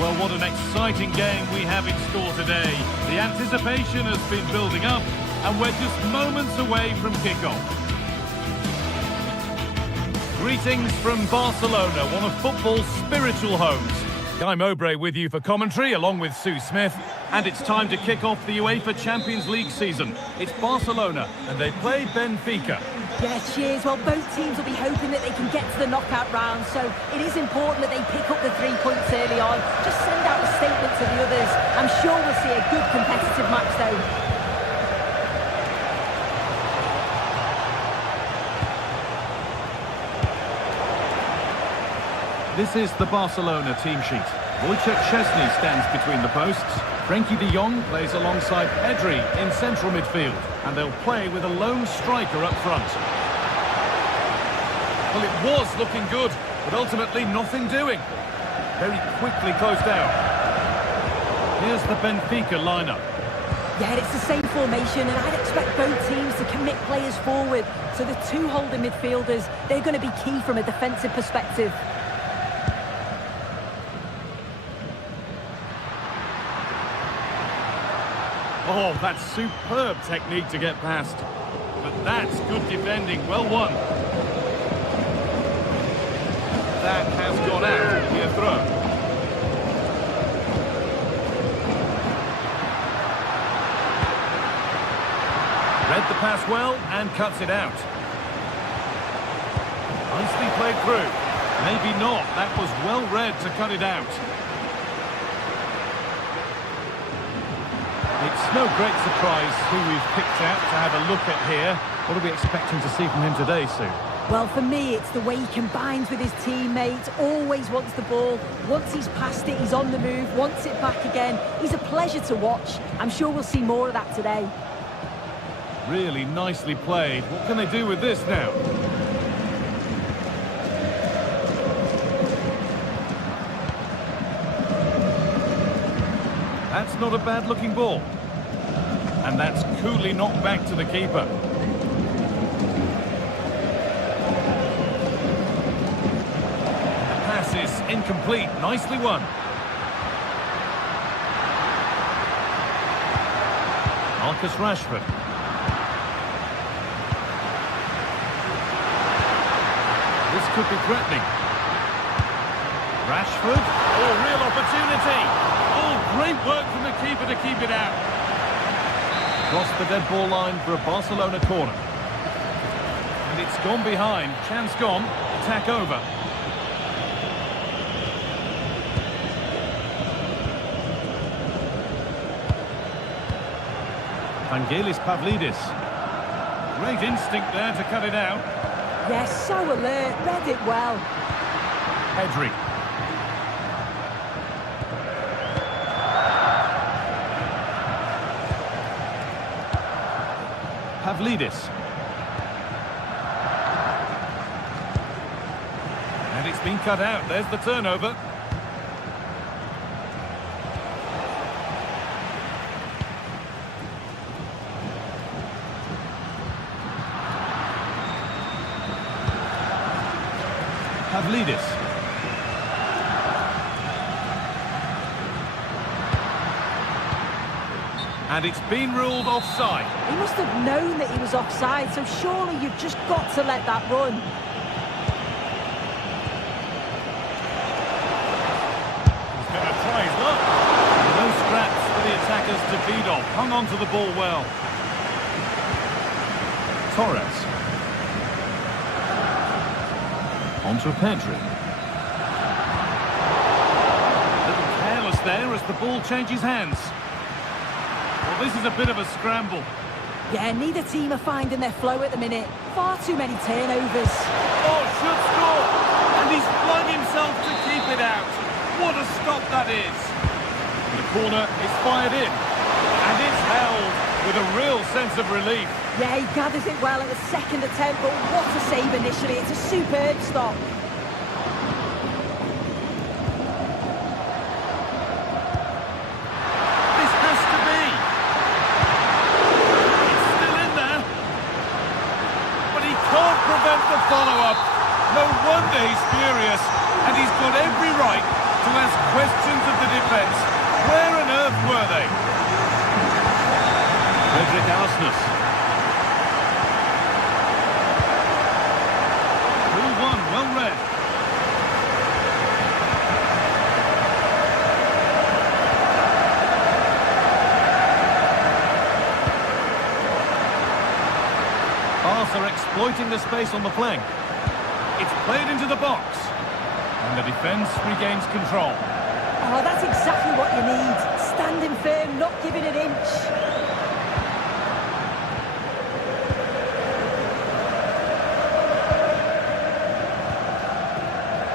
Well, what an exciting game we have in store today. The anticipation has been building up, and we're just moments away from kickoff. Greetings from Barcelona, one of football's spiritual homes. Guy Mowbray with you for commentary, along with Sue Smith. And it's time to kick off the UEFA Champions League season. It's Barcelona, and they play Benfica. Yeah, cheers. Well, both teams will be hoping that they can get to the knockout round, so it is important that they pick up the 3 points early on. Just send out a statement to the others. I'm sure we'll see a good competitive match, though. This is the Barcelona team sheet. Wojciech Szczesny stands between the posts. Frenkie de Jong plays alongside Pedri in central midfield. And they'll play with a lone striker up front. Well, it was looking good, but ultimately nothing doing. Very quickly closed out. Here's the Benfica lineup. Yeah, it's the same formation, and I'd expect both teams to commit players forward. So the two holding midfielders, they're going to be key from a defensive perspective. Oh, that's superb technique to get past. But that's good defending. Well won. That has gone out. It'll be a throw. Read the pass well and cuts it out. Nicely played through. Maybe not. That was well read to cut it out. It's no great surprise who we've picked out to have a look at here. What are we expecting to see from him today, Sue? Well, for me, it's the way he combines with his teammates, always wants the ball. Once he's passed it, he's on the move, wants it back again. He's a pleasure to watch. I'm sure we'll see more of that today. Really nicely played. What can they do with this now? That's not a bad-looking ball. And that's coolly knocked back to the keeper. The pass is incomplete. Nicely won. Marcus Rashford. This could be threatening. Rashford. Oh, real opportunity. Oh, great work from the keeper to keep it out. Crossed the dead ball line for a Barcelona corner. And it's gone behind. Chance gone. Attack over. Vangelis Pavlidis. Great instinct there to cut it out. Yes, so alert. Read it well. Pedri. Pavlidis. And it's been cut out. There's the turnover. Pavlidis. And it's been ruled offside. He must have known that he was offside, so surely you've just got to let that run. He's going to try his luck. No scraps for the attackers to feed off. Hung on to the ball well. Torres. On to Pedri. A little careless there as the ball changes hands. Well, this is a bit of a scramble. Yeah, neither team are finding their flow at the minute. Far too many turnovers. Oh, should score! And he's flung himself to keep it out. What a stop that is. The corner is fired in. And it's held with a real sense of relief. Yeah, he gathers it well at the second attempt, but what a save initially. It's a superb stop. Follow-up. No wonder he's furious, and he's got every right to ask questions of the defence. Where on earth were they? Frederick Arsness. 3-1, well read. Barca exploiting the space on the flank. It's played into the box. And the defence regains control. Oh, that's exactly what you need. Standing firm, not giving an inch.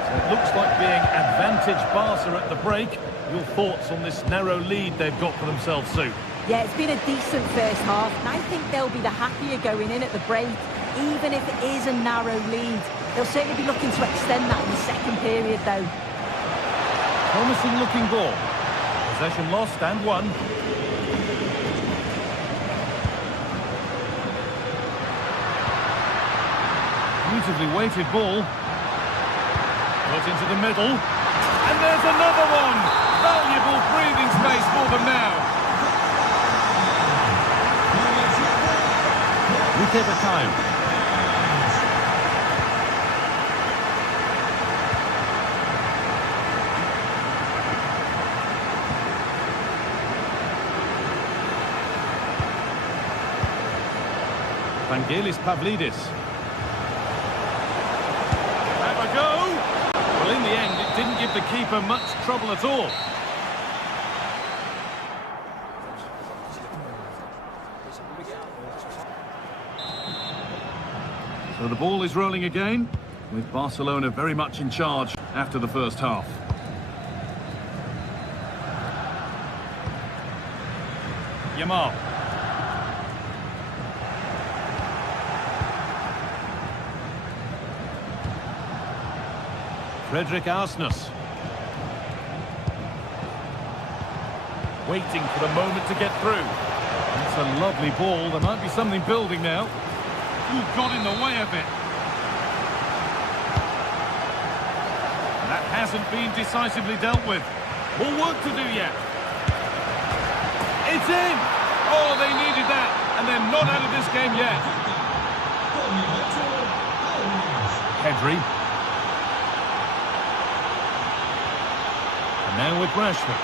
So it looks like being advantage Barca at the break. Your thoughts on this narrow lead they've got for themselves, Sue? Yeah, it's been a decent first half, and I think they'll be the happier going in at the break, even if it is a narrow lead. They'll certainly be looking to extend that in the second period, though. Promising looking ball. Possession lost and won. Beautifully weighted ball. Put into the middle. And there's another one! Valuable breathing space for them now. Bakayo. Vangelis Pavlidis. Have a go! Well, in the end, it didn't give the keeper much trouble at all. So the ball is rolling again, with Barcelona very much in charge after the first half. Yamal. Frederick Arsness. Waiting for the moment to get through. It's a lovely ball. There might be something building now. Ooh, got in the way of it. That hasn't been decisively dealt with. More work to do yet. It's in! Oh, they needed that, and they're not out of this game yet. Pedri. And now with Rashford.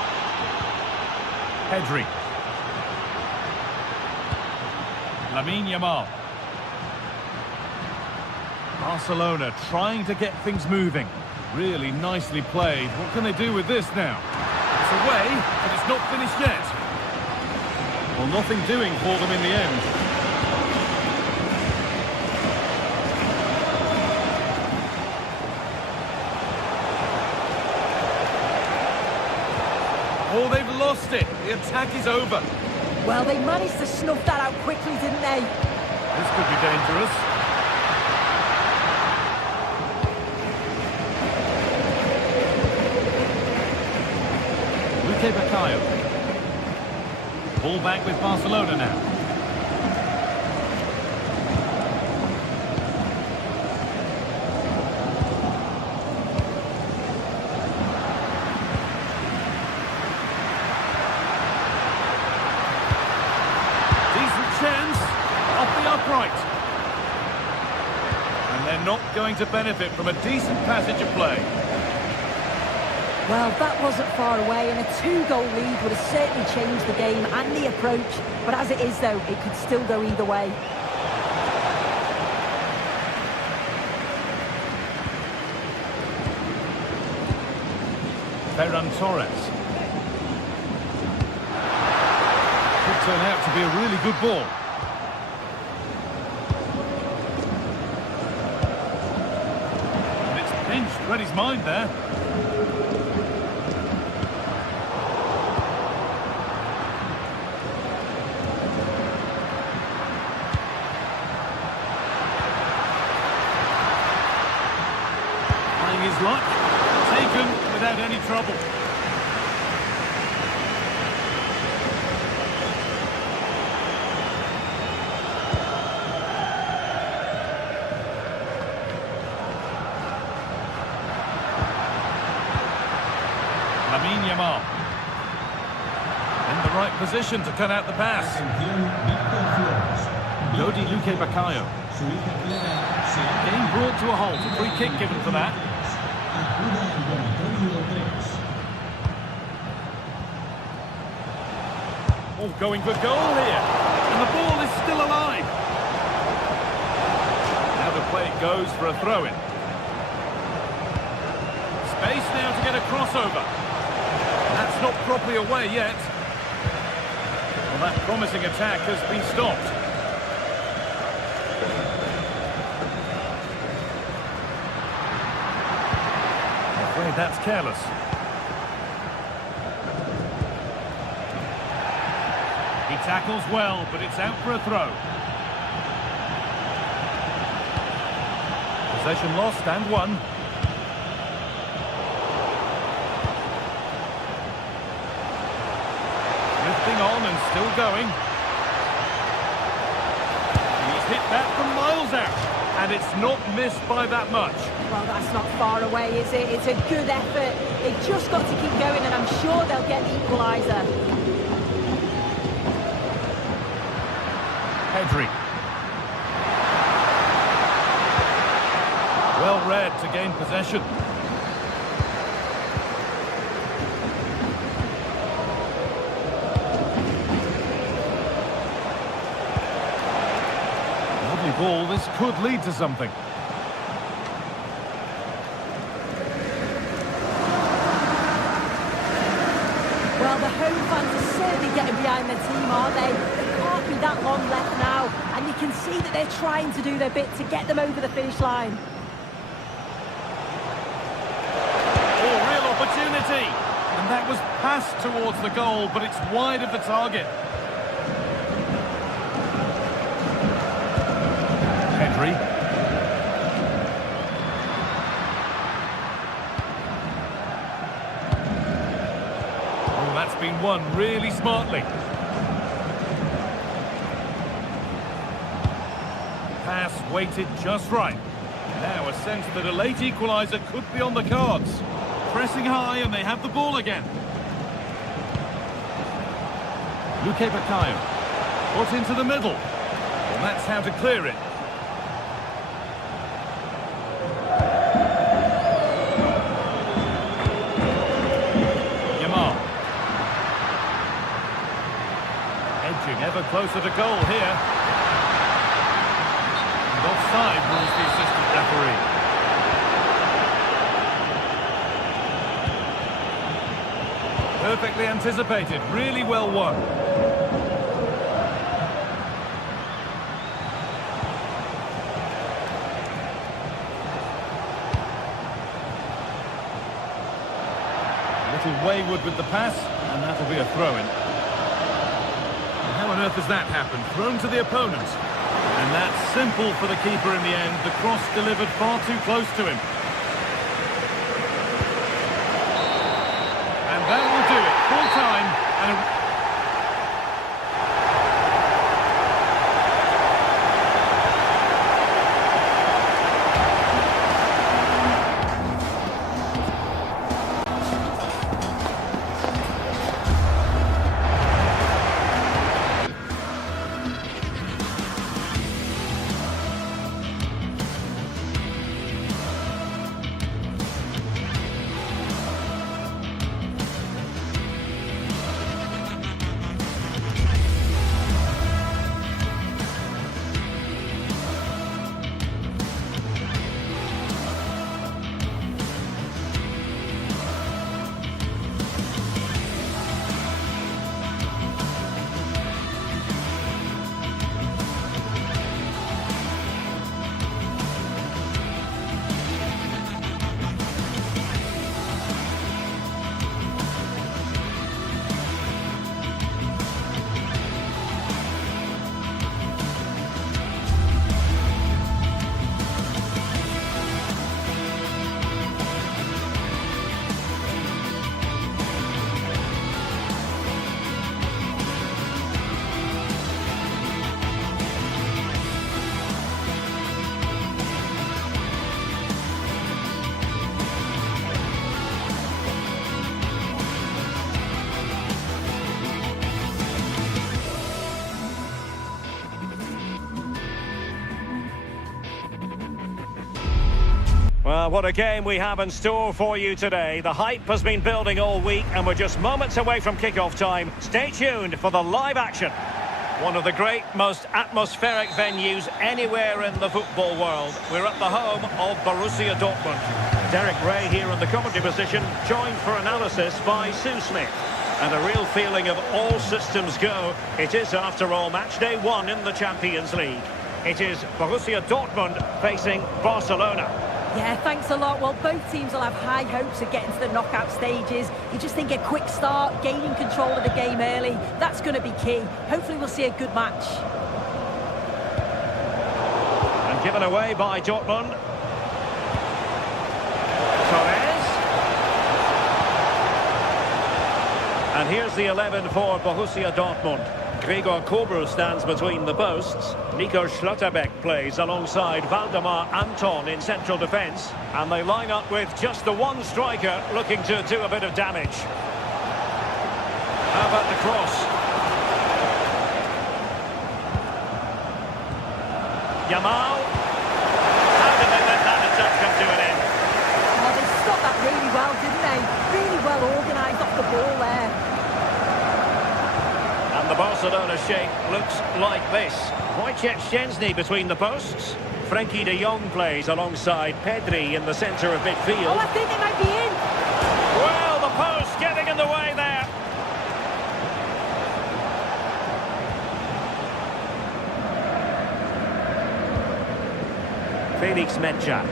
Pedri. Lamine Yamal. Barcelona trying to get things moving. Really nicely played. What can they do with this now? It's away, but it's not finished yet. Well, nothing doing for them in the end. Oh, they've lost it. The attack is over. Well, they managed to snuff that out quickly, didn't they? This could be dangerous. Bakayo. Ball back with Barcelona now. Decent chance off the upright. And they're not going to benefit from a decent passage of play. Well, that wasn't far away, and a two-goal lead would have certainly changed the game and the approach. But as it is, though, it could still go either way. Ferran Torres. Could turn out to be a really good ball. And it's pinched, read his mind there. His luck, taken without any trouble. Lamine Yamal. In the right position to cut out the pass. Dodi Luque Bakayo. Game brought to a halt. A free kick given for that. Oh, going for goal here. And the ball is still alive. Now the play goes for a throw-in. Space now to get a crossover. That's not properly away yet. Well, that promising attack has been stopped. I'm afraid that's careless. He tackles well, but it's out for a throw. Possession lost and won. Lifting on and still going. He's hit that from miles out, and it's not missed by that much. Well, that's not far away, is it? It's a good effort. They've just got to keep going, and I'm sure they'll get the equaliser. Pedri. Well read to gain possession. Lovely ball, this could lead to something. Well, the home fans are certainly getting behind their team, aren't they? There can't be that long left now, and you can see that they're trying to do their bit to get them over the finish line. Oh, real opportunity! And that was passed towards the goal, but it's wide of the target. Pedri. Oh, that's been won really smartly. Pass weighted just right. Now a sense that a late equaliser could be on the cards. Pressing high and they have the ball again. Luque Bakayo. Put into the middle. Well, that's how to clear it. Edging ever closer to goal here. And offside rules the assistant referee. Perfectly anticipated, really well won. A little wayward with the pass, and that'll be a throw-in. How on earth has that happened? Thrown to the opponent. And that's simple for the keeper in the end. The cross delivered far too close to him. And that will do it. Full time and a... Well, what a game we have in store for you today. The hype has been building all week and we're just moments away from kick-off time. Stay tuned for the live action. One of the great, most atmospheric venues anywhere in the football world. We're at the home of Borussia Dortmund. Derek Ray here in the commentary position, joined for analysis by Sue Smith. And a real feeling of all systems go. It is, after all, match day 1 in the Champions League. It is Borussia Dortmund facing Barcelona. Yeah, thanks a lot. Well, both teams will have high hopes of getting to the knockout stages. You just think a quick start, gaining control of the game early, that's going to be key. Hopefully we'll see a good match. And given away by Dortmund. Torres. And here's the 11 for Borussia Dortmund. Gregor Kobel stands between the posts. Nico Schlotterbeck plays alongside Valdemar Anton in central defence. And they line up with just the one striker looking to do a bit of damage. How about the cross? Yamal. How did they let that attack come to an end? Oh, they stopped that really well, didn't they? Really well organised off the ball there. And the Barcelona shape looks like this. Wojciech Szczęsny between the posts. Frenkie de Jong plays alongside Pedri in the centre of midfield. Oh, I think they might be in. Well, the post getting in the way there. Felix Metscher.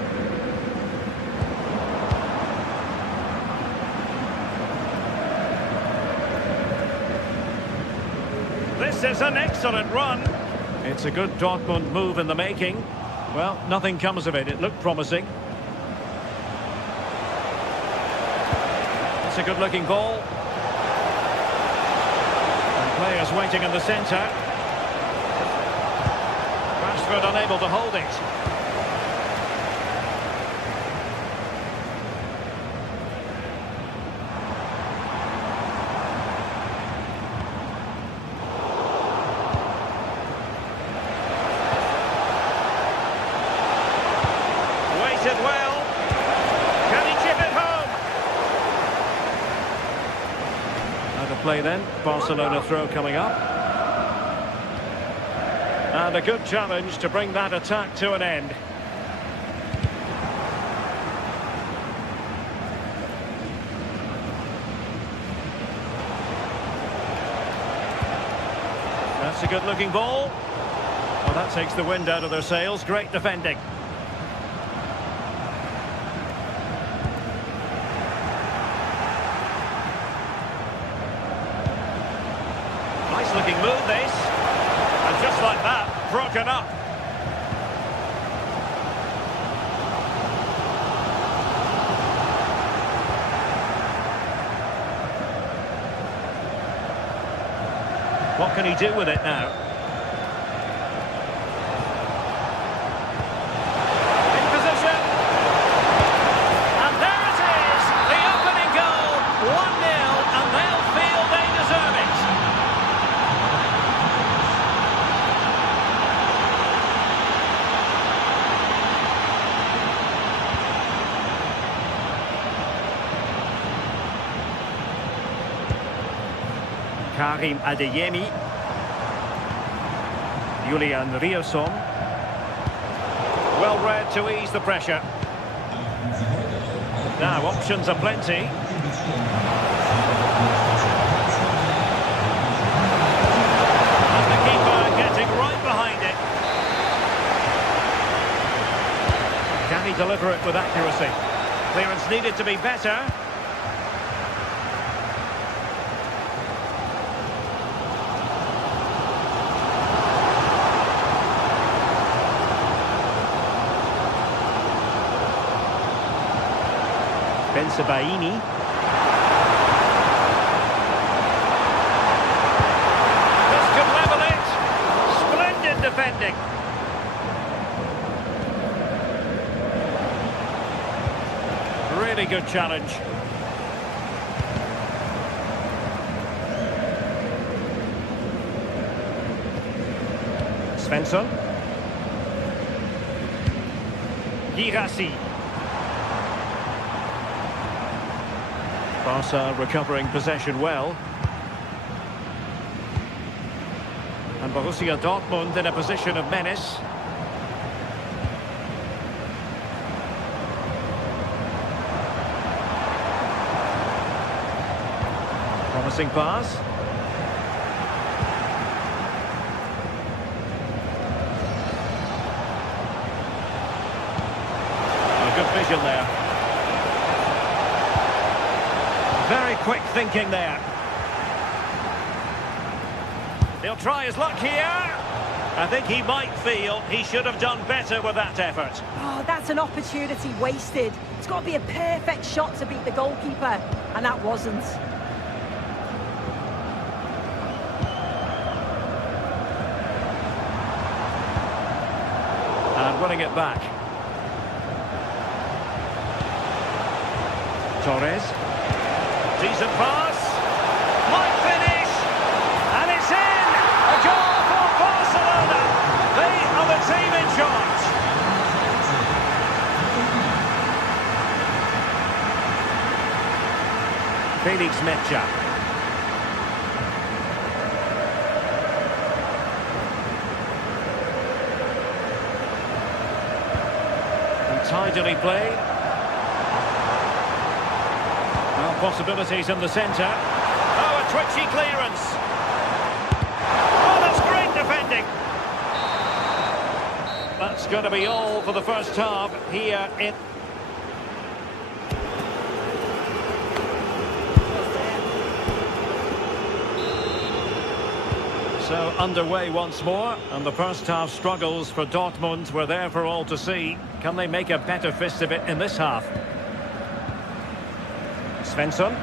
This is an excellent run. It's a good Dortmund move in the making. Well, nothing comes of it. It looked promising. It's a good-looking ball. And players waiting in the centre. Rashford unable to hold it. Well, can he chip it home? Out of play then, Barcelona throw coming up. And a good challenge to bring that attack to an end. That's a good looking ball. Well, that takes the wind out of their sails. Great defending. Nice looking move this, and just like that, broken up. What can he do with it now? In position, and there it is, the opening goal, 1-0, and they'll feel they deserve it. Karim Adeyemi. Julian Rierson. Well read to ease the pressure. Now options are plenty. And the keeper getting right behind it. Can he deliver it with accuracy? Clearance needed to be better. Bensebaini. This could level it. Splendid defending. Really good challenge. Svensson. Girassi. Barca recovering possession well. And Borussia Dortmund in a position of menace. Promising pass. Oh, good vision there. Very quick thinking there. He'll try his luck here. I think he might feel he should have done better with that effort. Oh, that's an opportunity wasted. It's got to be a perfect shot to beat the goalkeeper, and that wasn't. And winning it back. Torres. Decent pass. Might finish. And it's in. A goal for Barcelona. They are the team in charge. Felix Mecha. And tidily played. Well, possibilities in the centre. Oh, a twitchy clearance. Oh, that's great defending. That's going to be all for the first half here in... So underway once more, and the first half struggles for Dortmund were there for all to see. Can they make a better fist of it in this half? Svensson.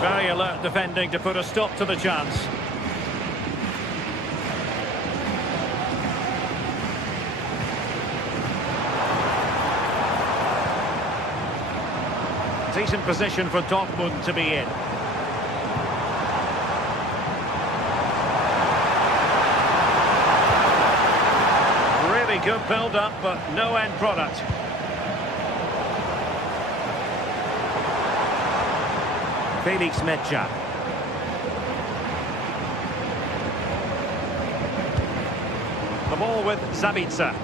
Very alert defending to put a stop to the chance. Decent position for Dortmund to be in. Really good build-up, but no end product. Felix Mecha. The ball with Sabitzer.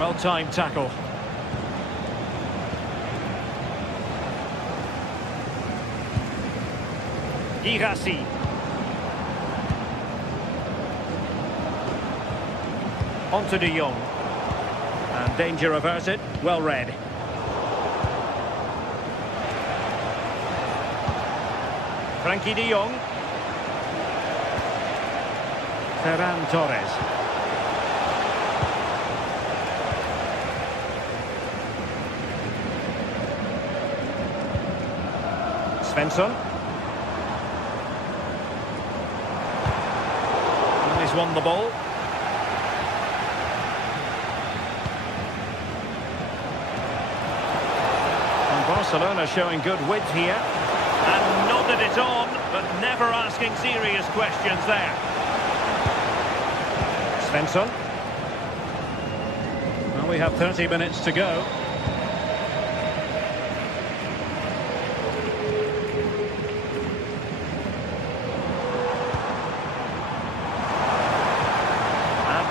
Well-timed tackle. Girassi. On to De Jong. And danger averted. Well read. Frankie De Jong. Ferran Torres. Svensson. He's won the ball. And Barcelona showing good width here. And nodded it on, but never asking serious questions there. Svensson. Well, we have 30 minutes to go.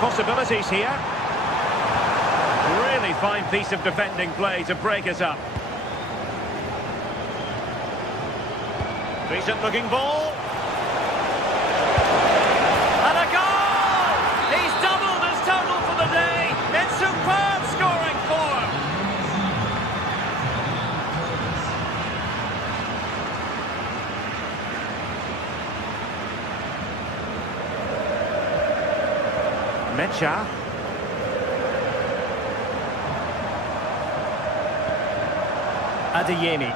Possibilities here. Really fine piece of defending play to break us up. Decent looking ball. And a goal! He's doubled his total for the day. It's superb scoring form. Mecha. Adeyemi.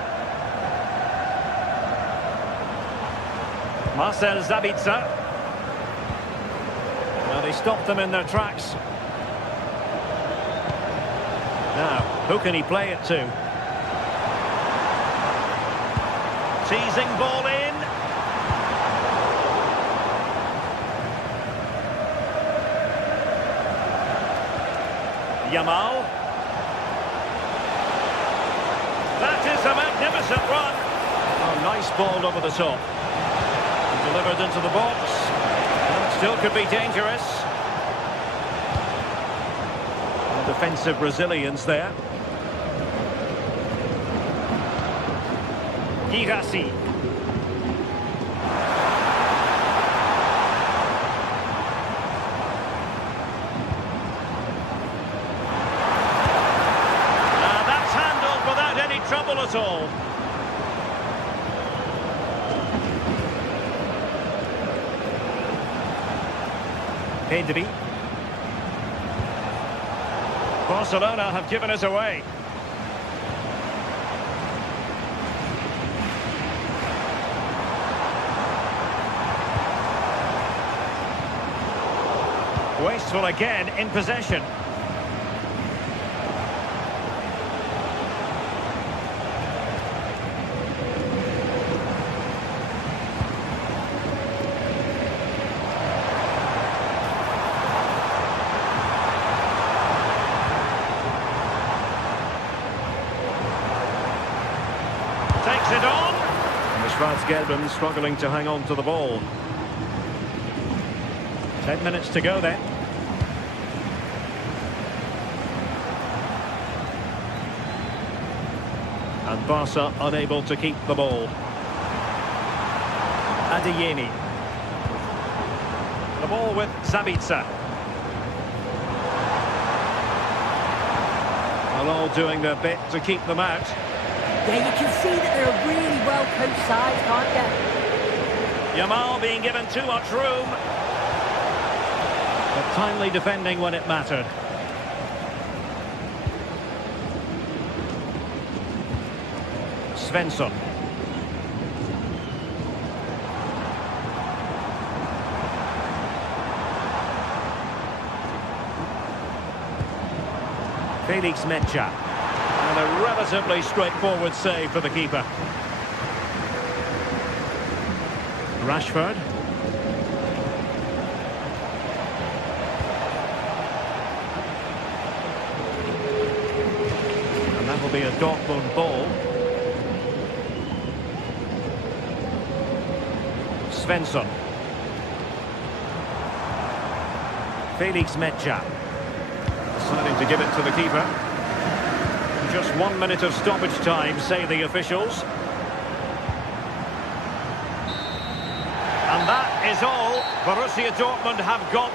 Marcel Sabitzer. Well, they stopped them in their tracks. Now, who can he play it to? Teasing ball in. Yamal. That is a magnificent run. Oh, nice ball over the top. Delivered into the box. Still could be dangerous. Defensive resilience there. Girassi. That's handled without any trouble at all. Pedri. Barcelona have given us away. Wasteful again in possession. Takes it on. And the Schwarzgelben struggling to hang on to the ball. 10 minutes to go then. And Barca unable to keep the ball. Adeyemi. The ball with Zabitzer. Well, all doing their bit to keep them out. Yeah, you can see that they're a really well-coached side, can't you? Yamal being given too much room. But timely defending when it mattered. Svensson. Felix Mecha. And a relatively straightforward save for the keeper. Rashford. And that will be a Dortmund ball. Svensson. Felix Mecha. Deciding to give it to the keeper. Just 1 minute of stoppage time, say the officials. And that is all Borussia Dortmund have got.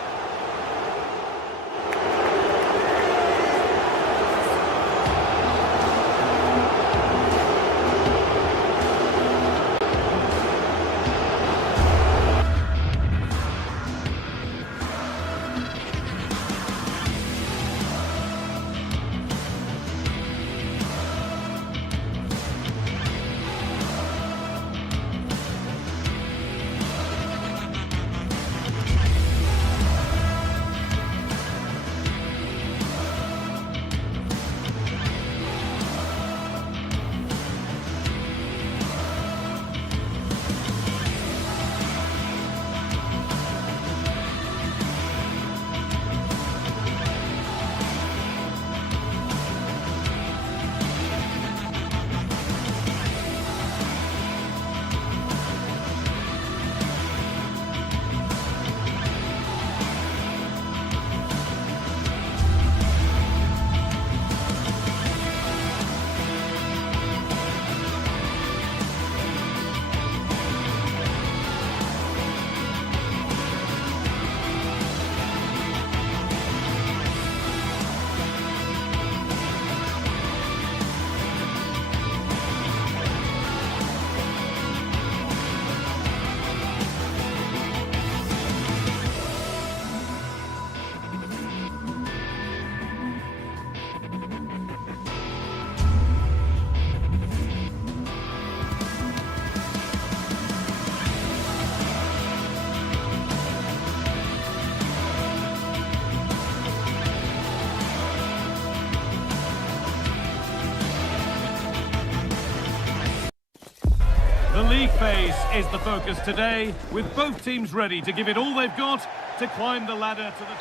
league phase is the focus today, with both teams ready to give it all they've got to climb the ladder to the...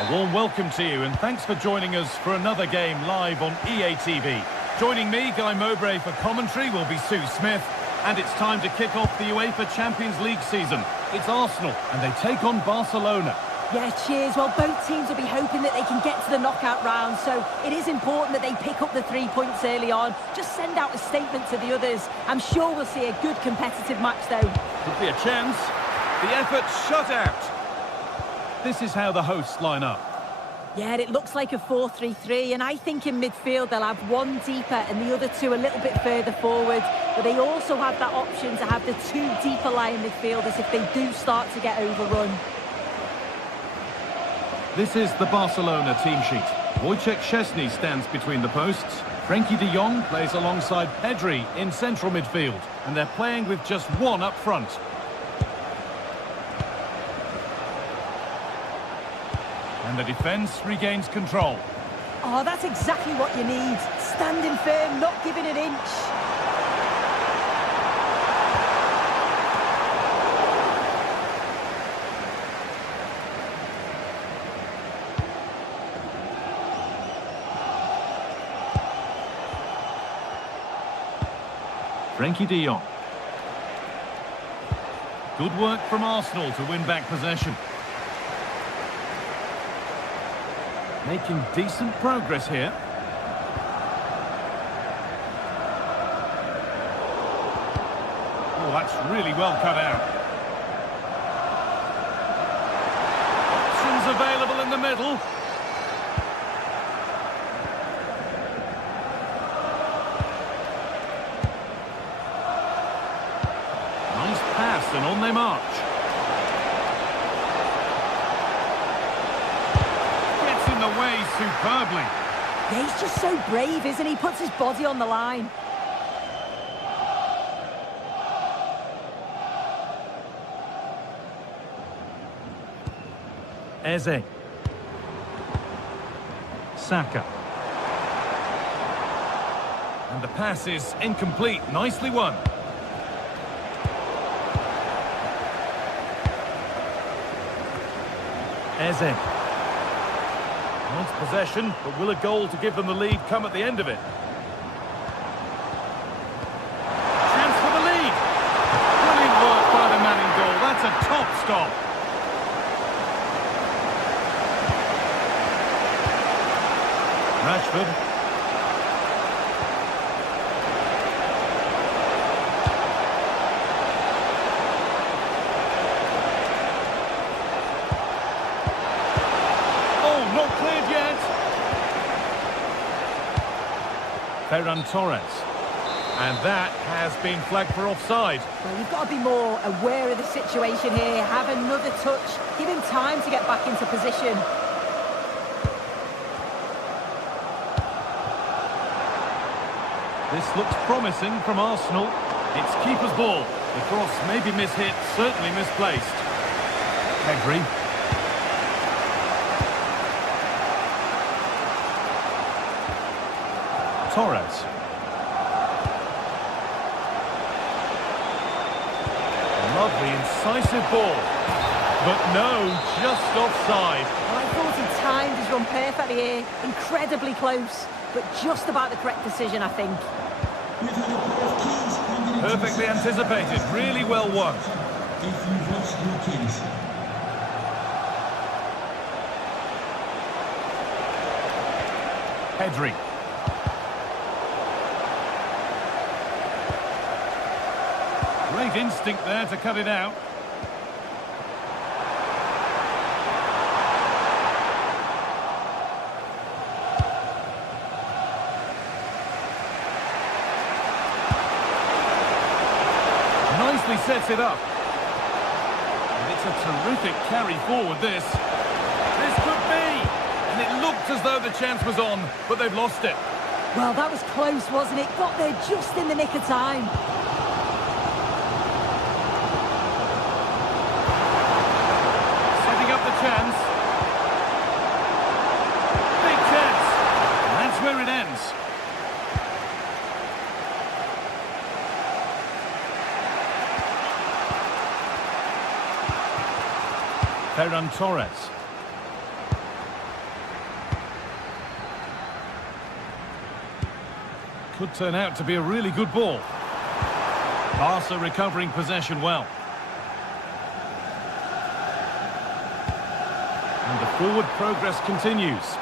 A warm welcome to you, and thanks for joining us for another game live on EA TV. Joining me, Guy Mowbray, for commentary will be Sue Smith, and it's time to kick off the UEFA Champions League season. It's Arsenal, and they take on Barcelona. Yeah, cheers. Well, both teams will be hoping that they can get to the knockout round, so it is important that they pick up the 3 points early on. Just send out a statement to the others. I'm sure we'll see a good competitive match, though. Could be a chance. The effort shut out. This is how the hosts line up. Yeah, it looks like a 4-3-3, and I think in midfield they'll have one deeper and the other two a little bit further forward. But they also have that option to have the 2 deeper lying midfielders if they do start to get overrun. This is the Barcelona team sheet. Wojciech Szczesny stands between the posts. Frenkie de Jong plays alongside Pedri in central midfield. And they're playing with just one up front. And the defence regains control. Oh, that's exactly what you need. Standing firm, not giving an inch. Frenkie de Jong. Good work from Arsenal to win back possession. Making decent progress here. Oh, that's really well cut out. Options available in the middle. Nice pass, and on they march. Gets in the way superbly. Yeah, he's just so brave, isn't he? Puts his body on the line. Eze. Saka. And the pass is incomplete. Nicely won. Eze. Wants possession, but will a goal to give them the lead come at the end of it? Chance for the lead. Brilliant work by the man in goal. That's a top stop. Rashford. Not cleared yet. Ferran Torres. And that has been flagged for offside. Well, you've got to be more aware of the situation here. Have another touch. Give him time to get back into position. This looks promising from Arsenal. It's keeper's ball. The cross may be mishit, certainly misplaced. Pedri. Torres. Lovely, incisive ball. But no, just offside. Well, I thought he timed his run perfectly here. Incredibly close, but just about the correct decision, I think. Perfectly anticipated, really well won. Pedri. Great instinct there to cut it out. Nicely sets it up. And it's a terrific carry forward, this. This could be! And it looked as though the chance was on, but they've lost it. Well, that was close, wasn't it? Got there just in the nick of time. Chance. Big chance. And that's where it ends. Ferran Torres. Could turn out to be a really good ball. Barca recovering possession well. And the forward progress continues.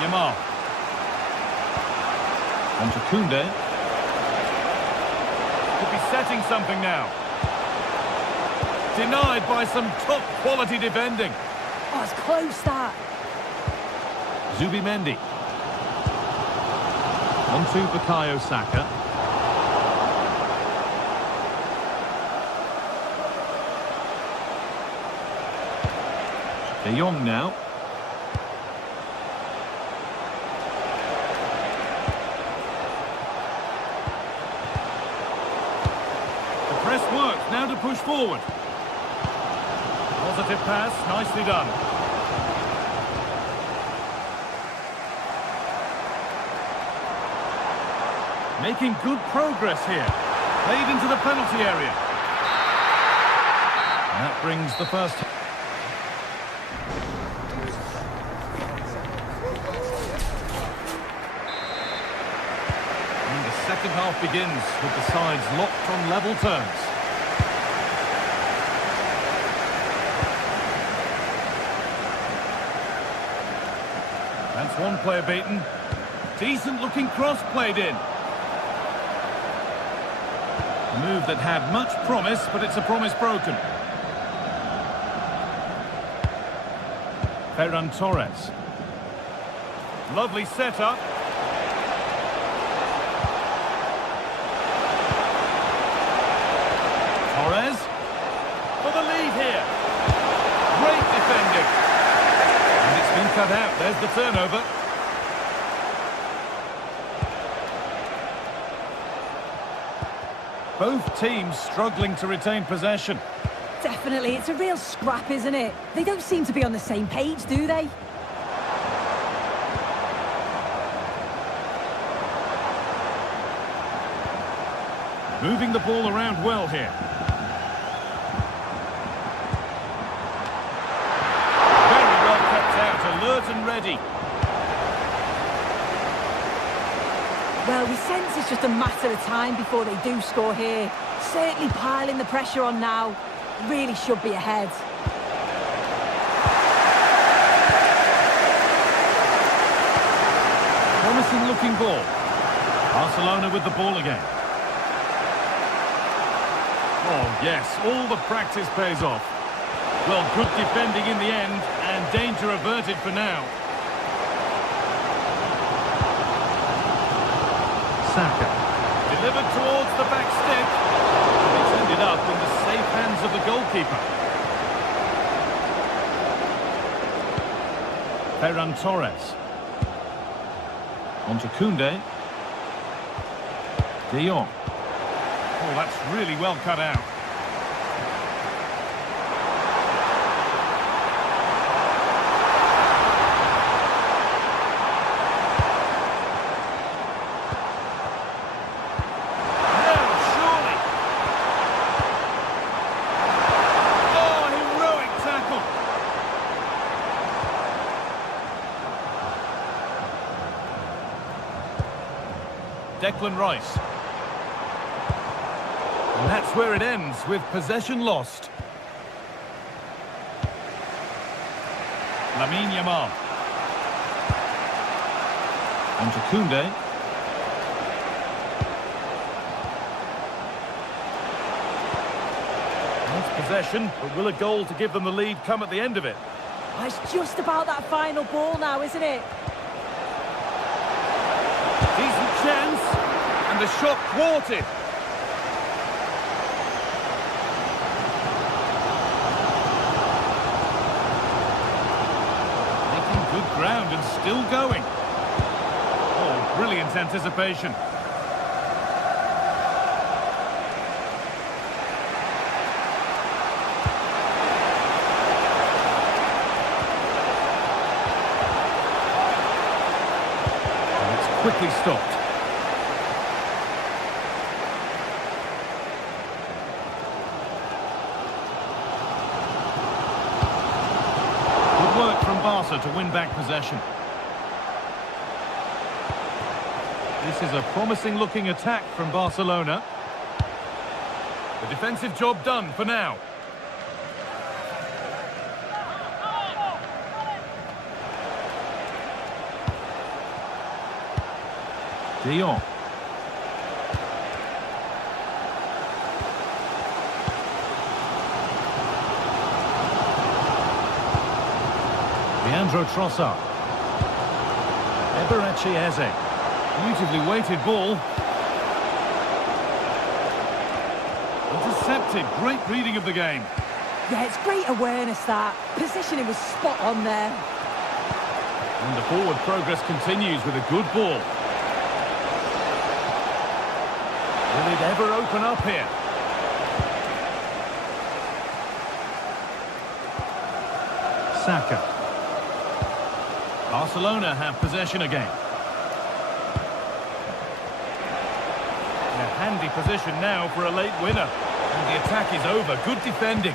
Yamal. On to Koundé. Could be setting something now. Denied by some top quality defending. Oh, it's close, that. Zubimendi. On to Bukayo Saka. De Jong now. The press works, now to push forward. Positive pass, nicely done. Making good progress here. Played into the penalty area. And that brings the first... And the second half begins with the sides locked on level terms. That's one player beaten. Decent looking cross played in. A move that had much promise, but it's a promise broken. Ferran Torres. Lovely setup. Torres. For the lead here. Great defending. And it's been cut out. There's the turnover. Both teams struggling to retain possession. Definitely, it's a real scrap, isn't it? They don't seem to be on the same page, do they? Moving the ball around well here. Very well kept out, alert and ready. Well, we sense it's just a matter of time before they do score here. Certainly piling the pressure on now. Really should be ahead. Promising looking ball. Barcelona with the ball again. Oh yes, all the practice pays off. Well, good defending in the end, and danger averted for now. Saka. Delivered towards the back stick. It's ended up in the safe hands of the goalkeeper. Ferran Torres. On to Koundé. De Jong. Oh, that's really well cut out. Declan Rice. And that's where it ends, with possession lost. Lamine Yamal. On to Koundé. Nice possession, but will a goal to give them the lead come at the end of it? Oh, it's just about that final ball now, isn't it? Decent chance, and the shot thwarted. Making good ground and still going. Oh, brilliant anticipation. And it's quickly stopped. answer to win back possession. This is a promising-looking attack from Barcelona. The defensive job done for now. De Jong. Leandro Trossard. Eberechi Eze. Beautifully weighted ball. Intercepted. Great reading of the game. Yeah, it's great awareness, that. Positioning was spot on there. And the forward progress continues with a good ball. Will it ever open up here? Saka. Barcelona have possession again. In a handy position now for a late winner. And the attack is over. Good defending.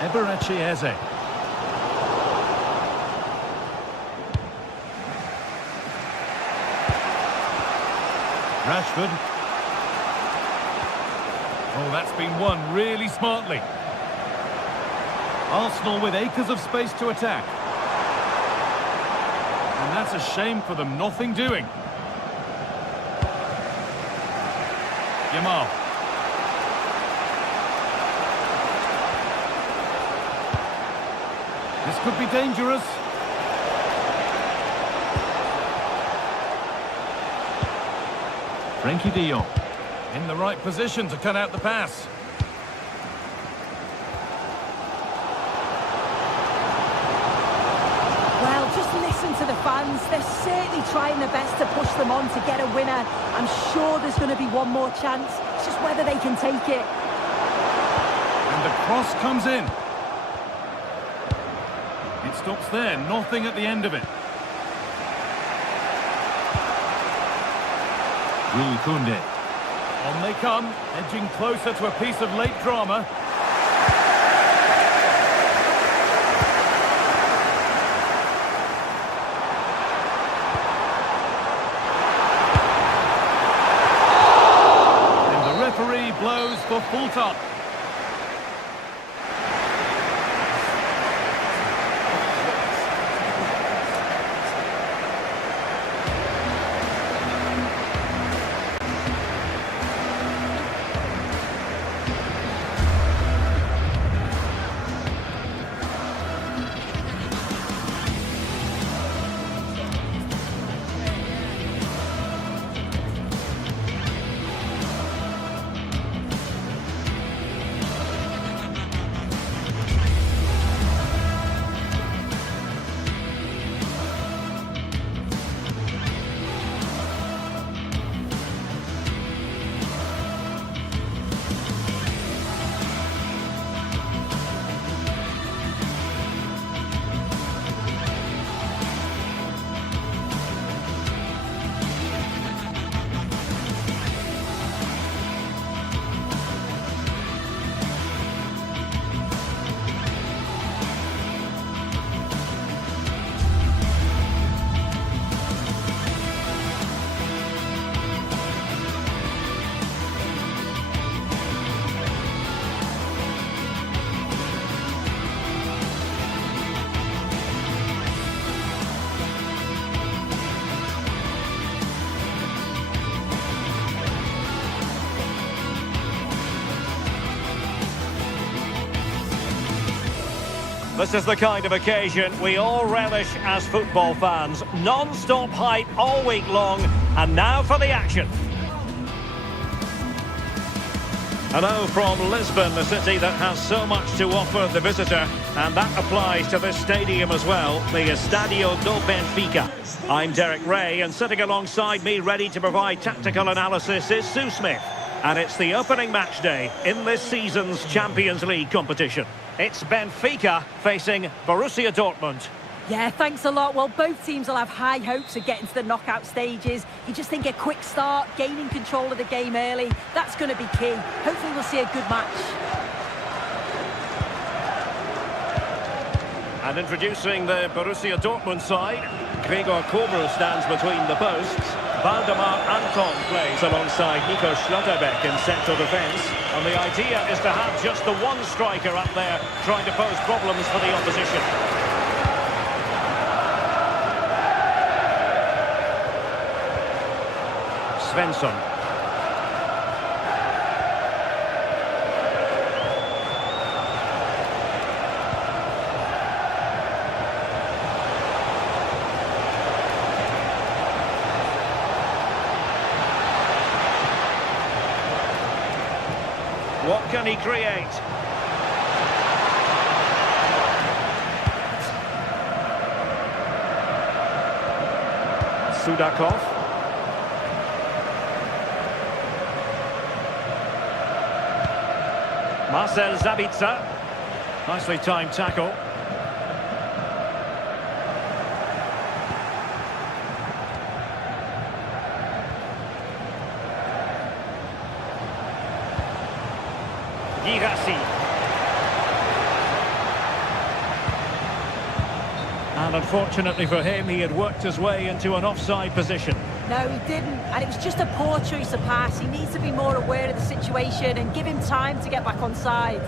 Eberechi Eze. Rashford. Oh, that's been won really smartly. Arsenal with acres of space to attack. And that's a shame for them, nothing doing. Yamal. This could be dangerous. Frankie de Jong. In the right position to cut out the pass. Well, just listen to the fans. They're certainly trying their best to push them on to get a winner. I'm sure there's going to be one more chance. It's just whether they can take it. And the cross comes in. It stops there, nothing at the end of it. Jules Koundé. On they come, edging closer to a piece of late drama. And the referee blows for full stop. This is the kind of occasion we all relish as football fans. Non-stop hype all week long, and now for the action. Hello from Lisbon, the city that has so much to offer the visitor, and that applies to this stadium as well, the Estadio do Benfica. I'm Derek Ray, and sitting alongside me ready to provide tactical analysis is Sue Smith. And it's the opening match day in this season's Champions League competition. It's Benfica facing Borussia Dortmund. Yeah, thanks a lot. Well, both teams will have high hopes of getting to the knockout stages. You just think a quick start, gaining control of the game early, that's going to be key. Hopefully we'll see a good match. And introducing the Borussia Dortmund side, Gregor Kobel stands between the posts. Valdemar Anton plays alongside Nico Schlotterbeck in central defence. And the idea is to have just the one striker up there trying to pose problems for the opposition. Svensson. What can he create? Sudakov. Marcel Sabitzer. Nicely timed tackle. Girassi. And unfortunately for him, he had worked his way into an offside position. No, he didn't, and it was just a poor choice of pass. He needs to be more aware of the situation and give him time to get back on side.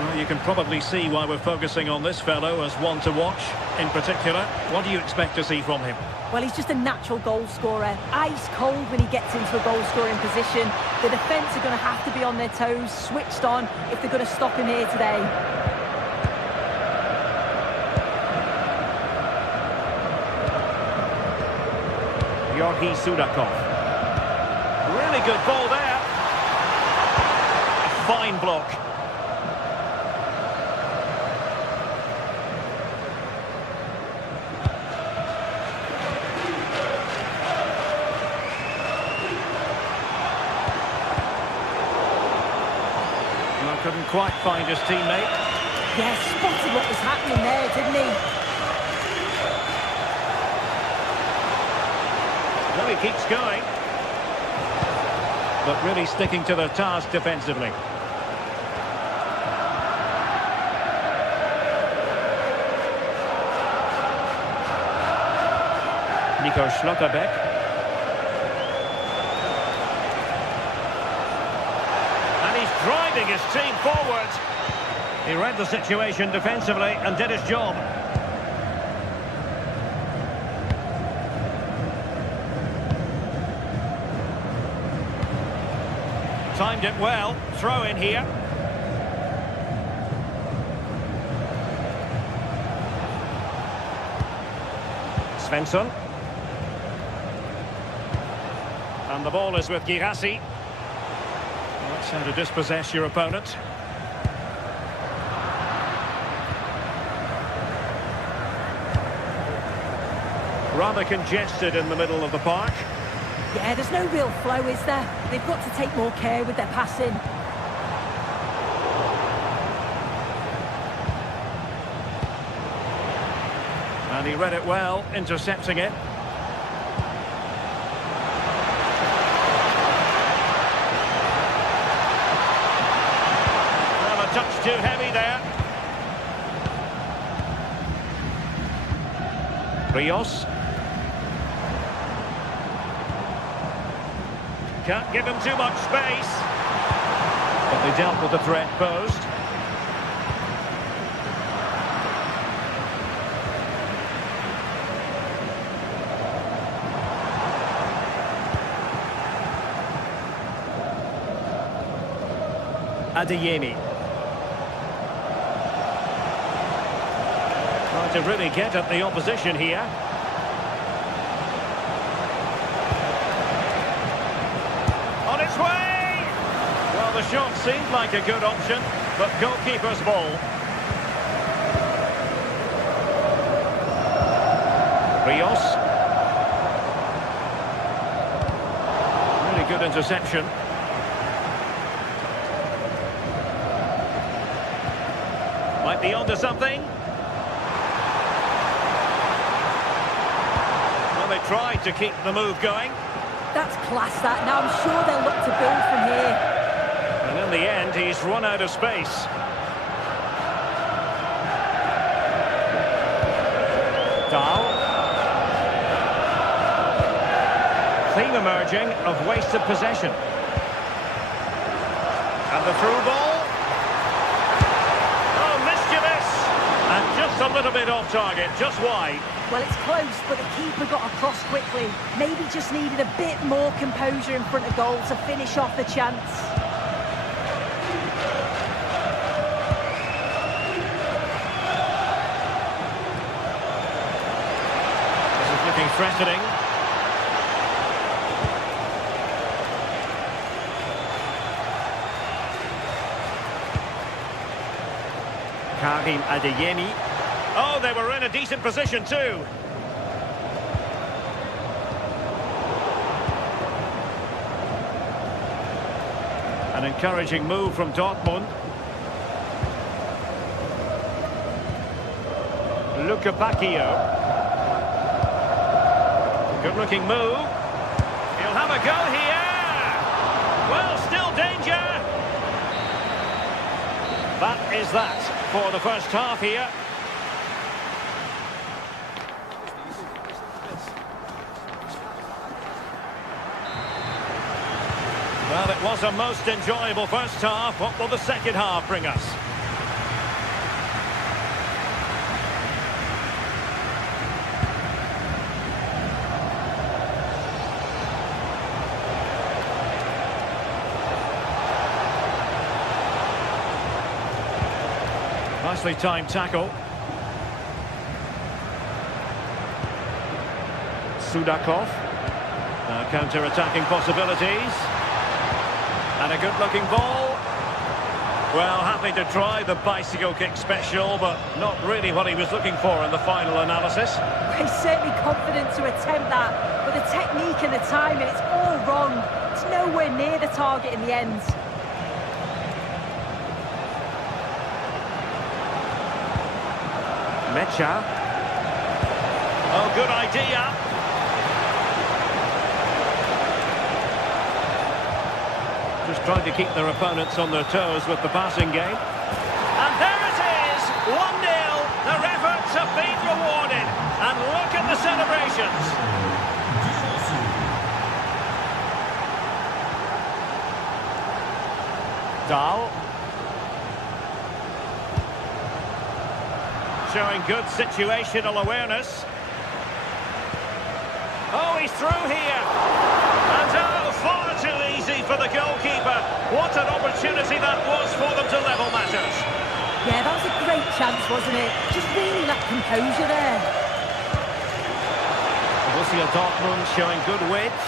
Well, you can probably see why we're focusing on this fellow as one to watch. In particular, what do you expect to see from him? Well, he's just a natural goal scorer. Ice cold when he gets into a goal-scoring position. The defence are going to have to be on their toes, switched on, if they're going to stop him here today. Georgi Sudakov. Really good ball there. A fine block. Couldn't quite find his teammate. Yeah, spotted what was happening there, didn't he? Well, he keeps going. But really sticking to the task defensively. Nico Schlotterbeck. Driving his team forward. He read the situation defensively and did his job. Timed it well. Throw in here. Svensson. And the ball is with Girassi. That's how to dispossess your opponent. Rather congested in the middle of the park. Yeah, there's no real flow, is there? They've got to take more care with their passing. And he read it well, intercepting it. Touch too heavy there. Rios. Can't give him too much space. But they dealt with the threat posed. Adeyemi. Trying to really get at the opposition here. On its way! Well, the shot seemed like a good option, but goalkeeper's ball. Rios. Really good interception. Might be onto something. Well, they tried to keep the move going. That's class, that. Now I'm sure they'll look to build from here. And in the end, he's run out of space. theme emerging of wasted possession. And the through ball. Oh, mischievous! And just a little bit off target, just wide. Well, it's close, but the keeper got across quickly. Maybe just needed a bit more composure in front of goal to finish off the chance. This is looking threatening. Karim Adeyemi. Oh, they were in a decent position too. An encouraging move from Dortmund. Luca Bacchio. Good-looking move. He'll have a go here. Well, still danger. That is that for the first half here. Well, it was a most enjoyable first half. What will the second half bring us? Nicely timed tackle. Sudakov. Now counter-attacking possibilities. And a good-looking ball. Well, happy to try the bicycle kick special, but not really what he was looking for in the final analysis. He's certainly confident to attempt that, but the technique and the timing, it's all wrong. It's nowhere near the target in the end. Mecha. Oh, good idea. Just trying to keep their opponents on their toes with the passing game. And there it is! 1-0. Their efforts have been rewarded. And look at the celebrations. Dahl. Showing good situational awareness. Oh, he's through here. And oh, far too easy for the goalkeeper. What an opportunity that was for them to level matters. Yeah, that was a great chance, wasn't it? Just really lacked composure there. Borussia Dortmund showing good width.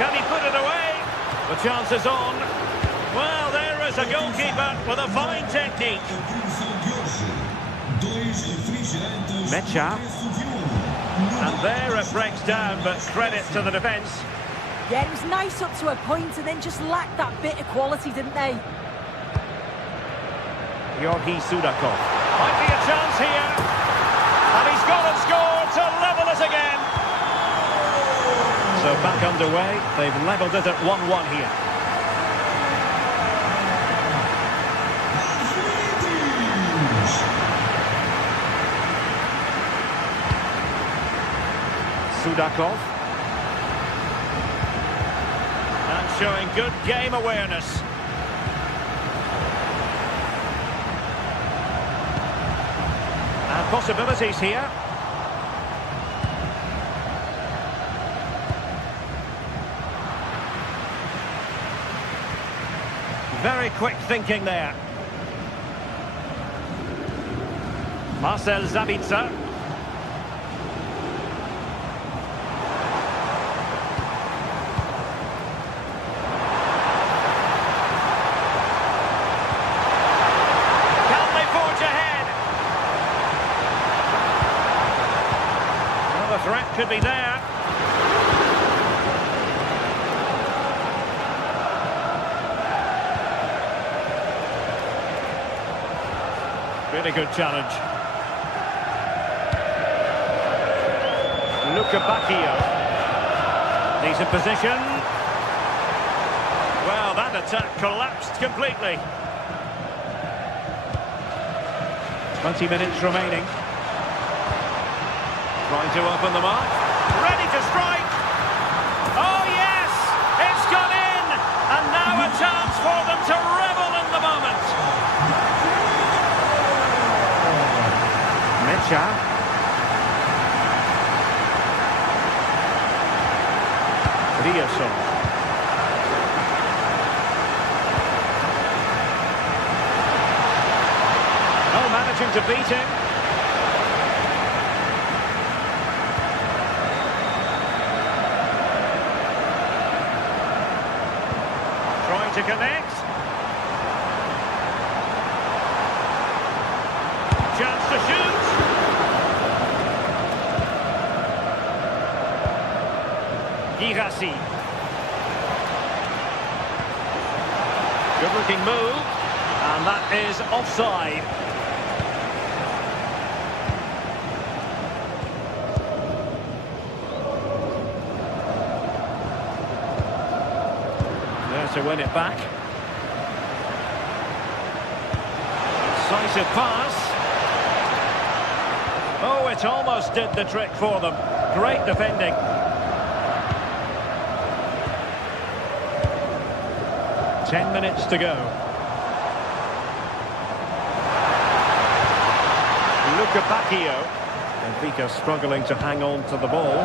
Can he put it away? The chance is on. Well, there is a goalkeeper with a fine technique. Mecha. And there it breaks down, but credit to the defence. Yeah, it was nice up to a point and then just lacked that bit of quality, didn't they? Georgi Sudakov. Might be a chance here. And he's gone and scored to level it again. So back underway. They've levelled it at 1-1 here. Sudakov. And showing good game awareness. And possibilities here. Very quick thinking there. Marcel Sabitzer. Threat could be there. Really good challenge. Luca Bacchio. Decent position. Well, that attack collapsed completely. 20 minutes remaining. Trying to open them up. Ready to to strike. Oh, yes! It's gone in! And now a chance for them to revel in the moment. Mecha. Oh, managing to beat him. Trying to connect. Chance to shoot. Girassi. Good-looking move, and that is offside. There to win it back. Decisive pass. Oh, it almost did the trick for them. Great defending. Ten minutes to go. Luca Bacchio. Benfica struggling to hang on to the ball.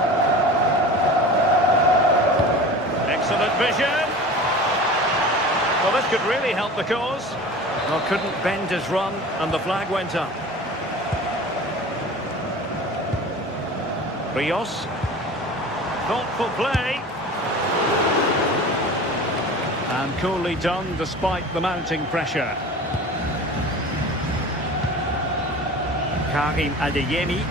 Excellent vision. Well, this could really help the cause. Well, couldn't bend his run, and the flag went up. Rios. Thoughtful play. And coolly done despite the mounting pressure. Karim Adeyemi.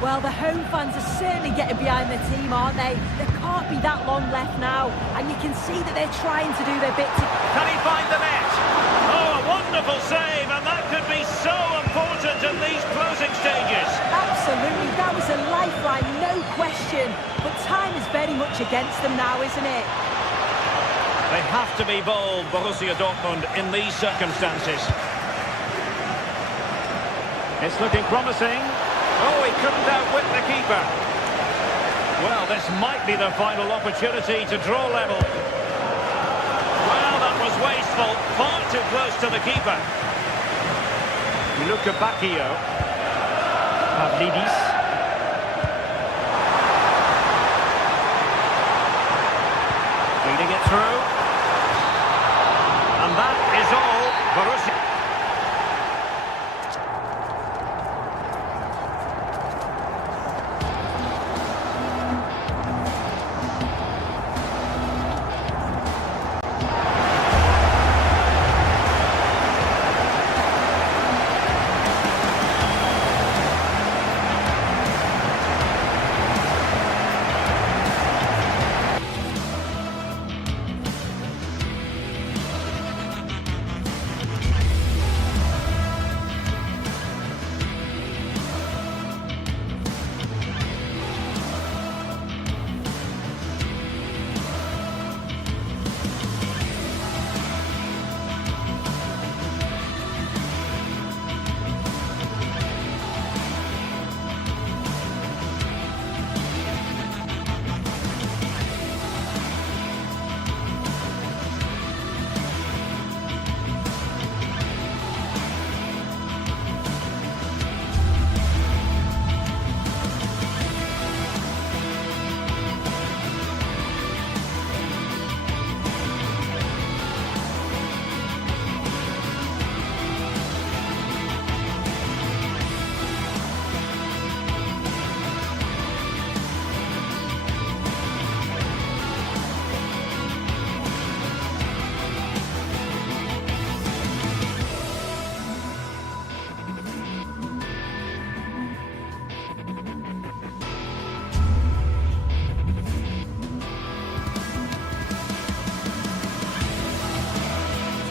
Well, the home fans are certainly getting behind their team, aren't they? There can't be that long left now, and you can see that they're trying to do their bit to... Can he find the net? Oh, a wonderful save, and that could be so important in these closing stages. Absolutely, that was a lifeline, no question. But time is very much against them now, isn't it? They have to be bold, Borussia Dortmund, in these circumstances. It's looking promising. Oh, he couldn't outwit the keeper. Well, this might be the final opportunity to draw level. Well, that was wasteful. Far too close to the keeper. Luca Bacchio. Pavlidis. Feeding it through. And that is all. Borussia.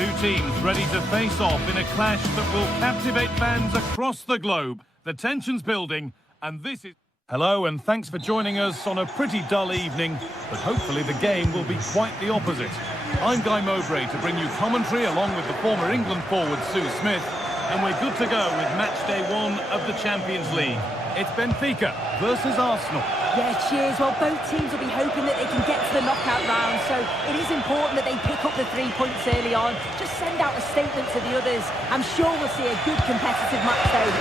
Two teams ready to face off in a clash that will captivate fans across the globe. The tension's building, and this is... Hello, and thanks for joining us on a pretty dull evening, but hopefully the game will be quite the opposite. I'm Guy Mowbray to bring you commentary along with the former England forward Sue Smith, and we're good to go with match day 1 of the Champions League. It's Benfica versus Arsenal. Yeah, cheers. Well, both teams will be hoping that they can get to the knockout round, so it is important that they pick up the 3 points early on. Just send out a statement to the others. I'm sure we'll see a good competitive match, though.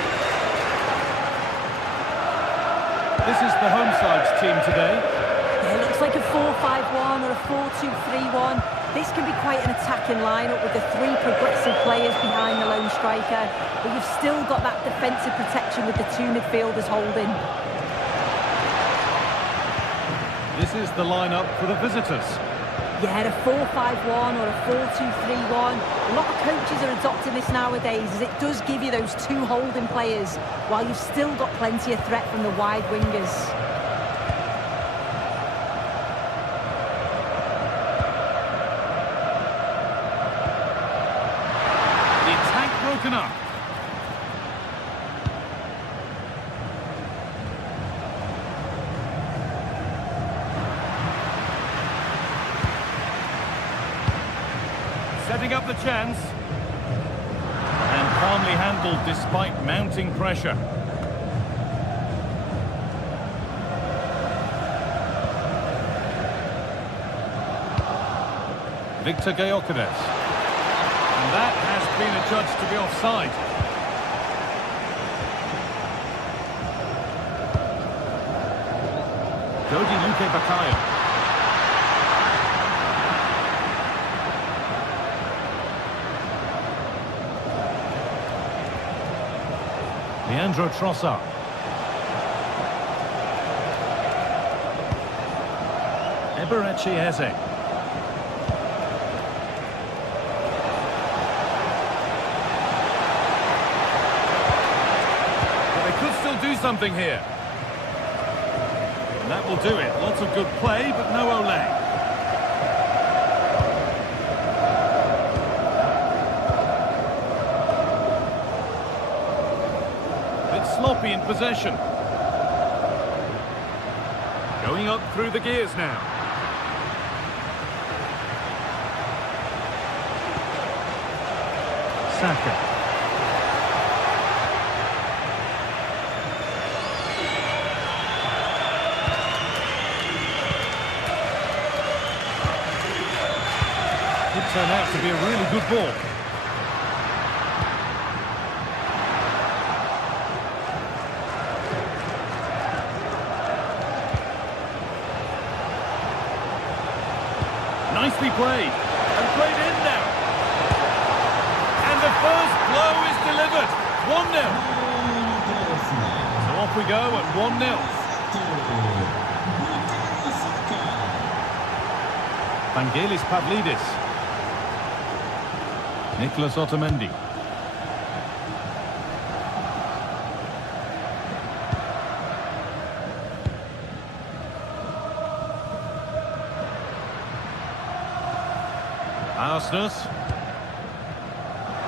This is the home side's team today. Yeah, it looks like a 4-5-1 or a 4-2-3-1. This can be quite an attacking lineup with the 3 progressive players behind the lone striker, but you've still got that defensive protection with the 2 midfielders holding. This is the lineup for the visitors. Yeah, a 4-5-1 or a 4-2-3-1. A lot of coaches are adopting this nowadays, as it does give you those 2 holding players, while you've still got plenty of threat from the wide wingers. The attack broken up. Setting up the chance. And calmly handled despite mounting pressure. Victor Gyökeres. And that has been adjudged to be offside. Dodi Luque-Baccaio. Leandro Trossard. Eberechi Eze. But they could still do something here. And that will do it. Lots of good play, but no Olé. Sloppy in possession. Going up through the gears now. Saka. Could turn out to be a really good ball. Nicely played, and played in now. And the first blow is delivered. 1-0. So off we go at 1-0. Vangelis Pavlidis. Nicolas Otamendi. Arsenal.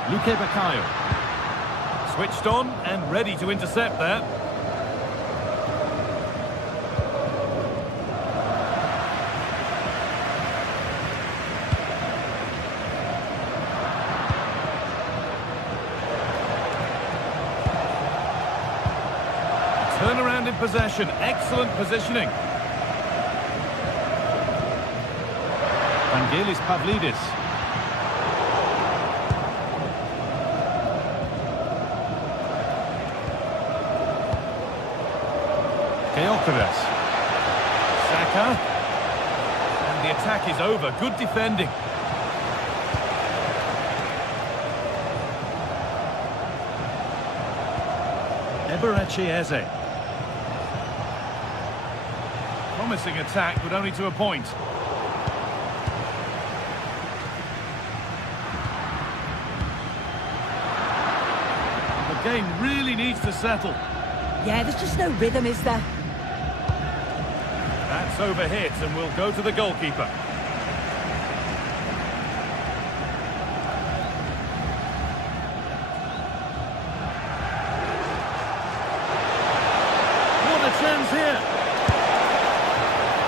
Luque-Baccaio. Switched on and ready to intercept there. Turnaround in possession. Excellent positioning. Vangelis Pavlidis. Gyökeres. Saka. And the attack is over. Good defending. Eberechi Eze. Promising attack, but only to a point. The game really needs to settle. Yeah, there's just no rhythm, is there? That's overhit and will go to the goalkeeper. What a chance here.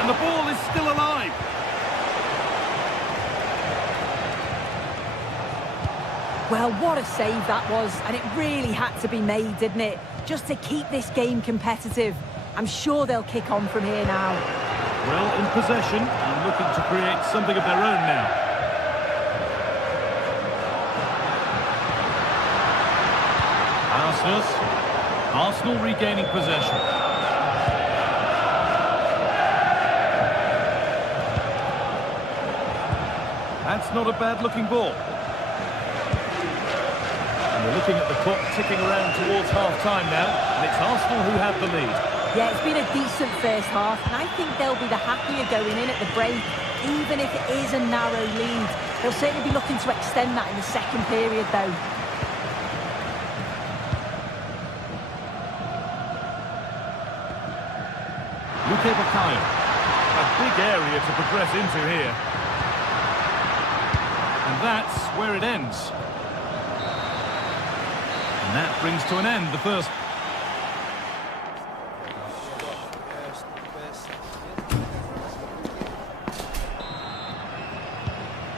And the ball is still alive. Well, what a save that was, and it really had to be made, didn't it? just to keep this game competitive. I'm sure they'll kick on from here now. Well, in possession and looking to create something of their own now. Arsenal regaining possession. That's not a bad-looking ball. And we're looking at the clock ticking around towards half-time now, and it's Arsenal who have the lead. Yeah, it's been a decent first half, and I think they'll be the happier going in at the break, even if it is a narrow lead. They'll certainly be looking to extend that in the second period, though. A big area to progress into here. And that's where it ends. And that brings to an end the first.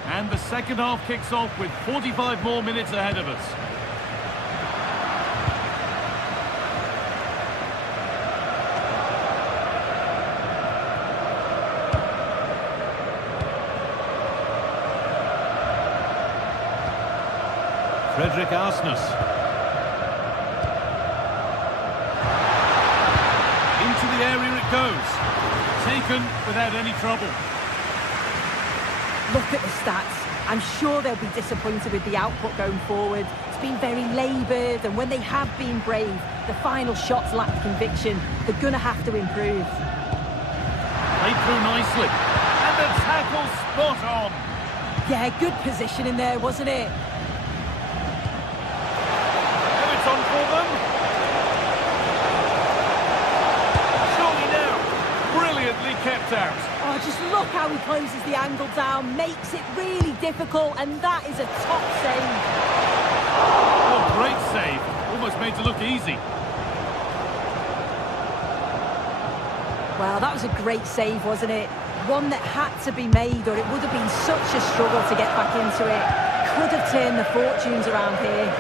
And the second half kicks off with 45 more minutes ahead of us. Frederick Arsnes. Into the area it goes. Taken without any trouble. Look at the stats. I'm sure they'll be disappointed with the output going forward. It's been very laboured, and when they have been brave, the final shots lack conviction. They're going to have to improve. Played through nicely. And the tackle spot on. Yeah, good position in there, wasn't it? On for them. Surely now. Brilliantly kept out. Oh, just look how he closes the angle down. Makes it really difficult, and that is a top save. Oh, great save. Almost made to look easy. Well, that was a great save, wasn't it? One that had to be made, or it would have been such a struggle to get back into it. Could have turned the fortunes around here.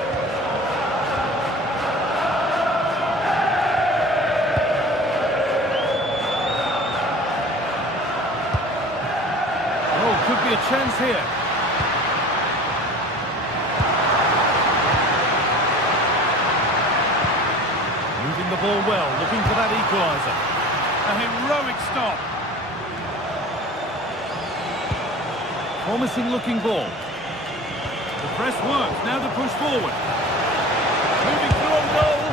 Could be a chance here. Moving the ball well, looking for that equaliser. A heroic stop. Promising looking ball. The press works, now to push forward. Moving through on goal.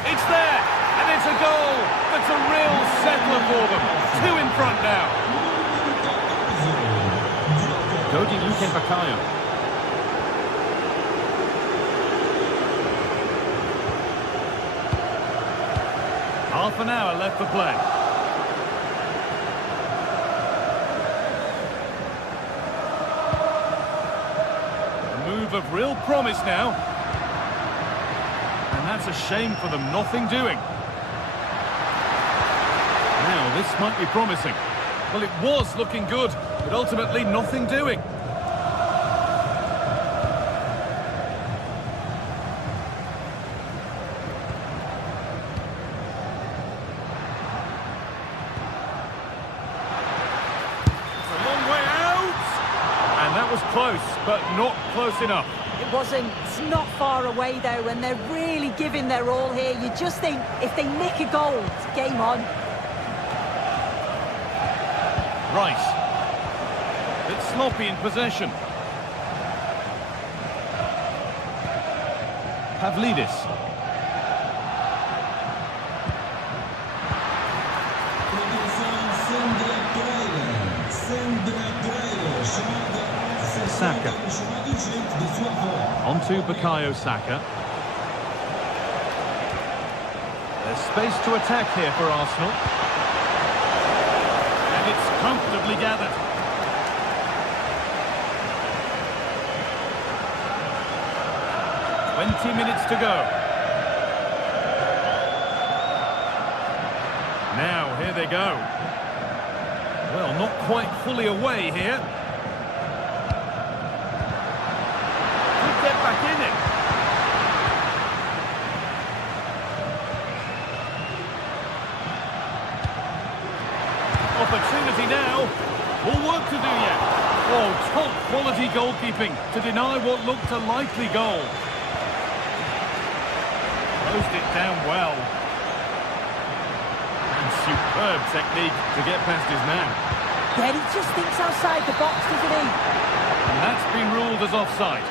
It's there, and it's a goal. That's a real settler for them. 2 in front now. Cody Luque Bakayo. Half an hour left for play. A move of real promise now. And that's a shame for them, nothing doing. Now, this might be promising. Well, it was looking good, but ultimately nothing doing. It's a long way out! And that was close, but not close enough. It wasn't. It's not far away, though, and they're really giving their all here. You just think, if they nick a goal, it's game on. Right. Bit sloppy in possession. Pavlidis. Saka. On to Bukayo Saka. There's space to attack here for Arsenal. And it's comfortably gathered. Minutes to go. Now, here they go. Well, not quite fully away here. Could get back in it. Top-quality goalkeeping to deny what looked a likely goal. Closed it down well. And superb technique to get past his man. Yeah, he just thinks outside the box, doesn't he? And that's been ruled as offside.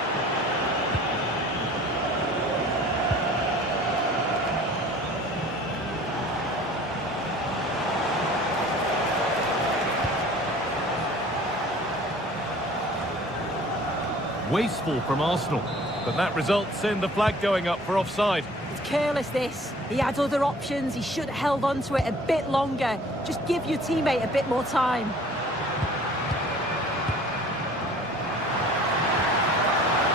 Wasteful from Arsenal, but that results in the flag going up for offside. It's careless, this. He had other options. He should have held on to it a bit longer. Just give your teammate a bit more time.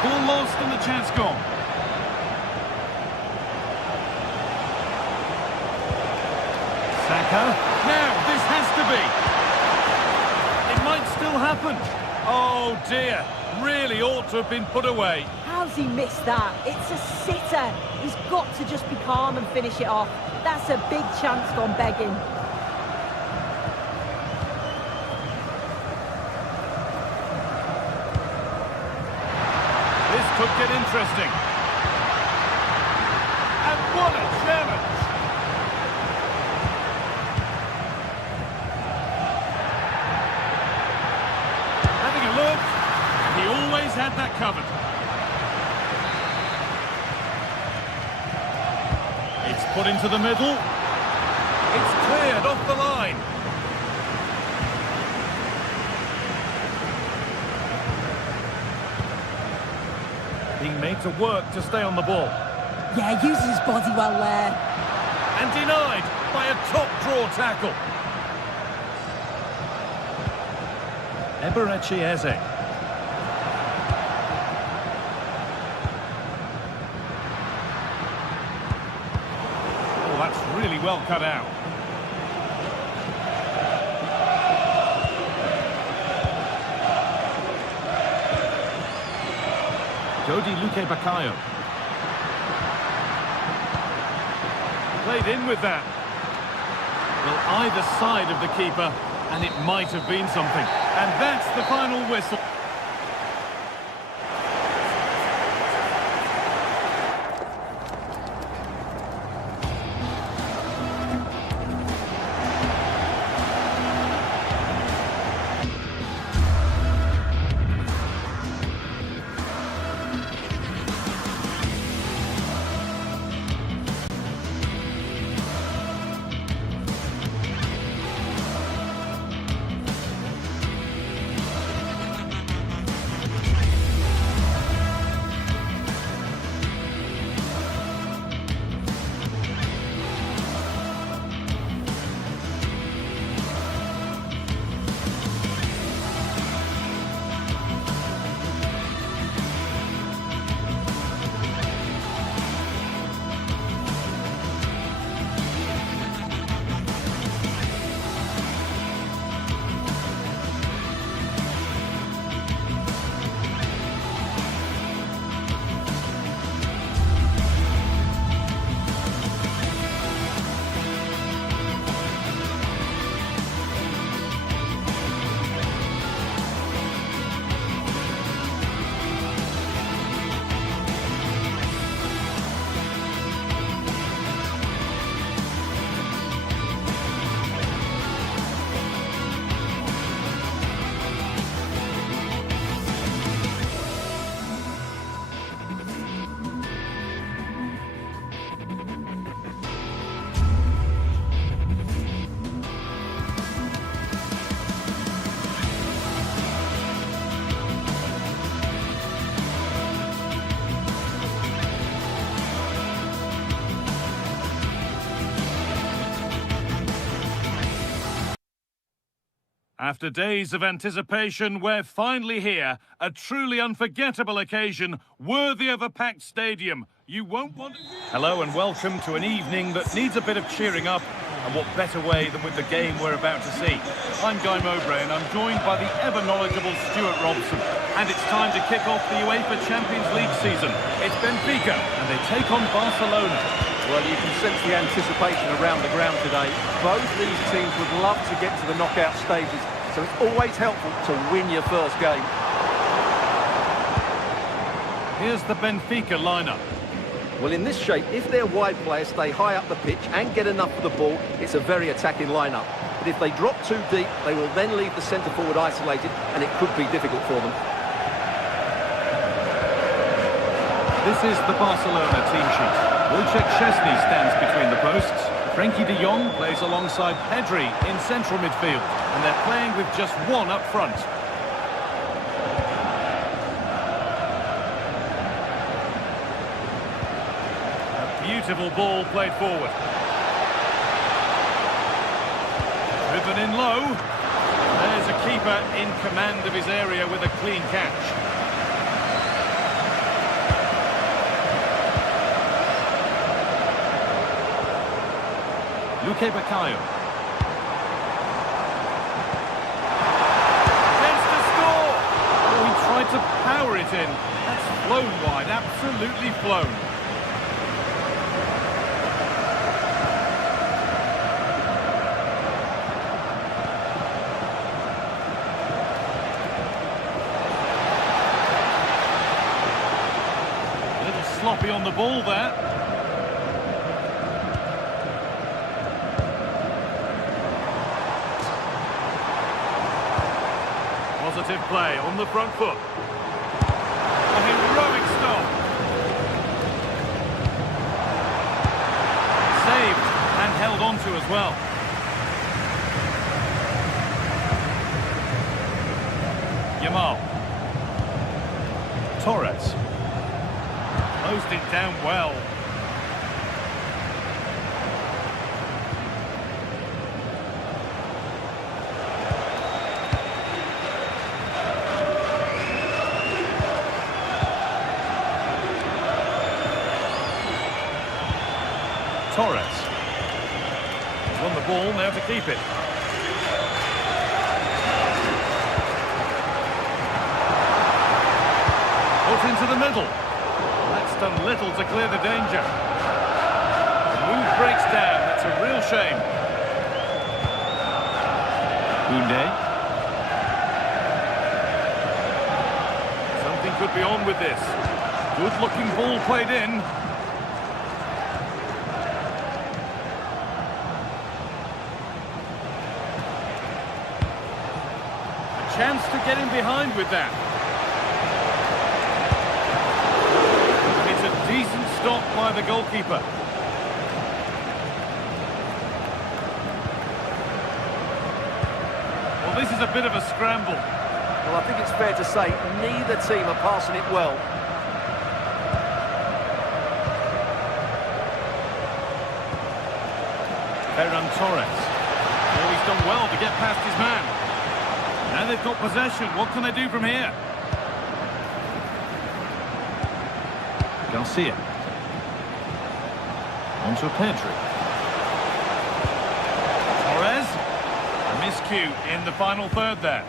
Ball lost and the chance gone. Saka. Now, this has to be. It might still happen. Oh, dear. Really ought to have been put away. How's he missed that? It's a sitter. He's got to just be calm and finish it off. That's a big chance gone begging. This could get interesting. And what a challenge! Having a look. He always had that covered. It's put into the middle. It's cleared off the line. Being made to work to stay on the ball. Yeah, he uses his body well there. And denied by a top-draw tackle. Eberechi Eze. Oh, that's really well cut out. Dodi Luke Bakayo. Played in with that. Well, either side of the keeper, and it might have been something. And that's the final whistle. After days of anticipation, we're finally here. A truly unforgettable occasion, worthy of a packed stadium. You won't want... Hello and welcome to an evening that needs a bit of cheering up. And what better way than with the game we're about to see. I'm Guy Mowbray and I'm joined by the ever-knowledgeable Stuart Robson. And it's time to kick off the UEFA Champions League season. It's Benfica and they take on Barcelona. Well, you can sense the anticipation around the ground today. Both these teams would love to get to the knockout stages, so it's always helpful to win your first game. Here's the Benfica lineup. Well, in this shape, if their wide players stay high up the pitch and get enough of the ball, it's a very attacking lineup. But if they drop too deep, they will then leave the centre-forward isolated, and it could be difficult for them. This is the Barcelona team sheet. Wojciech Szczesny stands between the posts. Frenkie de Jong plays alongside Pedri in central midfield, and they're playing with just one up front. A beautiful ball played forward. Driven in low. There's a keeper in command of his area with a clean catch. Luque Bacalhau. Chance to score! Oh, he tried to power it in. That's flown wide, absolutely flown. A little sloppy on the ball there. Positive play on the front foot. A heroic stop. Saved and held on to as well. Yamal. Torres. Closed it down well. Torres. He's won the ball, now to keep it. Put into the middle. That's done little to clear the danger. The move breaks down, that's a real shame. Koundé. Something could be on with this. Good looking ball played in. Chance to get in behind with that. It's a decent stop by the goalkeeper. Well, this is a bit of a scramble. Well, I think it's fair to say neither team are passing it well. Ferran Torres. Oh, he's done well to get past his man. Now they've got possession. What can they do from here? Garcia. On to Pedri. Torres. A miscue in the final third there.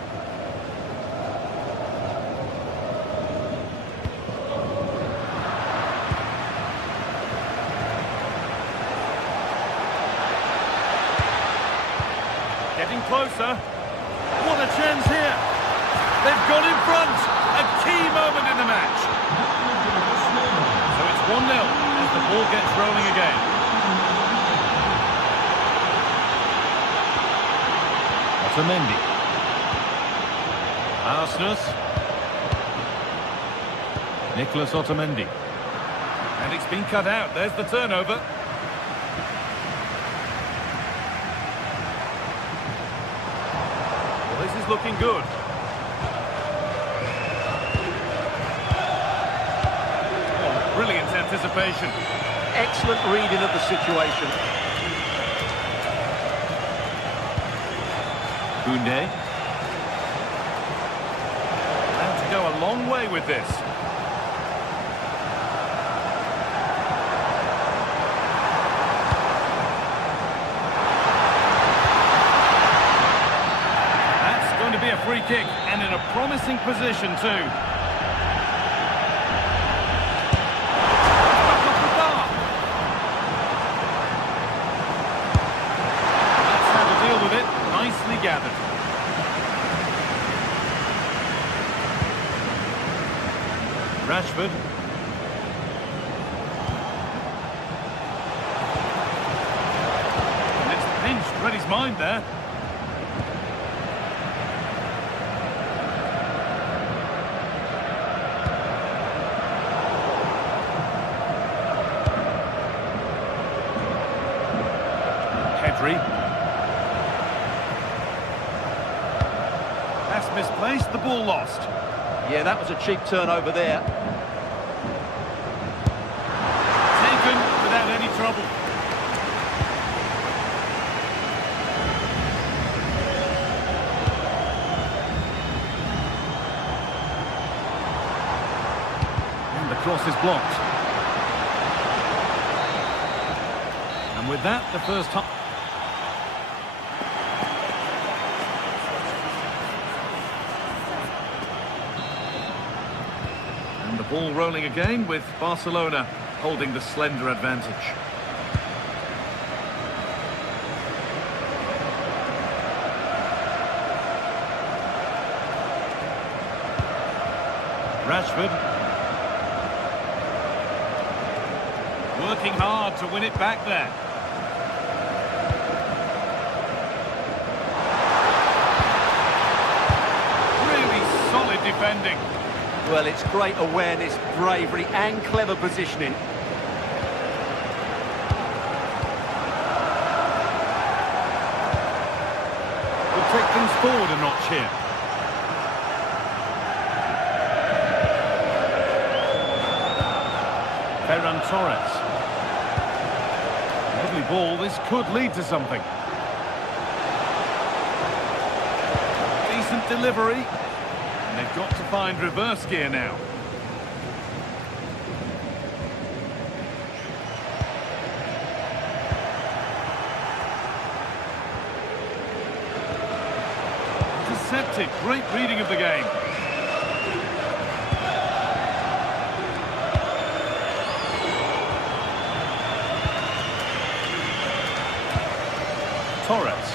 Getting closer. What a chance here. They've gone in front. A key moment in the match. So it's 1-0 as the ball gets rolling again. Otamendi. Arsenus. Nicolas Otamendi. And it's been cut out. There's the turnover. This is looking good. Oh, brilliant anticipation. Excellent reading of the situation. Koundé. And to go a long way with this. Be a free kick and in a promising position too. That's how to deal with it. Nicely gathered. Rashford. mind there. That's misplaced, the ball lost. Yeah, that was a cheap turnover there. Taken without any trouble. And the cross is blocked. And with that, the first time. Ball rolling again with Barcelona holding the slender advantage. Rashford. Working hard to win it back there. Really solid defending. Well, it's great awareness, bravery and clever positioning. Will take things forward a notch here. Ferran Torres. Lovely ball, this could lead to something. Decent delivery. And they've got to find reverse gear now. Intercepted, great reading of the game. Torres.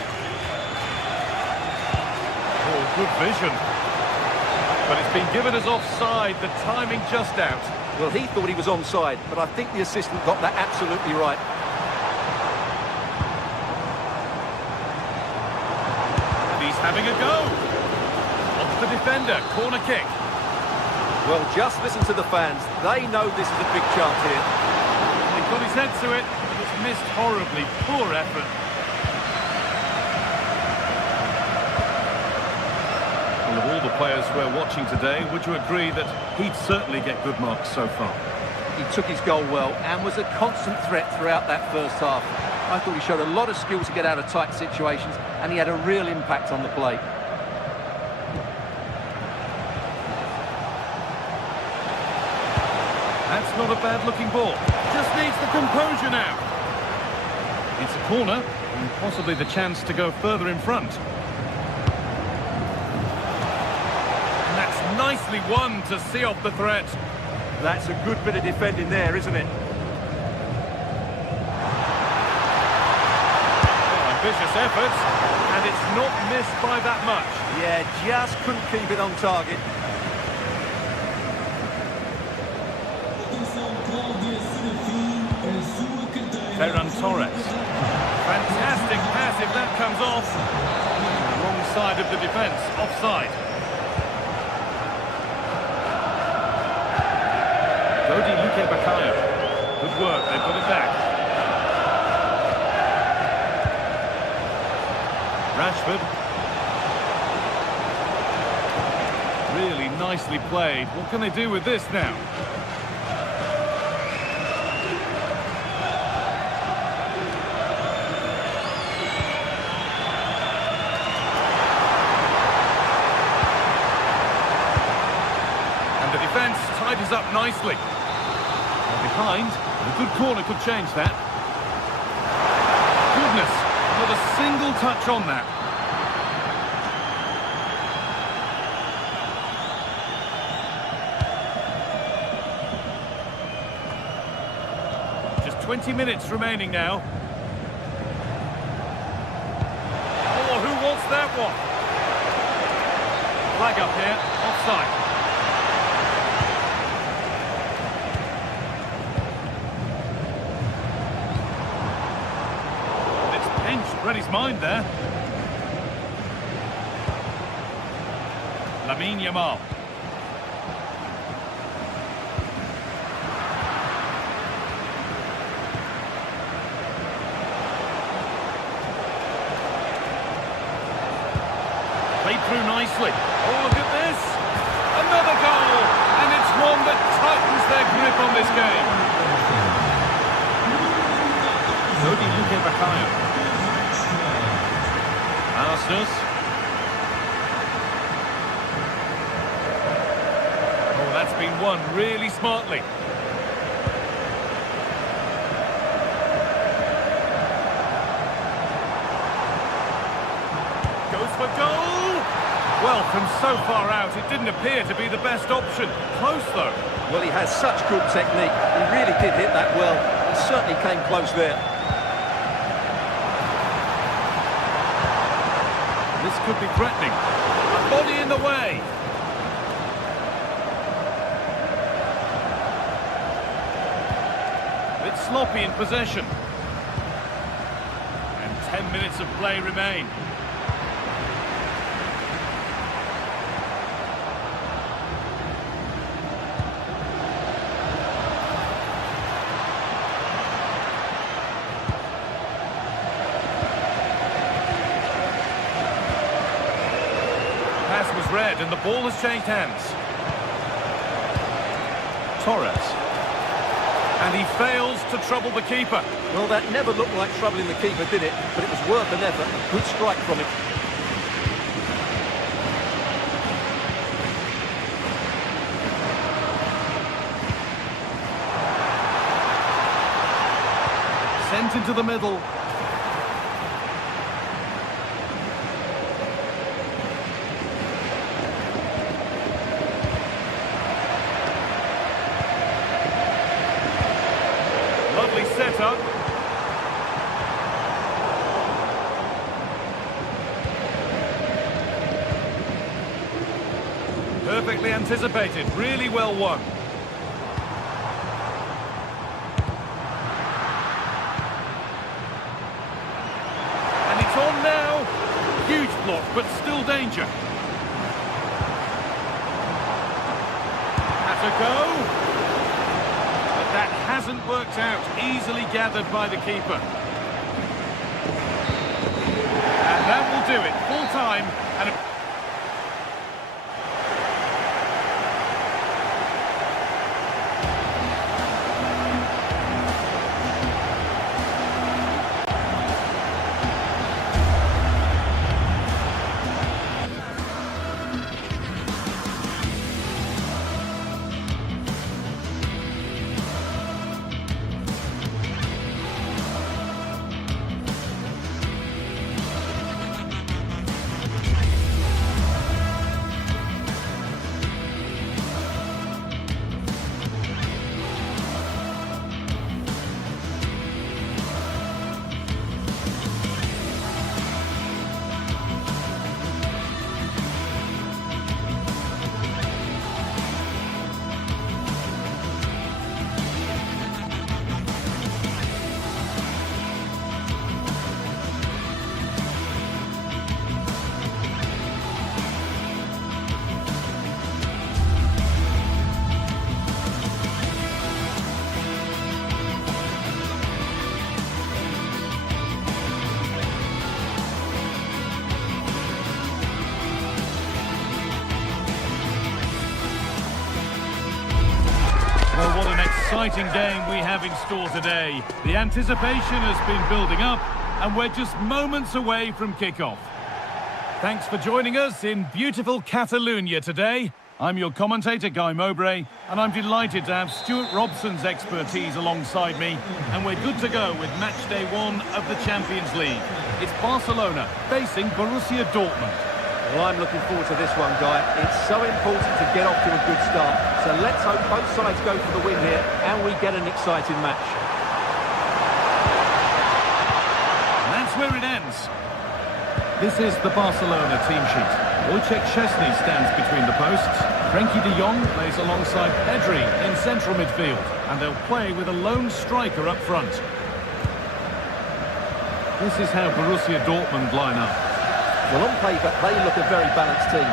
Oh, good vision. But it's been given as offside, the timing just out. Well, he thought he was onside, but I think the assistant got that absolutely right. And he's having a go. Off the defender, corner kick. Well, just listen to the fans. They know this is a big chance here. He got his head to it, but it's missed horribly. Poor effort. Of all the players we're watching today, would you agree that he'd certainly get good marks so far? He took his goal well and was a constant threat throughout that first half. I thought he showed a lot of skill to get out of tight situations, and he had a real impact on the play. That's not a bad-looking ball. Just needs the composure now. It's a corner, and possibly the chance to go further in front. Nicely won to see off the threat. That's a good bit of defending there, isn't it? Oh, ambitious efforts, and it's not missed by that much. Yeah, just couldn't keep it on target. Ferran Torres. Fantastic pass if that comes off. Wrong side of the defence, offside. Good work, they've got it back. Rashford. Really nicely played. What can they do with this now? And the defence tidies up nicely. Behind, a good corner could change that. Goodness, not a single touch on that. Just 20 minutes remaining now. Oh, who wants that one? Flag up here, offside. Ready his mind there. Lamine Yamal. Played through nicely. Oh, look at this. Another goal. And it's one that tightens their grip on this game. Cody Luque Bakayo. Arsenal. Oh, that's been won really smartly. Goes for goal! Well, from so far out, it didn't appear to be the best option. Close, though. Well, he has such good technique. He really did hit that well. He certainly came close there. This could be threatening. A body in the way. Bit sloppy in possession. And 10 minutes of play remain. Was red and the ball has changed hands. Torres. And he fails to trouble the keeper. Well, that never looked like troubling the keeper, did it? But it was worth an effort. Good strike from him. Sent into the middle. Lovely setup. Perfectly anticipated, really well won. And it's on now. Huge block, but still danger. That's a go. That hasn't worked out, easily gathered by the keeper. And that will do it, full time. And well, what an exciting game we have in store today. The anticipation has been building up, and we're just moments away from kickoff. Thanks for joining us in beautiful Catalonia today. I'm your commentator, Guy Mowbray, and I'm delighted to have Stuart Robson's expertise alongside me, and we're good to go with match day 1 of the Champions League. It's Barcelona facing Borussia Dortmund. Well, I'm looking forward to this one, Guy. It's so important to get off to a good start. So let's hope both sides go for the win here and we get an exciting match. And that's where it ends. This is the Barcelona team sheet. Wojciech Szczesny stands between the posts. Frenkie de Jong plays alongside Pedri in central midfield. And they'll play with a lone striker up front. This is how Borussia Dortmund line up. Well, on paper, they look a very balanced team.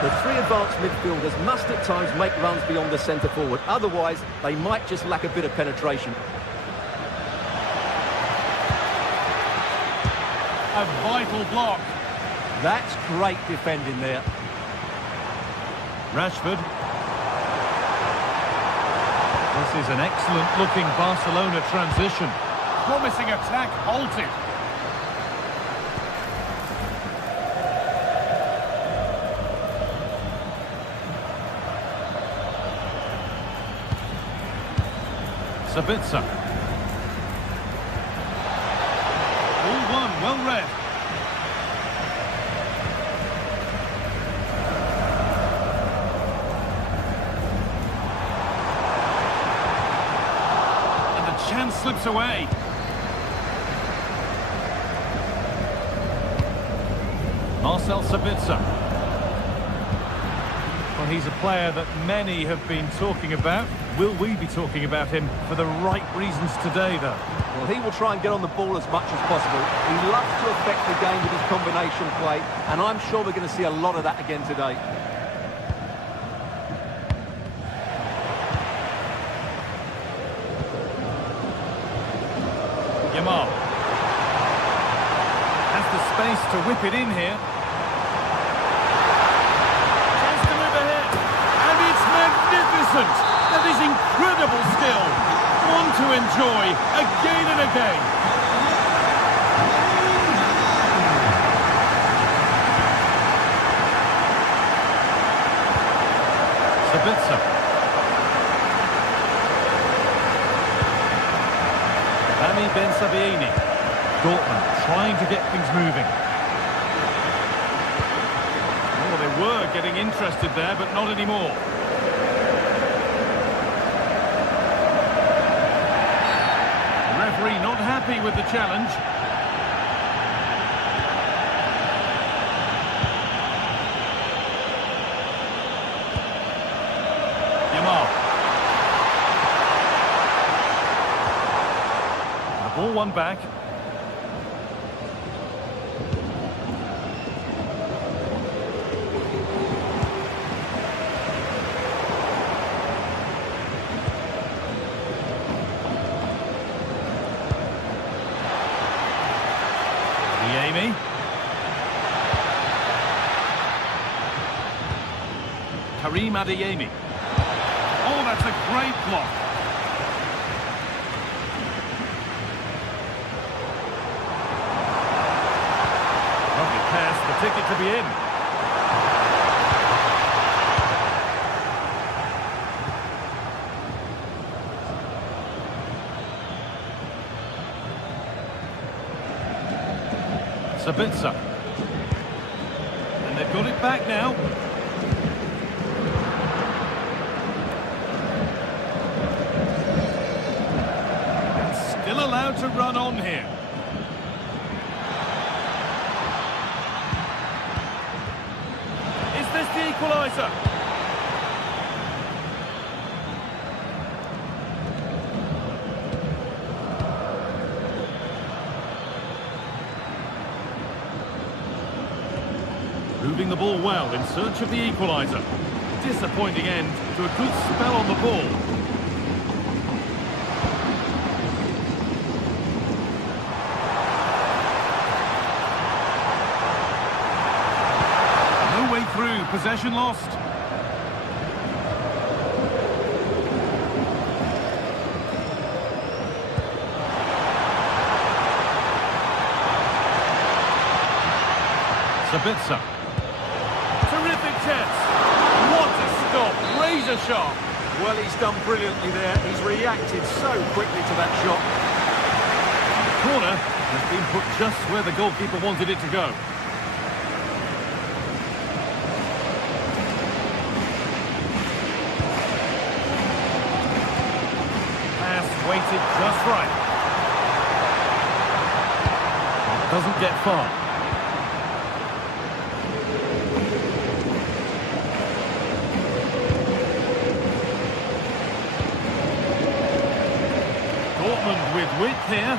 But the three advanced midfielders must at times make runs beyond the centre-forward. Otherwise, they might just lack a bit of penetration. A vital block. That's great defending there. Rashford. This is an excellent-looking Barcelona transition. Promising attack halted. Sabitzer. All one, well read. And the chance slips away. Marcel Sabitzer. Well, he's a player that many have been talking about. Will we be talking about him for the right reasons today, though? Well, he will try and get on the ball as much as possible. He loves to affect the game with his combination play, and I'm sure we're going to see a lot of that again today. Yamal has the space to whip it in here. Chance to move ahead, and it's magnificent. That is incredible skill. One to enjoy again and again. Sabitzer. Rami Ben Sabieni. Dortmund trying to get things moving. Oh, they were getting interested there, but not anymore. Referee not happy with the challenge. Yamal. The ball won back. Amy. Karim Adeyemi. Oh, that's a great block. Lovely pass, the ticket to be in. Sabitzer. And they've got it back now. And still allowed to run on here. Is this the equaliser? Moving the ball well in search of the equaliser. Disappointing end to a good spell on the ball. No way through, possession lost. Sabitzer. Terrific chance. What a stop. Razor sharp. Well, he's done brilliantly there. He's reacted so quickly to that shot. The corner has been put just where the goalkeeper wanted it to go. Pass weighted just right. Doesn't get far. Dortmund with width here.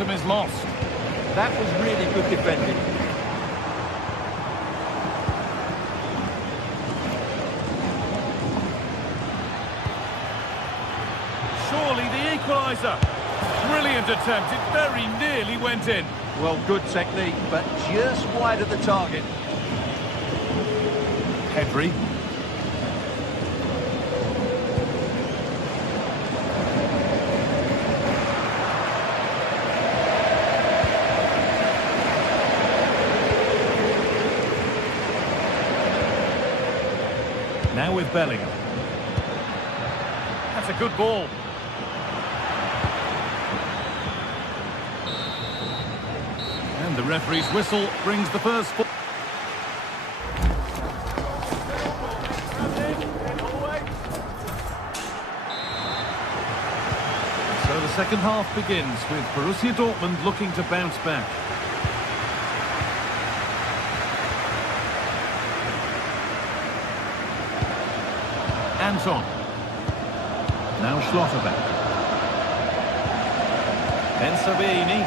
momentum is lost. That was really good defending. Surely the equaliser. Brilliant attempt. It very nearly went in. Well, good technique, but just wide of the target. Pedri. Now with Bellingham. That's a good ball. And the referee's whistle brings the first... So the second half begins with Borussia Dortmund looking to bounce back. Anton. Now Schlotterbeck. Ben Sabini.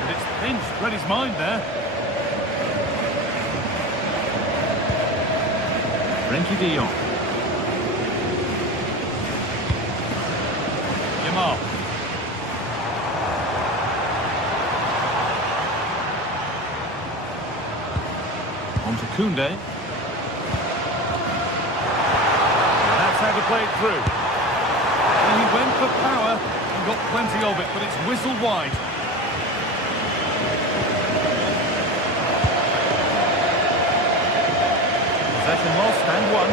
And it's pinched, read his mind there. Frenkie de Jong. Yamal. On to Koundé. How to play it through. Well, he went for power and got plenty of it, but it's whistled wide. Possession lost and won.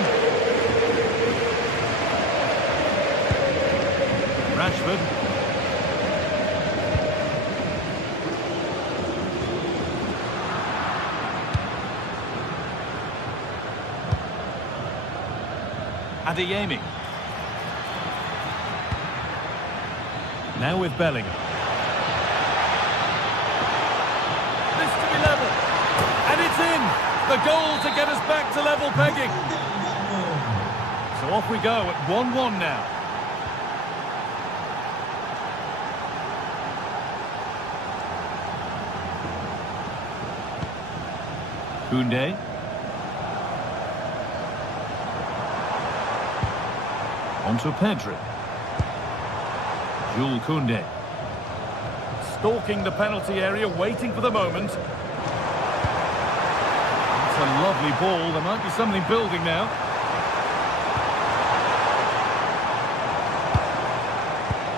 Rashford. Adeyemi. Now with Bellingham. This to be level. And it's in! The goal to get us back to level pegging. So off we go at 1-1 now. Koundé. On to Pedri. Jules Koundé. Stalking the penalty area, waiting for the moment. It's a lovely ball. There might be something building now.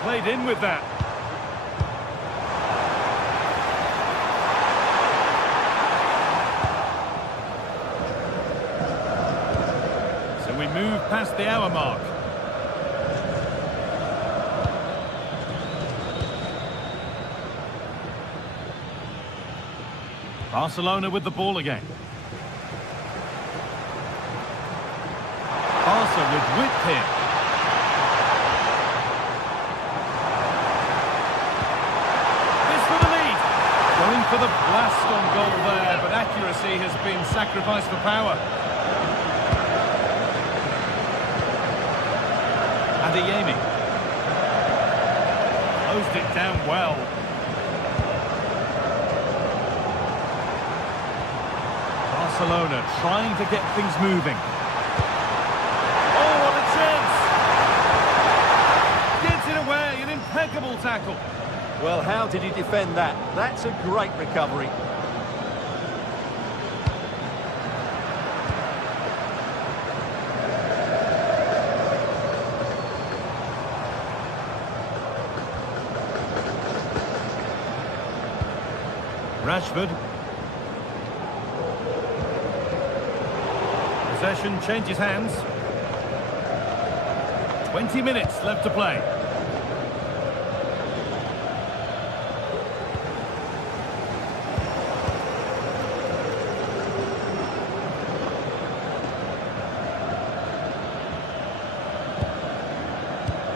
Played in with that. So we move past the hour mark. Barcelona with the ball again. Barca with width here. This for the lead. Going for the blast on goal there, but accuracy has been sacrificed for power. Adeyemi. Closed it down well. Barcelona trying to get things moving. Oh, what a chance! Gets it away, an impeccable tackle. Well, how did he defend that? That's a great recovery. Rashford. Possession changes hands. 20 minutes left to play.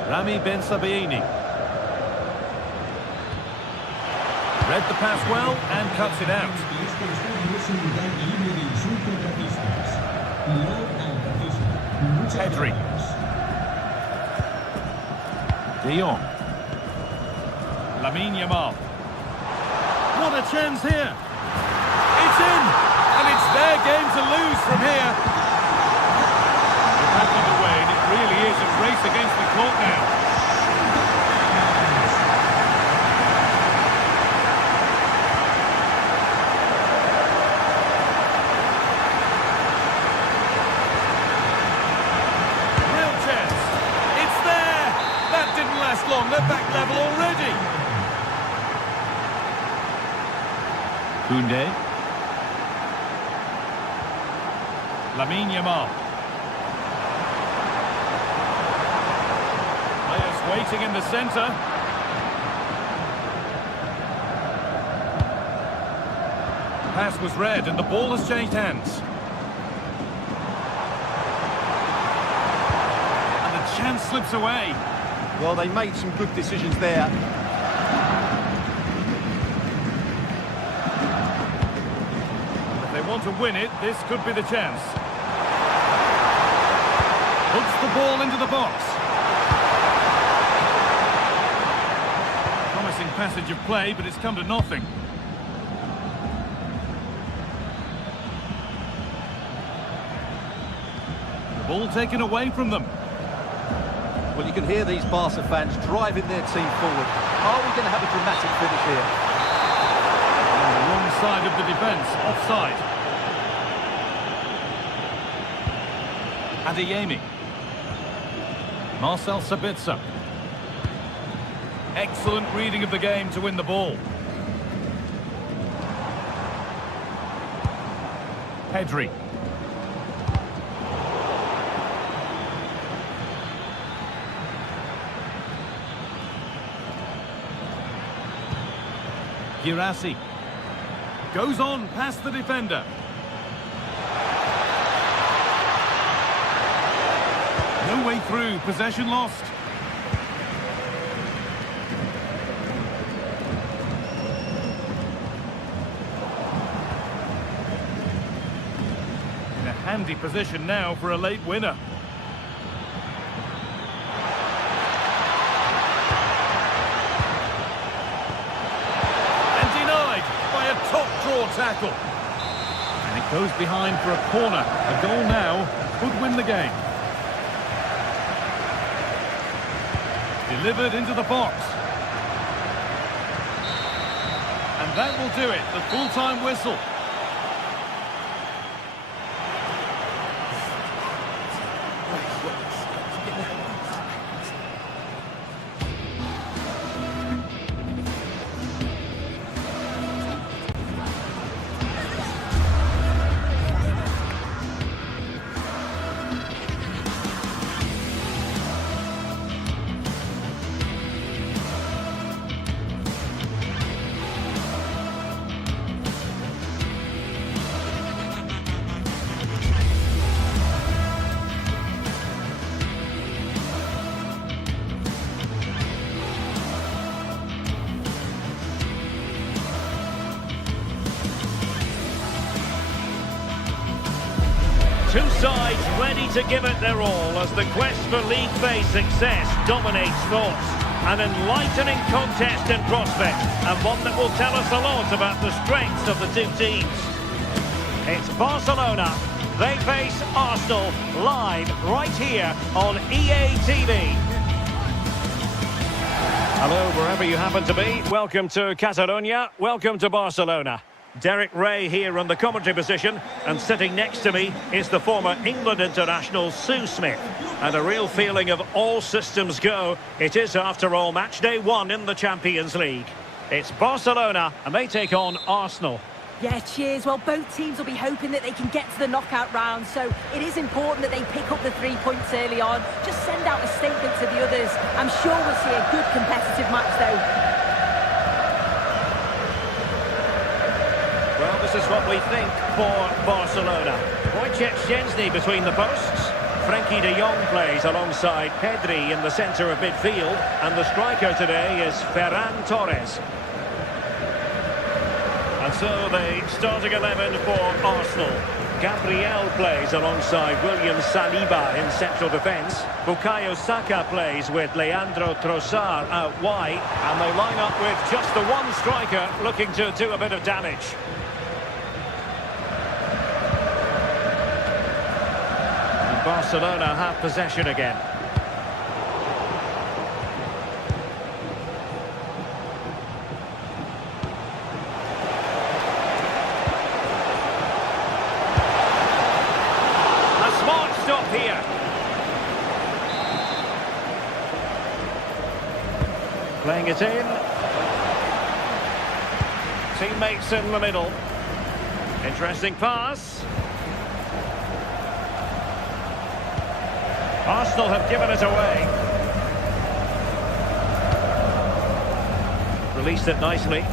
Rami Ben Sabini. Read the pass well and cuts it out. Pedri. De Jong. Lamine Yamal. What a chance here. It's in. And it's their game to lose from here. Back on the way, and it really is a race against the clock now. Long, they're back level already. Koundé. Lamine Yamal. Players waiting in the centre. Pass was read and the ball has changed hands. And the chance slips away. Well, they made some good decisions there. If they want to win it, this could be the chance. Puts the ball into the box. Promising passage of play, but it's come to nothing. The ball taken away from them. Well, you can hear these Barca fans driving their team forward. Are we going to have a dramatic finish here? On the wrong side of the defence, offside. Adeyemi. Marcel Sabitzer. Excellent reading of the game to win the ball. Pedri. Girassi goes on past the defender. No way through, possession lost. In a handy position now for a late winner. Top-draw tackle. And it goes behind for a corner. A goal now could win the game. Delivered into the box. And that will do it. The full-time whistle. Two sides ready to give it their all as the quest for League phase success dominates thoughts. An enlightening contest in prospect, and one that will tell us a lot about the strengths of the two teams. It's Barcelona. They face Arsenal live right here on EA TV. Hello, wherever you happen to be. Welcome to Catalonia. Welcome to Barcelona. Derek Ray here on the commentary position, and sitting next to me is the former England international Sue Smith. And a real feeling of all systems go. It is, after all, match day 1 in the Champions League. It's Barcelona, and they take on Arsenal. Yeah, cheers. Well, both teams will be hoping that they can get to the knockout round, so it is important that they pick up the 3 points early on. Just send out a statement to the others. I'm sure we'll see a good competitive match, though. Well, this is what we think for Barcelona. Wojciech Szczęsny between the posts. Frenkie de Jong plays alongside Pedri in the centre of midfield. And the striker today is Ferran Torres. And so the starting 11 for Arsenal. Gabriel plays alongside William Saliba in central defence. Bukayo Saka plays with Leandro Trossard out wide. And they line up with just the one striker looking to do a bit of damage. And Barcelona have possession again. Stop here. Playing it in. Teammates in the middle. Interesting pass. Arsenal have given it away. Released it nicely.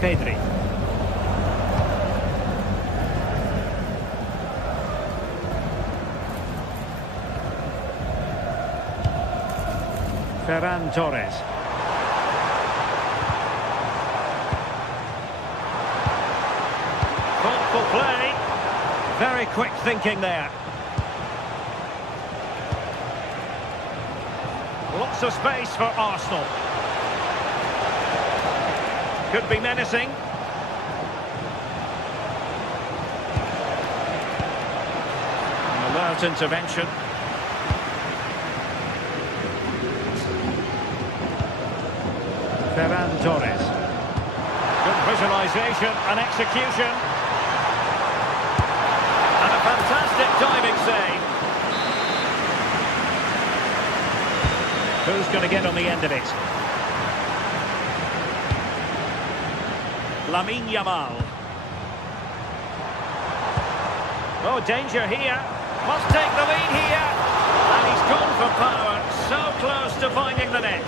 Pedri. Ferran Torres. Thoughtful play. Very quick thinking there. Lots of space for Arsenal. Could be menacing. An alert intervention. Ferran Torres. Good visualisation and execution. And a fantastic diving save. Who's going to get on the end of it? Lamine Yamal. Oh, danger here. Must take the lead here. And he's gone for power. So close to finding the net.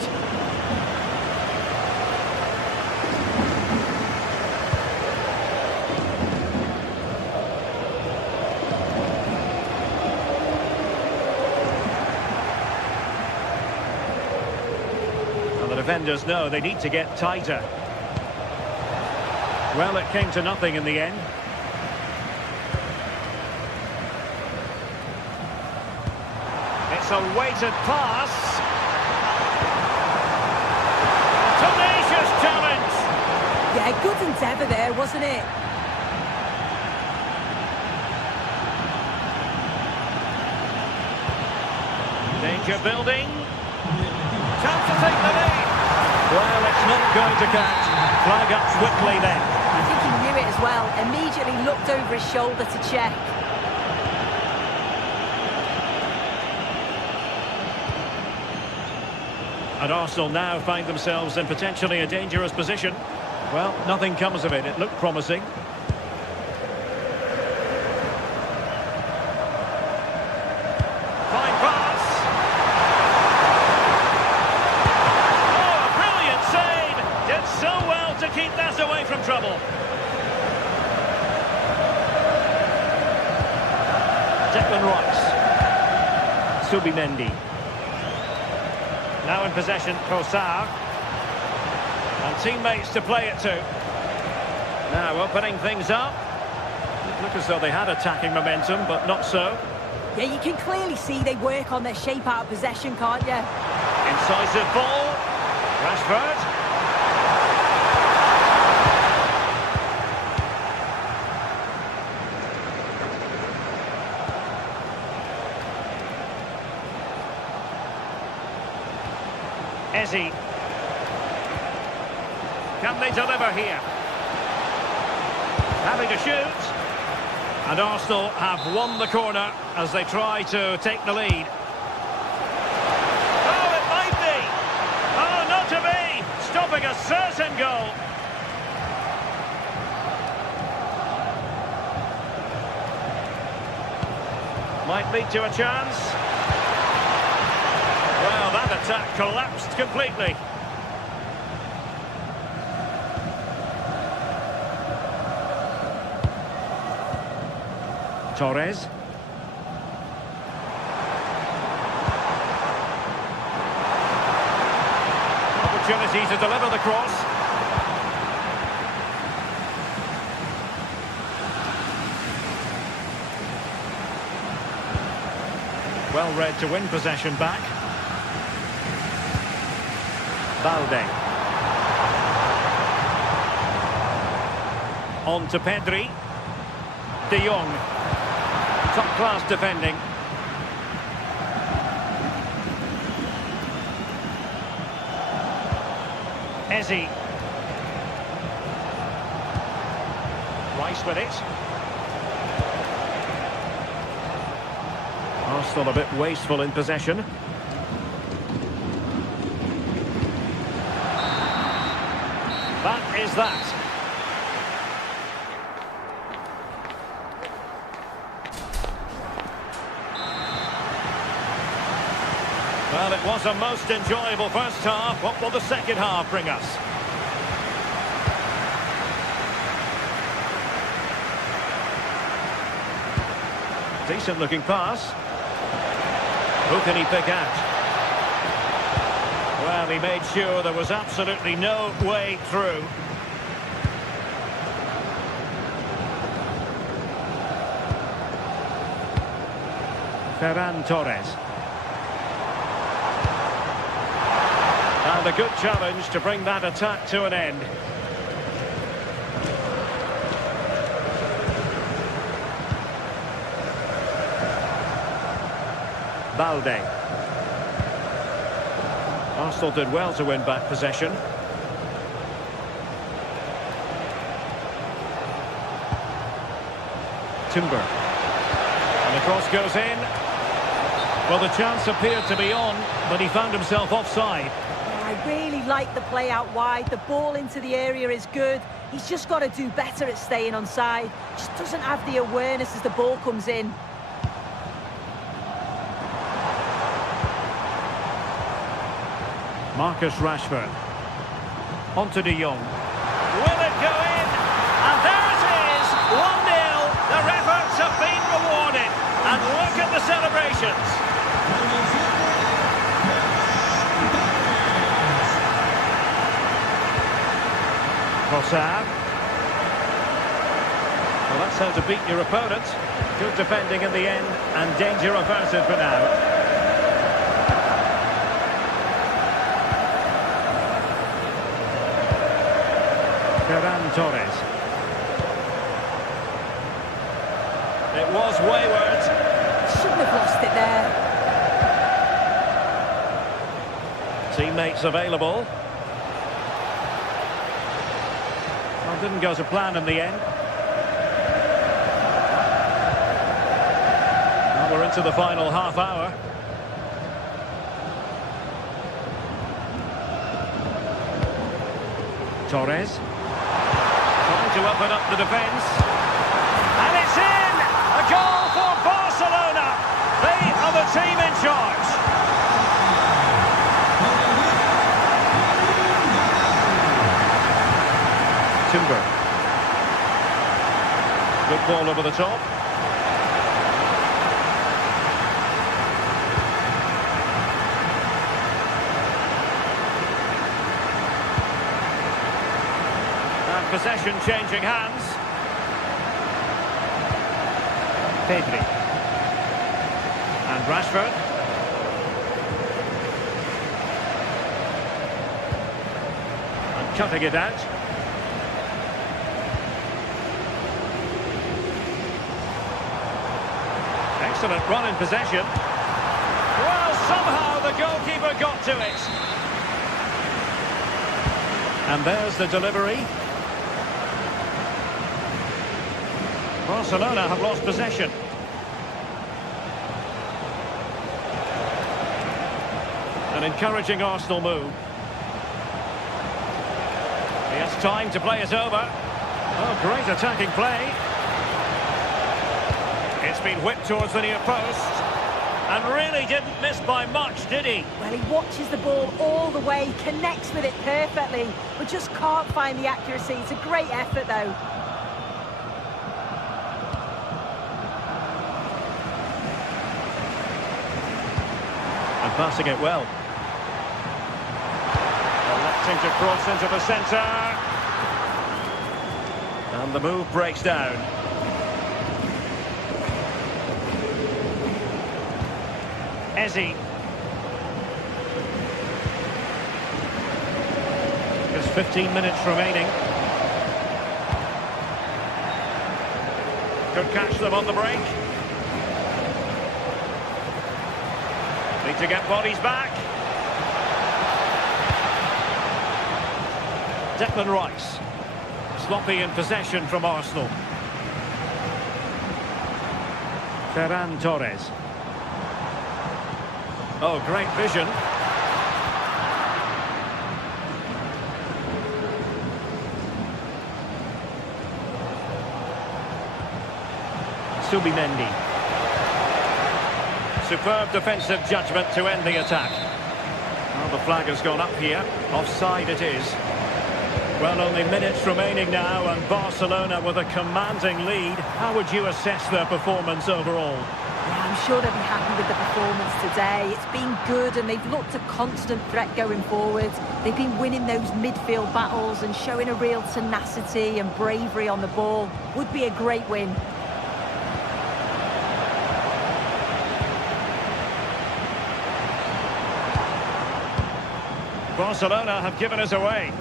Well, the defenders know they need to get tighter. Well, it came to nothing in the end. It's a weighted pass. Tenacious challenge. Yeah, good endeavour there, wasn't it? Danger building. Chance to take the lead. Well, it's not going to catch. Flag up quickly then. I think he knew it as well. Immediately looked over his shoulder to check. And Arsenal now find themselves in potentially a dangerous position. Well, nothing comes of it. It looked promising. Fine pass. Oh, a brilliant save. Did so well to keep that away from trouble. Declan Rice. Subimendi. Now in possession, Trossard. And teammates to play it to. Now opening things up. It looked as though they had attacking momentum, but not so. Yeah, you can clearly see they work on their shape out of possession, can't you? Incisive ball. Rashford. Ezzy. Can they deliver here? Having to shoot. And Arsenal have won the corner as they try to take the lead. Oh, it might be. Oh, not to be. Stopping a certain goal. Might lead to a chance. Well, that attack collapsed completely. Torres. Opportunity to deliver the cross. Well read to win possession back. Balde. On to Pedri. De Jong. Top-class defending. Eze. Rice with it. Arsenal a bit wasteful in possession. That is that. Well, it was a most enjoyable first half. What will the second half bring us? Decent looking pass. Who can he pick out? Well, he made sure there was absolutely no way through. Ferran Torres. And a good challenge to bring that attack to an end. Balde. Arsenal did well to win back possession. Timber. And the cross goes in. Well, the chance appeared to be on, but he found himself offside. I really like the play out wide. The ball into the area is good. He's just got to do better at staying onside. Just doesn't have the awareness as the ball comes in. Marcus Rashford. On to De Jong. Will it go in? And there it is! 1-0. Their efforts have been rewarded. And look at the celebrations. Trossard. Well, that's how to beat your opponent. Good defending in the end, and danger averted for now. Ferran Torres. It was wayward. Shouldn't have lost it there. Teammates available. Well, didn't go to plan in the end. Well, we're into the final half hour. Torres. To open up the defence. And it's in! A goal for Barcelona! They are the team in charge. Timber. Good ball over the top. Possession changing hands. Pedri. And Rashford. And cutting it out. Excellent run in possession. Well, somehow the goalkeeper got to it. And there's the delivery. Barcelona have lost possession. An encouraging Arsenal move. He has time to play it over. Oh, great attacking play. It's been whipped towards the near post. And really didn't miss by much, did he? Well, he watches the ball all the way, connects with it perfectly, but just can't find the accuracy. It's a great effort, though. Passing it well. Well, let's Attempting to cross into the centre. And the move breaks down. Ezzy. There's 15 minutes remaining. Could catch them on the break. Need to get bodies back. Declan Rice. Sloppy in possession from Arsenal. Ferran Torres. Oh, great vision. Subimendi. Superb defensive judgment to end the attack. Well, the flag has gone up here. Offside it is. Well, only minutes remaining now, and Barcelona with a commanding lead. How would you assess their performance overall? Yeah, I'm sure they'll be happy with the performance today. It's been good and they've looked a constant threat going forward. They've been winning those midfield battles and showing a real tenacity and bravery on the ball. Would be a great win. Barcelona have given us away.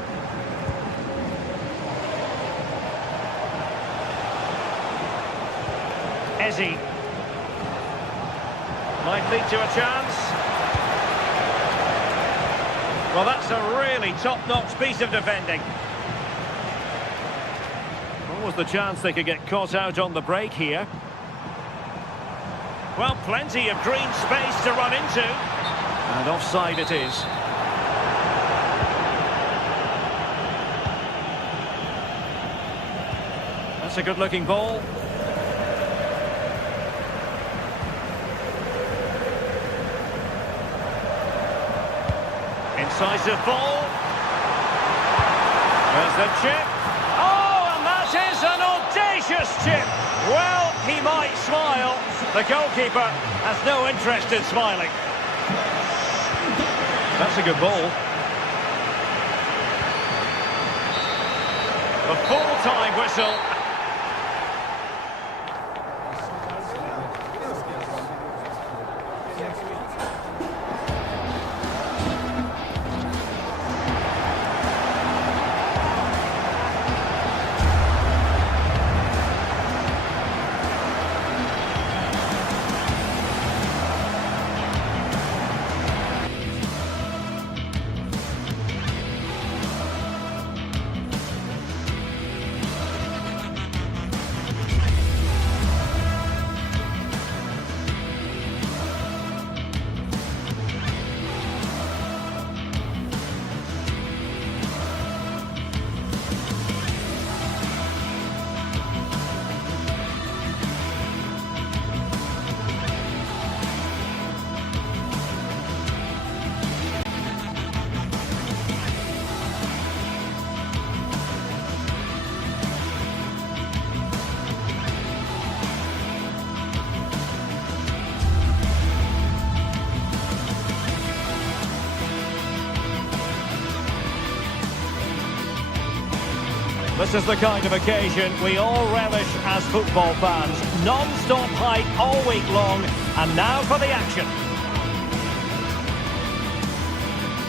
Ezzy. Might lead to a chance. Well, that's a really top-notch piece of defending. What was the chance they could get caught out on the break here? Well, plenty of green space to run into. And offside it is. That's a good-looking ball. Incisive ball. There's the chip. Oh, and that is an audacious chip. Well, he might smile. The goalkeeper has no interest in smiling. That's a good ball. The full-time whistle. This is the kind of occasion we all relish as football fans. Non-stop hype all week long, and now for the action.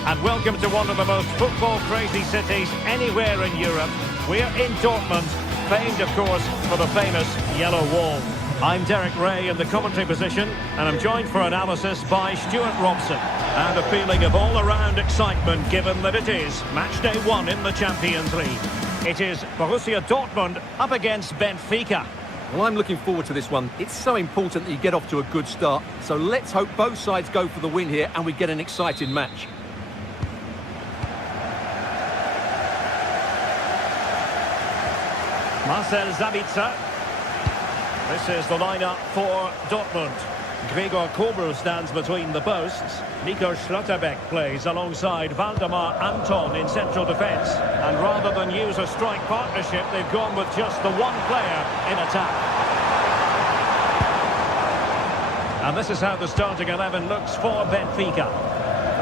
And welcome to one of the most football-crazy cities anywhere in Europe. We're in Dortmund, famed, of course, for the famous Yellow Wall. I'm Derek Ray in the commentary position, and I'm joined for analysis by Stuart Robson. And a feeling of all-around excitement, given that it is match day 1 in the Champions League. It is Borussia Dortmund up against Benfica. Well, I'm looking forward to this one. It's so important that you get off to a good start. So let's hope both sides go for the win here and we get an exciting match. Marcel Sabitzer. This is the lineup for Dortmund. Gregor Kobel stands between the posts. Nico Schlotterbeck plays alongside Valdemar Anton in central defence. And rather than use a strike partnership, they've gone with just the one player in attack. And this is how the starting 11 looks for Benfica.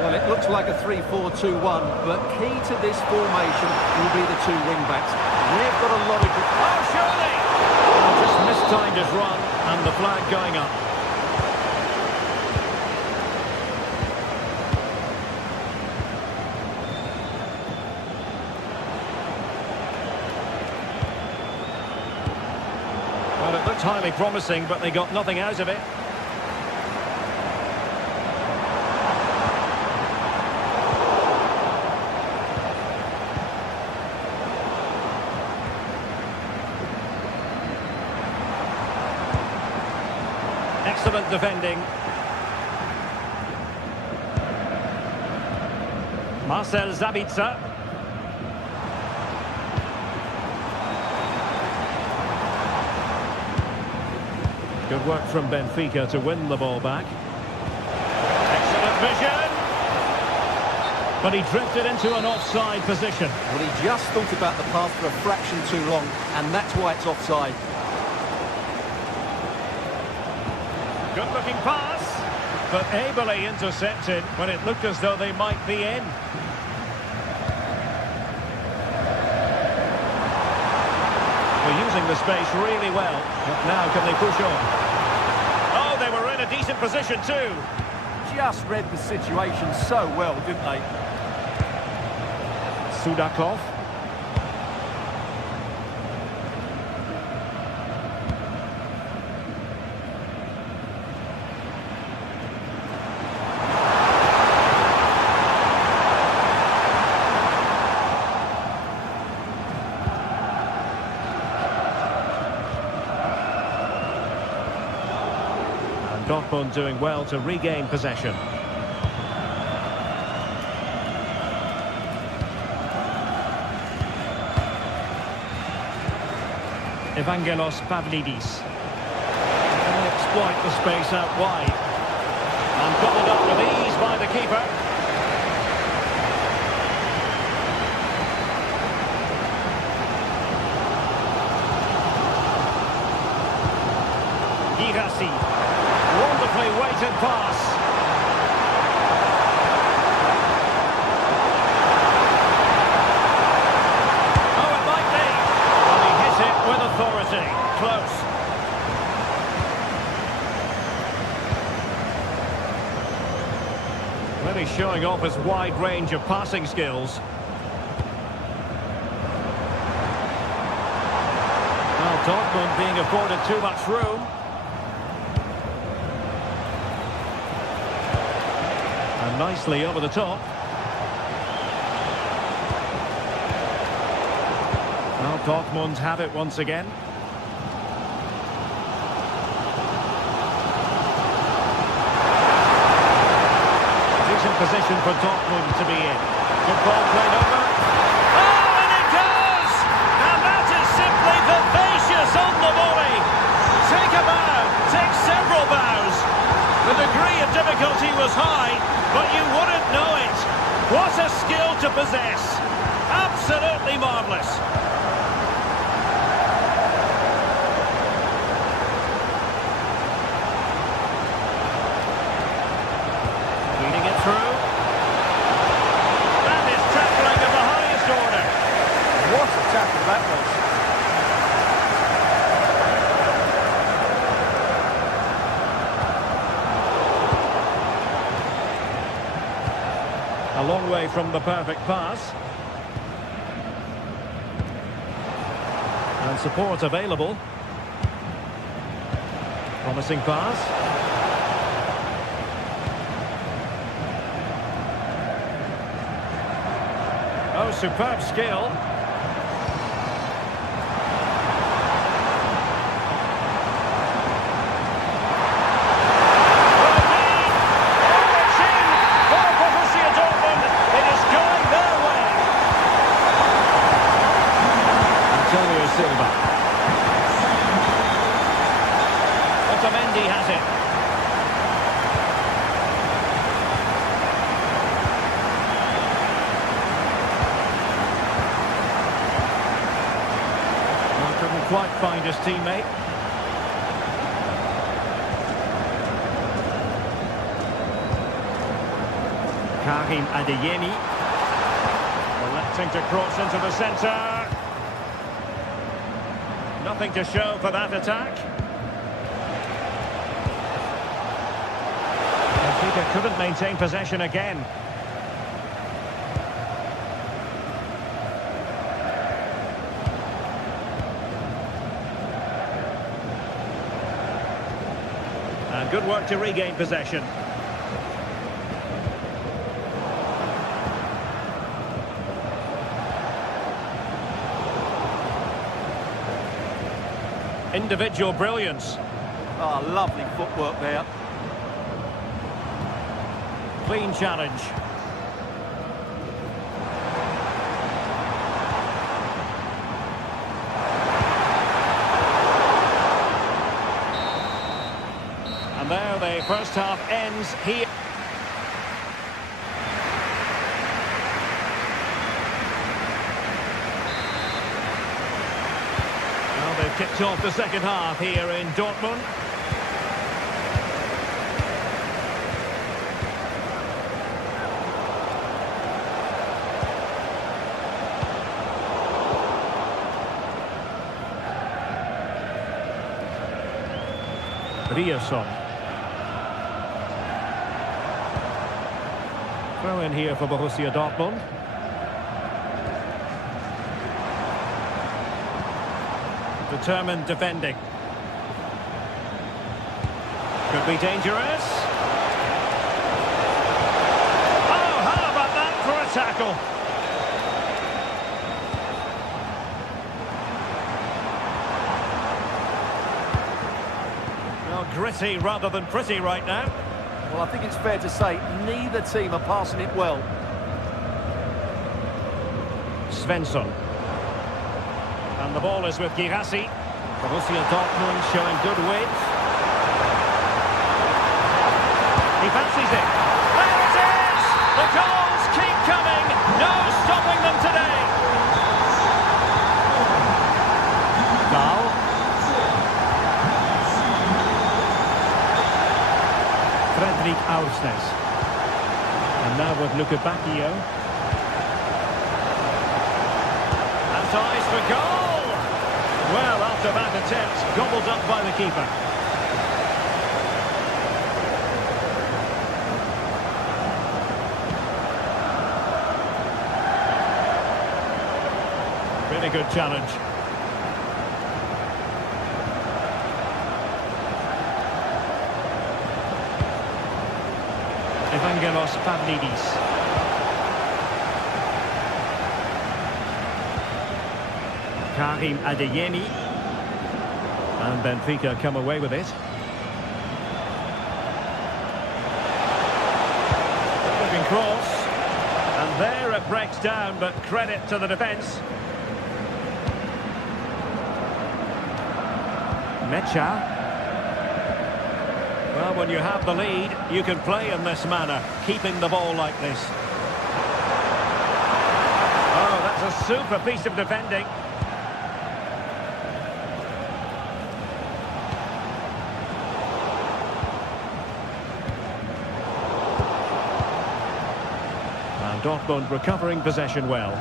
Well, it looks like a 3-4-2-1, but key to this formation will be the two wing-backs. They've got a lot of good... Oh, surely! Oh, just mistimed his run, and the flag going up. Well, it looked highly promising, but they got nothing out of it. Excellent defending. Marcel Sabitzer. Good work from Benfica to win the ball back. Excellent vision. But he drifted into an offside position. Well, he just thought about the pass for a fraction too long, and that's why it's offside. Good-looking pass, but ably intercepted when it looked as though they might be in. They're using the space really well, but now can they push on? Oh, they were in a decent position too. Just read the situation so well, didn't they? Sudakov. Dortmund doing well to regain possession. Evangelos Pavlidis. Can they exploit the space out wide? And gobbled up with ease by the keeper. Girassi. Wonderfully weighted pass. Oh, it might be. Well, he hit it with authority. Close. Really showing off his wide range of passing skills. Well, Dortmund being afforded too much room. And nicely over the top. Well, Dortmund have it once again. Decent position for Dortmund to be in. Good ball played over. Oh, and it goes! And that is simply vivacious on the volley. Take a bow, take several bows. The degree of difficulty was high, but you wouldn't know it. What a skill to possess. Absolutely marvellous. Feeding it through. That is tackling of the highest order. What a tackle that was. A long way from the perfect pass. And support available. Promising pass. Oh, superb skill. Has it. Well, couldn't quite find his teammate. Adeyemi. Electing to cross into the centre. Nothing to show for that attack. Benfica couldn't maintain possession again. And good work to regain possession. Individual brilliance. Oh, lovely footwork there. Clean challenge. And there the first half ends here. Well, they've kicked off the second half here in Dortmund. Riasson. Throw in here for Borussia Dortmund. Determined defending. Could be dangerous. Oh, how about that for a tackle? Gritty rather than pretty right now. Well, I think it's fair to say neither team are passing it well. Svensson. And the ball is with Girassi. Borussia Dortmund showing good width. He fancies it. There it is! The goals keep coming. No stopping them today. Dahl. Fredrik Aursnes. And now with Luca Bacchio. And ties for goal! Well, after that attempt, gobbled up by the keeper. Really good challenge. Evangelos Pavlidis. Karim Adeyemi. And Benfica come away with it. Looking cross. And there it breaks down, but credit to the defence. Mecha. Well, when you have the lead, you can play in this manner, keeping the ball like this. Oh, that's a super piece of defending. And Dortmund recovering possession well.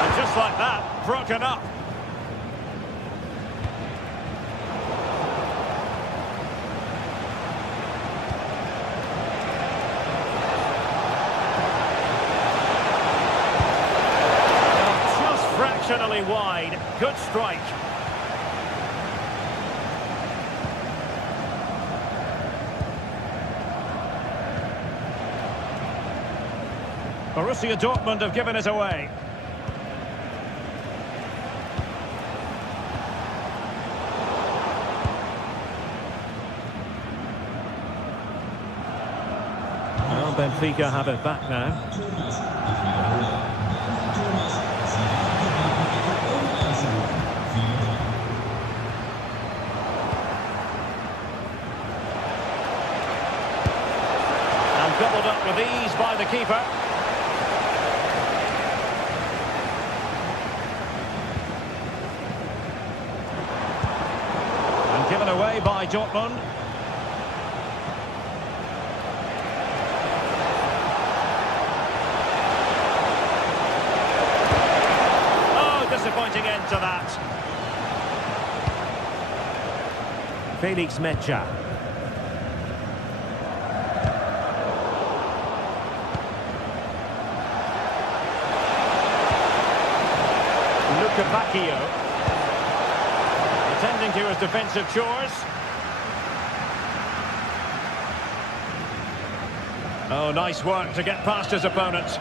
And just like that, broken up. Just fractionally wide. Good strike. Borussia Dortmund have given it away. Benfica have it back now. And gobbled up with ease by the keeper. And given away by Dortmund. Oh, disappointing end to that. Felix Mecha. Capaccio, attending to his defensive chores. Oh, nice work to get past his opponent.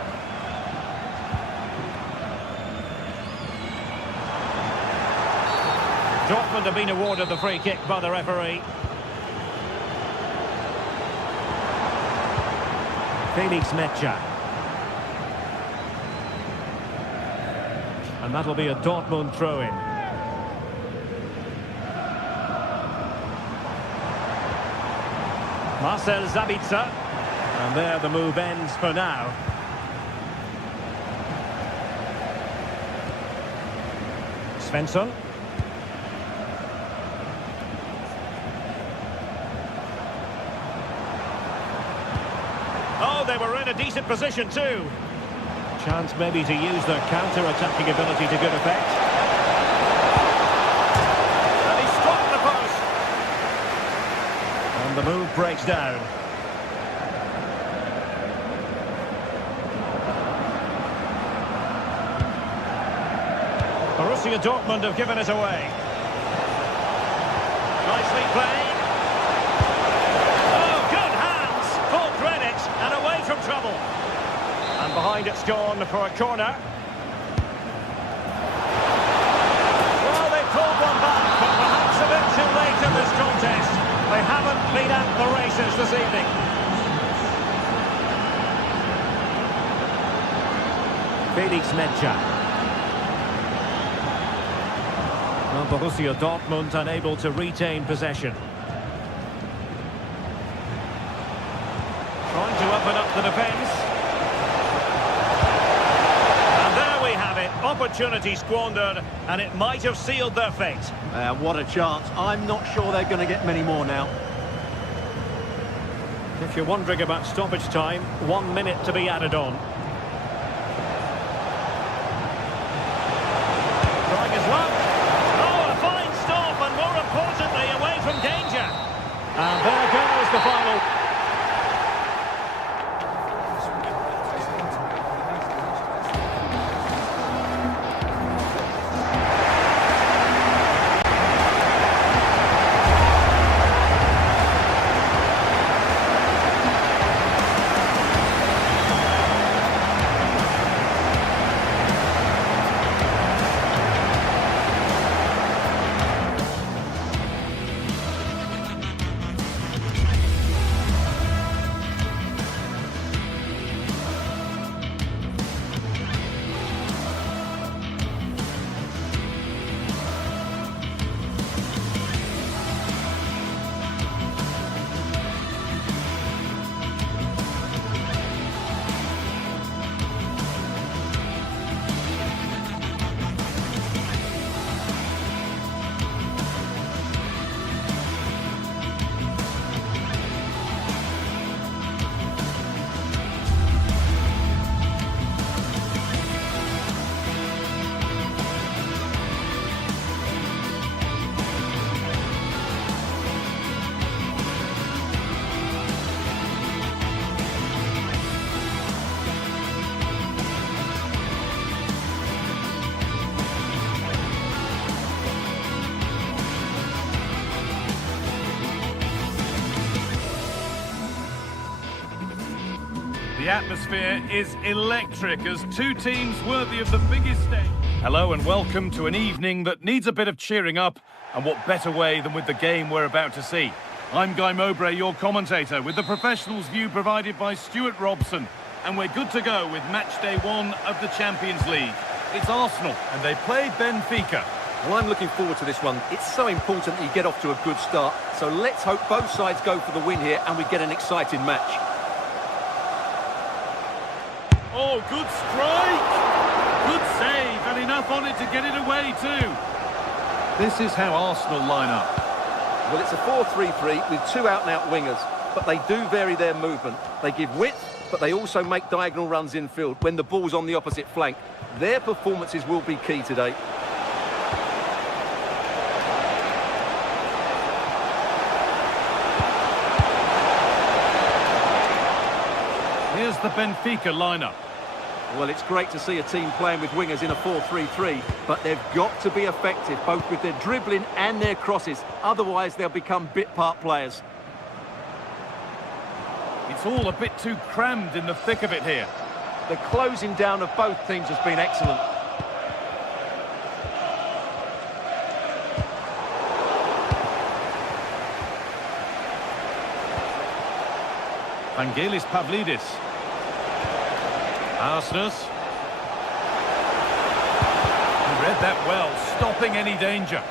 Dortmund have been awarded the free kick by the referee. Felix Mecha. And that'll be a Dortmund throw-in. Marcel Sabitzer. And there the move ends for now. Svensson. Oh, they were in a decent position too. Chance maybe to use their counter-attacking ability to good effect. And he struck the post. And the move breaks down. Borussia Dortmund have given it away. Nicely played. Oh, good hands. Full credit and away from trouble. And behind it's gone for a corner. Well, they pulled one back, but perhaps a bit too late in this contest. They haven't been at the races this evening. Felix Mecha. Well, Borussia Dortmund unable to retain possession. Trying to open up the defence. Opportunity squandered, and it might have sealed their fate. What a chance. I'm not sure they're going to get many more now. If you're wondering about stoppage time, 1 minute to be added on. Trying his luck. Oh, a fine stop, and more importantly, away from danger. And there goes the final. The atmosphere is electric as two teams worthy of the biggest stage. Hello and welcome to an evening that needs a bit of cheering up, and what better way than with the game we're about to see. I'm Guy Mowbray, your commentator, with the professionals' view provided by Stuart Robson, and we're good to go with match day 1 of the Champions League. It's Arsenal and they play Benfica. Well, I'm looking forward to this one. It's so important that you get off to a good start, so let's hope both sides go for the win here and we get an exciting match. Oh, good strike! Good save, and enough on it to get it away too. This is how Arsenal line up. Well, it's a 4-3-3 with two out-and-out wingers, but they do vary their movement. They give width, but they also make diagonal runs infield when the ball's on the opposite flank. Their performances will be key today. Here's the Benfica lineup. Well, it's great to see a team playing with wingers in a 4-3-3, but they've got to be effective, both with their dribbling and their crosses. Otherwise, they'll become bit-part players. It's all a bit too crammed in the thick of it here. The closing down of both teams has been excellent. Vangelis Pavlidis. Arsnes. He read that well, stopping any danger.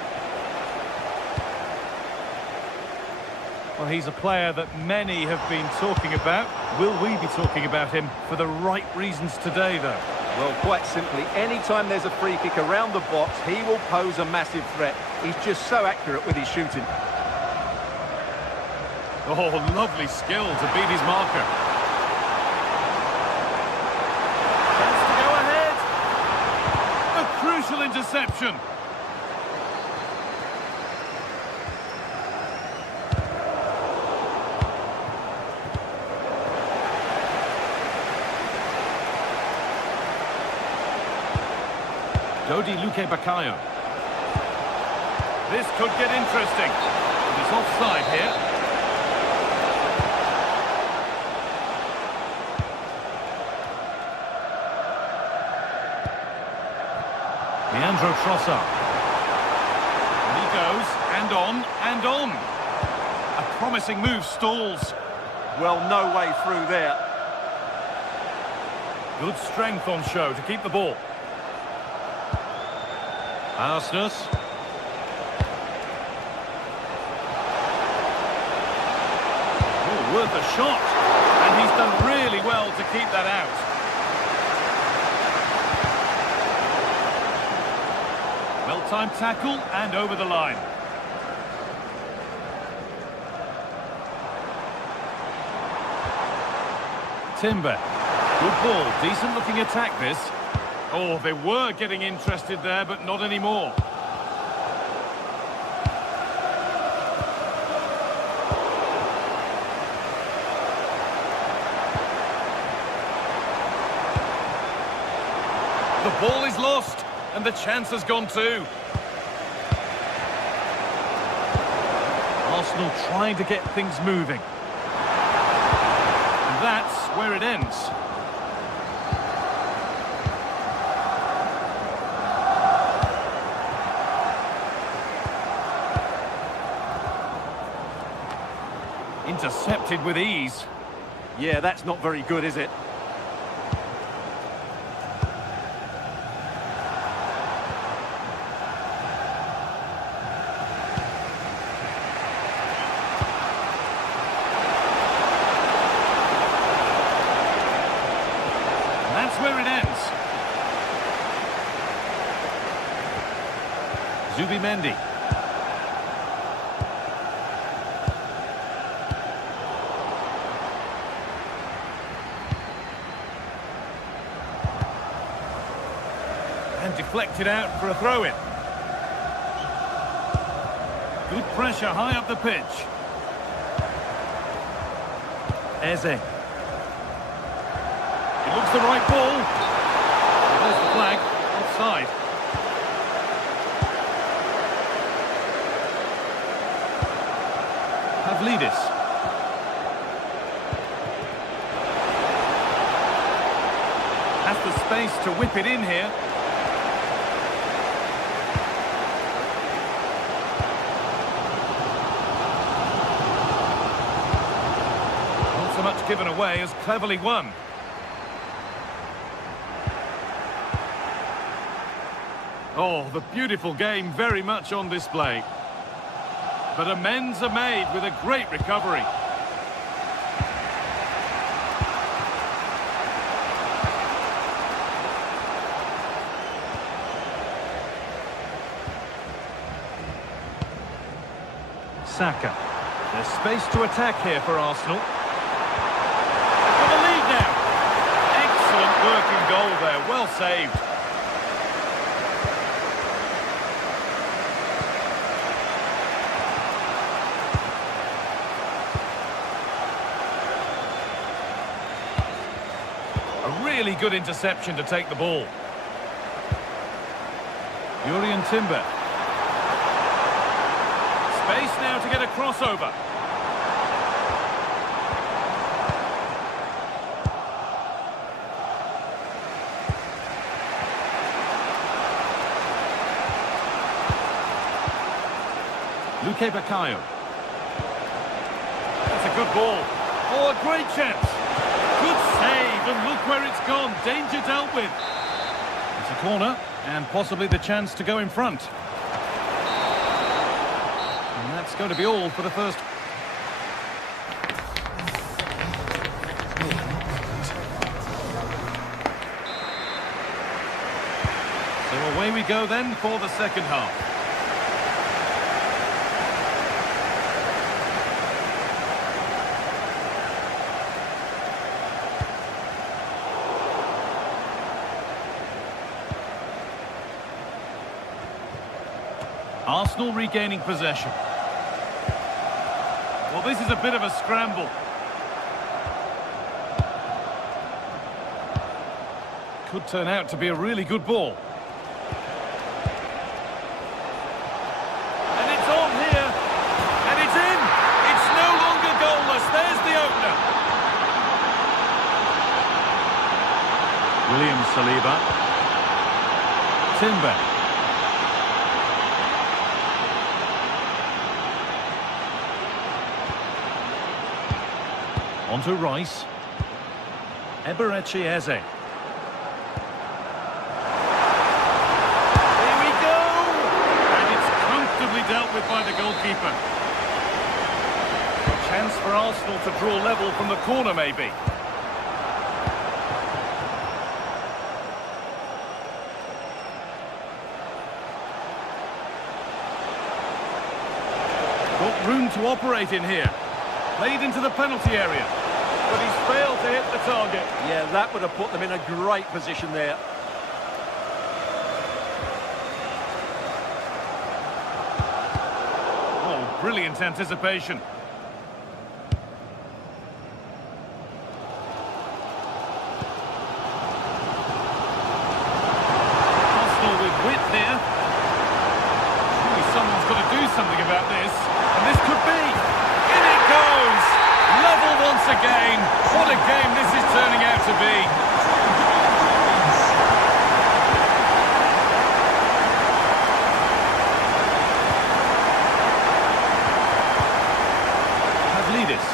Well, he's a player that many have been talking about. Will we be talking about him for the right reasons today, though? Well, quite simply, anytime there's a free kick around the box, he will pose a massive threat. He's just so accurate with his shooting. Oh, lovely skill to beat his marker. Chance to go ahead. A crucial interception. Dodi Luque Bakayo. This could get interesting. He's offside here. Leandro Trossard. And he goes, and on. A promising move stalls. Well, no way through there. Good strength on show to keep the ball. Arsnes. Oh, worth a shot. And he's done really well to keep that out. Well-timed tackle and over the line. Timber. Good ball. Decent looking attack this. Oh, they were getting interested there, but not anymore. The ball is lost, and the chance has gone too. Arsenal trying to get things moving. And that's where it ends. Intercepted with ease. Yeah, that's not very good, is it? And that's where it ends. Zubimendi. And deflected out for a throw-in. Good pressure high up the pitch. Eze. It looks the right ball. There's the flag. Offside. Pavlidis. Has the space to whip it in here. Not so much given away as cleverly won. Oh, the beautiful game very much on display. But amends are made with a great recovery. Saka. There's space to attack here for Arsenal. For the lead now. Excellent working goal there, well saved. A really good interception to take the ball. Jurrien Timber. Space now to get a crossover. Luke Bakayo. That's a good ball. Oh, a great chance. Good save, and look where it's gone. Danger dealt with. It's a corner, and possibly the chance to go in front. And that's going to be all for the first. So away we go then for the second half. Arsenal regaining possession. Well, this is a bit of a scramble. Could turn out to be a really good ball. And it's on here. And it's in. It's no longer goalless. There's the opener. William Saliba. Timber. On to Rice. Eberechi Eze. Here we go! And it's comfortably dealt with by the goalkeeper. A chance for Arsenal to draw level from the corner, maybe. Got room to operate in here. Played into the penalty area. But he's failed to hit the target. Yeah, that would have put them in a great position there. Oh, brilliant anticipation. Arsenal with width here. Surely someone's got to do something about this. And this could be. In it goes! Level once again. What a game this is turning out to be. Pavlidis.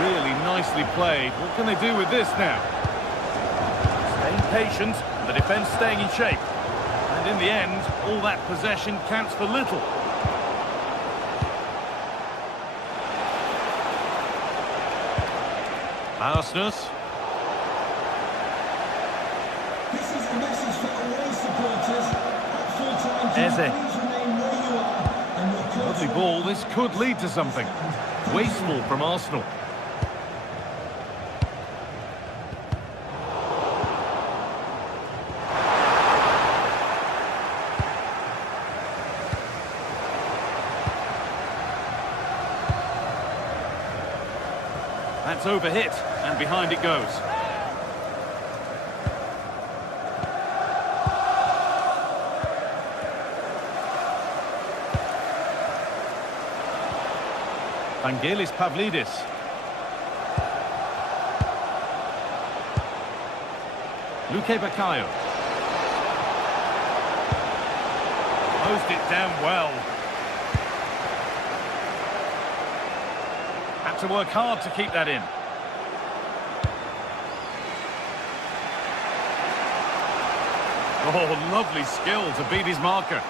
Really nicely played. What can they do with this now? Staying patient, the defence staying in shape. And in the end, all that possession counts for little. Arsenal. This is the message for all supporters. At full time, Eze. please remain where you are. And your coach... Lovely ball, this could lead to something. Wasteful from Arsenal. That's overhit, and behind it goes. Vangelis Pavlidis. Luke Bakayo. Closed it down well. Had to work hard to keep that in. Oh, lovely skill to beat his marker.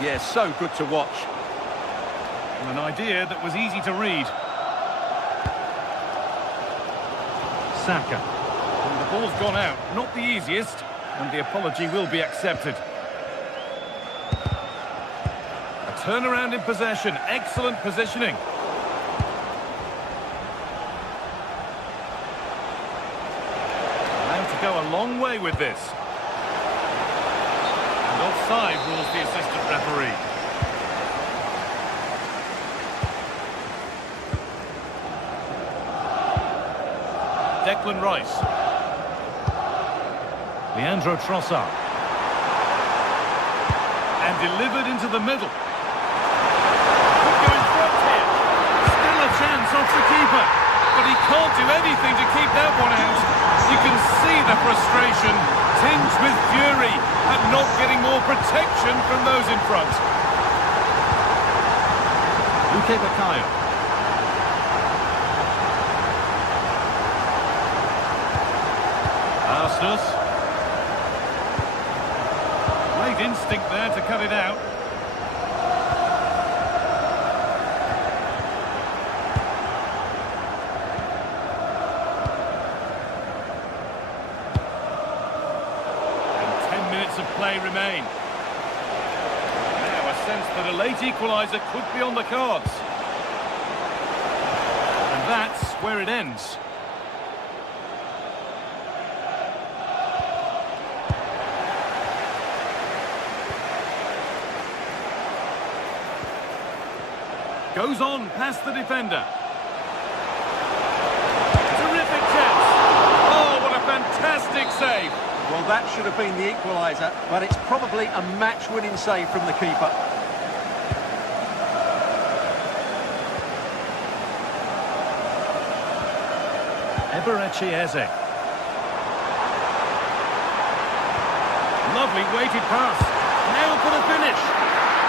Yeah, so good to watch. And an idea that was easy to read. Saka. And the ball's gone out. Not the easiest. And the apology will be accepted. A turnaround in possession. Excellent positioning. Allowed to go a long way with this. And offside rules the assistant referee. Declan Rice. Leandro Trossard. And delivered into the middle. Could go in front here. Still a chance off the keeper. But he can't do anything to keep that one out. You can see the frustration, tinged with fury at not getting more protection from those in front. Luke Bakayo. Arsenal. Great instinct there to cut it out. And 10 minutes of play remain. Now a sense that a late equaliser could be on the cards. And that's where it ends. Goes on past the defender. Terrific chance. Oh, what a fantastic save. Well, that should have been the equaliser, but it's probably a match-winning save from the keeper. Eberechi Eze. Lovely weighted pass. Now for the finish.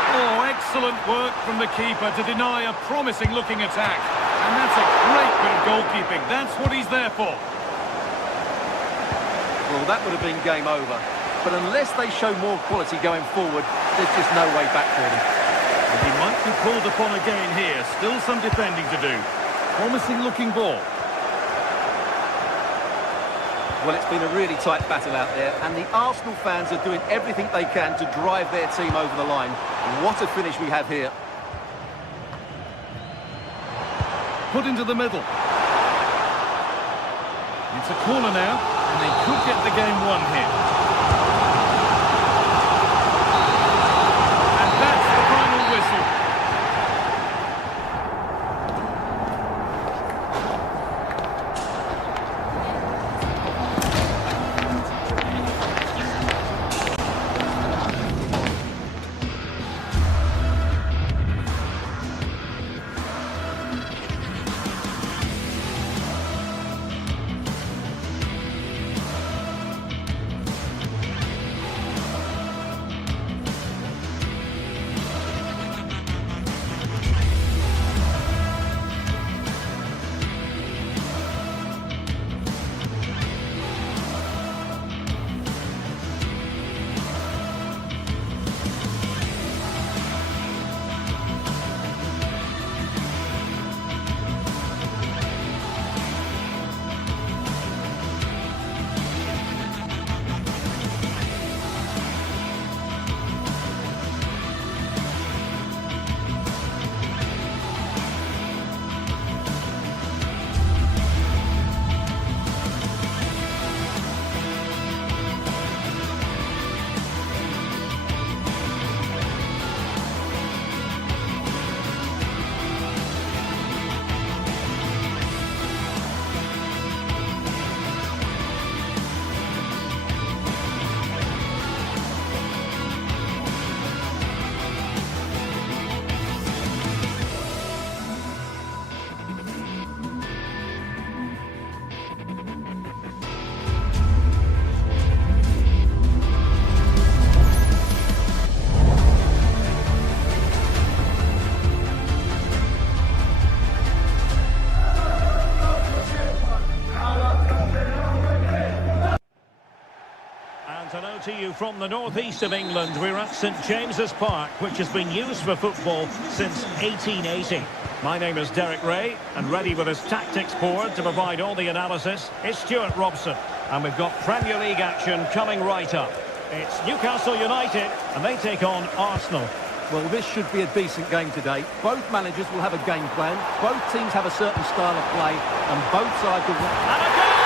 Oh, excellent work from the keeper to deny a promising-looking attack. And that's a great bit of goalkeeping. That's what he's there for. Well, that would have been game over. But unless they show more quality going forward, there's just no way back for them. And he might be called upon again here. Still some defending to do. Promising-looking ball. Well, it's been a really tight battle out there, and the Arsenal fans are doing everything they can to drive their team over the line. What a finish we have here. Put into the middle. It's a corner now, and they could get the game won here. And that's the final whistle. Hello to you from the northeast of England. We're at St James's Park, which has been used for football since 1880. My name is Derek Ray, and ready with his tactics board to provide all the analysis is Stuart Robson. And we've got Premier League action coming right up. It's Newcastle United, and they take on Arsenal. Well, this should be a decent game today. Both managers will have a game plan. Both teams have a certain style of play, and both sides will... And a goal!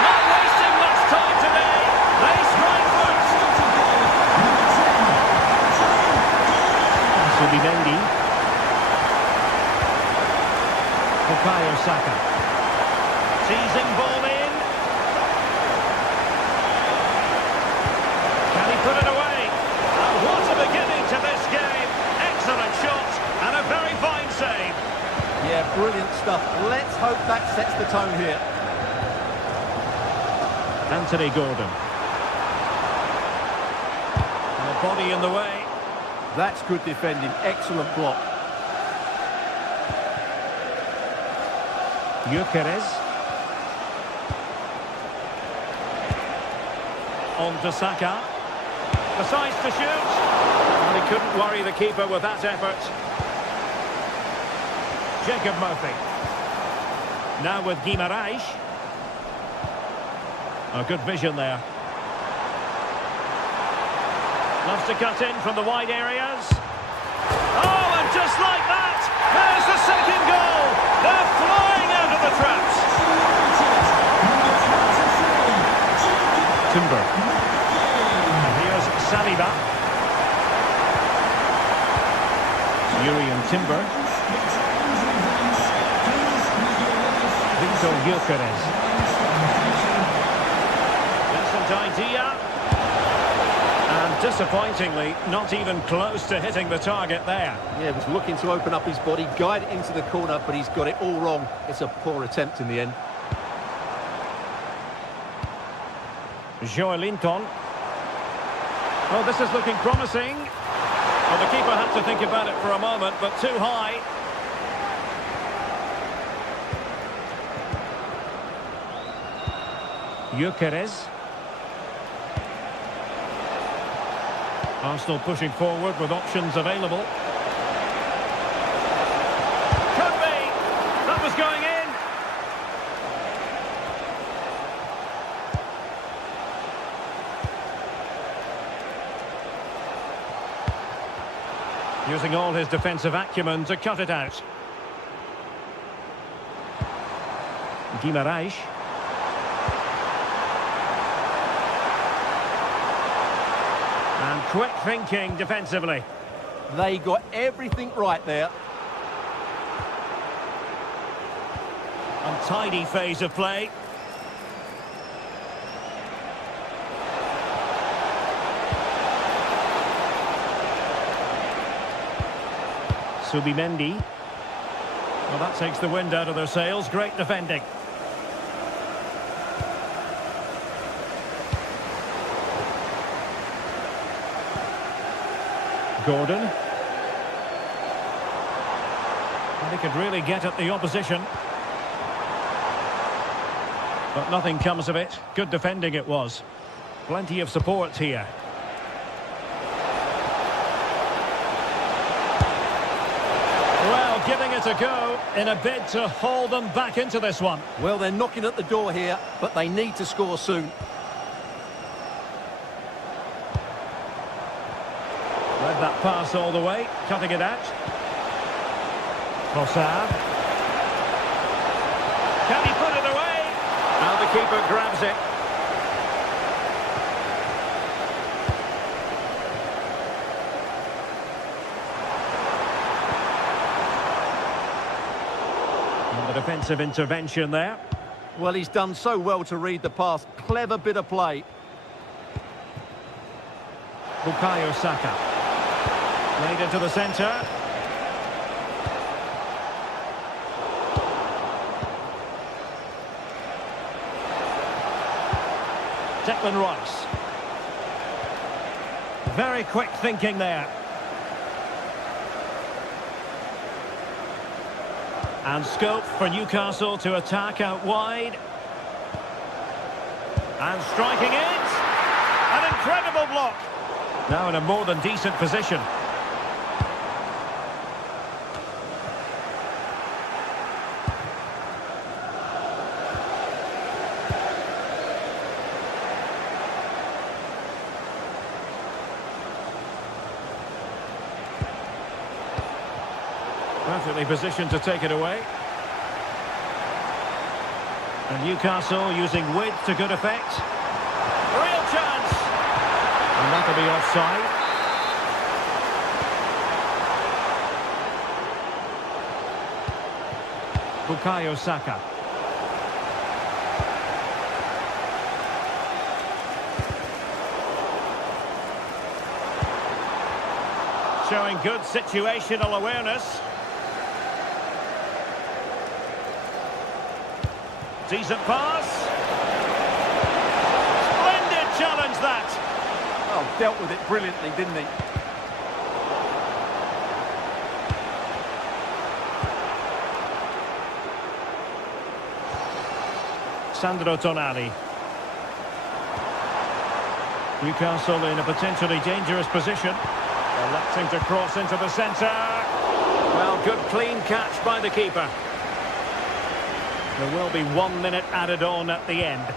Not wasting much time today. They strike first. This will be Mendy. Bukayo Saka. Teasing ball in. Can he put it away? And what a beginning to this game. Excellent shot and a very fine save. Yeah, brilliant stuff. Let's hope that sets the tone here. Anthony Gordon. And the body in the way. That's good defending. Excellent block. Gyökeres. On to Saka. Decides to shoot. And he couldn't worry the keeper with that effort. Jacob Murphy. Now with Guimaraes. Oh, good vision there. Loves to cut in from the wide areas. Oh, and just like that, there's the second goal. They're flying out of the traps. Timber. And here's Saliba. Urian Timber. Victor Gyökeres. Decent idea. And disappointingly, not even close to hitting the target there. Yeah, was looking to open up his body, guide it into the corner, but he's got it all wrong. It's a poor attempt in the end. Joelinton. Well, this is looking promising. Well, the keeper had to think about it for a moment, but too high. Gyökeres. Arsenal pushing forward with options available. Could be. That was going in. Using all his defensive acumen to cut it out. Guimaraes. And quick thinking defensively. They got everything right there. Untidy phase of play. Subimendi. Well, that takes the wind out of their sails. Great defending. Gordon. And he could really get at the opposition. But nothing comes of it. Good defending it was. Plenty of support here. Well, giving it a go in a bid to haul them back into this one. Well, they're knocking at the door here, but they need to score soon. Read that pass all the way, cutting it out. Trossard. Can he put it away? Now the keeper grabs it. And the defensive intervention there. Well, he's done so well to read the pass. Clever bit of play. Bukayo Saka. Played into the centre. Declan Rice. Very quick thinking there. And scope for Newcastle to attack out wide. And striking it. An incredible block. Now in a more than decent position. Perfectly positioned to take it away. And Newcastle using width to good effect. Real chance! And that'll be offside. Bukayo Saka. Showing good situational awareness. Decent pass. Splendid challenge that. Oh, dealt with it brilliantly, didn't he? Sandro Tonali. Newcastle in a potentially dangerous position. Electing to cross into the centre. Well, good clean catch by the keeper. There will be 1 minute added on at the end.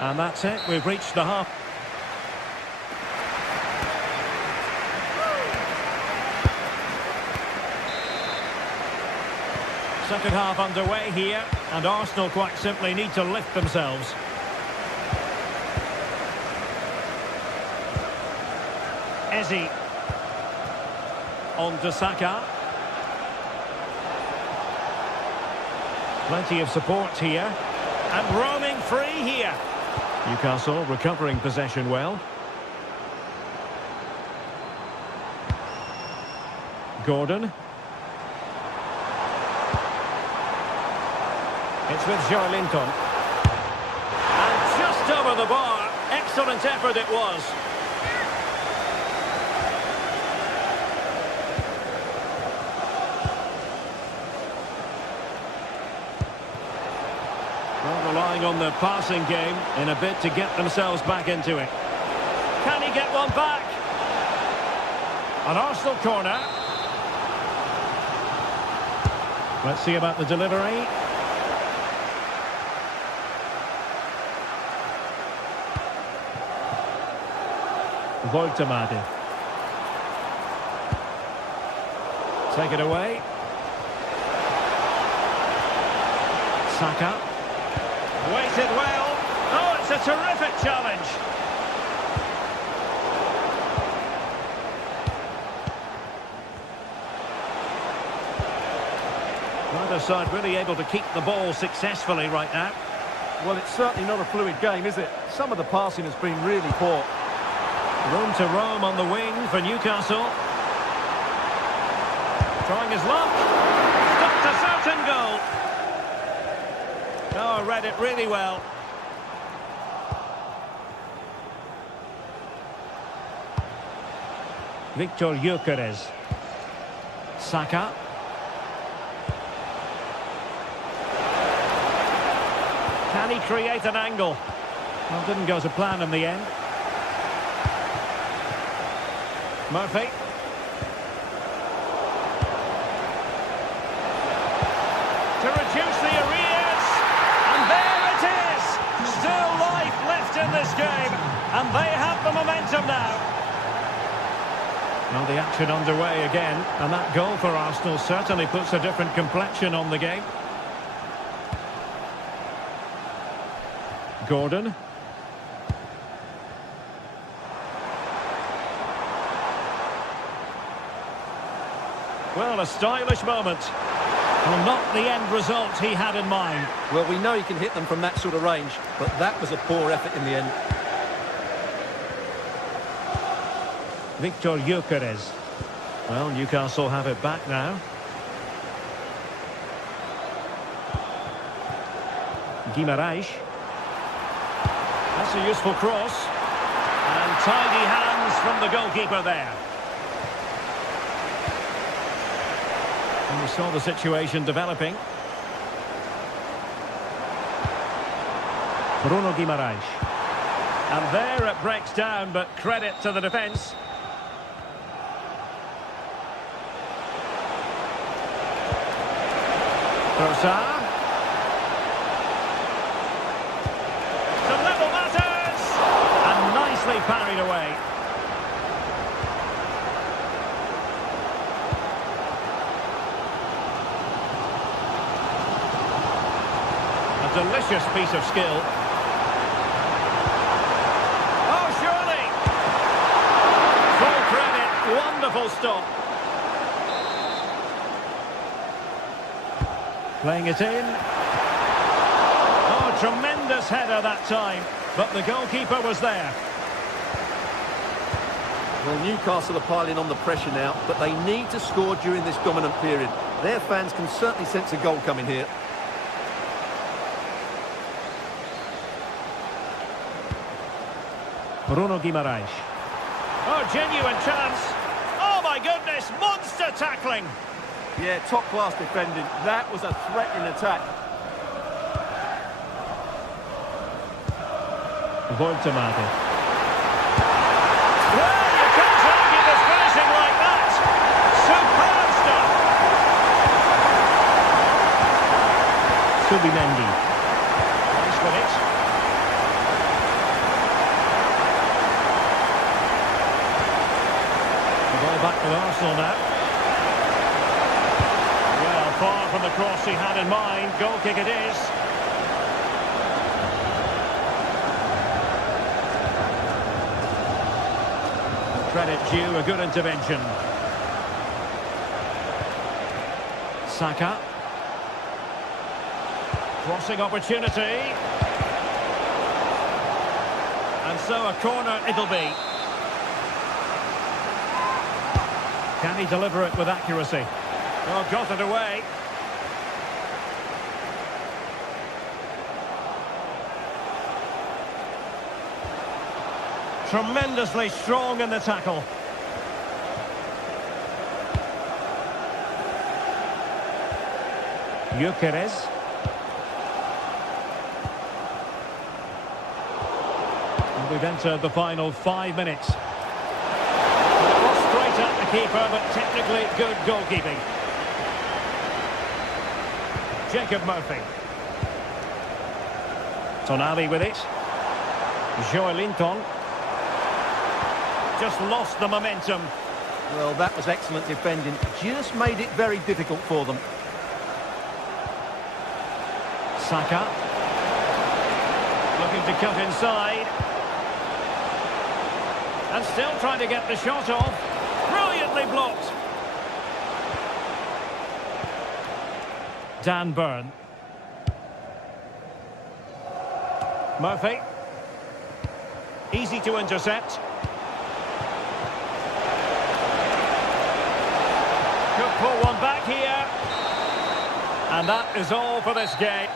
And that's it, we've reached the half. Second half underway here, and Arsenal quite simply need to lift themselves. Eze. On to Saka. Plenty of support here. And roaming free here. Newcastle recovering possession well. Gordon. It's with Joelinton. And just over the bar. Excellent effort it was. Well, relying on the passing game in a bid to get themselves back into it. Can he get one back? An Arsenal corner. Let's see about the delivery. Voigtemade. Take it away. Saka. Waited well. Oh, it's a terrific challenge. Neither side really able to keep the ball successfully right now. Well, it's certainly not a fluid game, is it? Some of the passing has been really poor. Room to roam on the wing for Newcastle. Trying his luck. Stopped a certain goal. Oh, read it really well. Victor Gyökeres. Saka. Can he create an angle? Well, didn't go to plan in the end. Murphy. To reduce the arrears. And there it is. Still life left in this game. And they have the momentum now. Well, the action underway again. And that goal for Arsenal certainly puts a different complexion on the game. Gordon. Well, a stylish moment. Well, not the end result he had in mind. Well, we know he can hit them from that sort of range, but that was a poor effort in the end. Victor Gyökeres. Well, Newcastle have it back now. Guimaraes. That's a useful cross. And tidy hands from the goalkeeper there. And we saw the situation developing. Bruno Guimaraes. And there it breaks down, but credit to the defence. Trossard. To level matters. And nicely parried delicious piece of skill. Oh, surely! Full credit, wonderful stop. Playing it in. Oh, tremendous header that time, but the goalkeeper was there. Well, Newcastle are piling on the pressure now, but they need to score during this dominant period. Their fans can certainly sense a goal coming here. Bruno Guimaraes. Oh, genuine chance. Oh, my goodness, monster tackling. Yeah, top-class defending. That was a threatening attack. Voltemade. Well, you can't argue with finishing like that. Superb stuff. Subimendi. Nice with it. The ball back with Arsenal now. Well, far from the cross he had in mind. Goal kick it is. Credit due, a good intervention. Saka. Crossing opportunity. And so a corner it'll be. Can he deliver it with accuracy? Oh, got it away. Tremendously strong in the tackle. Gyökeres. And we've entered the final 5 minutes. Straight at the keeper, but technically good goalkeeping. Jacob Murphy. Tonali with it. Joelinton. Just lost the momentum. Well, that was excellent defending. Just made it very difficult for them. Saka. Looking to cut inside. And still trying to get the shot off. Brilliantly blocked. Dan Burn. Murphy. Easy to intercept. Could pull one back here. And that is all for this game.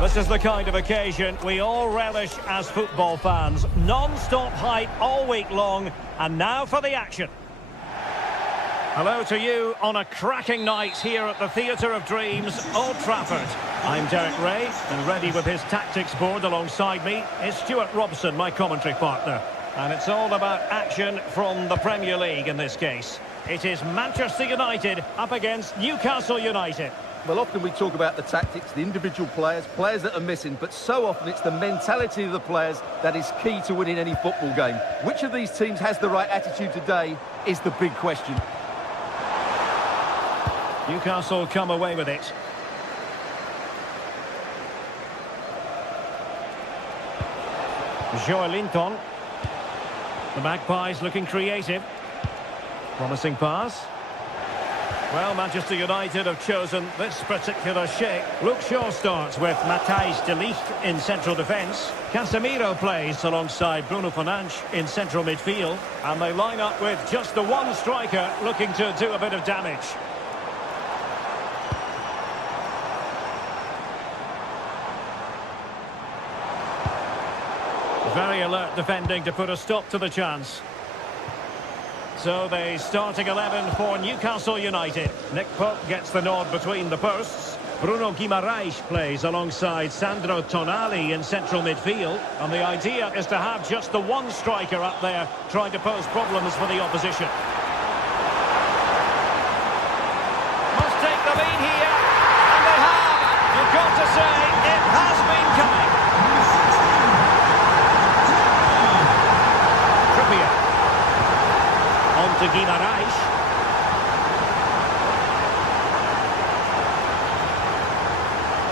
This is the kind of occasion we all relish as football fans. Non-stop hype all week long, and now for the action. Hello to you on a cracking night here at the Theatre of Dreams, Old Trafford. I'm Derek Ray, and ready with his tactics board alongside me is Stuart Robson, my commentary partner. And it's all about action from the Premier League in this case. It is Manchester United up against Newcastle United. Well, often we talk about the tactics, the individual players that are missing, but so often it's the mentality of the players that is key to winning any football game. Which of these teams has the right attitude today is the big question. Newcastle come away with it. Joelinton. The Magpies looking creative. Promising pass. Well, Manchester United have chosen this particular shape. Luke Shaw starts with Matthijs de Ligt in central defence. Casemiro plays alongside Bruno Fernandes in central midfield. And they line up with just the one striker looking to do a bit of damage. Very alert defending to put a stop to the chance. So the starting 11 for Newcastle United. Nick Pope gets the nod between the posts. Bruno Guimaraes plays alongside Sandro Tonali in central midfield. And the idea is to have just the one striker up there trying to pose problems for the opposition. Must take the lead here. And they have. You've got to say, it has been coming. On to Guimaraes.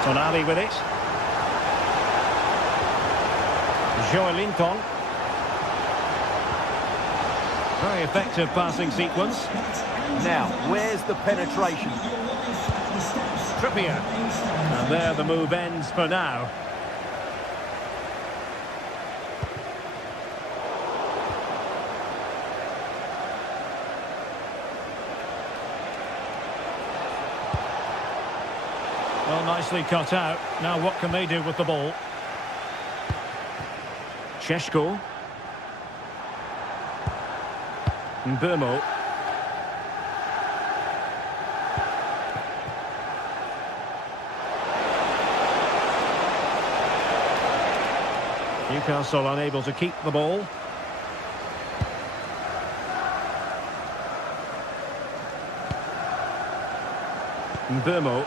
Tonali with it. Joelinton. Very effective passing sequence. Now, where's the penetration? Trippier. And there the move ends for now. Well, nicely cut out. Now what can they do with the ball? Šeško. Mbeumo. Newcastle unable to keep the ball. Mbeumo.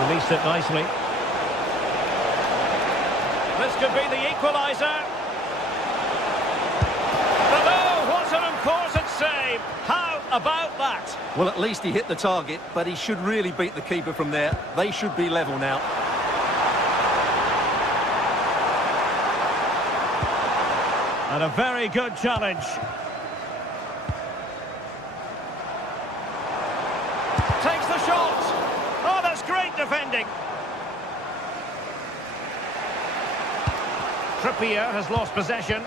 Released it nicely. This could be the equaliser. But oh, what an important save. How about that? Well, at least he hit the target, but he should really beat the keeper from there. They should be level now. And a very good challenge. Takes the shot. Oh, that's great defending. Trippier has lost possession.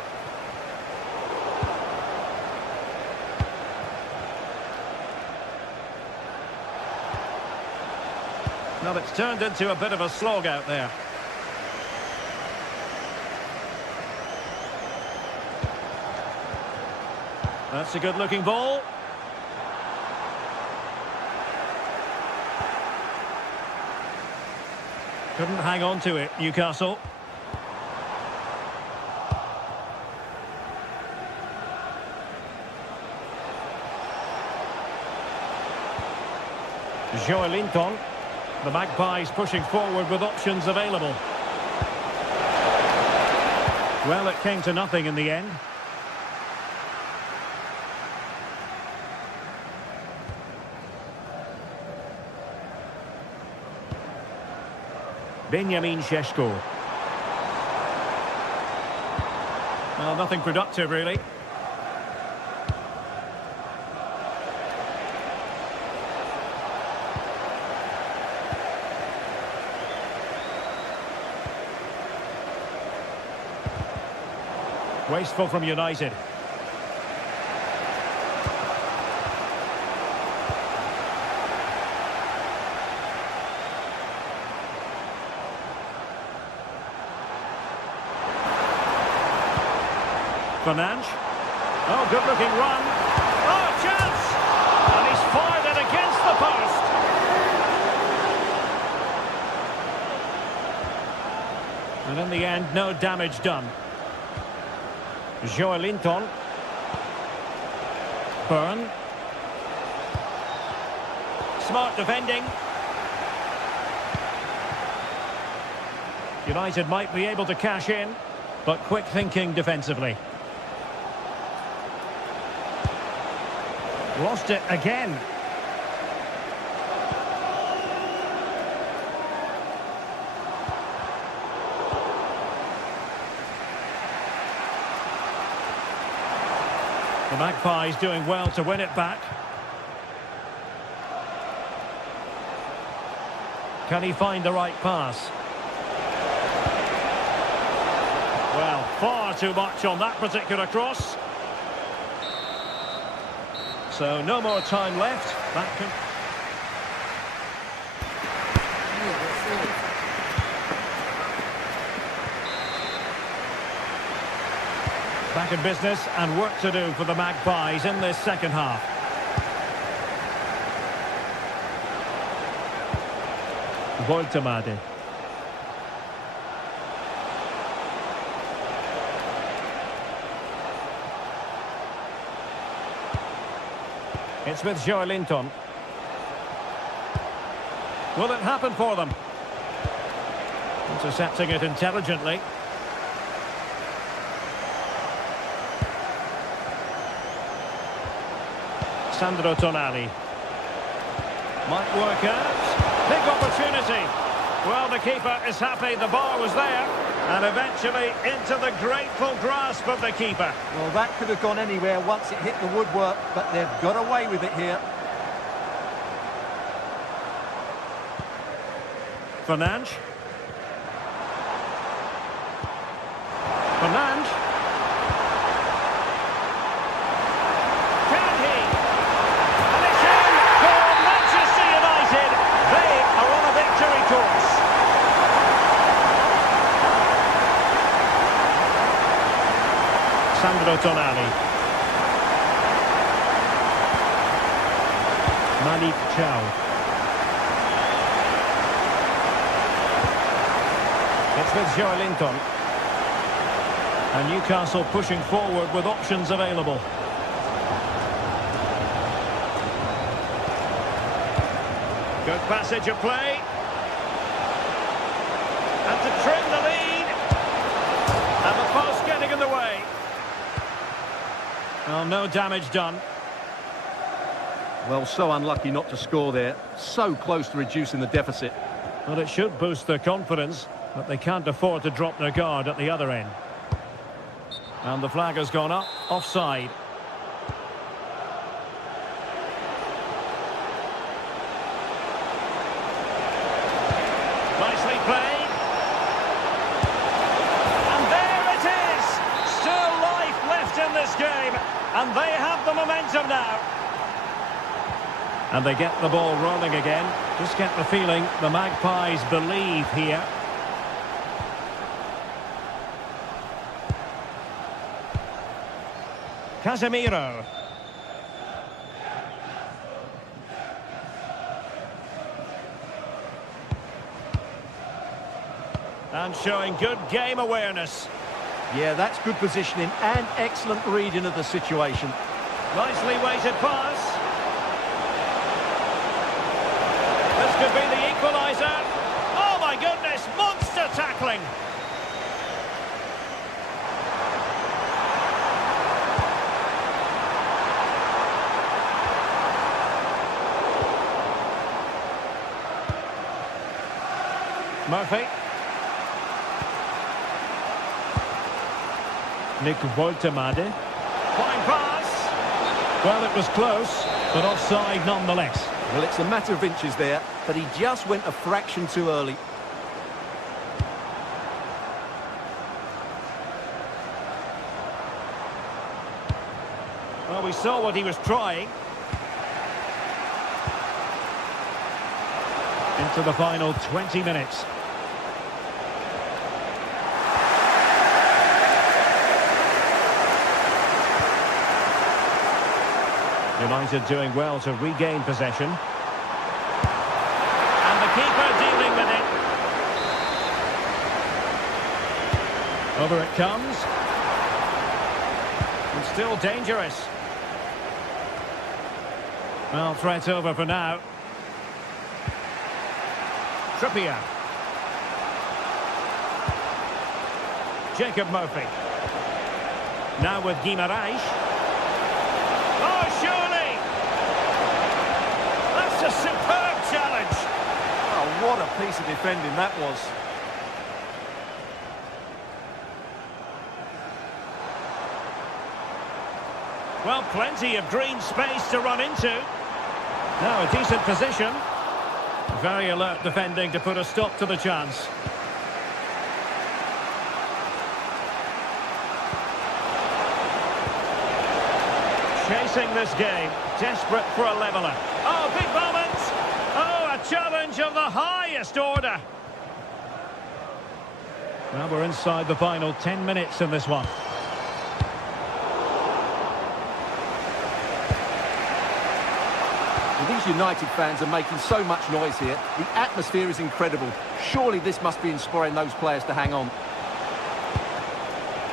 Now it's turned into a bit of a slog out there. That's a good-looking ball. Couldn't hang on to it, Newcastle. Joelinton. The Magpies pushing forward with options available. Well, it came to nothing in the end. Benjamin Šeško. Well, nothing productive, really. Wasteful from United. Fernandes. Oh, good-looking run. Oh, a chance! And he's fired it against the post. And in the end, no damage done. Joelinton. Burn. Smart defending. United might be able to cash in, but quick thinking defensively. Lost it again. The Magpies doing well to win it back. Can he find the right pass? Well, far too much on that particular cross. So no more time left. That can... Back in business and work to do for the Magpies in this second half. Voltemade. It's with Joelinton. Will it happen for them? Intercepting it intelligently. Sandro Tonali. Might work out. Big opportunity. Well, the keeper is happy the bar was there. And eventually into the grateful grasp of the keeper. Well, that could have gone anywhere once it hit the woodwork, but they've got away with it here. Fernandes. Fernandes. Can he? And it's in for Manchester United. They are on a victory course. Sandro Tonali. Malik Chow. It's with Joelinton. And Newcastle pushing forward with options available. Good passage of play. And to trim the lead. And the post getting in the way. Well, no damage done. Well, so unlucky not to score there. So close to reducing the deficit. Well, it should boost their confidence, but they can't afford to drop their guard at the other end. And the flag has gone up, offside. Nicely played. And there it is! Still life left in this game, and they have the momentum now. And they get the ball rolling again. Just get the feeling the Magpies believe here. Casemiro. And showing good game awareness. Yeah, that's good positioning and excellent reading of the situation. Nicely weighted pass. This could be the equaliser. Oh my goodness, monster tackling. Murphy. Nick Voltemade. Fine pass. Well, it was close, but offside nonetheless. Well, it's a matter of inches there, but he just went a fraction too early. Well, we saw what he was trying. Into the final 20 minutes. United doing well to regain possession. And the keeper dealing with it. Over it comes. And still dangerous. Well, threat over for now. Trippier. Jacob Murphy. Now with Guimaraes. Oh, surely! That's a superb challenge. Oh, what a piece of defending that was. Well, plenty of green space to run into. Now a decent position. Very alert defending to put a stop to the chance. Chasing this game, desperate for a leveller. Oh, big moment! Oh, a challenge of the highest order. Well, we're inside the final 10 minutes in this one. These United fans are making so much noise here. The atmosphere is incredible. Surely this must be inspiring those players to hang on.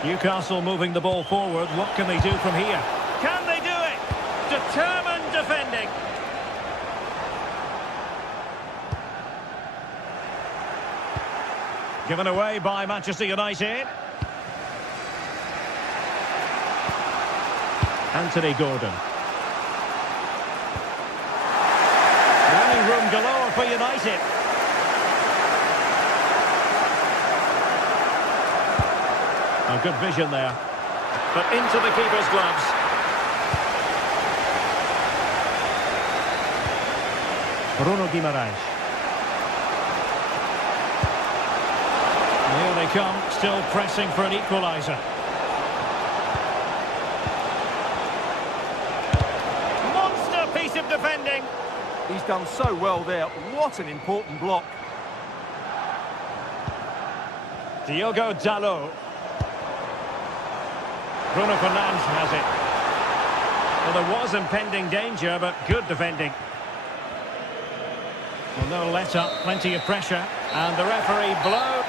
Newcastle moving the ball forward. What can they do from here? Can they do it? Determined defending. Given away by Manchester United. Anthony Gordon. Running room galore for United. Oh, good vision there. But into the keeper's gloves. Bruno Guimaraes. Here they come, still pressing for an equaliser. Monster piece of defending. He's done so well there. What an important block. Diogo Dalot. Bruno Fernandes has it. Well, there was impending danger, but good defending. Well, no let-up, plenty of pressure, and the referee blows.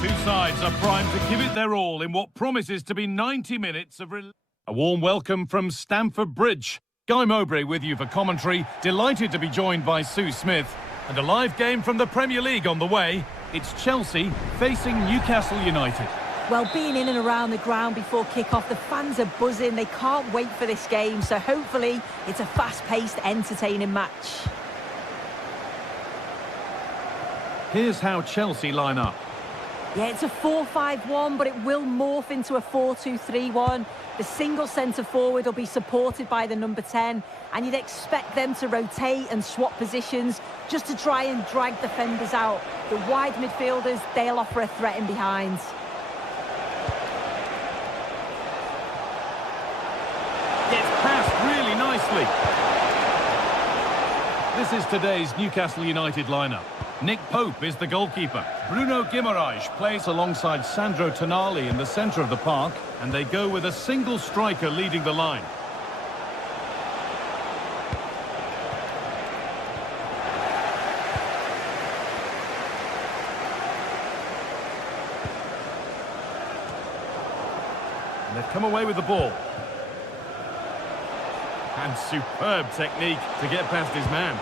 Two sides are primed to give it their all in what promises to be 90 minutes of... A warm welcome from Stamford Bridge. Guy Mowbray with you for commentary. Delighted to be joined by Sue Smith. And a live game from the Premier League on the way. It's Chelsea facing Newcastle United. Well, being in and around the ground before kick-off, the fans are buzzing. They can't wait for this game. So hopefully it's a fast-paced, entertaining match. Here's how Chelsea line up. Yeah, it's a 4-5-1, but it will morph into a 4-2-3-1. The single centre-forward will be supported by the number 10, and you'd expect them to rotate and swap positions just to try and drag defenders out. The wide midfielders, they'll offer a threat in behind. Gets passed really nicely. This is today's Newcastle United lineup. Nick Pope is the goalkeeper. Bruno Guimaraes plays alongside Sandro Tonali in the centre of the park, and they go with a single striker leading the line. And they've come away with the ball. And superb technique to get past his man.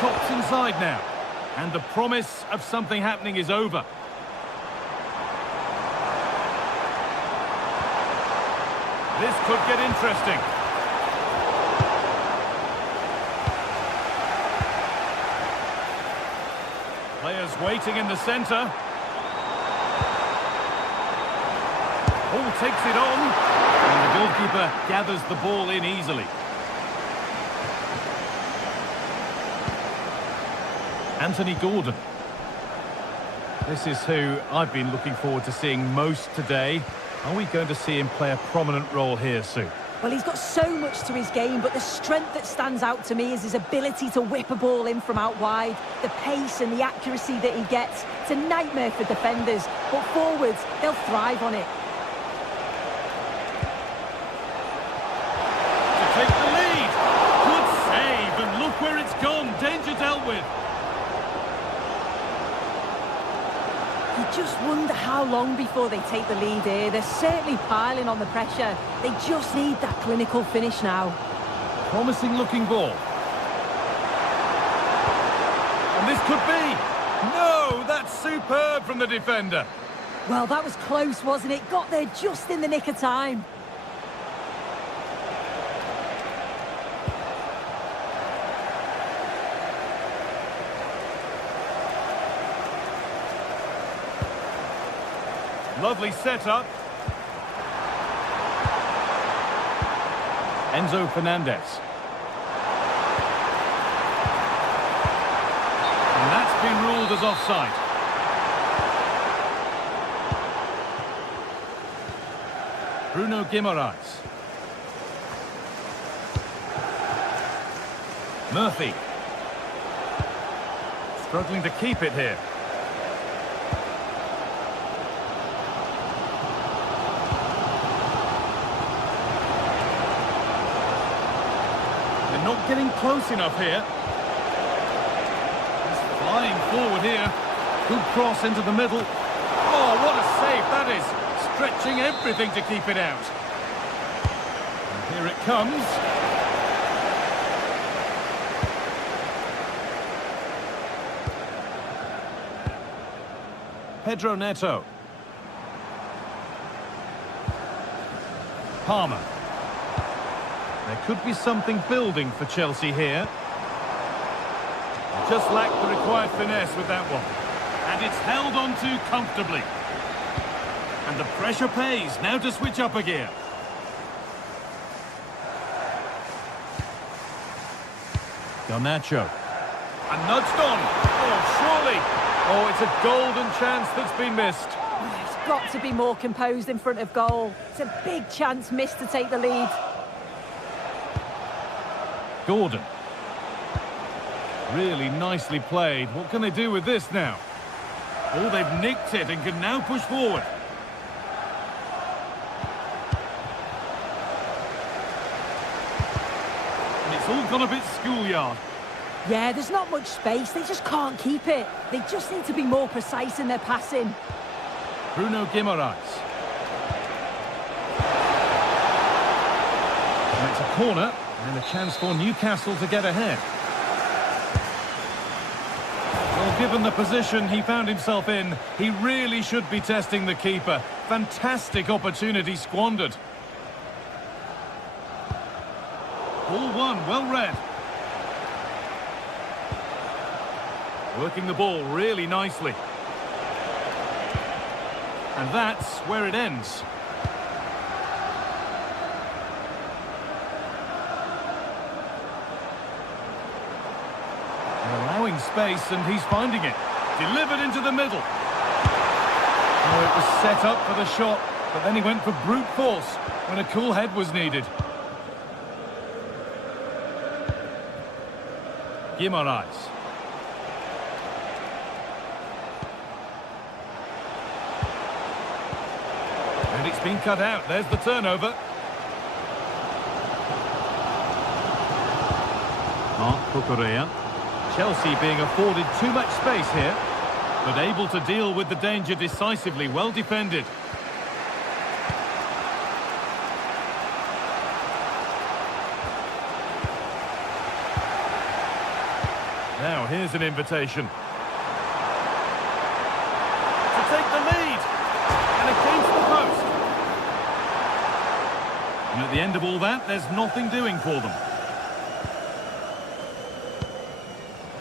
Chops inside now. And the promise of something happening is over. This could get interesting. Players waiting in the centre. Oh, takes it on. And the goalkeeper gathers the ball in easily. Anthony Gordon. This is who I've been looking forward to seeing most today. Are we going to see him play a prominent role here, Sue? Well, he's got so much to his game, but the strength that stands out to me is his ability to whip a ball in from out wide, the pace and the accuracy that he gets. It's a nightmare for defenders, but forwards, they'll thrive on it. Take the lead. Good save, and look where it's gone. Danger dealt with. You just wonder how long before they take the lead here. They're certainly piling on the pressure. They just need that clinical finish now. Promising looking ball. And this could be. No, that's superb from the defender. Well, that was close, wasn't it? Got there just in the nick of time. Lovely setup. Enzo Fernandez. And that's been ruled as offside. Bruno Guimaraes. Murphy. Struggling to keep it here. Not getting close enough here. He's flying forward here. Good cross into the middle. Oh, what a save that is. Stretching everything to keep it out. And here it comes. Pedro Neto. Palmer. There could be something building for Chelsea here. Just lacked the required finesse with that one. And it's held on to comfortably. And the pressure pays. Now to switch up a gear. Garnacho. And nudged on. Oh, surely. Oh, it's a golden chance that's been missed. He's got to be more composed in front of goal. It's a big chance missed to take the lead. Gordon. Really nicely played. What can they do with this now? Oh, they've nicked it and can now push forward. And it's all gone a bit schoolyard. Yeah, there's not much space. They just can't keep it. They just need to be more precise in their passing. Bruno Guimaraes. And it's a corner. And a chance for Newcastle to get ahead. Well, given the position he found himself in, he really should be testing the keeper. Fantastic opportunity squandered. Ball one, well read. Working the ball really nicely. And that's where it ends. Allowing space, and he's finding it. Delivered into the middle. Oh, it was set up for the shot, but then he went for brute force when a cool head was needed. Guimaraes. been cut out. There's the turnover. Cucurella. Chelsea being afforded too much space here, but able to deal with the danger decisively. Well defended. Now here's an invitation to take the lead, and against the post. And at the end of all that, there's nothing doing for them.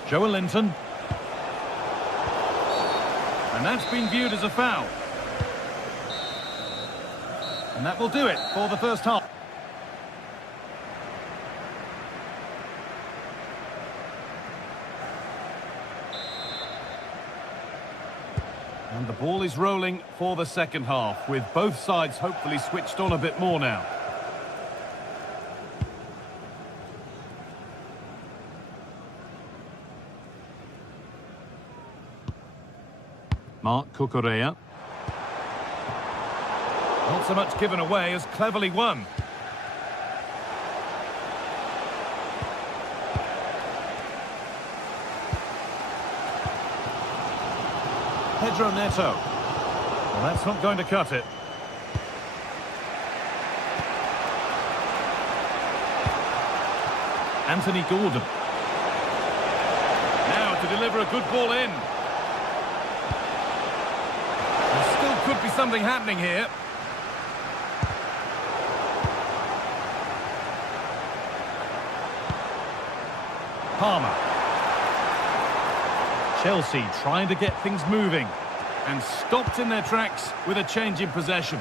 Joelinton. And that's been viewed as a foul. And that will do it for the first half. And the ball is rolling for the second half, with both sides hopefully switched on a bit more now. Cucurella. Not so much given away as cleverly won. Pedro Neto. Well, that's not going to cut it. Anthony Gordon. Now to deliver a good ball in. There still could be something happening here. Palmer. Chelsea trying to get things moving and stopped in their tracks with a change in possession.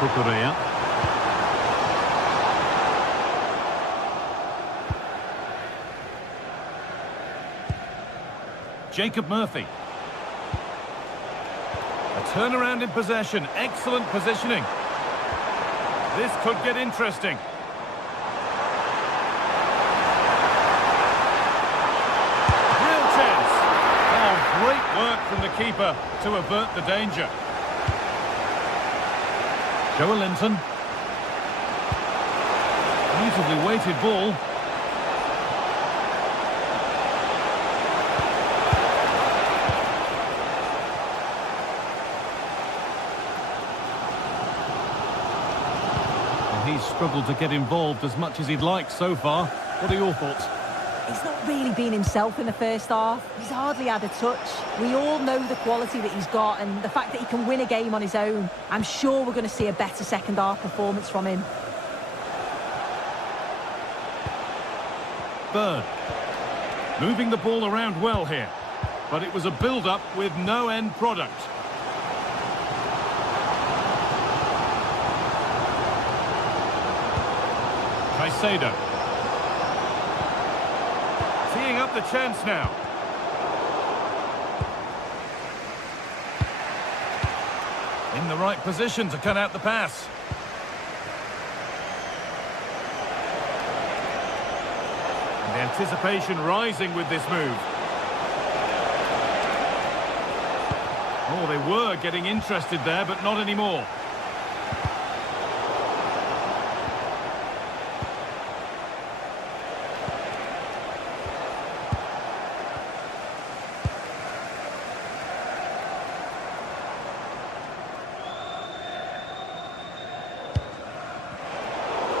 Cucurella. Jacob Murphy. A turnaround in possession. Excellent positioning. This could get interesting. Real chance. Oh, great work from the keeper to avert the danger. Joelinton. Beautifully weighted ball. He's struggled to get involved as much as he'd like so far. What are your thoughts? He's not really been himself in the first half. He's hardly had a touch. We all know the quality that he's got and the fact that he can win a game on his own. I'm sure we're going to see a better second half performance from him. Bird. Moving the ball around well here. But it was a build-up with no end product. Caicedo. Teeing up the chance now. In the right position to cut out the pass. And the anticipation rising with this move. Oh, they were getting interested there, but not anymore.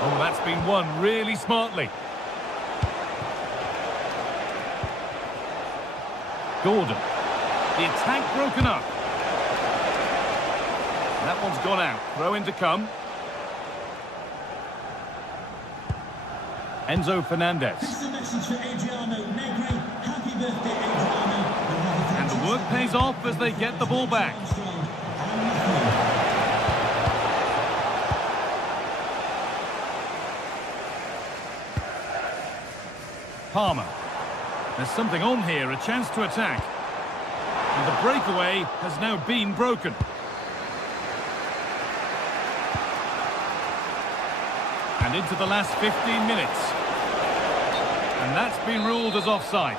Oh, that's been won really smartly. Gordon. The attack broken up. That one's gone out. Throw in to come. Enzo Fernandez. This is a message for Adriano Negri. Happy birthday, Adriano. And the work pays off as they get the ball back. Palmer. There's something on here, a chance to attack. And the breakaway has now been broken. And into the last 15 minutes. And that's been ruled as offside.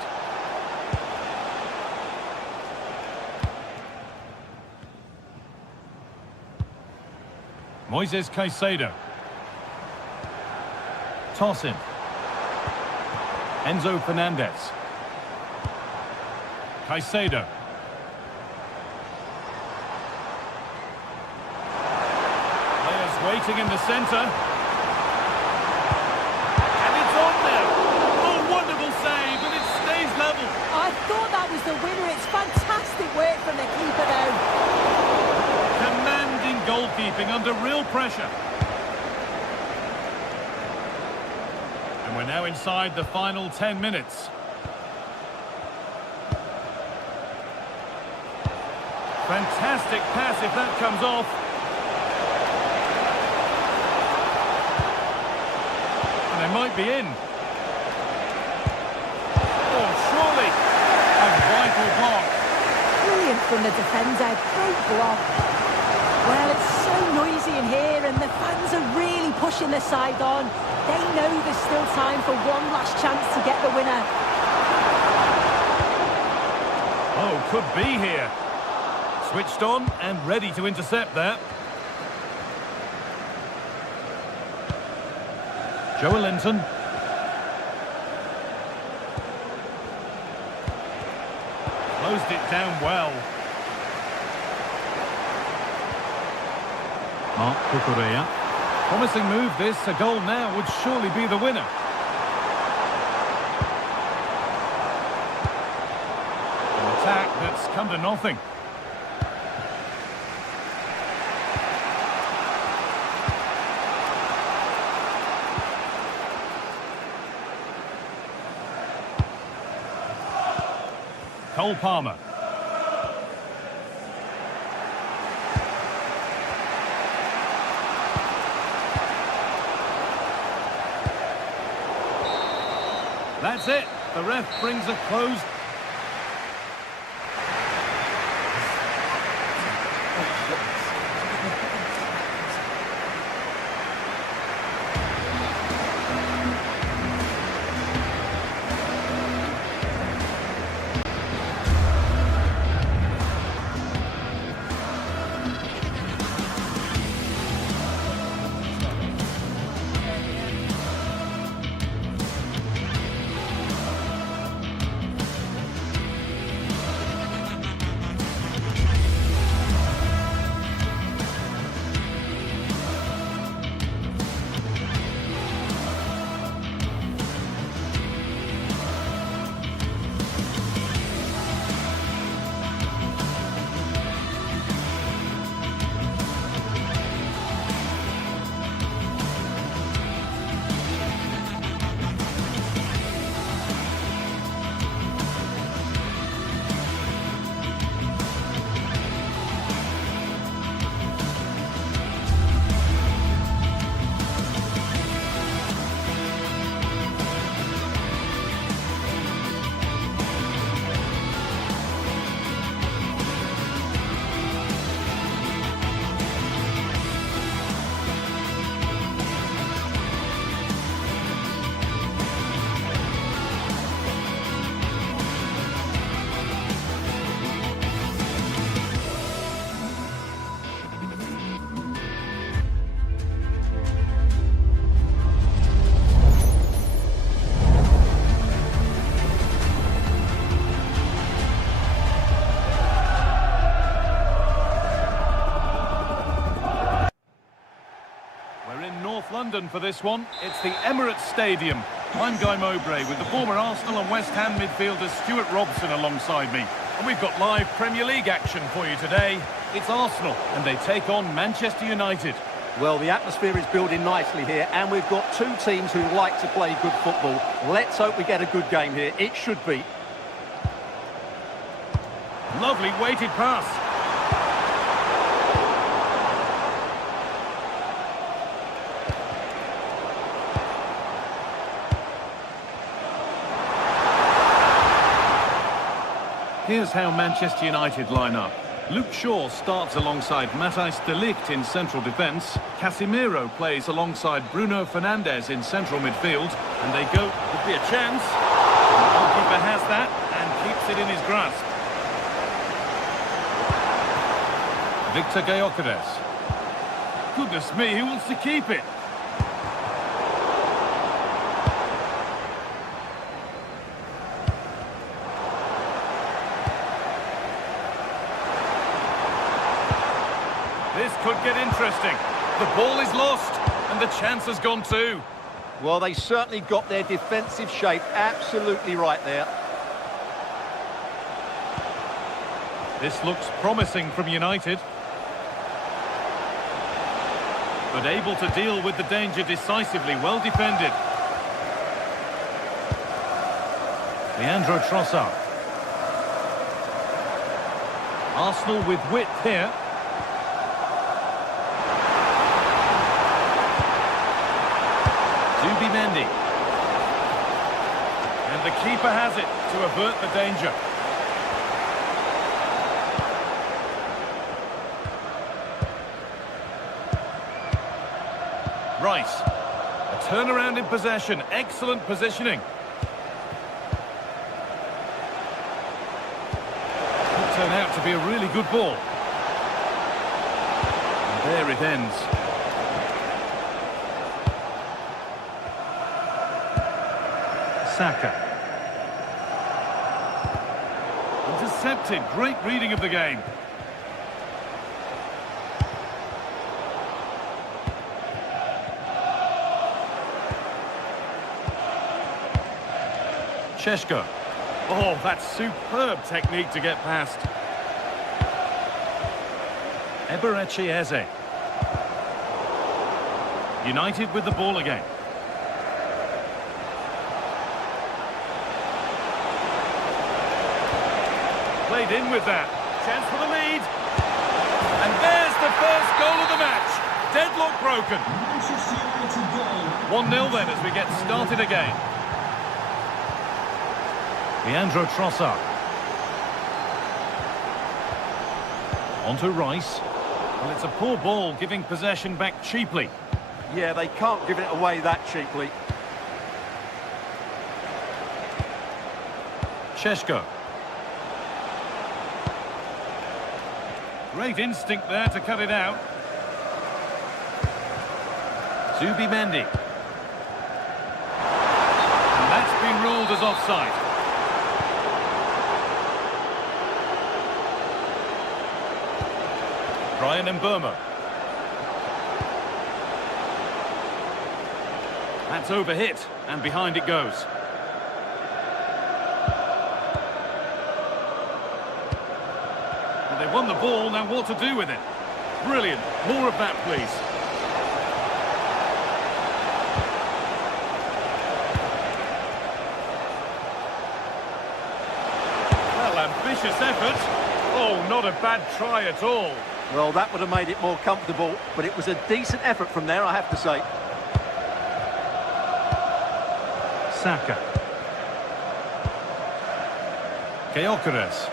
Moises Caicedo. Toss in. Enzo Fernandez. Caicedo. Players waiting in the centre. And it's on there. Oh, wonderful save, and it stays level. I thought that was the winner. It's fantastic work from the keeper, though. Commanding goalkeeping under real pressure. And we're now inside the final 10 minutes. Fantastic pass if that comes off. And they might be in. Oh, surely. A vital block. Brilliant from the defender. Great block. Well, it's so noisy in here, and the fans are really pushing the side on. They know there's still time for one last chance to get the winner. Oh, could be here. Switched on and ready to intercept that. Joelinton. Closed it down well. Marc Cucurella. Promising move this. A goal now would surely be the winner. An attack that's come to nothing. Cole Palmer. That's it. The ref brings a close. London for this one. It's the Emirates Stadium. I'm Guy Mowbray with the former Arsenal and West Ham midfielder Stuart Robson alongside me. And we've got live Premier League action for you today. It's Arsenal and they take on Manchester United. Well, the atmosphere is building nicely here, and we've got two teams who like to play good football. Let's hope we get a good game here. It should be. Lovely weighted pass. Here's how Manchester United line up. Luke Shaw starts alongside Matthijs de Ligt in central defence. Casemiro plays alongside Bruno Fernandes in central midfield. And they go, could be a chance. The goalkeeper has that and keeps it in his grasp. Victor Gyökeres. Goodness me, who wants to keep it? This could get interesting. The ball is lost, and the chance has gone too. Well, they certainly got their defensive shape absolutely right there. This looks promising from United. But able to deal with the danger decisively, well defended. Leandro Trossard. Arsenal with width here. Mendy. And the keeper has it to avert the danger. Rice. A turnaround in possession. Excellent positioning. Could turn out to be a really good ball. And there it ends. Saka. Intercepted. Great reading of the game. Šeško. Oh, that's superb technique to get past. Eberechi Eze. United with the ball again. Played in with that. Chance for the lead. And there's the first goal of the match. Deadlock broken. 1-0 then as we get started again. Leandro Trossard. On to Rice. Well, it's a poor ball, giving possession back cheaply. Yeah, they can't give it away that cheaply. Šeško. Great instinct there to cut it out. Mendy. And that's been ruled as offside. Brian Mbeumo. That's overhit, and behind it goes. Well, they won the ball, now what to do with it? Brilliant. More of that, please. Well, ambitious effort. Oh, not a bad try at all. Well, that would have made it more comfortable, but it was a decent effort from there, I have to say. Saka. Gyökeres.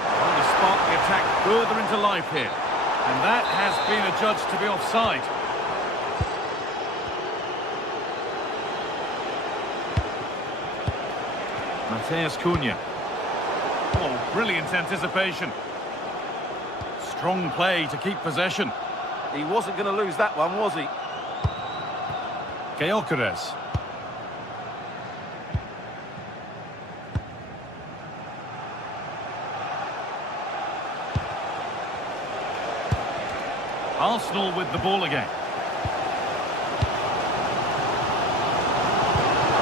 Well, to spark the attack further into life here. And that has been adjudged to be offside. Matheus Cunha. Oh, brilliant anticipation. Strong play to keep possession. He wasn't going to lose that one, was he? Gyökeres. Arsenal with the ball again.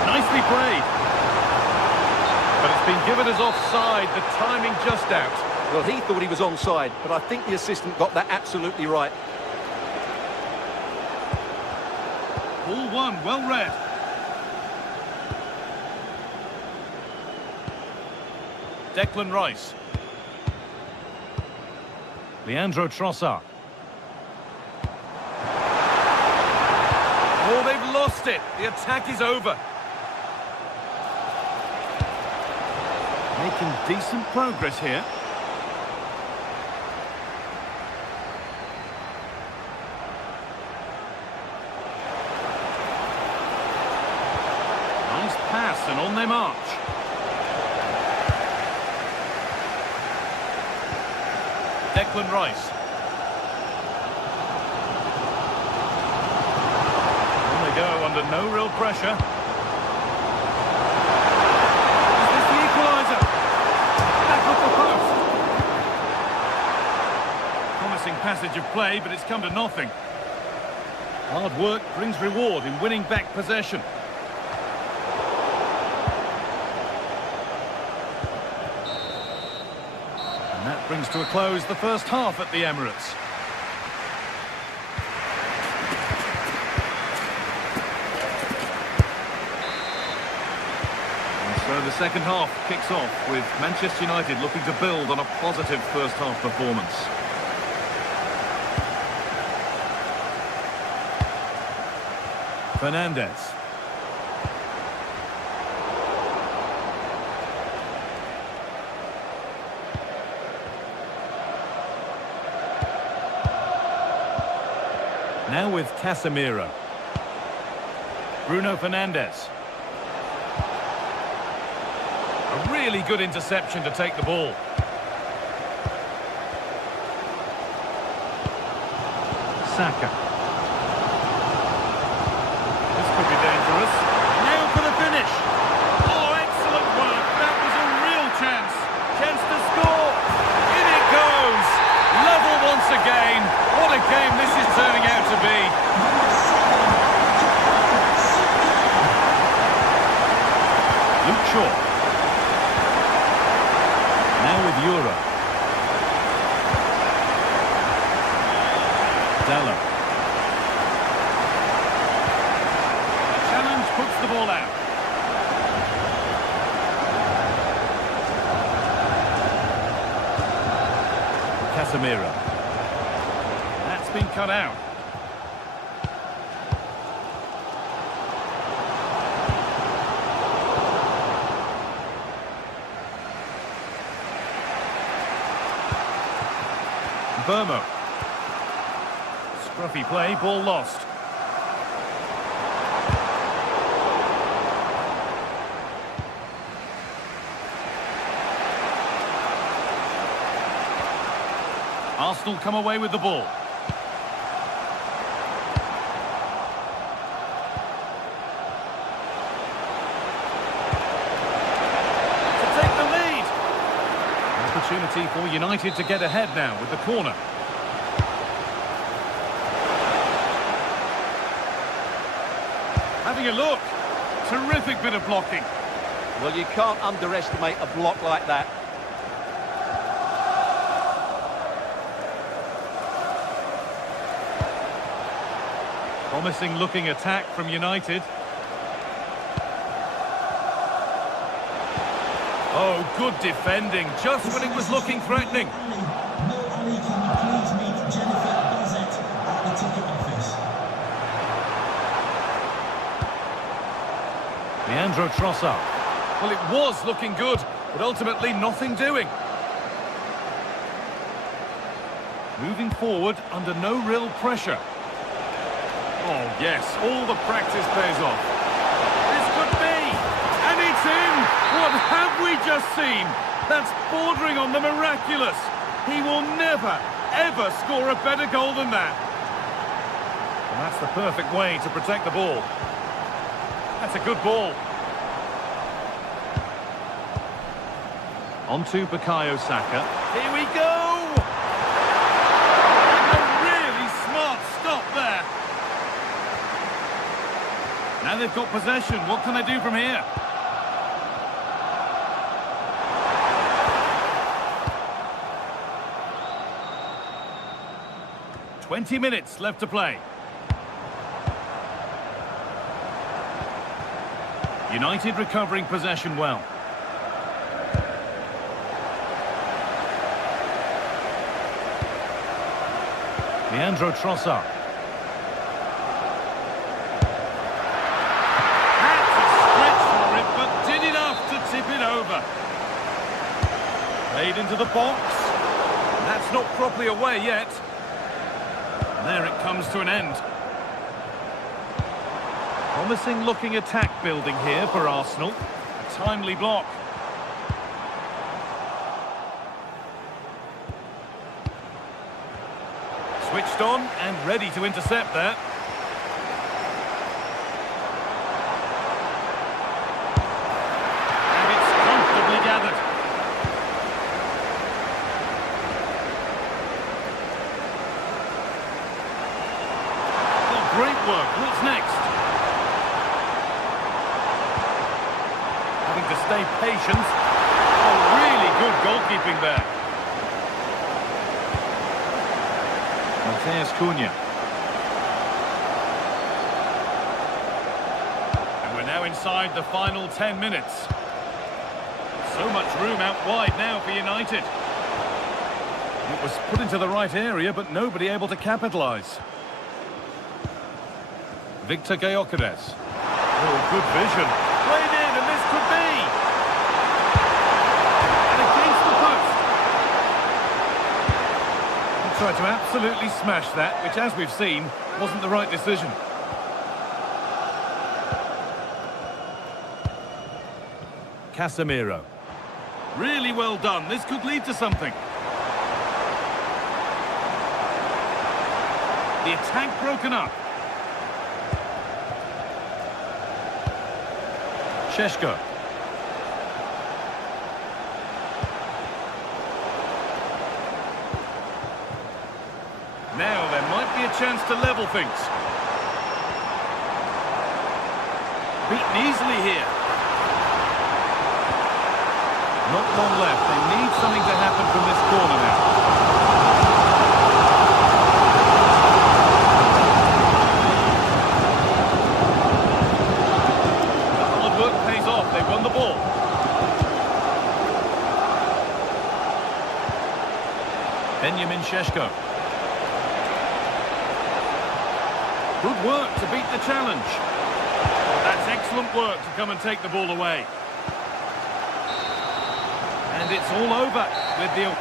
Nicely played. But it's been given as offside, the timing just out. Well, he thought he was onside, but I think the assistant got that absolutely right. Ball one, well read. Declan Rice. Leandro Trossard. Oh, they've lost it. The attack is over. Making decent progress here. and on their march. Declan Rice. On they go under no real pressure. Is this the equaliser? Back off the post. Promising passage of play, but it's come to nothing. Hard work brings reward in winning back possession. And that brings to a close the first half at the Emirates. And so the second half kicks off with Manchester United looking to build on a positive first half performance. Fernandez. Now with Casemiro. Bruno Fernandez. A really good interception to take the ball. Saka. This could be dangerous. Now for the finish. Oh, excellent work. That was a real chance. Chance to score. In it goes. Level once again. What a game this is turning out to be. Luke Shaw. Now with Euro. Dalla. Challenge puts the ball out. Casemiro. That's been cut out. Burmo. Scruffy play, ball lost. Arsenal come away with the ball. To take the lead. Opportunity for United to get ahead now with the corner. Having a look. Terrific bit of blocking. Well, you can't underestimate a block like that. Promising looking attack from United. Oh, good defending, just when it was looking threatening. Leandro Trossard. Well, it was looking good, but ultimately nothing doing. Moving forward under no real pressure. Oh, yes, all the practice pays off. This could be, and it's in! What have we just seen? That's bordering on the miraculous. He will never, ever score a better goal than that. And that's the perfect way to protect the ball. That's a good ball. On to Bukayo Saka. Here we go! And a really smart stop there. Now they've got possession. What can they do from here? "20 minutes left to play. United recovering possession well. Leandro Trossard. Tip it over. Played into the box. That's not properly away yet. And there it comes to an end. Promising looking attack building here for Arsenal. A timely block. Switched on and ready to intercept there. And it's comfortably gathered. Oh, great work. What's next? Having to stay patient. Oh, really good goalkeeping there. Mateus Cunha. And we're now inside the final 10 minutes. So much room out wide now for United. It was put into the right area, but nobody able to capitalise. Victor Gyökeres. Oh, good vision. Played in, and this could be. And against the post. He tried to absolutely smash that, which, as we've seen, wasn't the right decision. Casemiro. Really well done. This could lead to something. The attack broken up. Šeško. Now there might be a chance to level things. Beaten easily here. Not long left. They need something to happen from this corner now. The hard work pays off. They won the ball. Benjamin Šeško. Good work to beat the challenge. That's excellent work to come and take the ball away. And it's all over with the...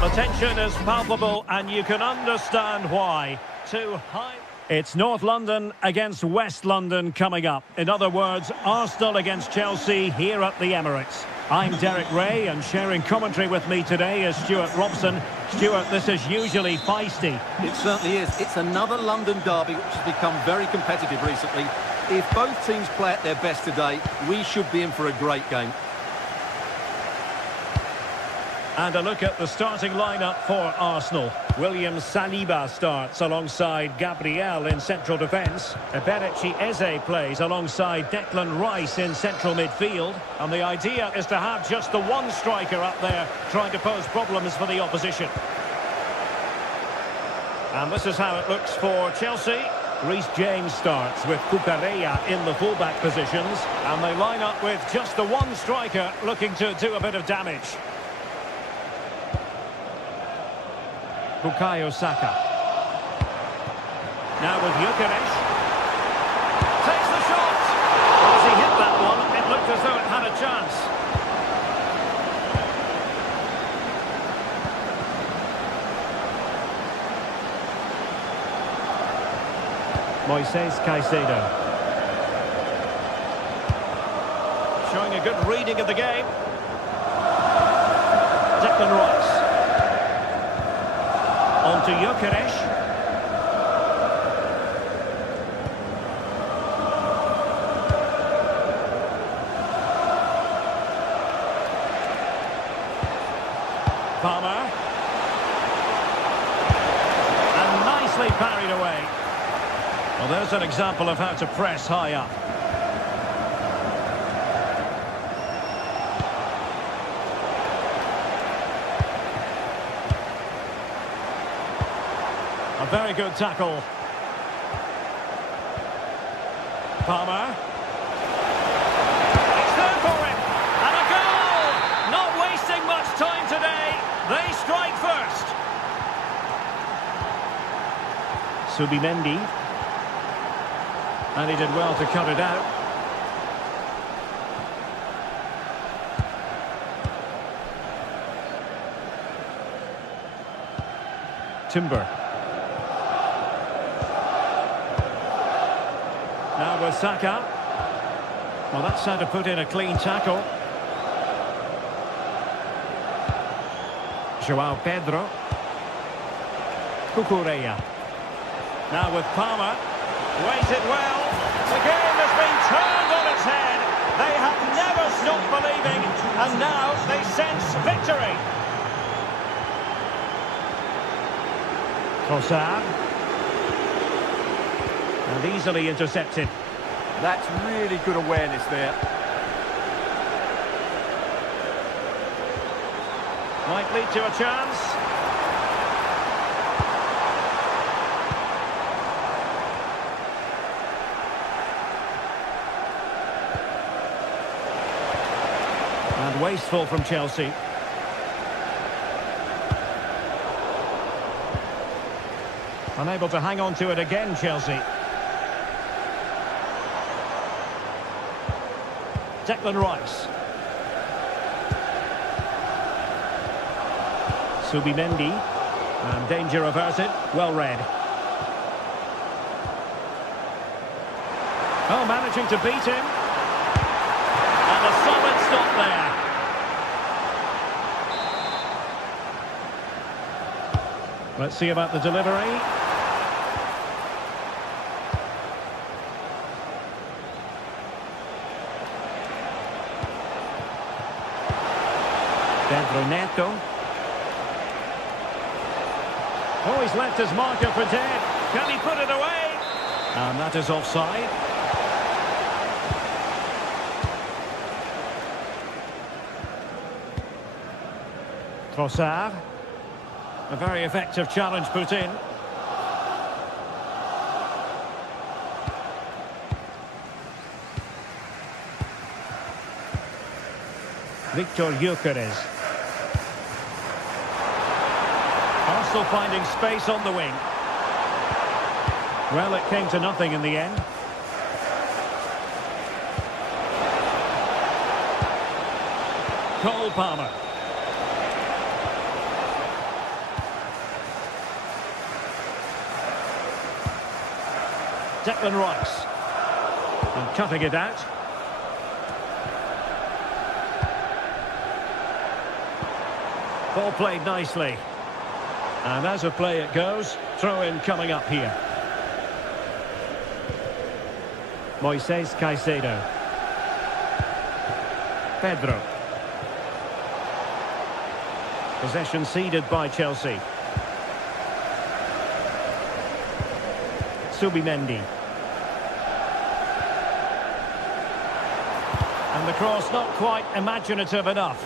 The tension is palpable, and you can understand why. Too high. It's North London against West London coming up. In other words, Arsenal against Chelsea here at the Emirates. I'm Derek Ray, and sharing commentary with me today is Stuart Robson. Stuart, this is usually feisty. It certainly is. It's another London derby which has become very competitive recently. If both teams play at their best today, we should be in for a great game. And a look at the starting lineup for Arsenal. William Saliba starts alongside Gabriel in central defence. Eberechi Eze plays alongside Declan Rice in central midfield. And the idea is to have just the one striker up there trying to pose problems for the opposition. And this is how it looks for Chelsea. Reece James starts with Cucurella in the fullback positions. And they line up with just the one striker looking to do a bit of damage. Bukayo Saka. Now with Gyökeres. shot! Well, as he hit that one, it looked as though it had a chance. Moises Caicedo. Showing a good reading of the game. Declan Rice. On to Gyökeres. Palmer. And nicely parried away. Well, there's an example of how to press high up. A very good tackle. Palmer. It's there for him. And a goal! Not wasting much time today. They strike first. Subimendi. And he did well to cut it out. Timber. Now with Saka. Well, that's how to put in a clean tackle. Joao Pedro. Cucurella. Now with Palmer. Waited well. The game has been turned on its head. They have never stopped believing, and now they sense victory. Trossard. And easily intercepted. That's really good awareness there. Might lead to a chance. And wasteful from Chelsea. Unable to hang on to it again, Chelsea. Declan Rice. Subimendi. And danger averted. Well read. Oh, managing to beat him. And a solid stop there. Let's see about the delivery. Pedro Neto. Oh, he's left his marker for dead. Can he put it away? And that is offside. Trossard. A very effective challenge put in. Victor Gyökeres. Arsenal finding space on the wing. Well, it came to nothing in the end. Cole Palmer. Declan Rice. And cutting it out. Ball played nicely. And as a play it goes, throw-in coming up here. Moises Caicedo. Pedro. Possession ceded by Chelsea. Subimendi. And the cross not quite imaginative enough.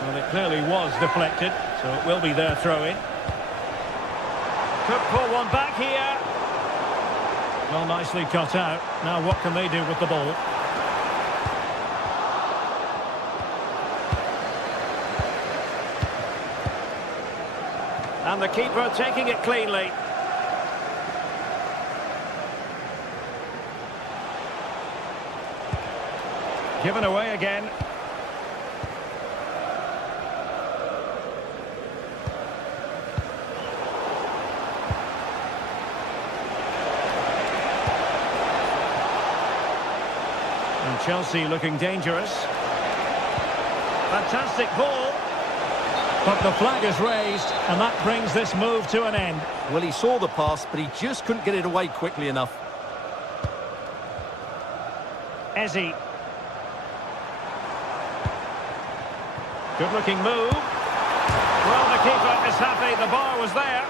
Well, it clearly was deflected, so it will be their throw-in. Could pull one back here. Well, nicely cut out. Now what can they do with the ball? And the keeper taking it cleanly. Given away again. And Chelsea looking dangerous. Fantastic ball. But the flag is raised, and that brings this move to an end. Well, he saw the pass, but he just couldn't get it away quickly enough. Eze. Good-looking move. Well, the keeper is happy. The bar was there.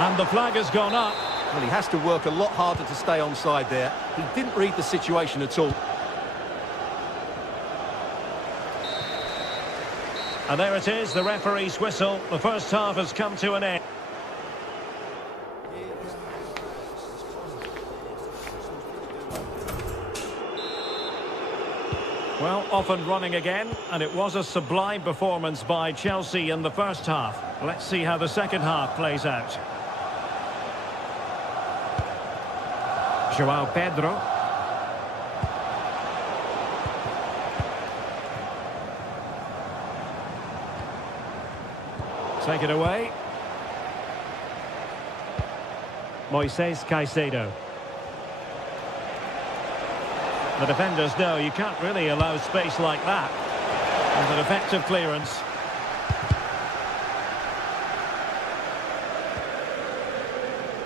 And the flag has gone up. Well, he has to work a lot harder to stay onside there. He didn't read the situation at all. And there it is, the referee's whistle. The first half has come to an end. Well, off and running again, and it was a sublime performance by Chelsea in the first half. Let's see how the second half plays out. João Pedro. Take it away. Moises Caicedo. The defenders know you can't really allow space like that. And an effective clearance.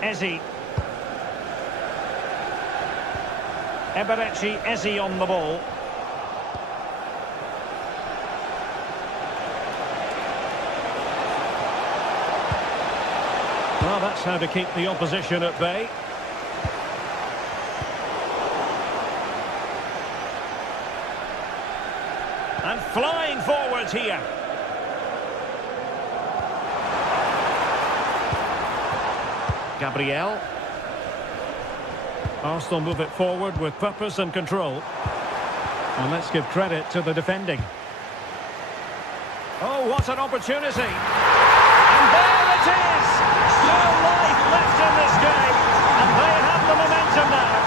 Eze. Eberechi Eze on the ball. Well, that's how to keep the opposition at bay. And flying forwards here. Gabriel. Arsenal move it forward with purpose and control. And let's give credit to the defending. Oh, what an opportunity. And there it is. No life left in this game. And they have the momentum now.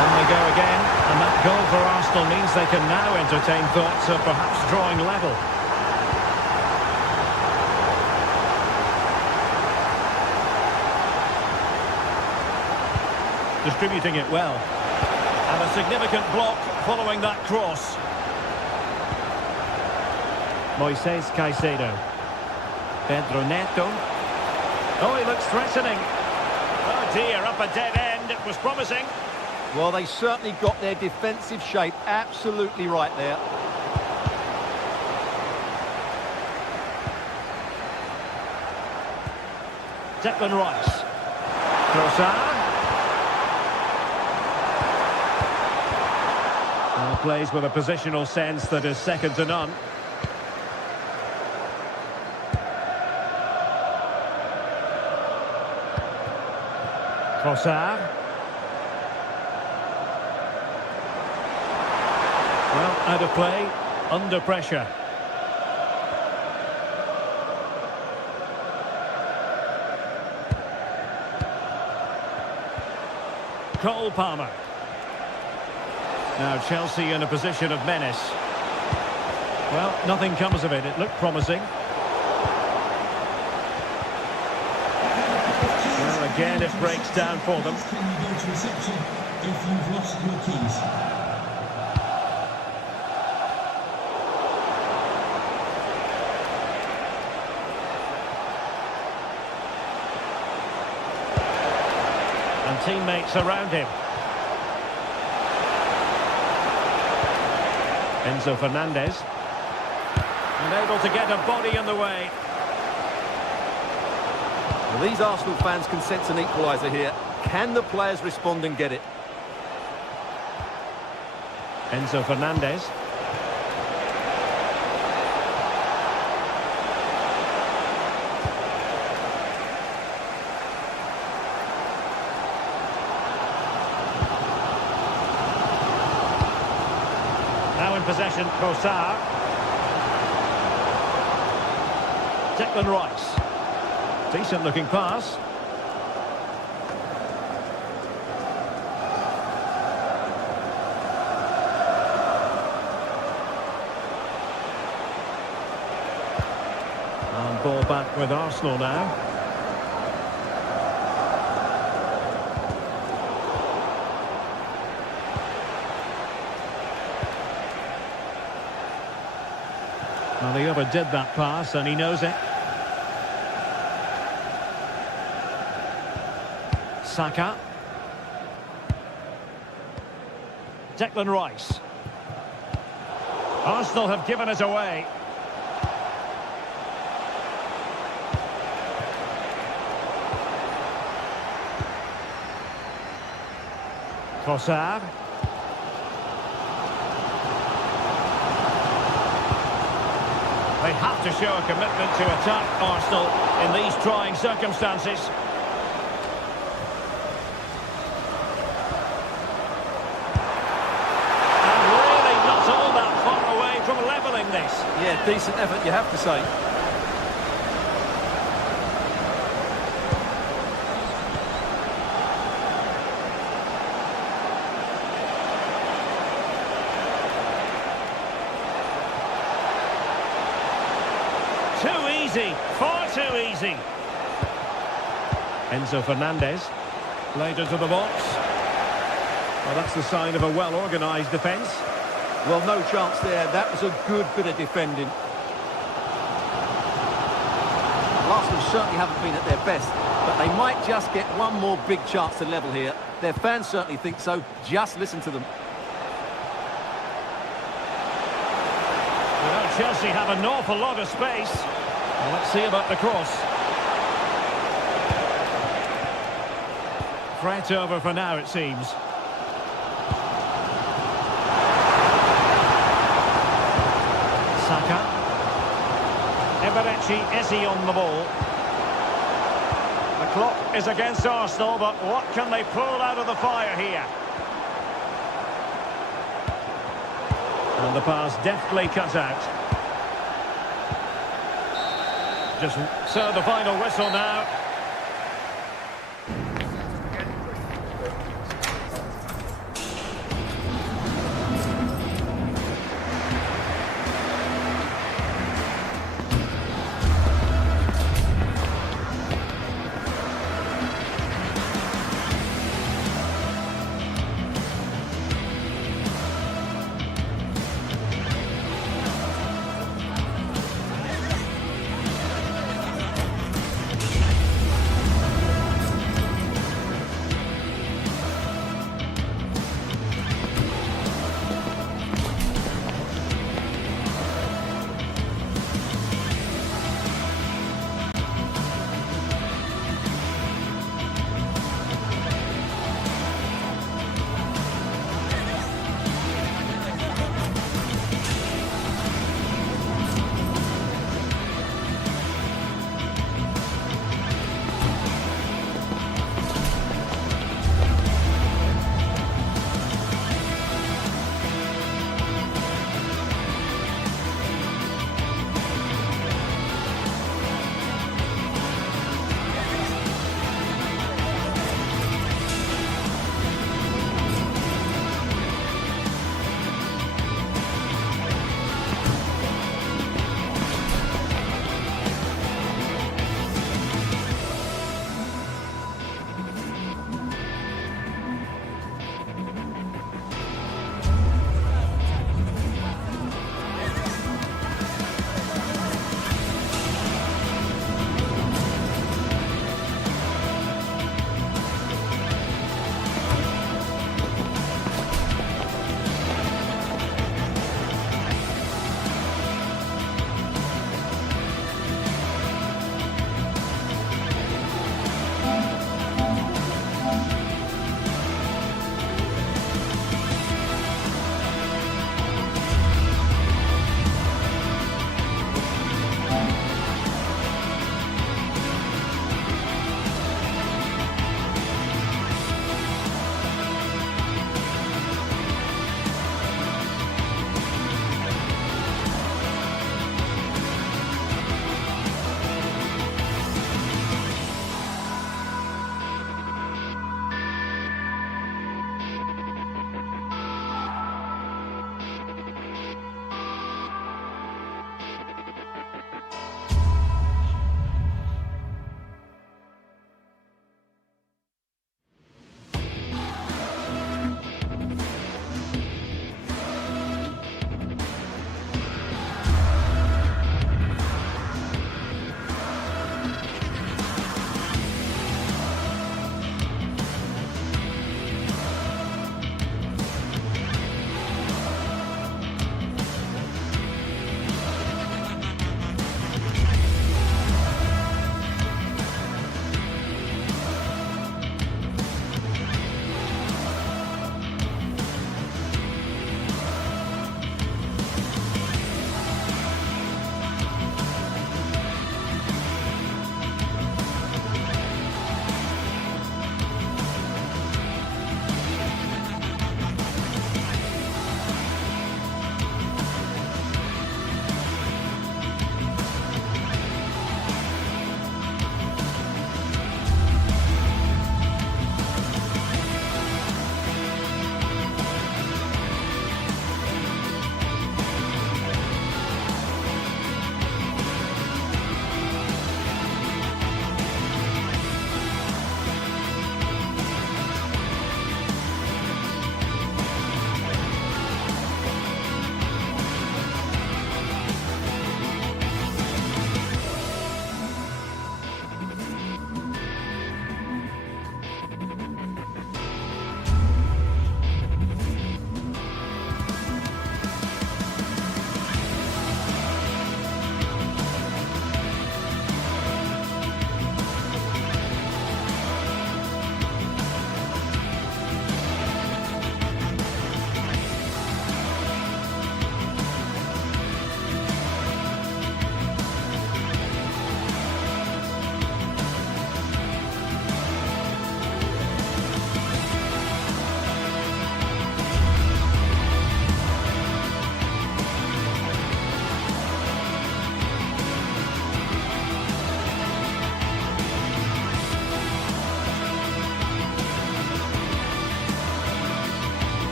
On they go again. And that goal for Arsenal means they can now entertain thoughts of perhaps drawing level. Distributing it well. And a significant block following that cross. Moises Caicedo. Pedro Neto. Oh, he looks threatening. Oh dear, up a dead end. It was promising. Well, they certainly got their defensive shape absolutely right there. Declan Rice. Trossard. Well, plays with a positional sense that is second to none. Trossard. Well, out of play, under pressure. Cole Palmer. Now Chelsea in a position of menace. Well, nothing comes of it. It looked promising. Well, again, it breaks down for them. Can you go to reception if you've lost your keys? And teammates around him. Enzo Fernandez. And able to get a body in the way. Well, these Arsenal fans can sense an equaliser here. Can the players respond and get it? Enzo Fernandez. Now in possession, Trossard. Declan Rice. Decent looking pass. And ball back with Arsenal now. Well, he overdid that pass and he knows it. Saka. Declan Rice. Arsenal have given it away. Trossard. They have to show a commitment to attack Arsenal in these trying circumstances. And really not all that far away from levelling this. Yeah, decent effort, you have to say. Too easy, far too easy. Enzo Fernandez, played into the box. Well, that's the sign of a well-organised defence. Well, no chance there. That was a good bit of defending. Arsenal certainly haven't been at their best, but they might just get one more big chance to level here. Their fans certainly think so. Just listen to them. Well, Chelsea have an awful lot of space. Well, let's see about the cross. Threat over for now, it seems. Saka. Eberechi Eze on the ball. The clock is against Arsenal, but what can they pull out of the fire here? And the pass deftly cut out. Just so the final whistle now.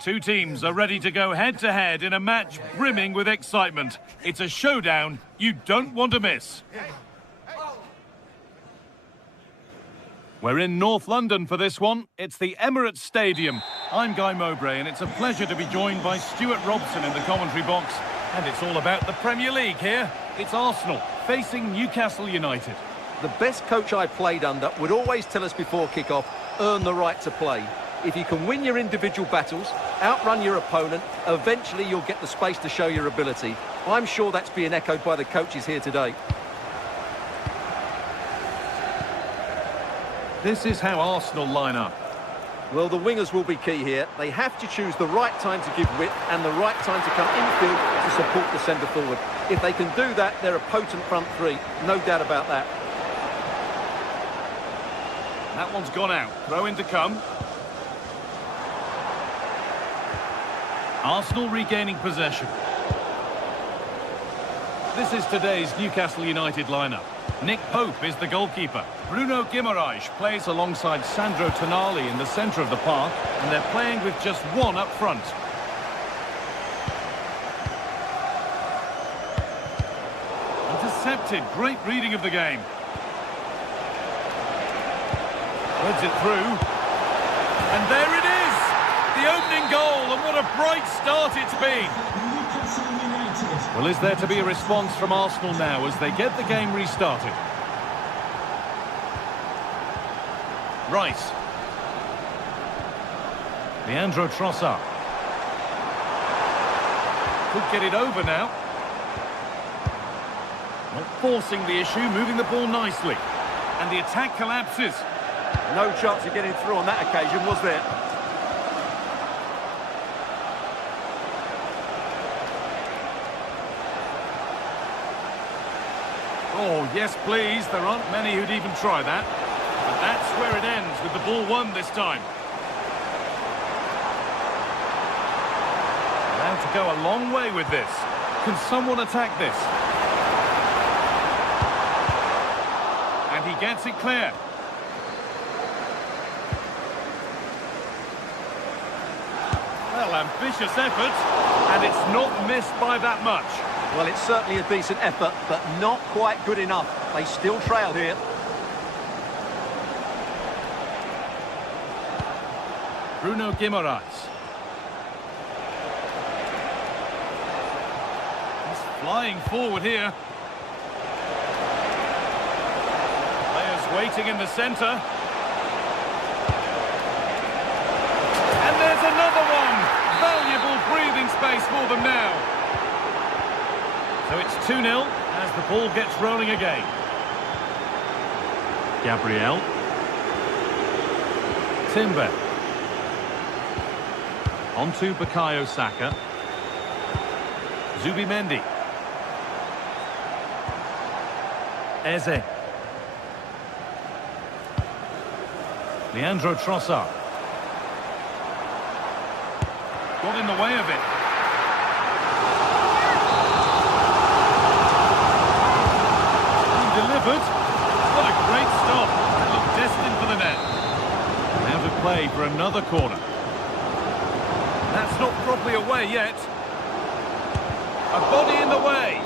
Two teams are ready to go head-to-head in a match brimming with excitement. It's a showdown you don't want to miss. We're in North London for this one. It's the Emirates Stadium. I'm Guy Mowbray, and it's a pleasure to be joined by Stuart Robson in the commentary box. And it's all about the Premier League here. It's Arsenal facing Newcastle United. The best coach I played under would always tell us before kick-off, earn the right to play. If you can win your individual battles, outrun your opponent, eventually you'll get the space to show your ability. I'm sure that's being echoed by the coaches here today. This is how Arsenal line up. Well, the wingers will be key here. They have to choose the right time to give width and the right time to come infield to support the centre-forward. If they can do that, they're a potent front three. No doubt about that. That one's gone out. Throw in to come. Arsenal regaining possession. This is today's Newcastle United lineup. Nick Pope is the goalkeeper. Bruno Guimaraes plays alongside Sandro Tonali in the centre of the park, and they're playing with just one up front. Intercepted. Great reading of the game. Threads it through. And there it is! The opening goal, and what a bright start it's been. Well, is there to be a response from Arsenal now as they get the game restarted? Rice. Leandro Trossard. Could get it over now. Not forcing the issue, moving the ball nicely. And the attack collapses. No chance of getting through on that occasion, was there? Oh, yes, please. There aren't many who'd even try that. But that's where it ends, with the ball won this time. Allowed to go a long way with this. Can someone attack this? And he gets it clear. Well, ambitious effort, and it's not missed by that much. Well, it's certainly a decent effort, but not quite good enough. They still trail here. Bruno Guimaraes. He's flying forward here. Players waiting in the centre. And there's another one! Valuable breathing space for them now. So it's 2-0 as the ball gets rolling again. Gabriel. Timber. On to Bukayo Saka. Zubimendi. Eze. Leandro Trossard. Got in the way of it. Delivered. What a great stop. That looked destined for the net. Out of play for another corner. That's not properly away yet. A body in the way.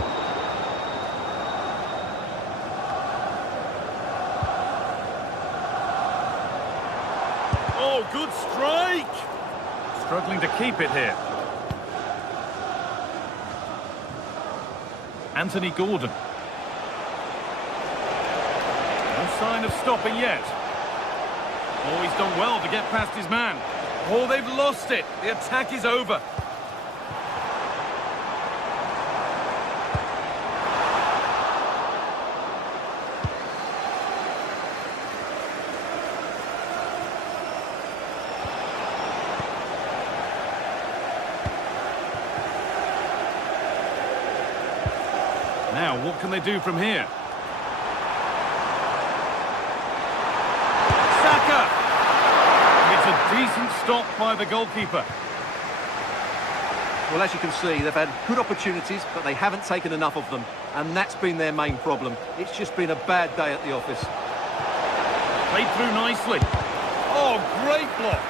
Oh, good strike. Struggling to keep it here. Anthony Gordon. No sign of stopping yet. Oh, he's done well to get past his man. Oh, they've lost it. The attack is over. Now, what can they do from here? Decent stop by the goalkeeper. Well, as you can see, they've had good opportunities, but they haven't taken enough of them. And that's been their main problem. It's just been a bad day at the office. Played through nicely. Oh, great block.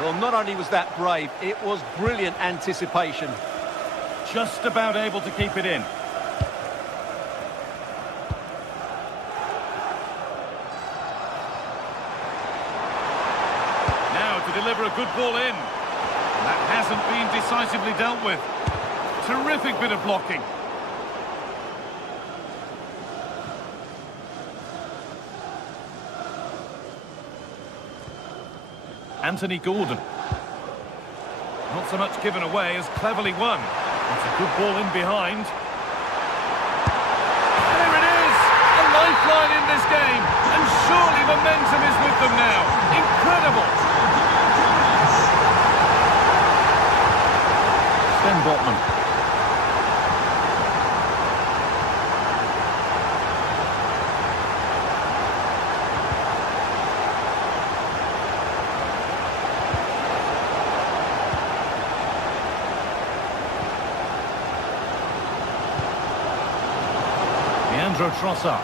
Well, not only was that brave, it was brilliant anticipation. Just about able to keep it in. Now to deliver a good ball in. That hasn't been decisively dealt with. Terrific bit of blocking. Anthony Gordon. Not so much given away as cleverly won. It's a good ball in behind. There it is! A lifeline in this game. And surely momentum is with them now. Incredible! Sven Botman. Trossard.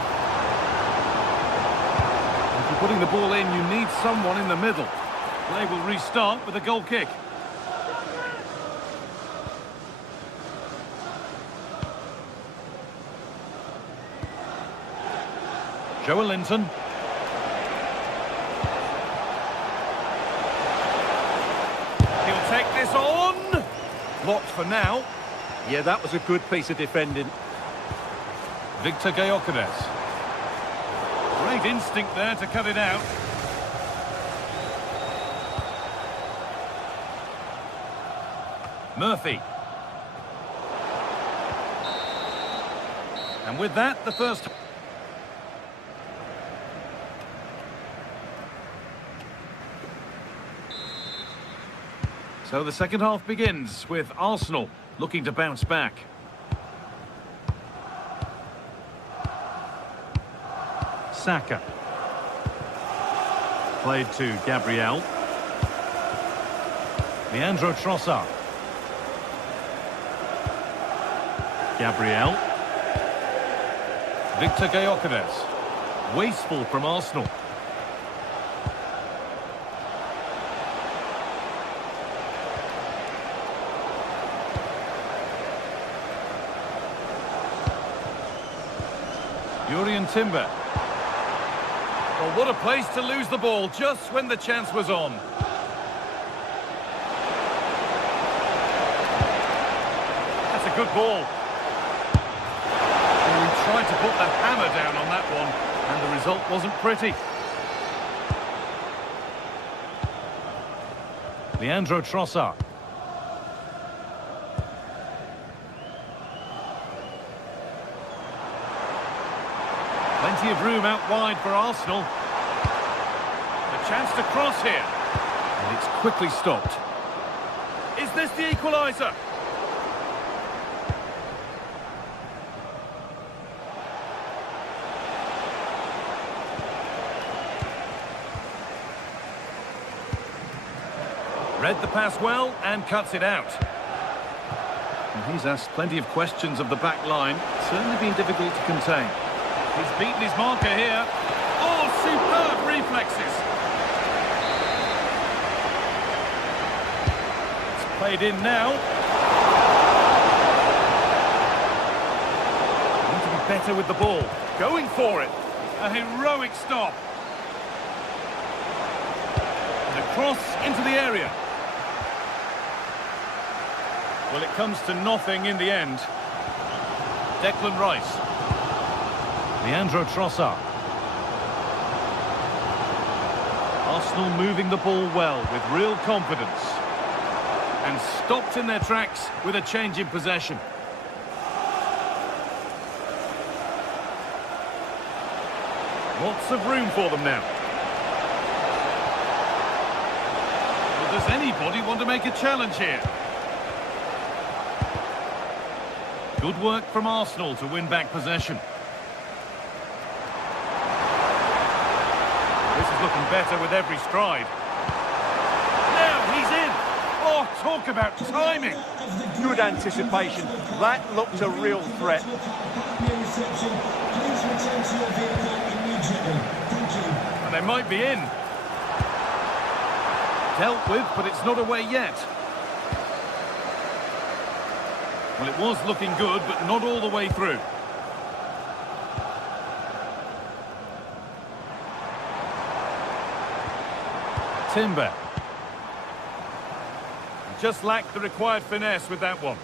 If you're putting the ball in, you need someone in the middle. Play will restart with a goal kick. Joe Linton. He'll take this on. Blocked for now. Yeah, that was a good piece of defending. Victor Gyökeres. Great instinct there to cut it out. Murphy. And with that, the first... So the second half begins with Arsenal looking to bounce back. Saka. Played to Gabriel. Leandro Trossard. Gabriel. Victor Gyökeres. Wasteful from Arsenal. Jurrien Timber. Well, what a place to lose the ball just when the chance was on. That's a good ball. Well, he tried to put the hammer down on that one, and the result wasn't pretty. Leandro Trossard. Plenty of room out wide for Arsenal. A chance to cross here. And it's quickly stopped. Is this the equaliser? Read the pass well and cuts it out. And he's asked plenty of questions of the back line. Certainly been difficult to contain. He's beaten his marker here. Oh, superb reflexes. It's played in now. Need to be better with the ball. Going for it. A heroic stop. And a cross into the area. Well, it comes to nothing in the end. Declan Rice. Leandro Trossard. Arsenal moving the ball well with real confidence. And stopped in their tracks with a change in possession. Lots of room for them now. Well, does anybody want to make a challenge here? Good work from Arsenal to win back possession. This is looking better with every stride. Now he's in. Oh, talk about timing. Good anticipation. That looked a real threat. Thank you. And they might be in. Dealt with, but it's not away yet. Well, it was looking good, but not all the way through. Timber. Just lacked the required finesse with that one.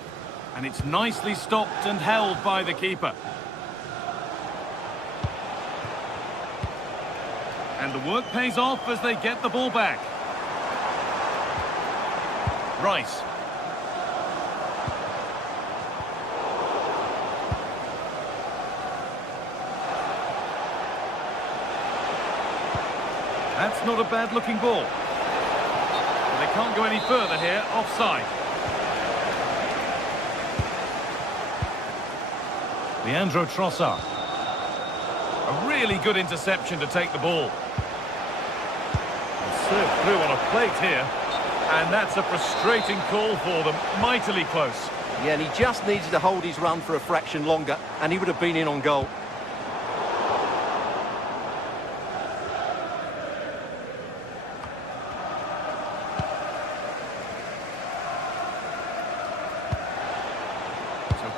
And it's nicely stopped and held by the keeper. And the work pays off as they get the ball back. Rice. That's not a bad-looking ball. But they can't go any further here, offside. Leandro Trossard. A really good interception to take the ball. Served through on a plate here. And that's a frustrating call for them. Mightily close. Yeah, and he just needed to hold his run for a fraction longer, and he would have been in on goal.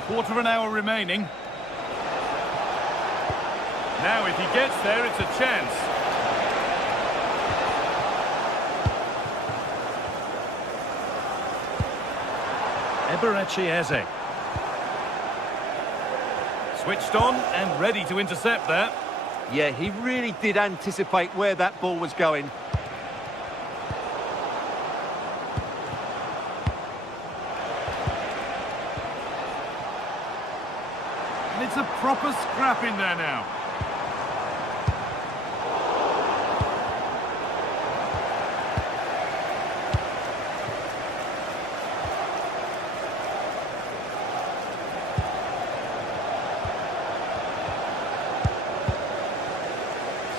Quarter of an hour remaining. Now if he gets there, it's a chance. Eberechi Eze. Switched on and ready to intercept that. Yeah, he really did anticipate where that ball was going. And it's a proper scrap in there now.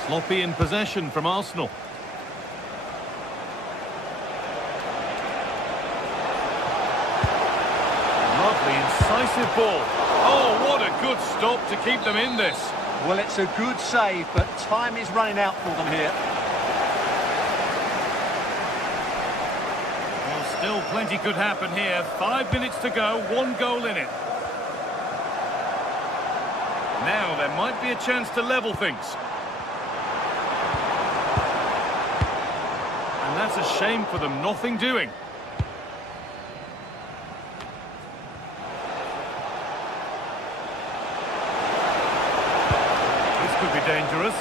Sloppy in possession from Arsenal. Lovely, incisive ball. Oh, what a good stop to keep them in this. Well, it's a good save, but time is running out for them here. Well, still plenty could happen here. 5 minutes to go, 1 goal in it. Now there might be a chance to level things. And that's a shame for them, nothing doing. This could be dangerous.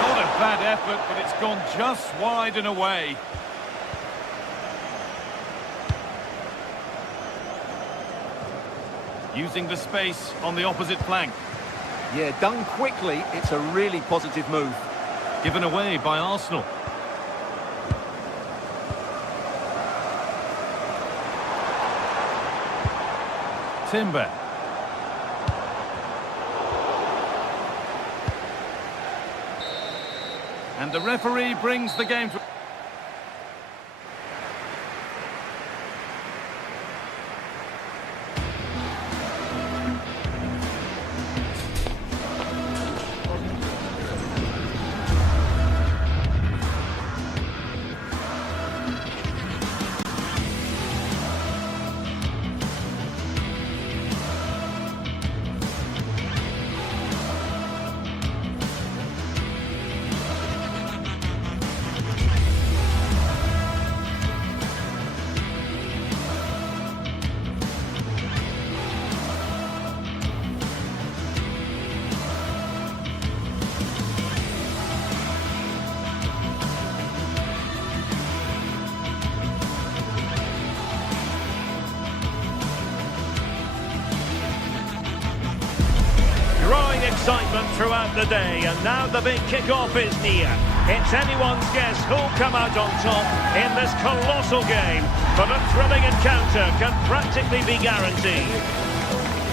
Not a bad effort, but it's gone just wide and away. Using the space on the opposite flank. Yeah, done quickly, it's a really positive move. Given away by Arsenal. Timber. And the referee brings the game to... Excitement throughout the day, and now the big kick-off is near. It's anyone's guess who'll come out on top in this colossal game, but a thrilling encounter can practically be guaranteed.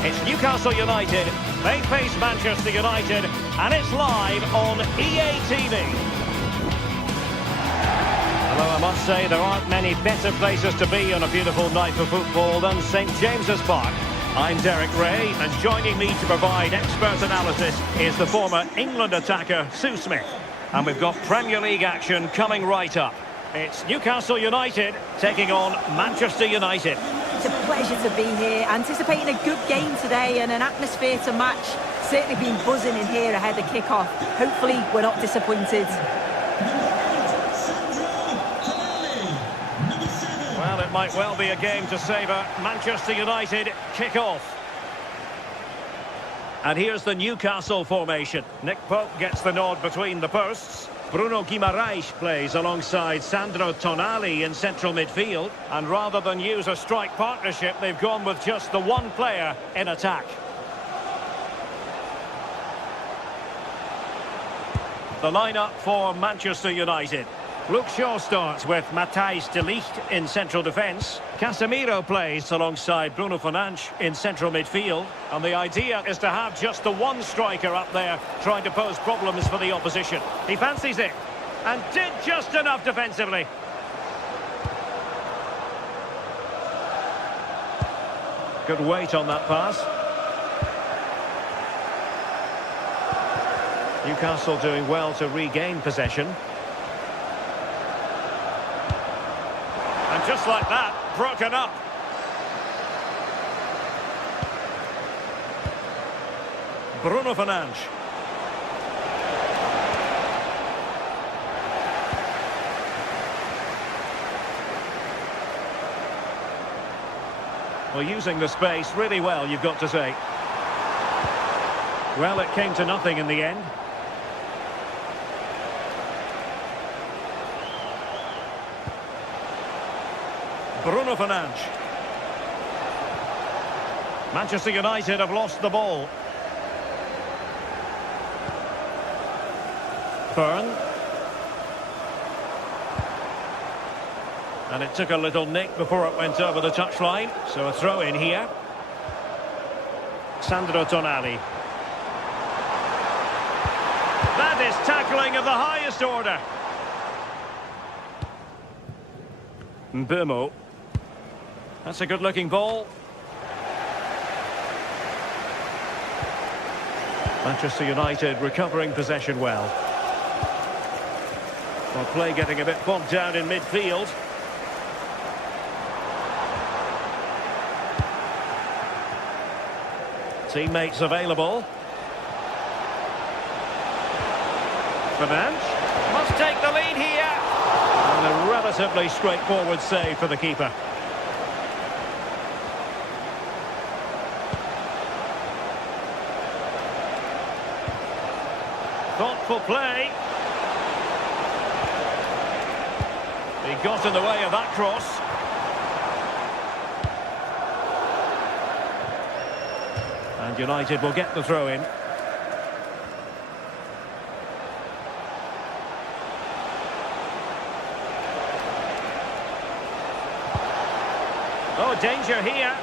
It's Newcastle United, they face Manchester United, and it's live on EA TV. Although I must say there aren't many better places to be on a beautiful night for football than St James's Park. I'm Derek Ray, and joining me to provide expert analysis is the former England attacker, Sue Smith. And we've got Premier League action coming right up. It's Newcastle United taking on Manchester United. It's a pleasure to be here, anticipating a good game today and an atmosphere to match. Certainly been buzzing in here ahead of kick-off. Hopefully we're not disappointed. Well, it might well be a game to savour. Manchester United kick off. And here's the Newcastle formation. Nick Pope gets the nod between the posts. Bruno Guimaraes plays alongside Sandro Tonali in central midfield. And rather than use a strike partnership, they've gone with just the one player in attack. The lineup for Manchester United. Luke Shaw starts with Matthijs de Ligt in central defence. Casemiro plays alongside Bruno Fernandes in central midfield. And the idea is to have just the one striker up there trying to pose problems for the opposition. He fancies it and did just enough defensively. Good weight on that pass. Newcastle doing well to regain possession. And just like that, broken up. Bruno Fernandes. Well, using the space really well, you've got to say. Well, it came to nothing in the end. Bruno Fernandes. Manchester United have lost the ball. Byrne. And it took a little nick before it went over the touchline. So a throw in here. Sandro Tonali. That is tackling of the highest order. Mbeumo. That's a good-looking ball. Manchester United recovering possession well. Well, play getting a bit bogged down in midfield. Teammates available. Fernandes must take the lead here. And a relatively straightforward save for the keeper. Thoughtful play. He got in the way of that cross. And United will get the throw in. Oh, danger here.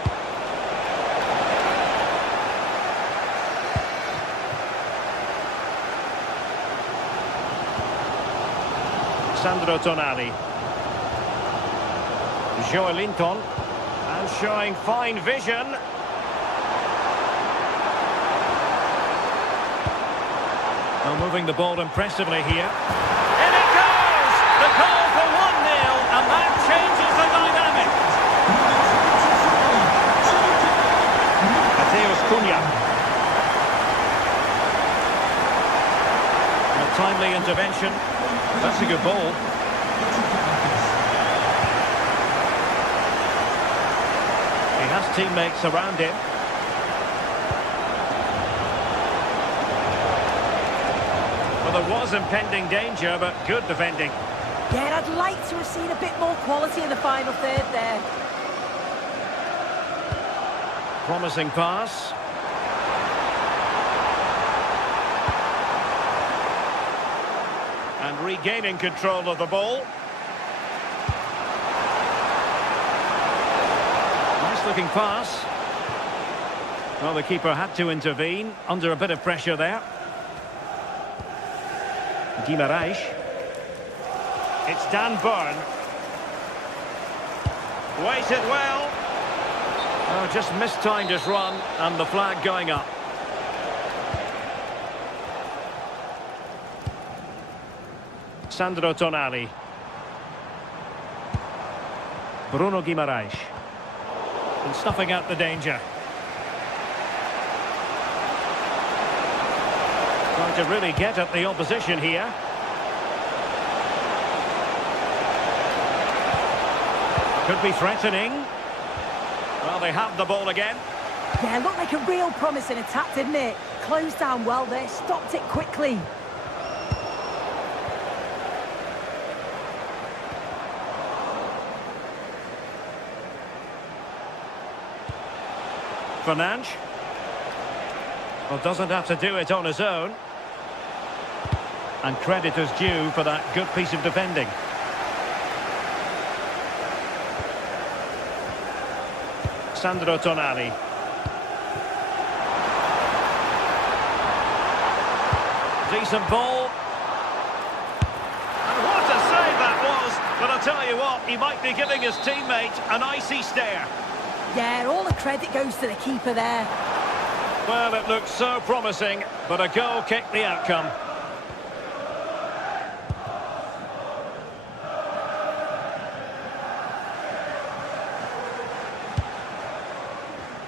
Sandro Tonali. Joelinton. And showing fine vision. Well, moving the ball impressively here. In it goes! The goal for 1-0, and that changes the dynamic. Mateus Cunha. A timely intervention. That's a good ball. He has teammates around him. Well, there was impending danger, but good defending. Yeah, I'd like to have seen a bit more quality in the final third there. Promising pass. And regaining control of the ball. Nice looking pass. Well, the keeper had to intervene under a bit of pressure there. Guimaraes. It's Dan Byrne. Waited well. Oh, just mistimed his run, and the flag going up. Sandro Tonali. Bruno Guimaraes. And snuffing out the danger. Trying to really get at the opposition here. Could be threatening. Well, they have the ball again. Yeah, looked like a real promising attack, didn't it? Closed down well there, stopped it quickly. Fernandes. Well, doesn't have to do it on his own. And credit is due for that good piece of defending. Sandro Tonali. Decent ball. And what a save that was. But I'll tell you what, he might be giving his teammate an icy stare. Yeah, all the credit goes to the keeper there. Well, it looked so promising, but a goal kicked the outcome.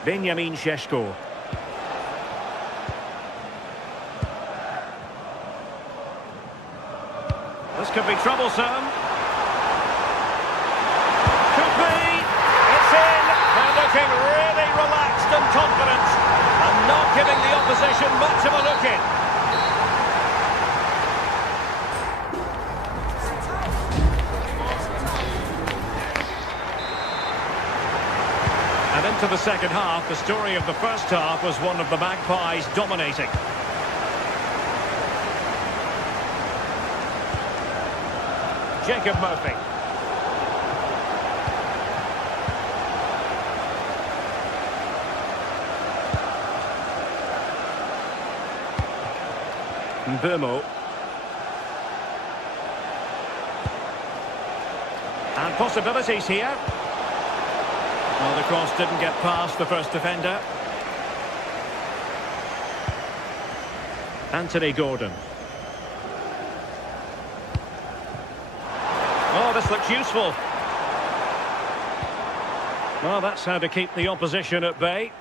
Benjamin Šeško. This could be troublesome. Could be. It's in. They're looking really relaxed and confident, and not giving the opposition much of a look in. And into the second half, the story of the first half was one of the Magpies dominating. Jacob Murphy. Mbeumo. And possibilities here. Well, the cross didn't get past the first defender. Anthony Gordon. Oh, this looks useful. Well, that's how to keep the opposition at bay.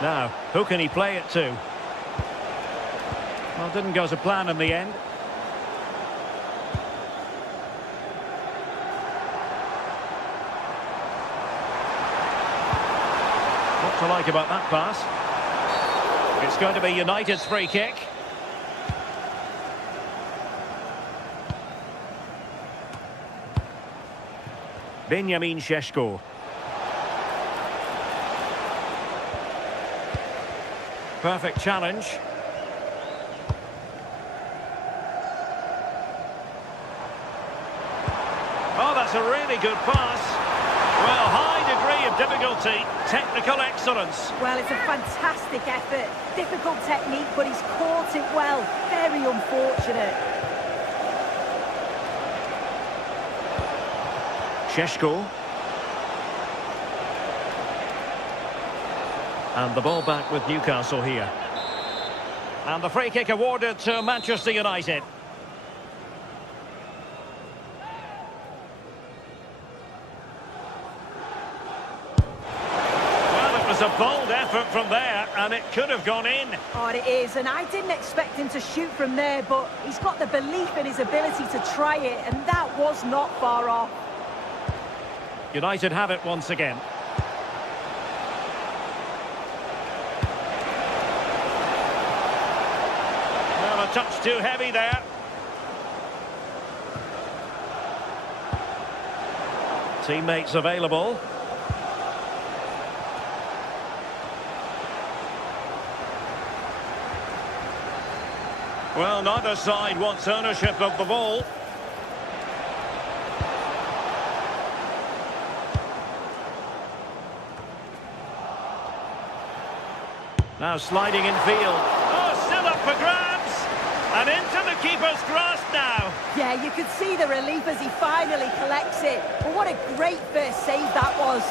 Now, who can he play it to? Well, didn't go to plan in the end. What to like about that pass? It's going to be United's free kick. Benjamin Šeško. Perfect challenge. Oh, that's a really good pass. Well, high degree of difficulty, technical excellence. Well, it's a fantastic effort. Difficult technique, but he's caught it well. Very unfortunate. Šeško. And the ball back with Newcastle here. And the free kick awarded to Manchester United. Well, it was a bold effort from there, and it could have gone in. Oh, it is, and I didn't expect him to shoot from there, but he's got the belief in his ability to try it, and that was not far off. United have it once again. Well, a touch too heavy there. Teammates available. Well, neither side wants ownership of the ball. Now sliding in field. Oh, still up for grabs. And into the keeper's grasp now. Yeah, you could see the relief as he finally collects it. But what a great first save that was.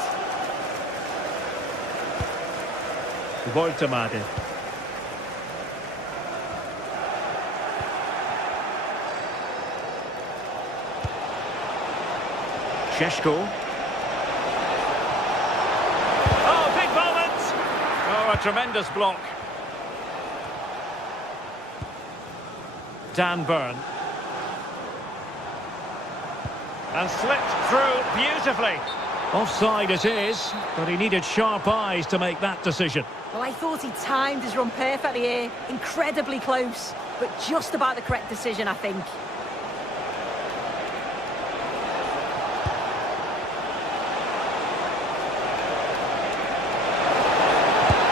Woltemade. Sheshko. Oh, big moment! Oh, a tremendous block. Dan Burn. And slipped through beautifully. Offside it is, but he needed sharp eyes to make that decision. Well, I thought he timed his run perfectly here. Incredibly close, but just about the correct decision, I think.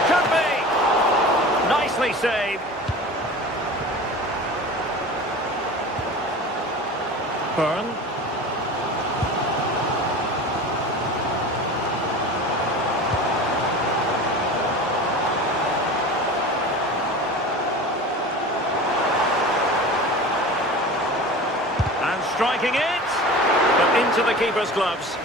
Could be! Nicely saved. Burn. And striking it, but into the keeper's gloves.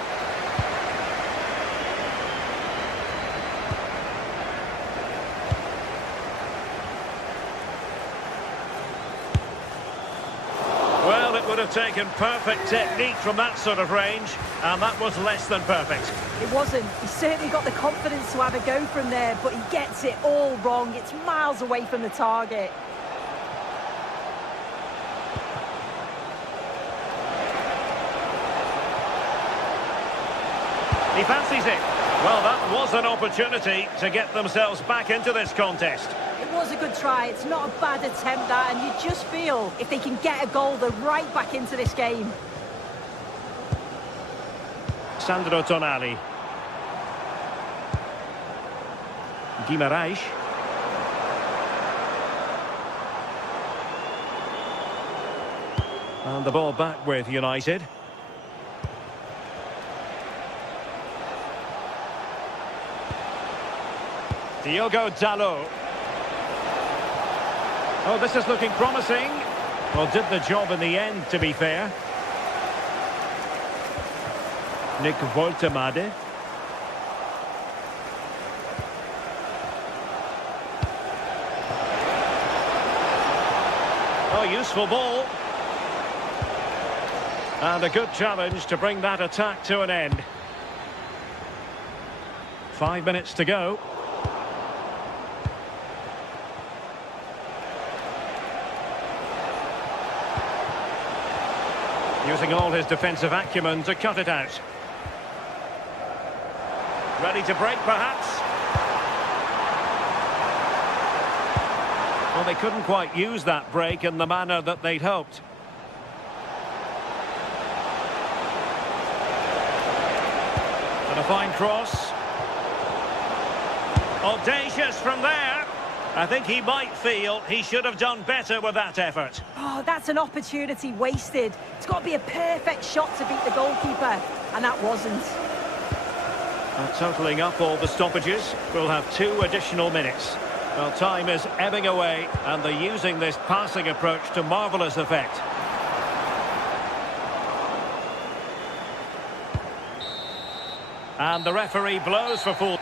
Well, it would have taken perfect technique from that sort of range, and that was less than perfect. It wasn't. He certainly got the confidence to have a go from there, but he gets it all wrong. It's miles away from the target. He fancies it. Well, that was an opportunity to get themselves back into this contest. It was a good try. It's not a bad attempt, that, and you just feel if they can get a goal, they're right back into this game. Sandro Tonali. Guimaraes. And the ball back with United. Diogo Dalot. Oh, this is looking promising. Well, did the job in the end, to be fair. Nick Woltemade. Oh, useful ball. And a good challenge to bring that attack to an end. 5 minutes to go. Using all his defensive acumen to cut it out. Ready to break, perhaps? Well, they couldn't quite use that break in the manner that they'd hoped. And a fine cross. Audacious from there. I think he might feel he should have done better with that effort. Oh, that's an opportunity wasted. It's got to be a perfect shot to beat the goalkeeper, and that wasn't. Totalling up all the stoppages, we'll have 2 additional minutes. Well, time is ebbing away, and they're using this passing approach to marvellous effect. And the referee blows for full.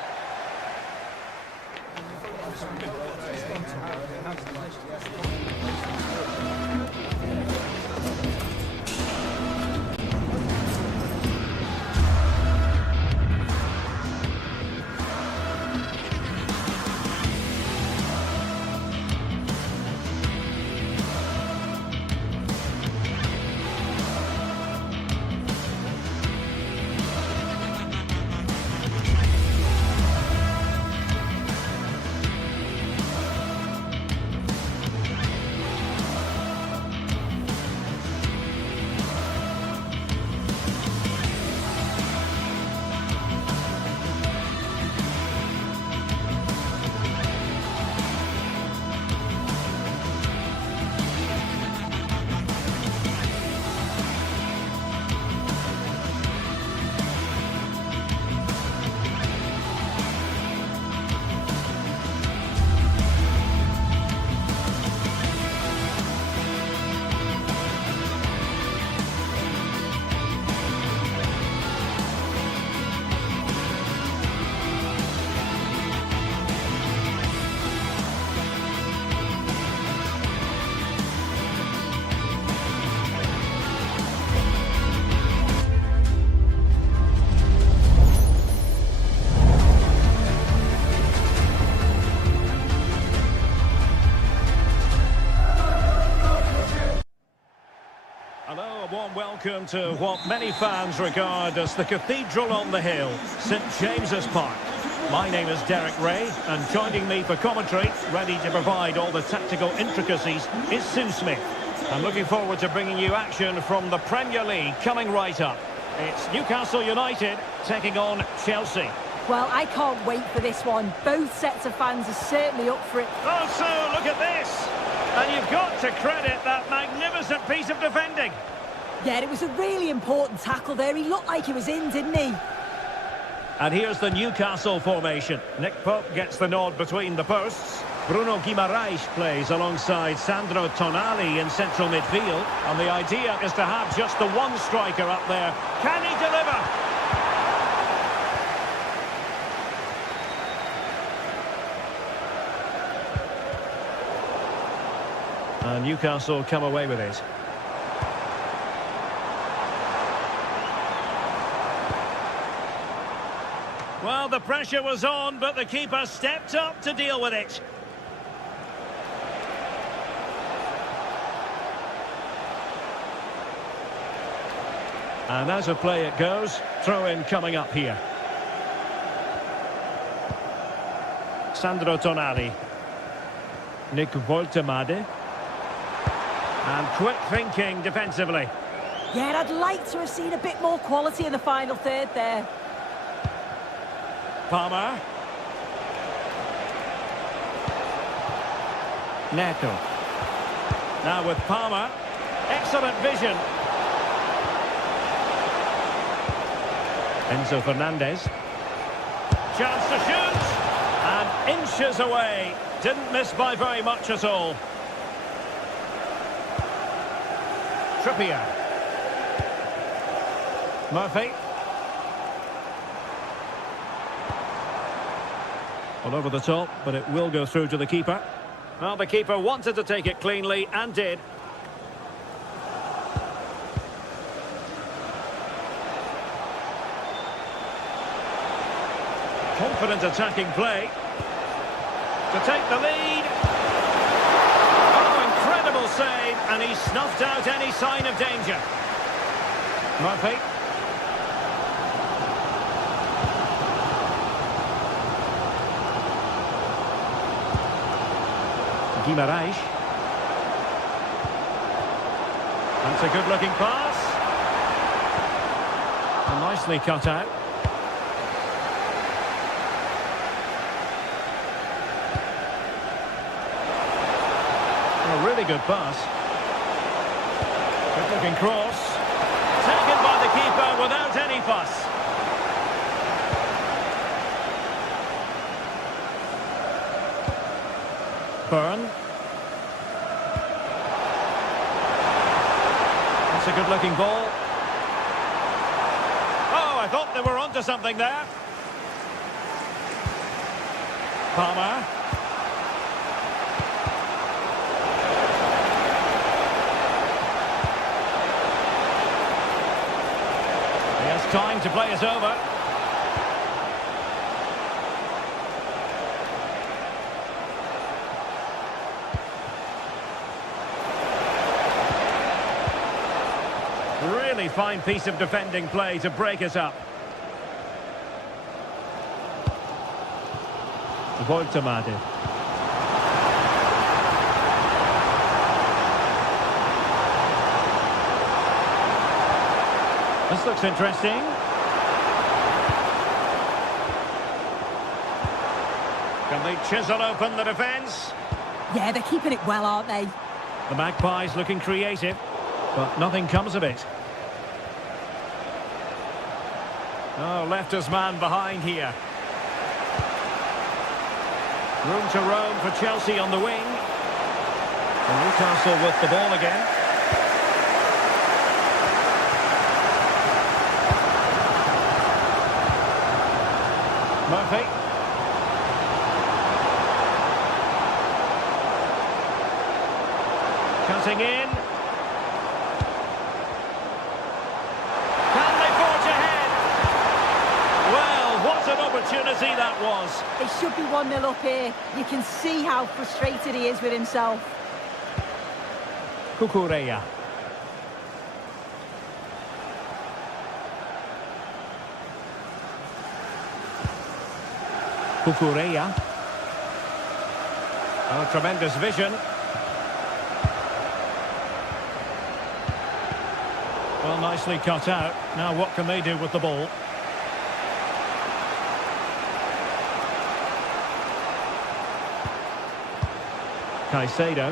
warm welcome to what many fans regard as the cathedral on the hill, St James's Park. My name is Derek Ray, and joining me for commentary, ready to provide all the tactical intricacies, is Sue Smith. I'm looking forward to bringing you action from the Premier League coming right up. It's Newcastle United taking on Chelsea. Well, I can't wait for this one. Both sets of fans are certainly up for it. Oh, Sue, look at this! And you've got to credit that magnificent piece of defending. Yeah, it was a really important tackle there. He looked like he was in, didn't he? And here's the Newcastle formation. Nick Pope gets the nod between the posts. Bruno Guimaraes plays alongside Sandro Tonali in central midfield. And the idea is to have just the one striker up there. Can he deliver? And Newcastle come away with it. Well, the pressure was on, but the keeper stepped up to deal with it. And as a play it goes, throw-in coming up here. Sandro Tonali. Nick Woltemade. And quick thinking defensively. Yeah, I'd like to have seen a bit more quality in the final third there. Palmer. Neto. Now with Palmer. Excellent vision. Enzo Fernandez. Chance to shoot. And inches away. Didn't miss by very much at all. Trippier. Murphy. All over the top, but it will go through to the keeper. Well, the keeper wanted to take it cleanly and did. Confident attacking play. To take the lead. Oh, incredible save, and he snuffed out any sign of danger. Murphy. Guimaraes. That's a good-looking pass. And nicely cut out. A really good pass. Good-looking cross. Taken by the keeper without any fuss. Burn. That's a good-looking ball. Oh, I thought they were onto something there. Palmer. He has time to play it over. Really fine piece of defending play to break it up. Woltemade. This looks interesting. Can they chisel open the defence? Yeah, they're keeping it well, aren't they? The Magpies looking creative, but nothing comes of it. Oh, left his man behind here. Room to roam for Chelsea on the wing. And Newcastle with the ball again. Murphy. Cutting in. Can they forge ahead? Well, what an opportunity that was. It should be 1-0 up here. You can see how frustrated he is with himself. Cucurella. Kukureya. Oh, tremendous vision. Well, nicely cut out. Now what can they do with the ball? Caicedo.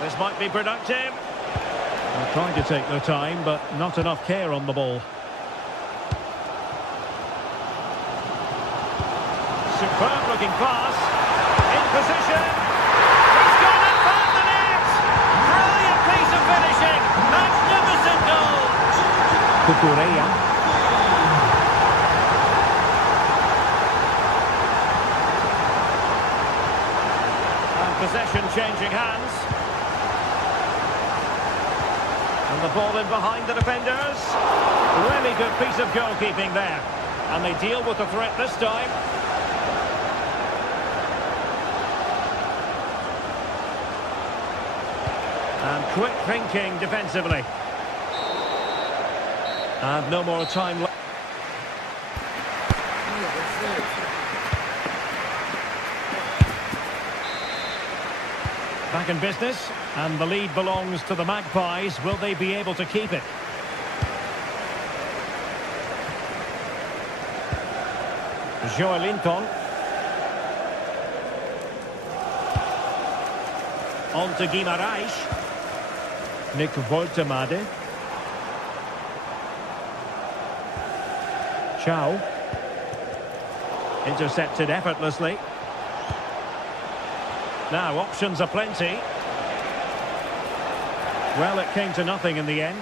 This might be productive. They're trying to take their time, but not enough care on the ball. Superb looking pass. In position. He's gone and found the net. Brilliant piece of finishing. Magnificent goal. Kukureya. Possession changing hands. And the ball in behind the defenders. Really good piece of goalkeeping there. And they deal with the threat this time. And quick thinking defensively. And no more time left. Back in business, and the lead belongs to the Magpies. Will they be able to keep it? Joelinton. On to Guimaraes. Nick Woltemade. Chow. Intercepted effortlessly. Now, options are plenty. Well, it came to nothing in the end.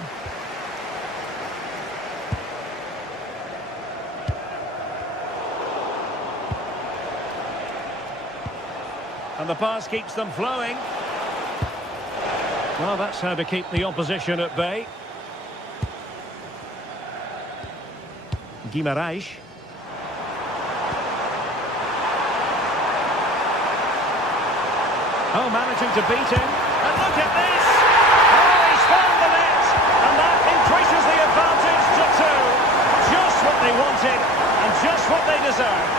And the pass keeps them flowing. Well, that's how to keep the opposition at bay. Guimaraes. Oh, managing to beat him. And look at this! Oh, he's found the net! And that increases the advantage to 2. Just what they wanted, and just what they deserve.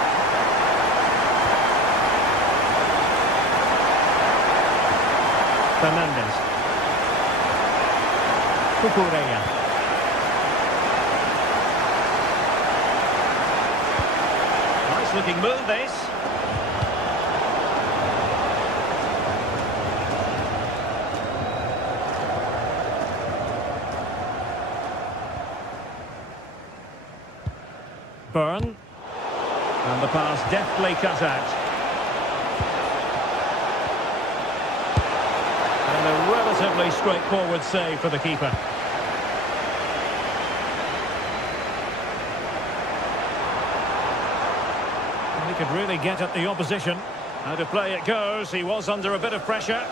Fernandez. Kukureya. Nice looking move, this. Burn. And the pass deftly cut out. And a relatively straightforward save for the keeper. And he could really get at the opposition. How to play it goes. He was under a bit of pressure.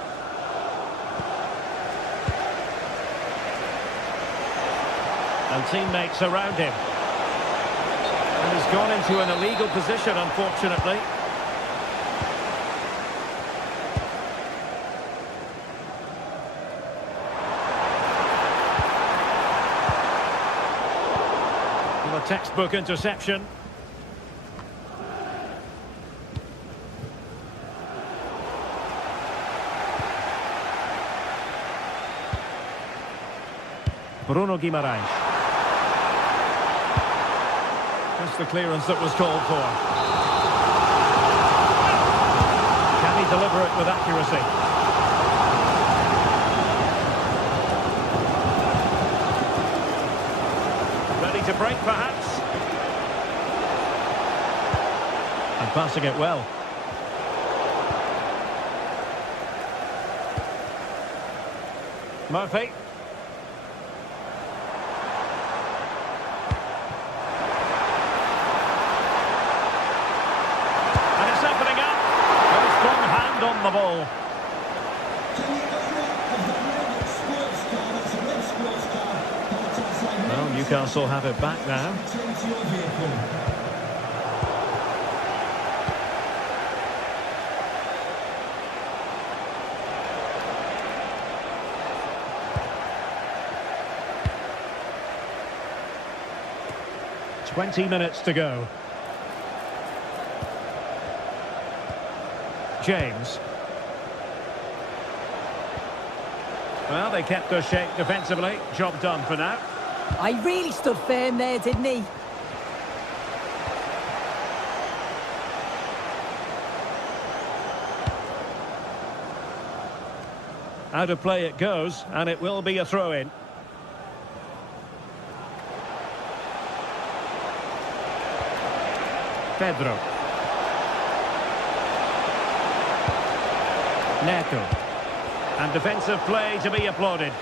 And teammates around him. And he's gone into an illegal position, unfortunately. And a textbook interception. Bruno Guimaraes. That's the clearance that was called for. Can he deliver it with accuracy? Ready to break, perhaps? And passing it well. Murphy. On the ball. Well, Newcastle have it back now. 20 minutes to go. James. Well, they kept their shape defensively. Job done for now. I really stood firm there, didn't he? Out of play it goes, and it will be a throw-in. Pedro. Neto. And defensive play to be applauded.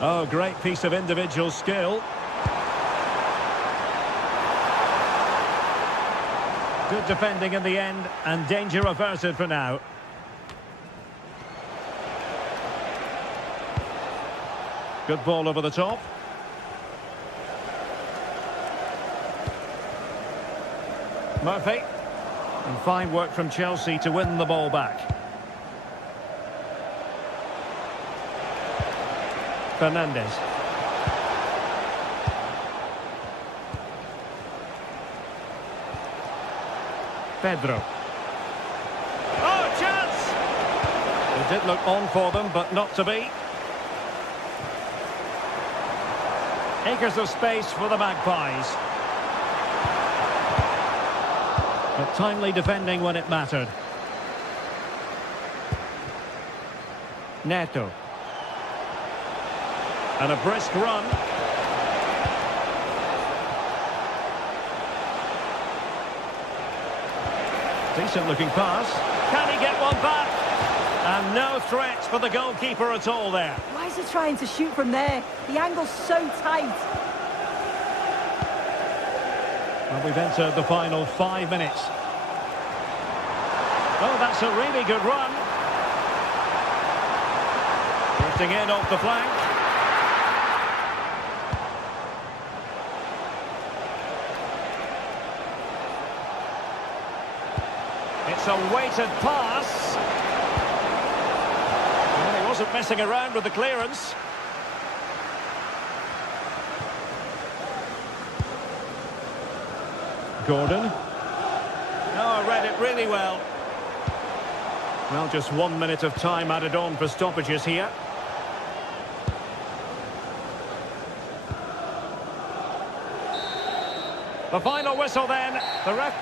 Oh, great piece of individual skill. Good defending in the end, and danger averted for now. Good ball over the top. Murphy. And fine work from Chelsea to win the ball back. Fernandes. Pedro. Oh, chance! It did look on for them, but not to be. Acres of space for the Magpies. But timely defending when it mattered. Neto. And a brisk run. Decent looking pass. Can he get one back? And no threat for the goalkeeper at all there. Why is he trying to shoot from there? The angle's so tight. Well, we've entered the final 5 minutes. Oh, that's a really good run. Drifting in off the flank. It's a weighted pass. Well, he wasn't messing around with the clearance. Gordon. Oh, read it really well. Well, just 1 minute of time added on for stoppages here. The final whistle then. The ref...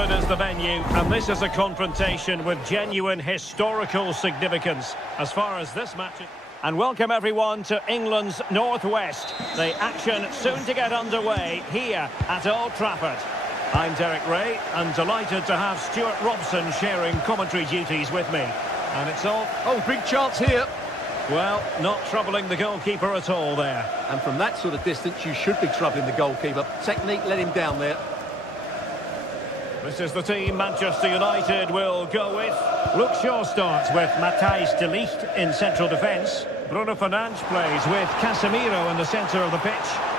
Trafford is the venue, and this is a confrontation with genuine historical significance as far as this match is. And welcome everyone to England's Northwest. The action soon to get underway here at Old Trafford. I'm Derek Ray, and delighted to have Stuart Robson sharing commentary duties with me. And it's all... Oh, big chance here. Well, not troubling the goalkeeper at all there. And from that sort of distance, you should be troubling the goalkeeper. Technique let him down there. This is the team Manchester United will go with. Luke Shaw starts with Matthijs de Ligt in central defence. Bruno Fernandes plays with Casemiro in the centre of the pitch.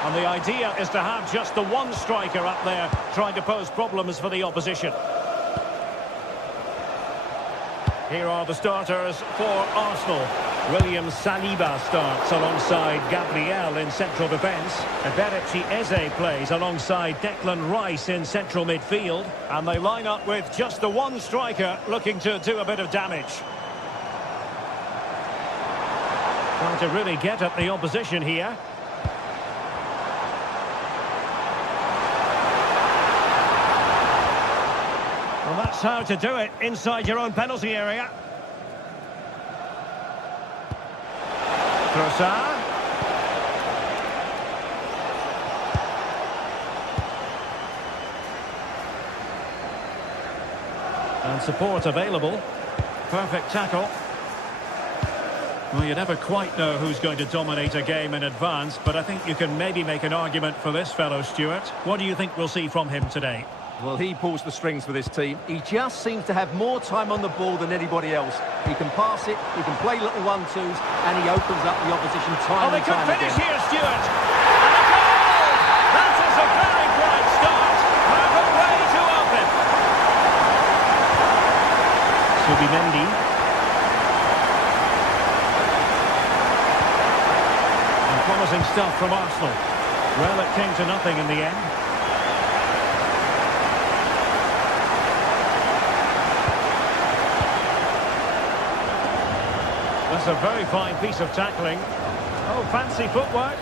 And the idea is to have just the one striker up there trying to pose problems for the opposition. Here are the starters for Arsenal. William Saliba starts alongside Gabriel in central defence. Eberechi Eze plays alongside Declan Rice in central midfield. And they line up with just the one striker looking to do a bit of damage. Trying to really get at the opposition here. Well, that's how to do it inside your own penalty area. Trossard. And support available. Perfect tackle. Well, you never quite know who's going to dominate a game in advance, but I think you can maybe make an argument for this fellow, Stuart. What do you think we'll see from him today? Well, he pulls the strings for this team. He just seems to have more time on the ball than anybody else. He can pass it, he can play little one-twos, and he opens up the opposition time and time again. Oh, they could finish here, Stuart! And a goal! That is a very bright start. Perfect way to open. Subimendi. And promising stuff from Arsenal. Well, it came to nothing in the end. That's a very fine piece of tackling. Oh, fancy footwork.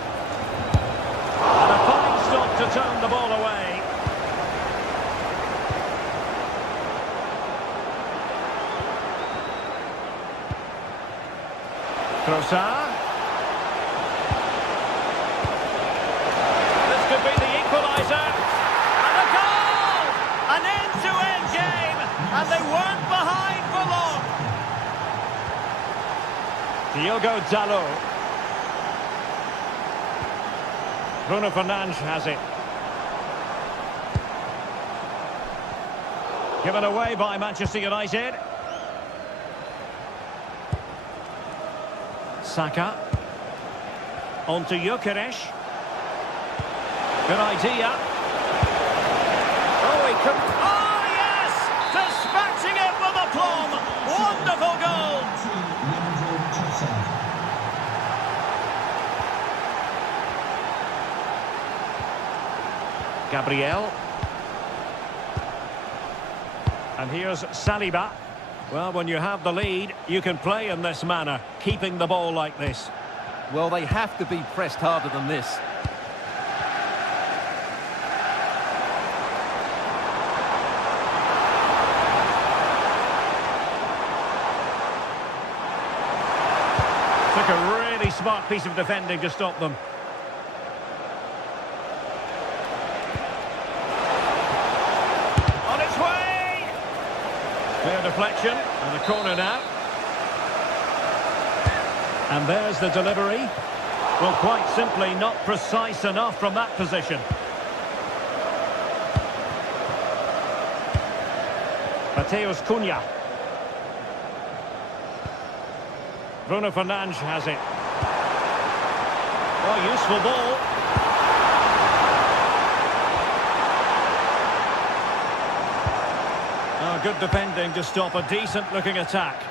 And a fine stop to turn the ball away. Trossard. This could be the equaliser. And a goal! An end-to-end game. And they weren't behind for long. Diogo Dalot. Bruno Fernandes has it. Given away by Manchester United. Saka. On to Gyökeres. Good idea. Oh, he could... Oh, yes! Dispatching it with aplomb. Wonderful goal. Gabriel. And here's Saliba. Well, when you have the lead, you can play in this manner, keeping the ball like this. Well, they have to be pressed harder than this. Took a really smart piece of defending to stop them. Clear deflection, and the corner now. And there's the delivery. Well, quite simply not precise enough from that position. Matheus Cunha. Bruno Fernandes has it. Oh, useful ball. Good defending to stop a decent-looking attack.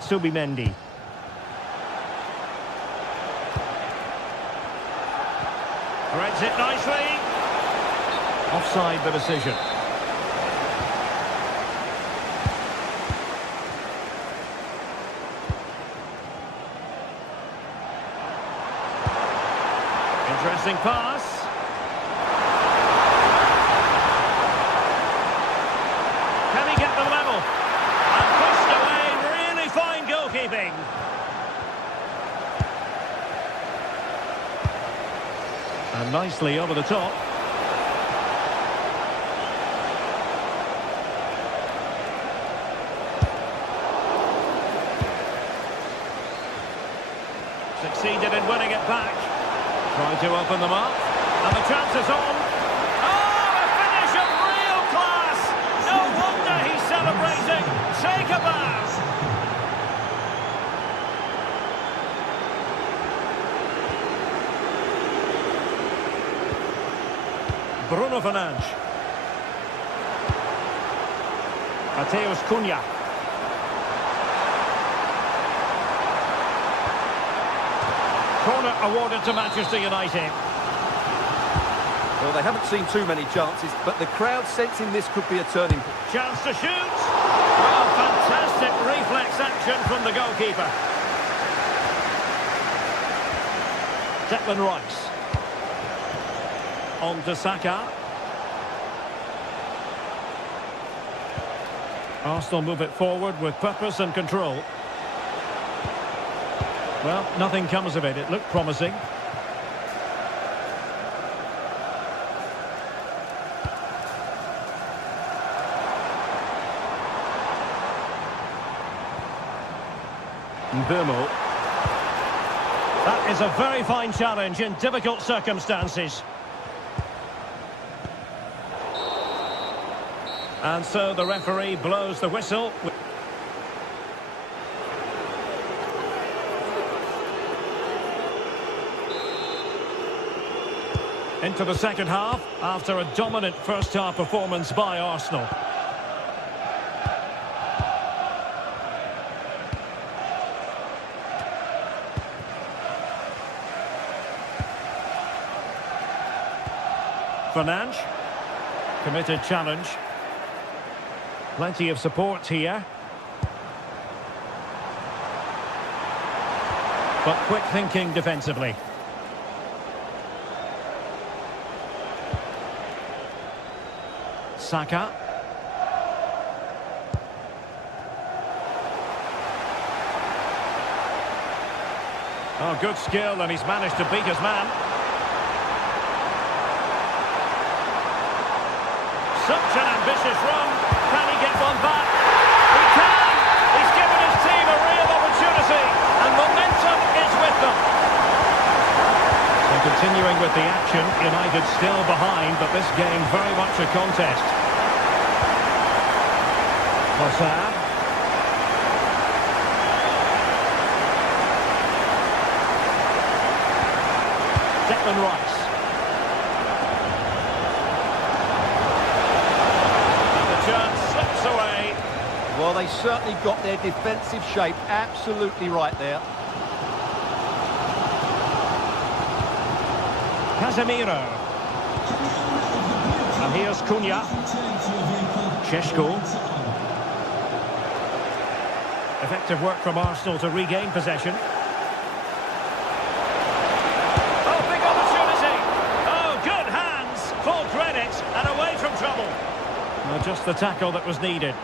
Subimendi. Threads it nicely. Offside the decision. Interesting pass. nicely over the top. Succeeded in winning it back. Tried to open them up. And the chance is on. Oh, a finish of real class! No wonder he's celebrating. Take a bow. Bruno Fernandes. Mateus Cunha. Corner awarded to Manchester United. Well, they haven't seen too many chances, but the crowd sensing this could be a turning point. Chance to shoot. Well, fantastic reflex action from the goalkeeper. Declan Rice. On to Saka. Arsenal move it forward with purpose and control. Well, nothing comes of it. It looked promising. Mbeumo. That is a very fine challenge in difficult circumstances. And so the referee blows the whistle. Into the second half, after a dominant first-half performance by Arsenal. Fernandes. Committed challenge. Plenty of support here. But quick thinking defensively. Saka. Oh, good skill, and he's managed to beat his man. Such an ambitious run. Can he get one back? He can! He's given his team a real opportunity, and momentum is with them. So continuing with the action, United still behind, but this game very much a contest. Mossad. Declan Rice. Well, they certainly got their defensive shape absolutely right there. Casemiro. And here's Cunha. Šeško. Effective work from Arsenal to regain possession. Oh, big opportunity. Oh, good hands. Full credit and away from trouble. Well, just the tackle that was needed.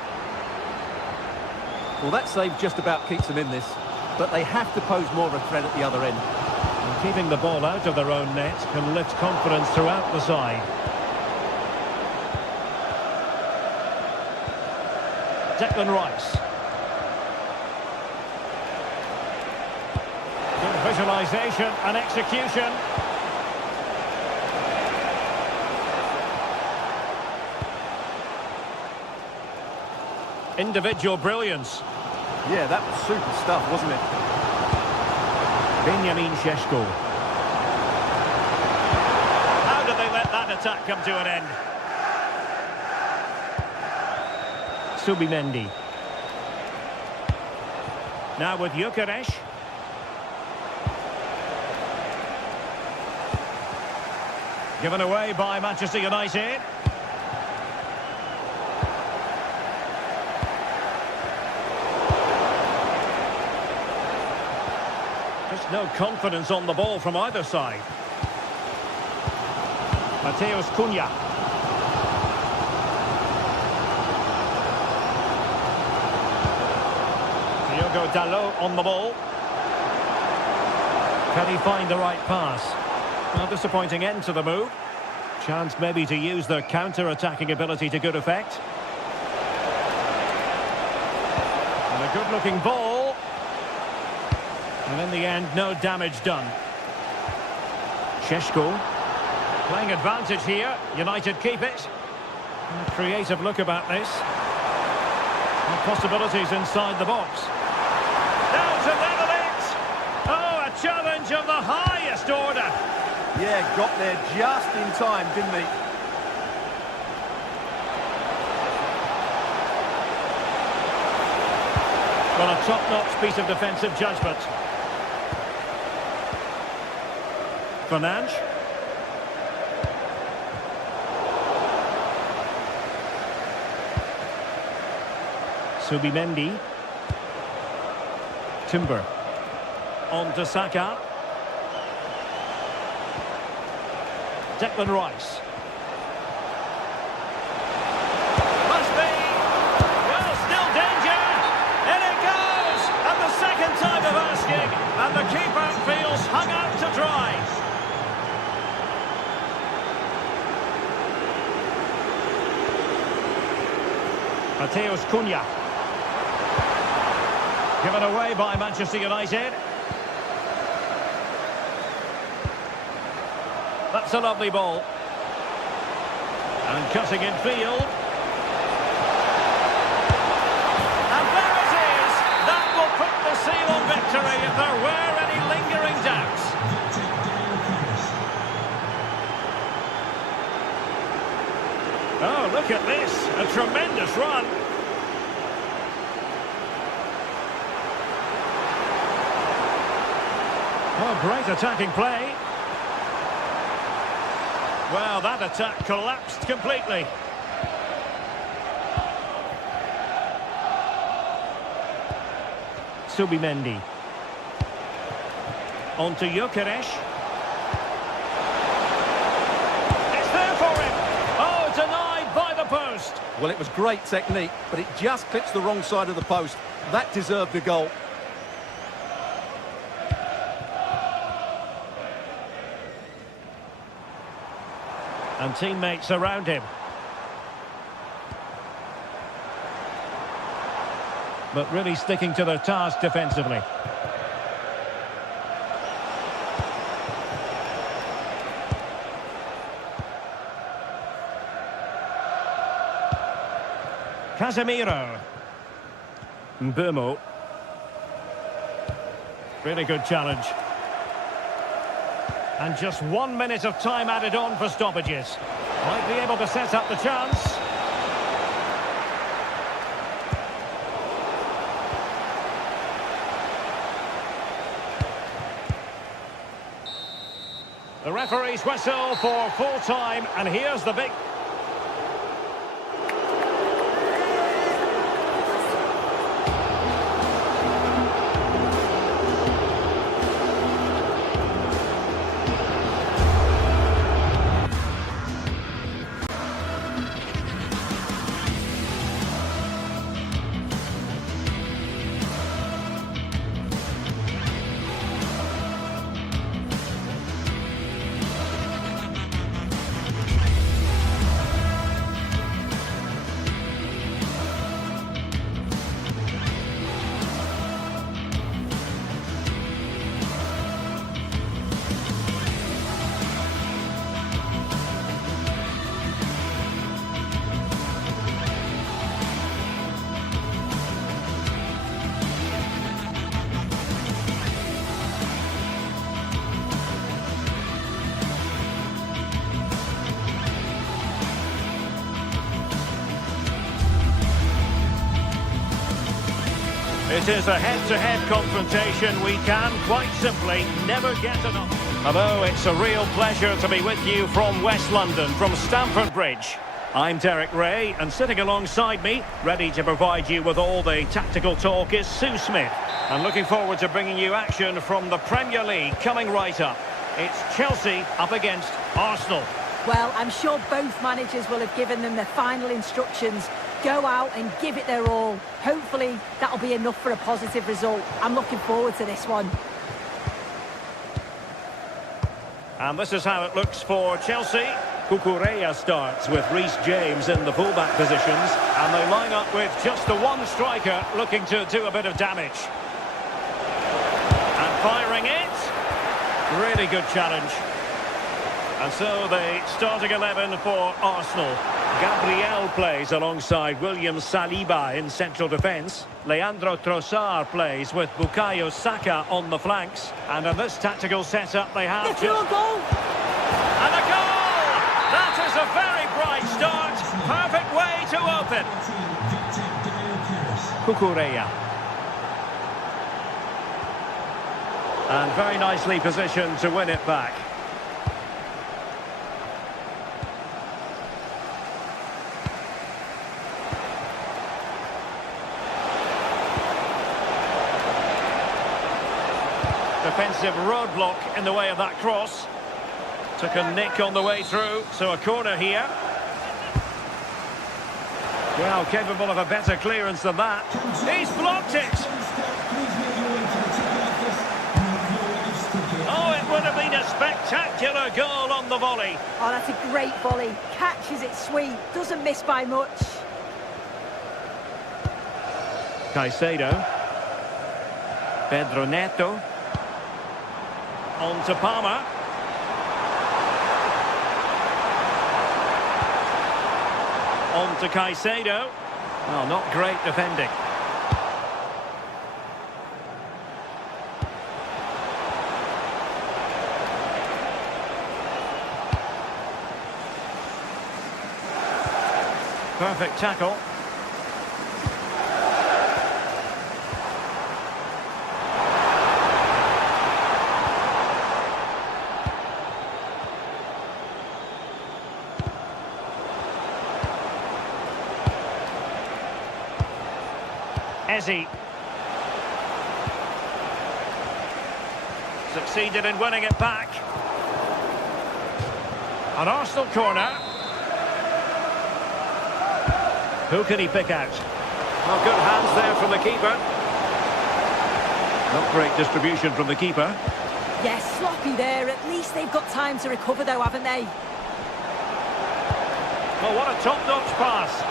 Well, that save just about keeps them in this, but they have to pose more of a threat at the other end. And keeping the ball out of their own net can lift confidence throughout the side. Declan Rice. Good visualisation and execution. Individual brilliance. Yeah, that was super stuff, wasn't it? Benjamin Šeško. How did they let that attack come to an end? Subimendi. Now with Gyökeres. Given away by Manchester United. Just no confidence on the ball from either side. Mateus Cunha. Diogo Dalot on the ball. Can he find the right pass? Well, disappointing end to the move. Chance maybe to use their counter-attacking ability to good effect. And a good-looking ball. And in the end, no damage done. Šeško. Playing advantage here. United keep it. And a creative look about this. And possibilities inside the box. Now to level it! Oh, a challenge of the highest order. Yeah, got there just in time, didn't he? Well, a top-notch piece of defensive judgment. Fernandes. Subimendi. Timber. On to Saka. Declan Rice. Must be. Well, still danger. In it goes. And the second time of asking. And the keeper feels hung out to dry. Mateus Cunha. Given away by Manchester United. That's a lovely ball. And cutting in field. And there it is! That will put the seal on victory if there were any lingering doubts. Oh, look at this. A tremendous run. Oh, great attacking play. Well, that attack collapsed completely. Subimendi. On to Gyökeres. It's there for him. Oh, denied by the post. Well, it was great technique, but it just clips the wrong side of the post. That deserved a goal. And teammates around him. But really sticking to their task defensively. Casemiro. Mbeumo. Really good challenge. And just 1 minute of time added on for stoppages. Might be able to set up the chance. The referee's whistle for full time, and here's the big... It is a head-to-head confrontation. We can, quite simply, never get enough. Hello, it's a real pleasure to be with you from West London, from Stamford Bridge. I'm Derek Ray, and sitting alongside me, ready to provide you with all the tactical talk, is Sue Smith. And looking forward to bringing you action from the Premier League coming right up. It's Chelsea up against Arsenal. Well, I'm sure both managers will have given them their final instructions. Go out and give it their all. Hopefully, that'll be enough for a positive result. I'm looking forward to this one. And this is how it looks for Chelsea. Cucurella starts with Reece James in the fullback positions. And they line up with just the one striker looking to do a bit of damage. And firing it. Really good challenge. And so the starting 11 for Arsenal. Gabriel plays alongside William Saliba in central defence. Leandro Trossard plays with Bukayo Saka on the flanks. And in this tactical setup they have It's your goal! And a goal! That is a very bright start. Perfect way to open. Cucurella. And very nicely positioned to win it back. Defensive roadblock in the way of that cross. Took a nick on the way through, so a corner here. Well, capable of a better clearance than that. He's blocked it! Oh, it would have been a spectacular goal on the volley. Oh, that's a great volley. Catches it sweet, doesn't miss by much. Caicedo. Pedro Neto. On to Palmer. On to Caicedo. Well, not great defending. Perfect tackle. Ezzy. Succeeded in winning it back. An Arsenal corner. Who can he pick out? Well, good hands there from the keeper. Not great distribution from the keeper. Yes, sloppy there. At least they've got time to recover though, haven't they? Well, what a top-notch pass.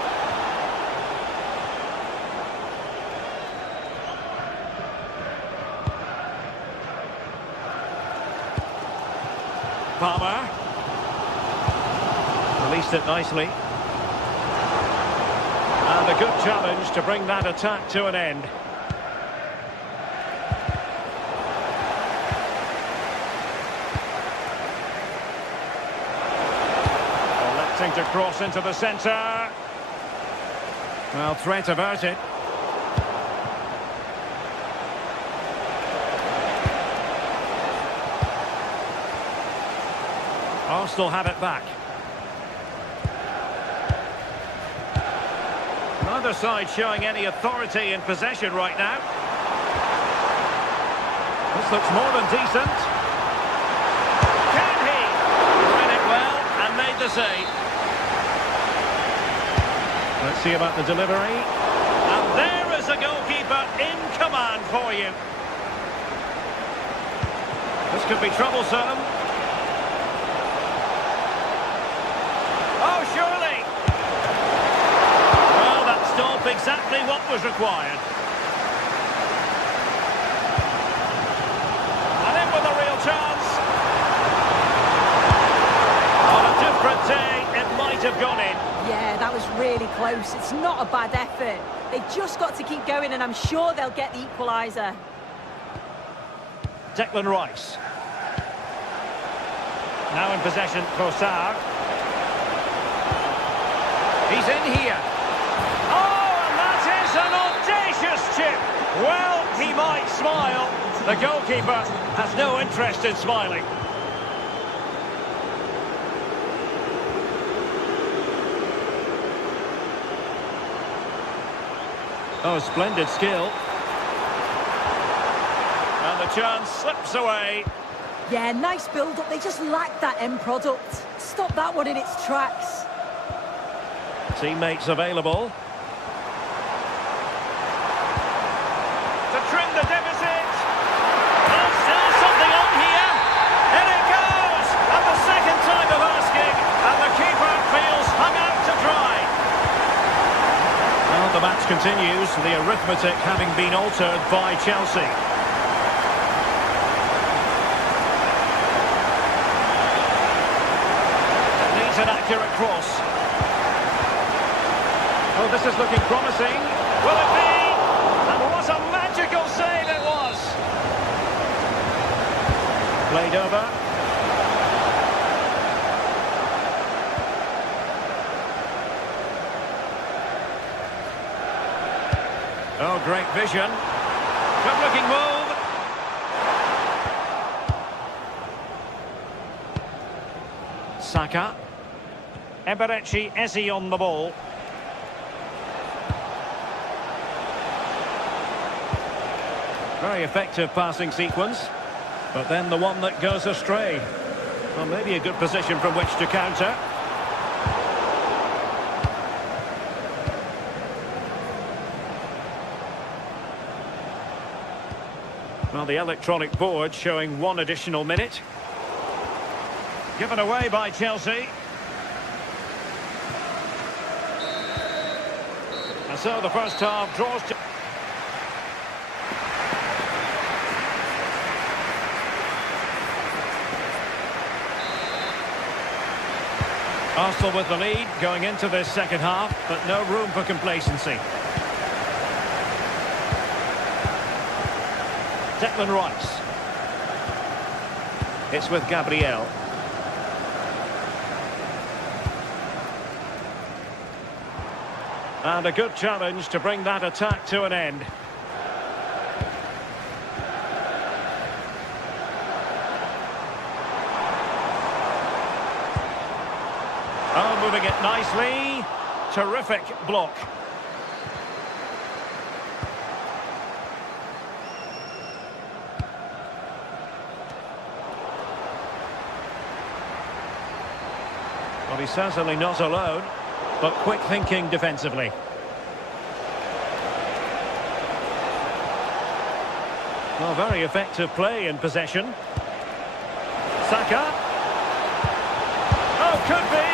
Palmer. Released it nicely. And a good challenge to bring that attack to an end. Electing to cross into the centre. Well, threat averted. Arsenal have it back. Neither side showing any authority in possession right now. This looks more than decent. Can he? Read it well and made the save. Let's see about the delivery. And there is a goalkeeper in command for you. This could be troublesome. Oh, surely! Well, that stopped exactly what was required. And in with a real chance. On a different day, it might have gone in. Yeah, that was really close. It's not a bad effort. They've just got to keep going, and I'm sure they'll get the equaliser. Declan Rice. Now in possession, Trossard. He's in here. Oh, and that is an audacious chip. Well, he might smile. The goalkeeper has no interest in smiling. Oh, splendid skill. And the chance slips away. Yeah, nice build-up. They just lack that end product. Stop that one in its tracks. Teammates available. To trim the deficit. There's still something on here. And it goes! the match continues, the arithmetic having been altered by Chelsea. Needs an accurate cross. Oh, this is looking promising. Will it be? And what a magical save it was! Played over. Oh, great vision. Good-looking move. Saka. Eberechi Eze on the ball. Very effective passing sequence. But then the one that goes astray. Well, maybe a good position from which to counter. Well, the electronic board showing 1 additional minute. Given away by Chelsea. And so the first half draws to... Arsenal with the lead going into this second half, but no room for complacency. Declan Rice. It's with Gabriel. And a good challenge to bring that attack to an end. Oh, moving it nicely. Terrific block. Well, he's certainly not alone, but quick thinking defensively. Well, very effective play in possession. Saka. Oh, could be.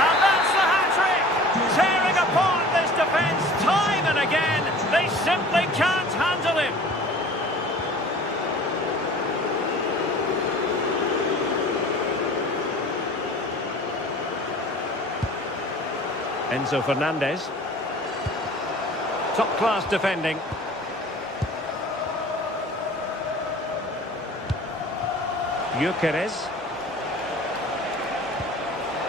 And that's the hat-trick. Tearing apart this defence time and again. They simply can't handle him. Enzo Fernandez. Top-class defending. Gyökeres.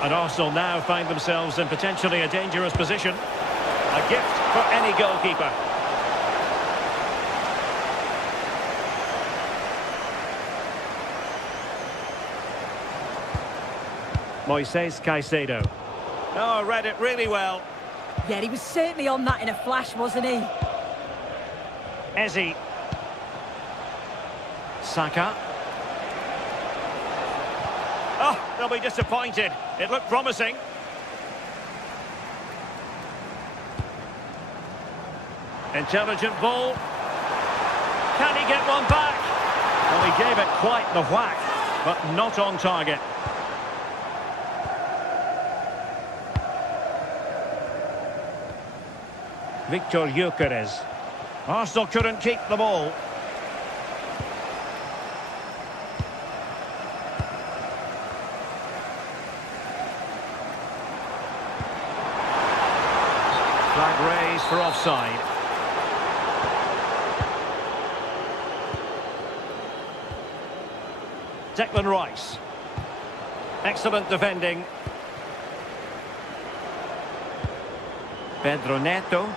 And Arsenal now find themselves in potentially a dangerous position. A gift for any goalkeeper. Moises Caicedo. Oh, read it really well. Yeah, he was certainly on that in a flash, wasn't he? Eze. Saka. Oh, they'll be disappointed. It looked promising. Intelligent ball. Can he get one back? Well, he gave it quite the whack, but not on target. Victor Gyökeres. Arsenal couldn't keep the ball. Flag raised for offside. Declan Rice. Excellent defending. Pedro Neto.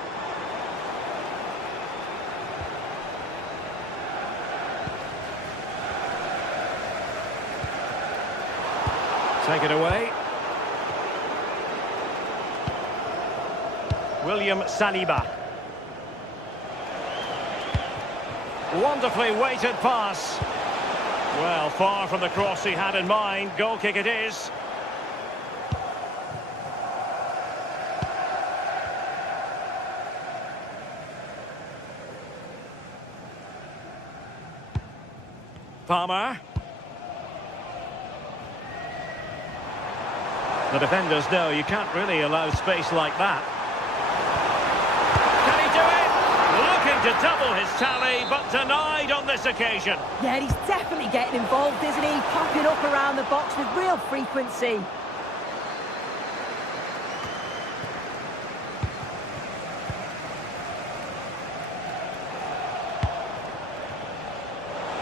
Take it away. William Saliba. Wonderfully weighted pass. Well, far from the cross he had in mind. Goal kick it is. Palmer. The defenders know you can't really allow space like that. to double his tally, but denied on this occasion. Yeah, he's definitely getting involved, isn't he? Popping up around the box with real frequency.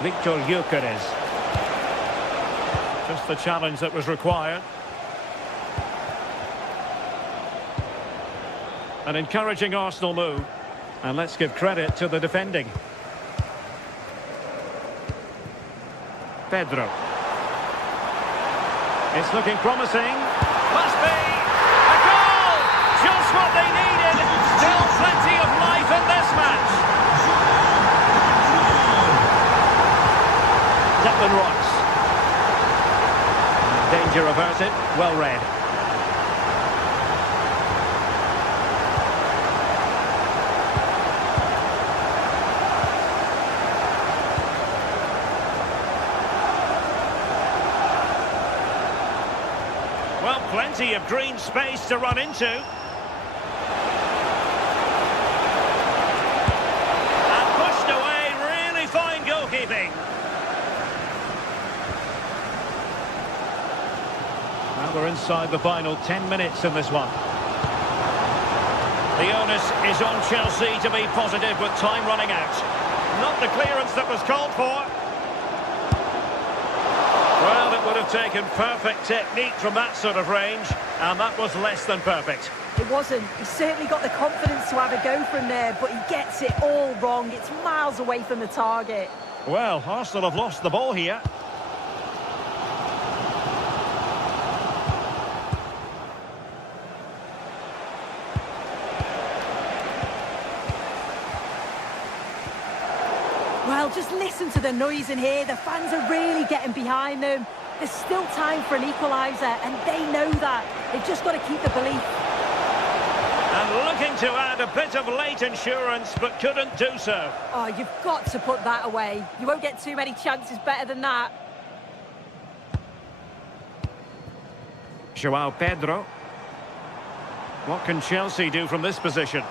Victor Gyökeres. Just the challenge that was required. An encouraging Arsenal move. And let's give credit to the defending. Pedro. It's looking promising. Must be a goal! Just what they needed. Still plenty of life in this match. Declan Rice. Danger averted. Well read. Well, plenty of green space to run into. And pushed away, really fine goalkeeping. Well, we're inside the final 10 minutes in this one. The onus is on Chelsea to be positive with time running out. Not the clearance that was called for. Well, it would have taken perfect technique from that sort of range, and that was less than perfect. It wasn't. He's certainly got the confidence to have a go from there, but he gets it all wrong. It's miles away from the target. Well, Arsenal have lost the ball here. Well, just listen to the noise in here. The fans are really getting behind them. There's still time for an equaliser, and they know that. They've just got to keep the belief. And looking to add a bit of late insurance, but couldn't do so. Oh, you've got to put that away. You won't get too many chances better than that. Joao Pedro. What can Chelsea do from this position?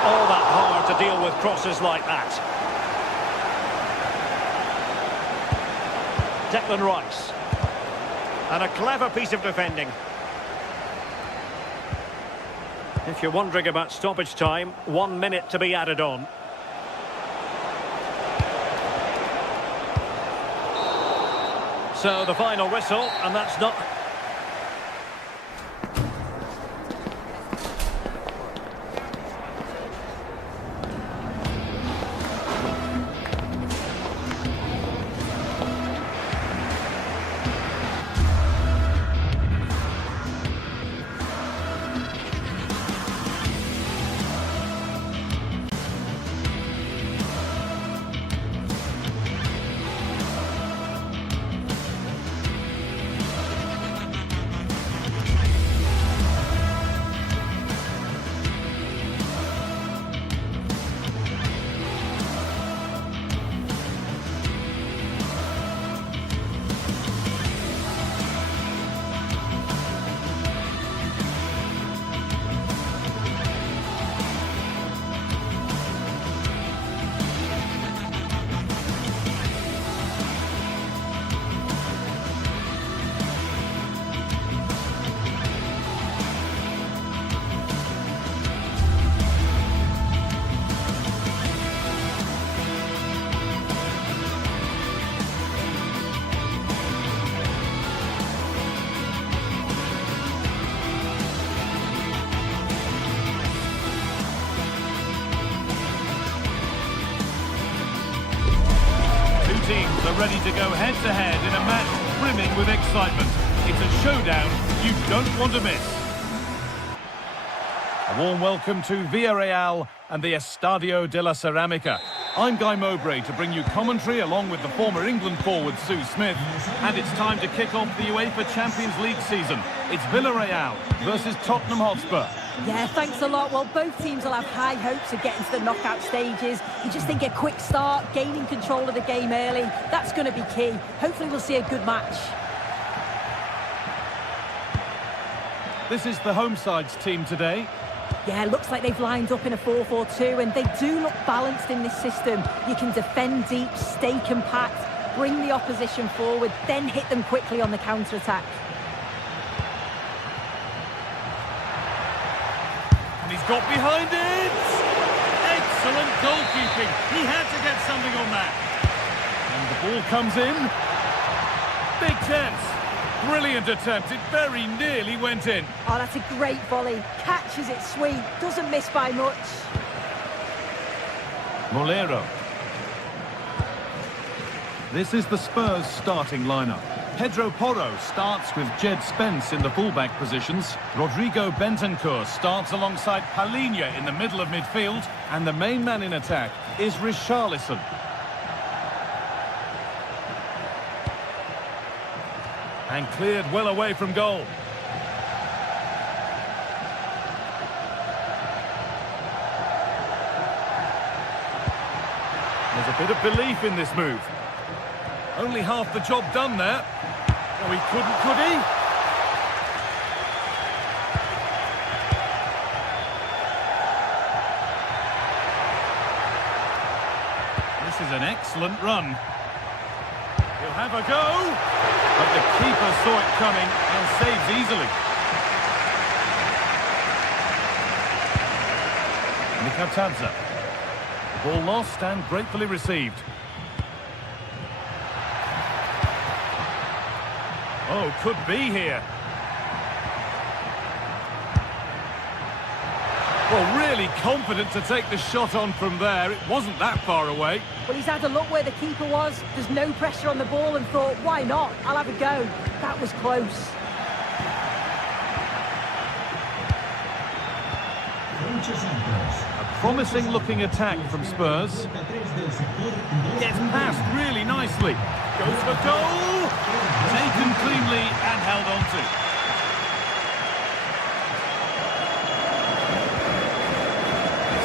All that hard to deal with crosses like that. Declan Rice. And a clever piece of defending. If you're wondering about stoppage time, 1 minute to be added on. So the final whistle, and that's not... Teams are ready to go head-to-head in a match brimming with excitement. It's a showdown you don't want to miss. A warm welcome to Villarreal and the Estadio de la Ceramica. I'm Guy Mowbray to bring you commentary along with the former England forward Sue Smith. And it's time to kick off the UEFA Champions League season. It's Villarreal versus Tottenham Hotspur. Yeah, thanks a lot. Well, both teams will have high hopes of getting to the knockout stages. You just think a quick start, gaining control of the game early, that's going to be key. Hopefully we'll see a good match. This is the home side's team today. Yeah, looks like they've lined up in a 4-4-2, and they do look balanced in this system. You can defend deep, stay compact, bring the opposition forward, then hit them quickly on the counter-attack. And he's got behind it! Excellent goalkeeping. He had to get something on that. And the ball comes in. Big chance. Brilliant attempt. It very nearly went in. Oh, that's a great volley. Catches it sweet. Doesn't miss by much. Molero. This is the Spurs starting lineup. Pedro Porro starts with Jed Spence in the fullback positions. Rodrigo Bentancur starts alongside Palhinha in the middle of midfield. And the main man in attack is Richarlison. And cleared well away from goal. There's a bit of belief in this move. Only half the job done there. Oh, he couldn't, could he? This is an excellent run. He'll have a go. But the keeper saw it coming and saves easily. Mikatadze. Ball lost and gratefully received. Oh, could be here. Well, really confident to take the shot on from there. It wasn't that far away. Well, he's had a look where the keeper was. There's no pressure on the ball and thought, why not? I'll have a go. That was close. A promising looking attack from Spurs. Gets past really nicely. Goes for goal. Taken cleanly and held on to.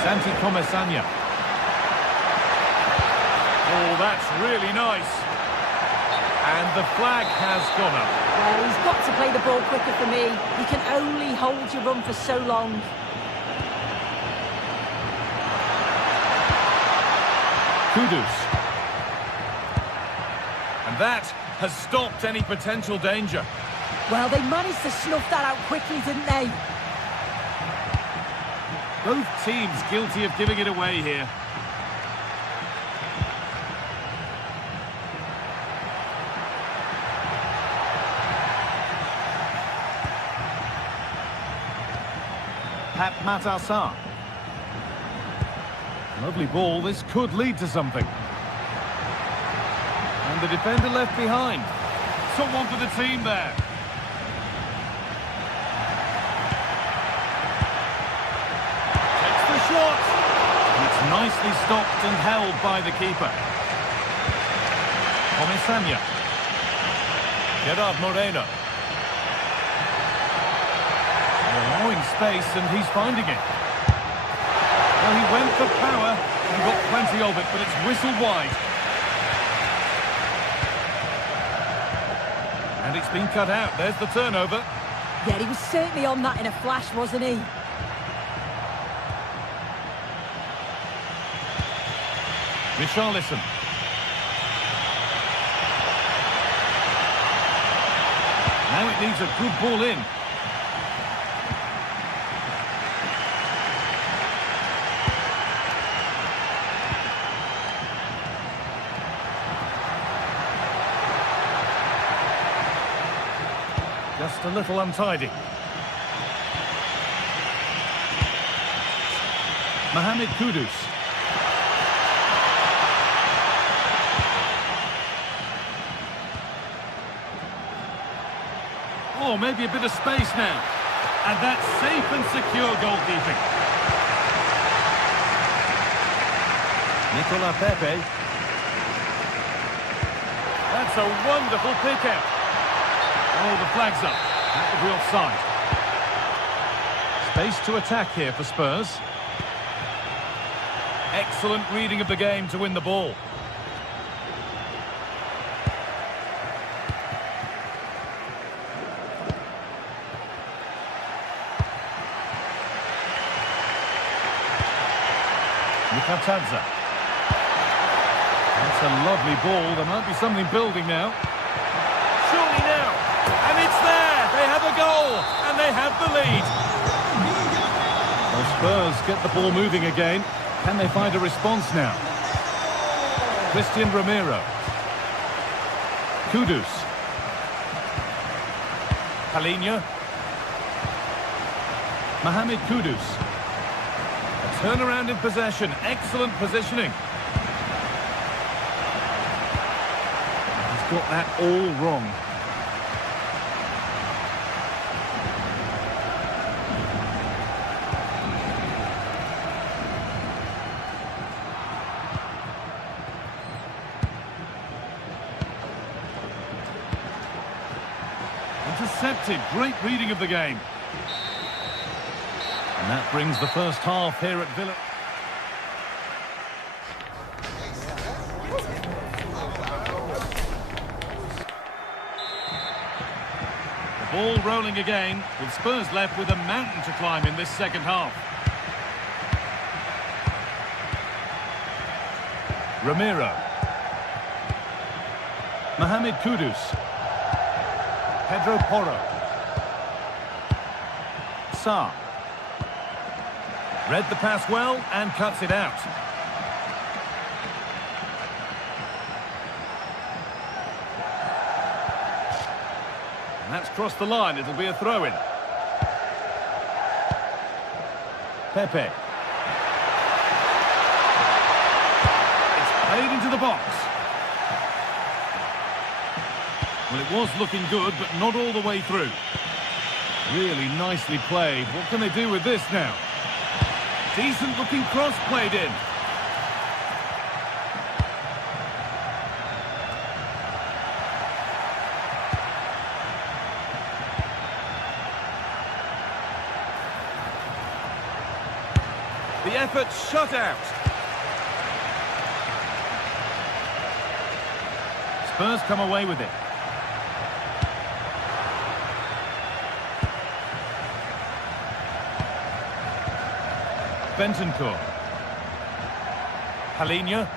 Santi Comesanya. Oh, that's really nice. And the flag has gone up. Well, he's got to play the ball quicker for me. You can only hold your run for so long. Kudus. And that has stopped any potential danger. Well, they managed to snuff that out quickly, didn't they? Both teams guilty of giving it away here. Pat Matassar. Lovely ball. This could lead to something. And the defender left behind. Someone for the team there. Takes the shot. And it's nicely stopped and held by the keeper. Comesanya. Gerard Moreno. Allowing space and he's finding it. Well, he went for power and got plenty of it, but it's whistled wide. And it's been cut out. There's the turnover. Yeah, he was certainly on that in a flash, wasn't he? Richarlison. Now it needs a good ball in. Just a little untidy. Mohamed Kudus. Oh, maybe a bit of space now. And that's safe and secure goalkeeping. Nicola Pepe. That's a wonderful pick out. Oh, the flag's up. That would be offside. Space to attack here for Spurs. Excellent reading of the game to win the ball. Mikatadze. That's a lovely ball. There might be something building now. Surely now. And it's there. They have a goal. And they have the lead. Well, Spurs get the ball moving again. Can they find a response now? Christian Romero. Kudus. Palinha. Mohamed Kudus. A turnaround in possession. Excellent positioning. He's got that all wrong. Intercepted. Great reading of the game. And that brings the first half here at Villa. The ball rolling again, with Spurs left with a mountain to climb in this second half. Romero. Mohamed Kudus. Pedro Porro. Sarr. Read the pass well and cuts it out. And that's crossed the line. It'll be a throw-in. Pepe. It's played into the box. Well, it was looking good, but not all the way through. Really nicely played. What can they do with this now? Decent looking cross played in. The effort shut out. Spurs come away with it. Bentancur. Palinha.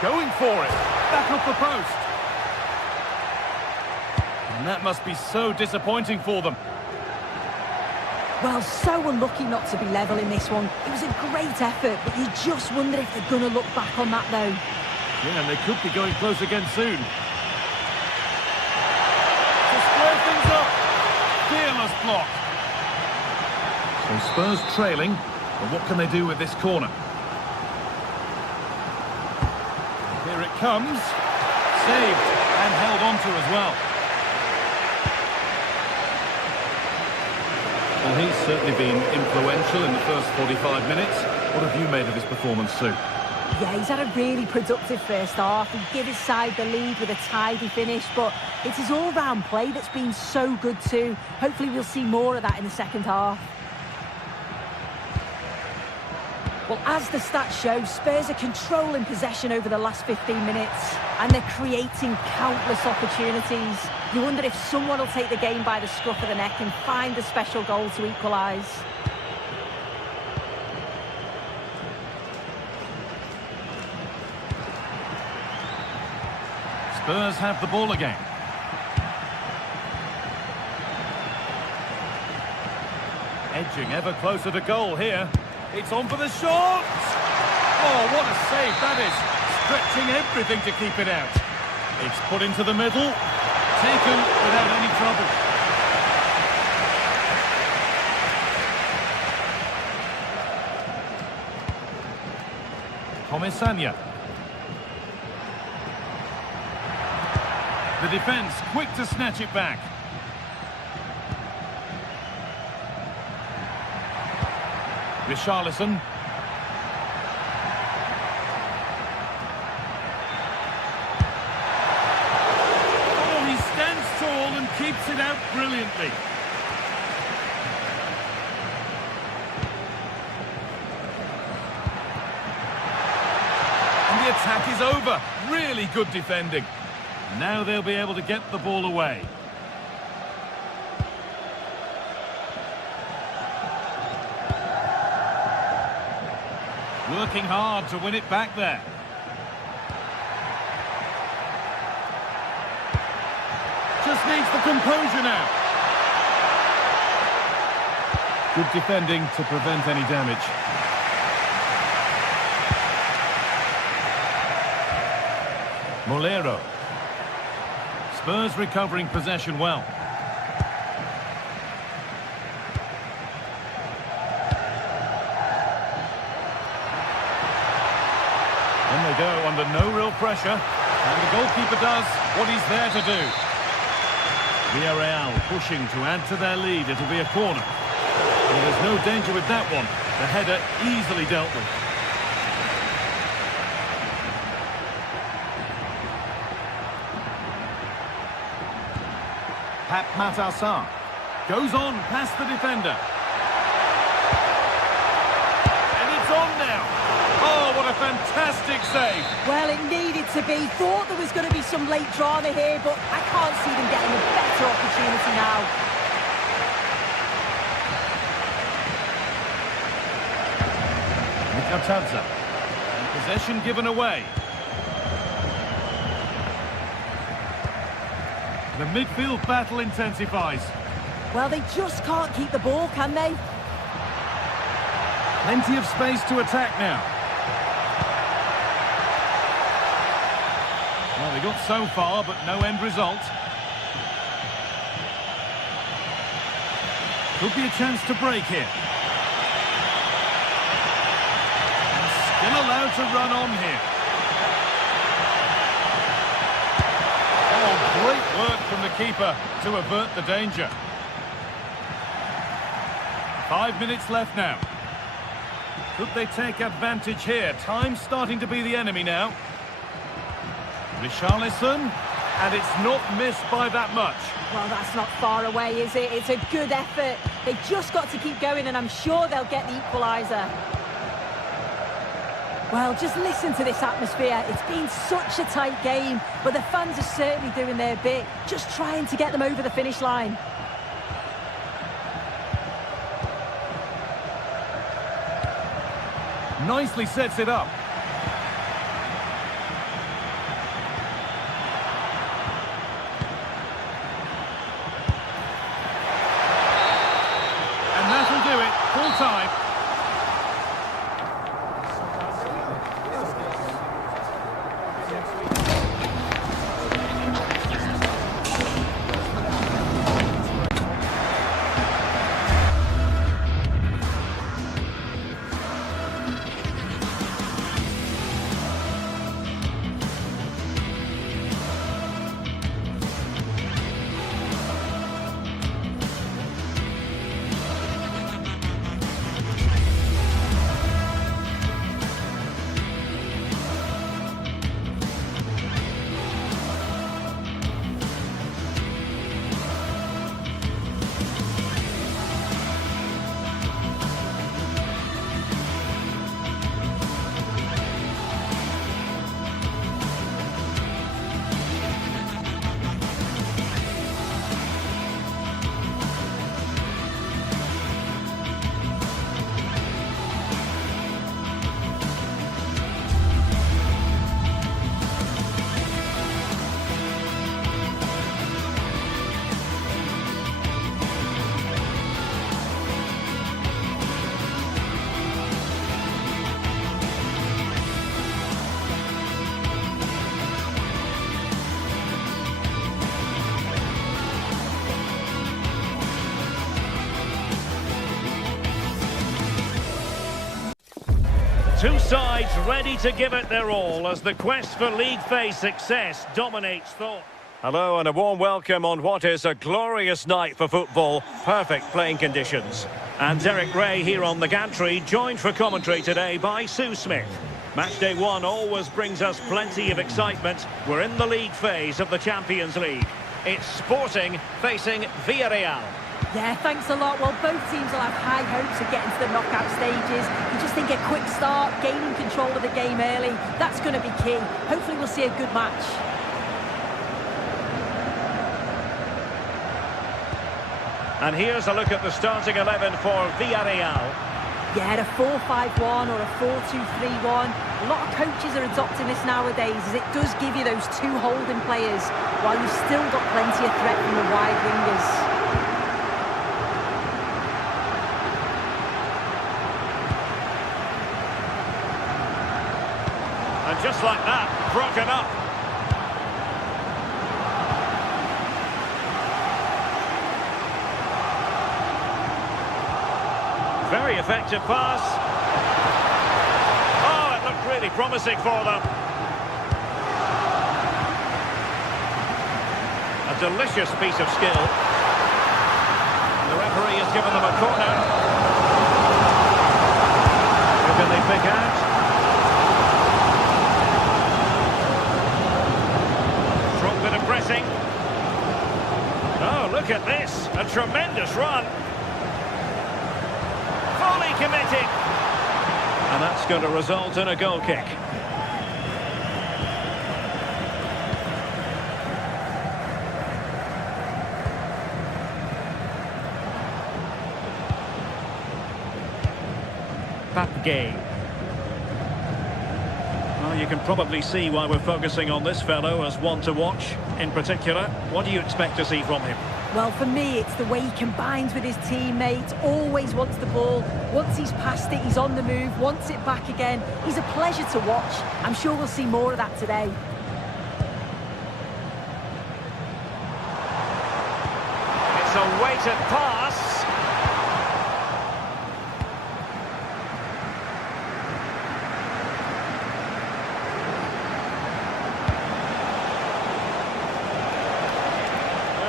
Going for it. Back off the post. And that must be so disappointing for them. Well, so unlucky not to be level in this one. It was a great effort, but you just wonder if they're going to look back on that, though. Yeah, and they could be going close again soon. To square things up. Fearless block. So Spurs trailing, but what can they do with this corner? Here it comes. Saved and held on to as well. Well, he's certainly been influential in the first 45 minutes. What have you made of his performance, Sue? Yeah, he's had a really productive first half. He gave his side the lead with a tidy finish, but it's his all-round play that's been so good too. Hopefully we'll see more of that in the second half. Well, as the stats show, Spurs are controlling possession over the last 15 minutes, and they're creating countless opportunities. You wonder if someone will take the game by the scruff of the neck and find a special goal to equalise. Spurs have the ball again. Edging ever closer to goal here. It's on for the shot! Oh, what a save that is! Stretching everything to keep it out. It's put into the middle. Taken without any trouble. Comesaña. The defence quick to snatch it back. Richarlison. Oh, he stands tall and keeps it out brilliantly. And the attack is over. Really good defending. Now they'll be able to get the ball away. Working hard to win it back there. Just needs the composure now. Good defending to prevent any damage. Molero. Spurs recovering possession well. And they go under no real pressure. And the goalkeeper does what he's there to do. Villarreal pushing to add to their lead. It'll be a corner. Well, there's no danger with that one. The header easily dealt with. Pap Matassar goes on past the defender. And it's on now. Oh, what a fantastic save. Well, it needed to be. Thought there was going to be some late drama here, but I can't see them getting a better opportunity now. Mikatadze. Possession given away. The midfield battle intensifies. Well, they just can't keep the ball, can they? Plenty of space to attack now. Well, they got so far, but no end result. Could be a chance to break here. And still allowed to run on here. Oh, great work from the keeper to avert the danger. 5 minutes left now. Could they take advantage here? Time's starting to be the enemy now. Richarlison, and it's not missed by that much. Well, that's not far away, is it? It's a good effort. They've just got to keep going, and I'm sure they'll get the equaliser. Well, just listen to this atmosphere. It's been such a tight game, but the fans are certainly doing their bit, just trying to get them over the finish line. Nicely sets it up. And that'll do it. Full time. Two sides ready to give it their all as the quest for league phase success dominates thought. Hello and a warm welcome on what is a glorious night for football. Perfect playing conditions. And Derek Ray here on the gantry, joined for commentary today by Sue Smith. Matchday 1 always brings us plenty of excitement. We're in the league phase of the Champions League. It's Sporting facing Villarreal. Yeah, thanks a lot. Well, both teams will have high hopes of getting to the knockout stages. You just think a quick start, gaining control of the game early, that's going to be key. Hopefully we'll see a good match. And here's a look at the starting 11 for Villarreal. Yeah, a 4-5-1 or a 4-2-3-1. A lot of coaches are adopting this nowadays, as it does give you those two holding players, while you've still got plenty of threat from the wide wingers. And just like that, broken up. Very effective pass. Oh, it looked really promising for them. A delicious piece of skill. The referee has given them a corner. Who can they pick out? Strong bit of pressing. Oh, look at this. A tremendous run. Fully committing. And that's going to result in a goal kick. Gay. Well, you can probably see why we're focusing on this fellow as one to watch in particular. What do you expect to see from him? Well, for me, it's the way he combines with his teammates, always wants the ball. Once he's passed it, he's on the move, wants it back again. He's a pleasure to watch. I'm sure we'll see more of that today. It's a weighted pass.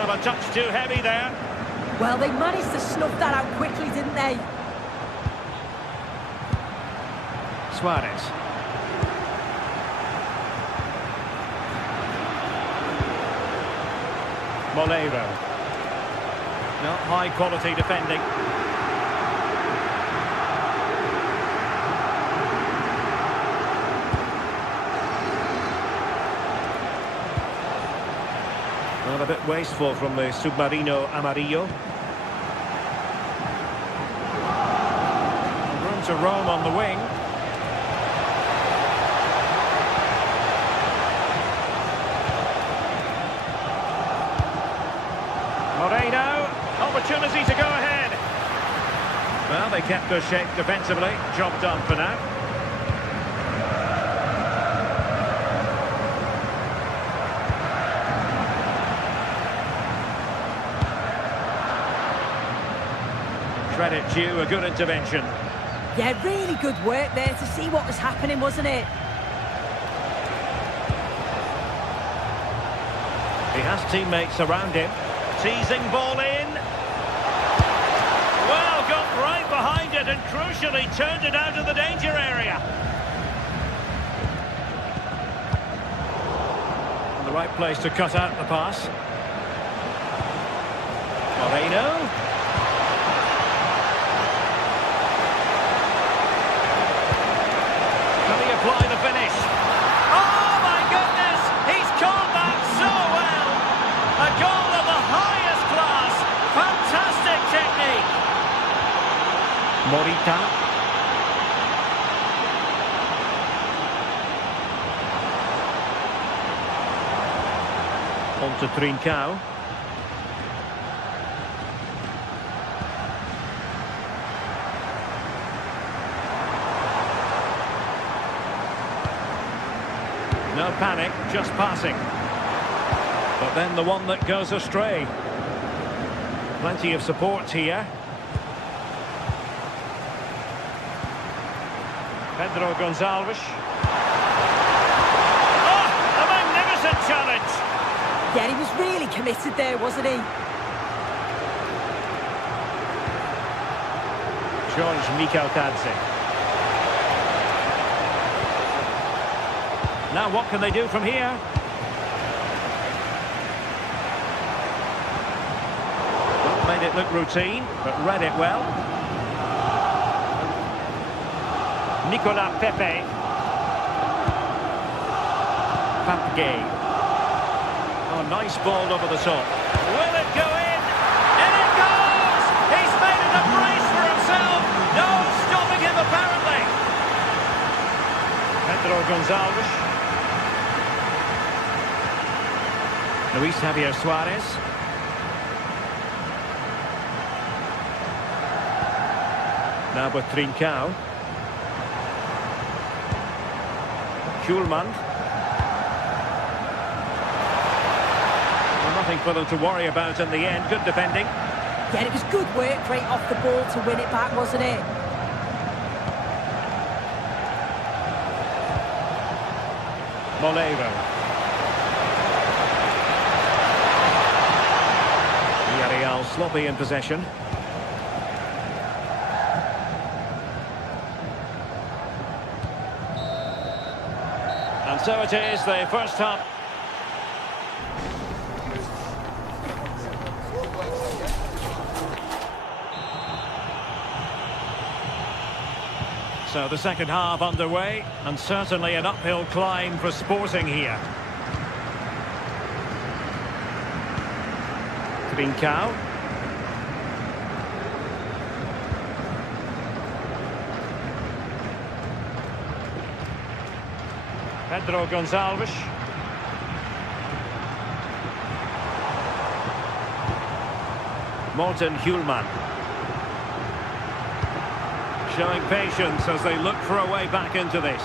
A touch too heavy there. Well, they managed to snuff that out quickly, didn't they? Suarez. Molero. No, high quality defending. Well, a bit wasteful from the Submarino Amarillo. Room to roam on the wing. Moreno, opportunity to go ahead. Well, they kept their shape defensively. Job done for now. Credit due, a good intervention. Yeah, really good work there to see what was happening, wasn't it? He has teammates around him. Teasing ball in. Well, got right behind it and crucially turned it out of the danger area. The right place to cut out the pass. Moreno. Apply the finish. Oh my goodness! He's called that so well. A goal of the highest class. Fantastic technique. Morita. On to Trincao. No panic, just passing. But then the one that goes astray. Plenty of support here. Pedro Gonçalves. Oh, a magnificent challenge. Yeah, he was really committed there, wasn't he? George Mikautadze. Now what can they do from here? Well, made it look routine, but read it well. Nicolas Pepe. Papgay. Oh, nice ball over the top. Will it go in? And it goes! He's made it a brace for himself. No stopping Gonzalez. Luis Javier Suarez. Now with Trincao. Schulman. Well, nothing for them to worry about in the end. Good defending. Yeah, it was good work, great off the ball to win it back, wasn't it? Moleiro. Villarreal sloppy in possession. And so it is, the first half. So the second half underway, and certainly an uphill climb for Sporting here. Trincao. Pedro Gonçalves. Morten Hjulman. Showing patience as they look for a way back into this.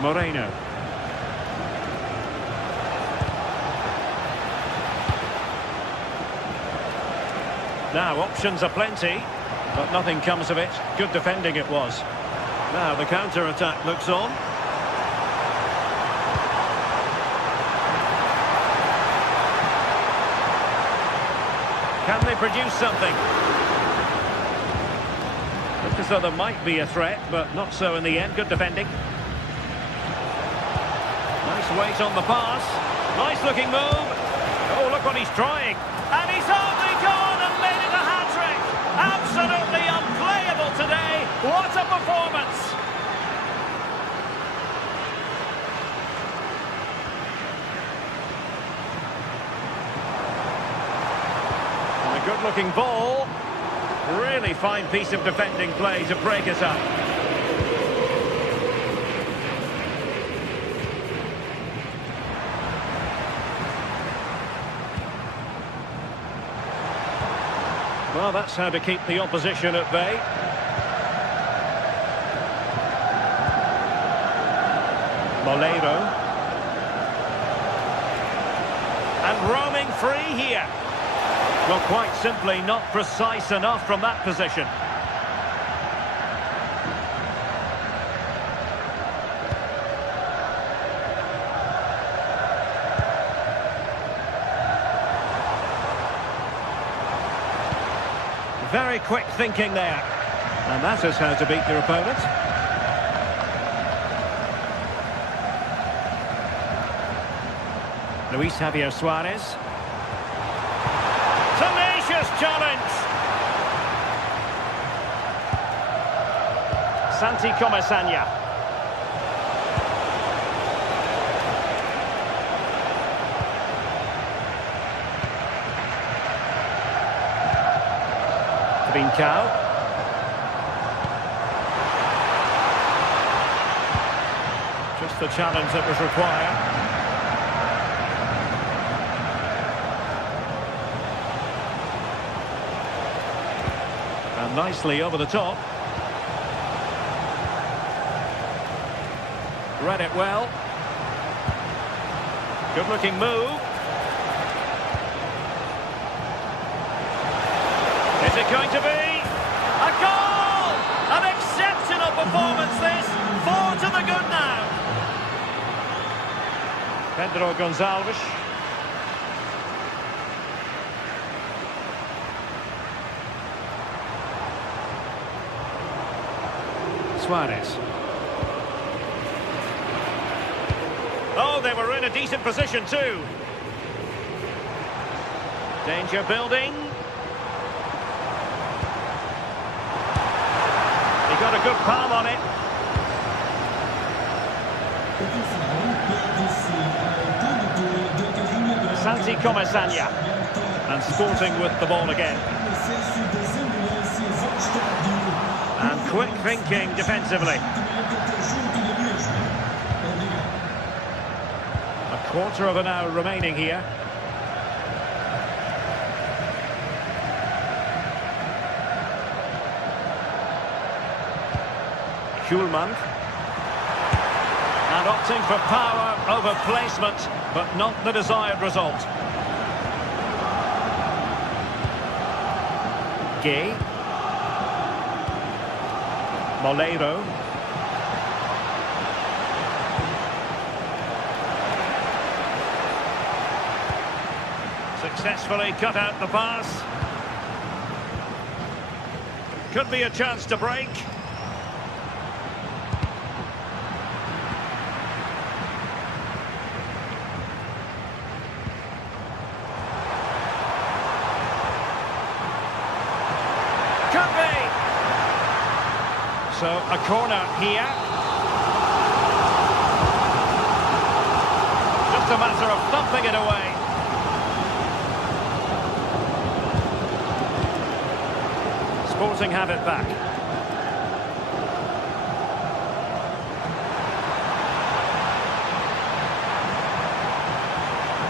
Moreno. Now options are plenty, but nothing comes of it. Good defending it was. Now the counter-attack looks on. Can they produce something? Looks as though there might be a threat, but not so in the end. Good defending. Nice weight on the pass. Nice looking move. Oh, look what he's trying. And he's only gone and made it a hat-trick. Absolutely unplayable today. What a performance. And a good-looking ball. Really fine piece of defending play to break it up. Well, that's how to keep the opposition at bay. Moleiro. And roaming free here. Well, quite simply not precise enough from that position. Very quick thinking there. And that is how to beat your opponent. Luis Javier Suarez. Tenacious challenge. Santi Comesaña. Trincao. Just the challenge that was required. And nicely over the top. Read it well. Good looking move. Is it going to be a goal? An exceptional performance this. 4 to the good now. Pedro Gonçalves. Suarez. Oh, they were in a decent position too. Danger building. He got a good palm on it. It is a Anti-Comesaña. And Sporting with the ball again. And quick thinking defensively. A quarter of an hour remaining here. Schulman. And opting for power over placement, but not the desired result. Gay. Moleiro. Successfully cut out the pass. Could be a chance to break. Could be. So a corner here. Just a matter of thumping it away. Sporting have it back.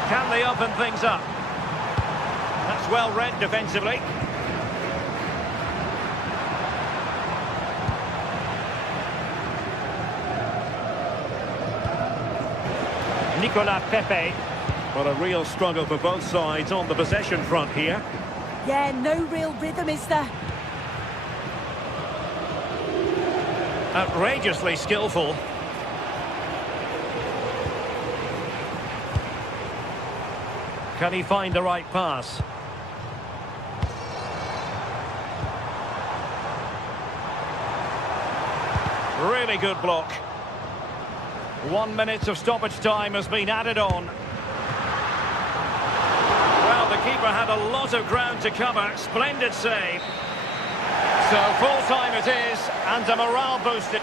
Can they open things up? That's well read defensively. Nicolas Pepe. Well, a real struggle for both sides on the possession front here. Yeah, no real rhythm, is there? Outrageously skillful. Can he find the right pass? Really good block. 1 minute of stoppage time has been added on. Well, the keeper had a lot of ground to cover. Splendid save. So full-time it is, and a morale booster.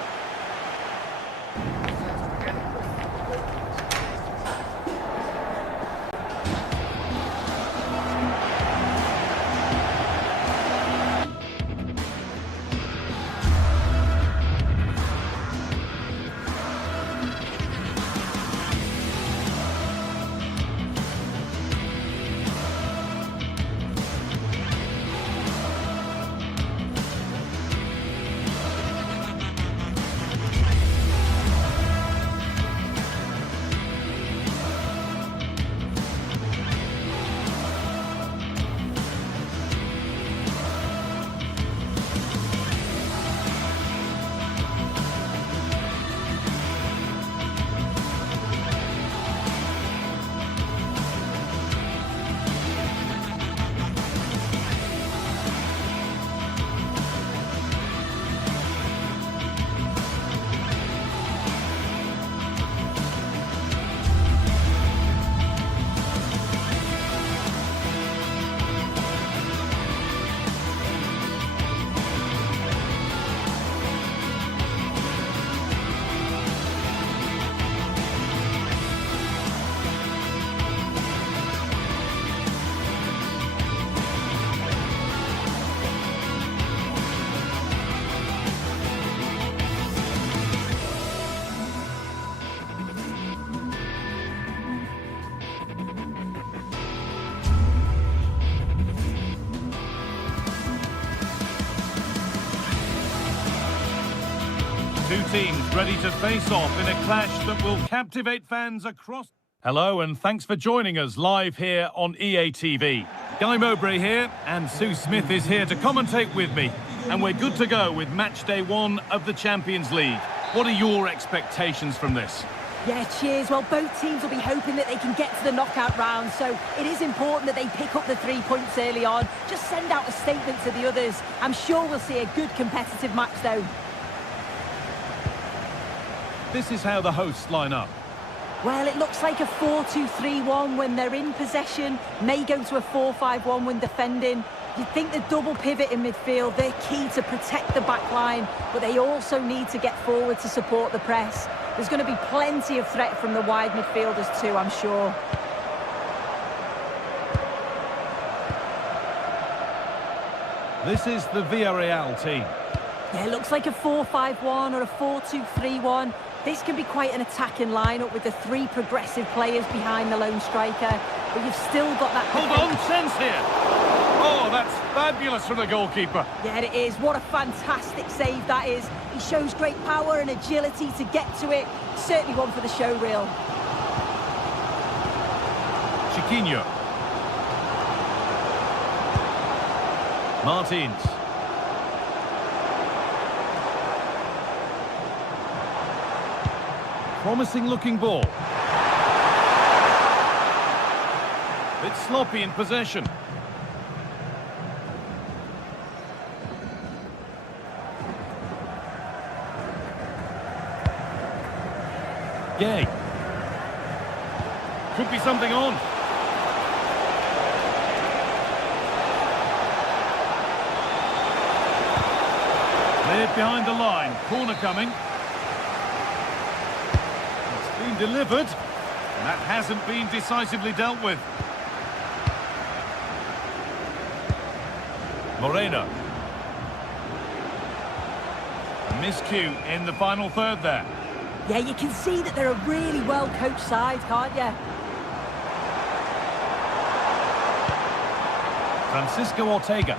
Two teams ready to face off in a clash that will captivate fans across... Hello and thanks for joining us live here on EA TV. Guy Mowbray here and Sue Smith is here to commentate with me. And we're good to go with match day 1 of the Champions League. What are your expectations from this? Yeah, cheers. Well, both teams will be hoping that they can get to the knockout round, so it is important that they pick up the 3 points early on. Just send out a statement to the others. I'm sure we'll see a good competitive match, though. This is how the hosts line up. Well, it looks like a 4-2-3-1 when they're in possession. May go to a 4-5-1 when defending. You'd think the double pivot in midfield, they're key to protect the back line, but they also need to get forward to support the press. There's going to be plenty of threat from the wide midfielders too, I'm sure. This is the Villarreal team. Yeah, it looks like a 4-5-1 or a 4-2-3-1. This can be quite an attacking lineup with the three progressive players behind the lone striker. But you've still got that... Hold on, chance here. Oh, that's fabulous from the goalkeeper. Yeah, it is. What a fantastic save that is. He shows great power and agility to get to it. Certainly one for the show reel. Chiquinho. Martins. Promising looking ball. Bit sloppy in possession. Gay. Could be something on. Cleared behind the line. Corner coming. It's been delivered. And that hasn't been decisively dealt with. Moreno. A miscue in the final third there. Yeah, you can see that they're a really well-coached side, can't you? Francisco Ortega.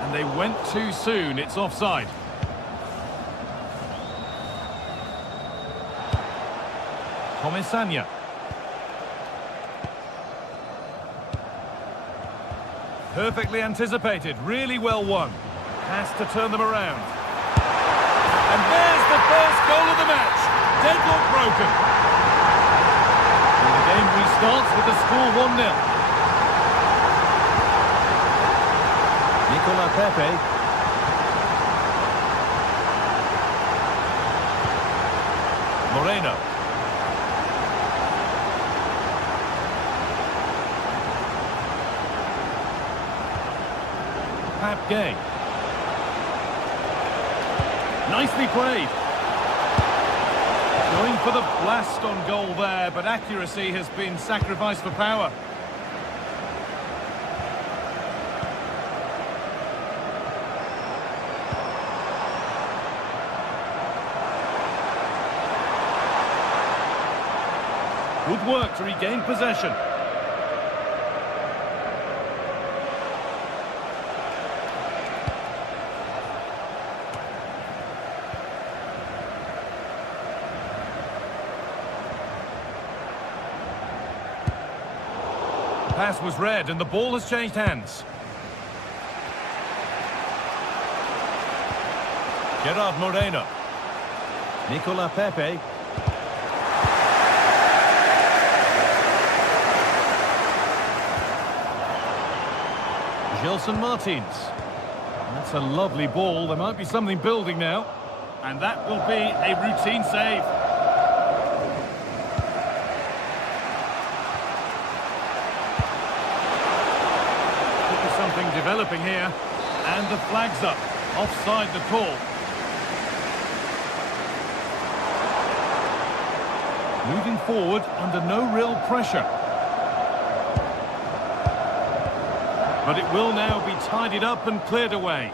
And they went too soon. It's offside. Comesaña. Perfectly anticipated. Really well won. Has to turn them around. And there's the first goal of the match. Deadlock broken. And the game restarts with the score 1-0. Nicola Pepe. Moreno. Gay. Nicely played. Going for the blast on goal there, but accuracy has been sacrificed for power. Good work to regain possession. Pass was read and the ball has changed hands. Gerard Moreno. Nicola Pepe. Gelson Martins. That's a lovely ball. There might be something building now. And that will be a routine save. Something developing here, and the flag's up. Offside the call. Moving forward under no real pressure. But it will now be tidied up and cleared away.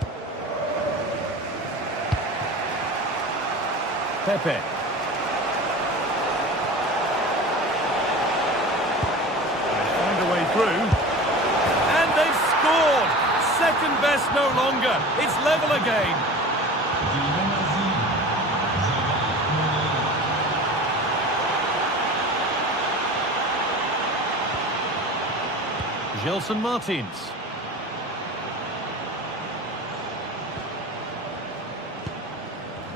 Pepe. They find a way through. Scored! Second best no longer. It's level again. Gelson Martins.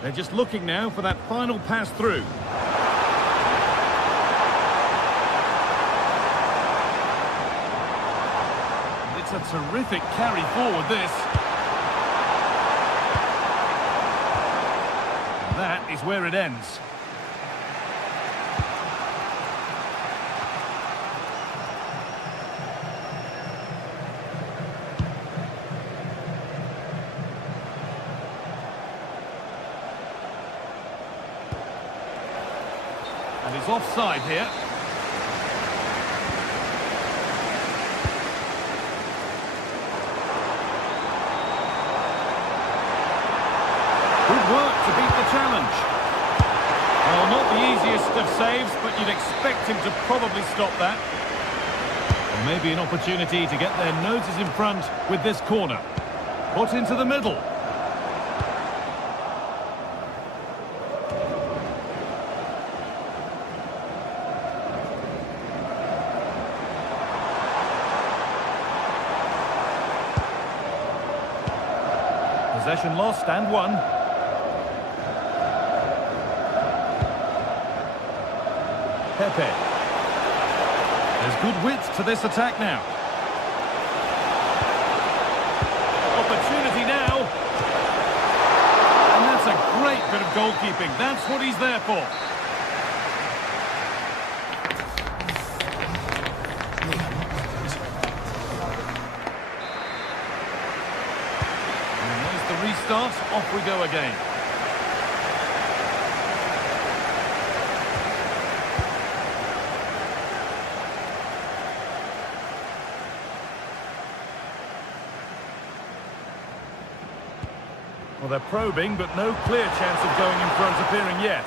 They're just looking now for that final pass through. It's a terrific carry forward, this. That is where it ends. And it's offside here. Good work to beat the challenge. Well, not the easiest of saves, but you'd expect him to probably stop that. And maybe an opportunity to get their noses in front with this corner. Put into the middle. Possession lost and won. Pepe. There's good width to this attack now. Opportunity now. And that's a great bit of goalkeeping. That's what he's there for. Restart, off we go again. Well, they're probing, but no clear chance of going in front appearing yet.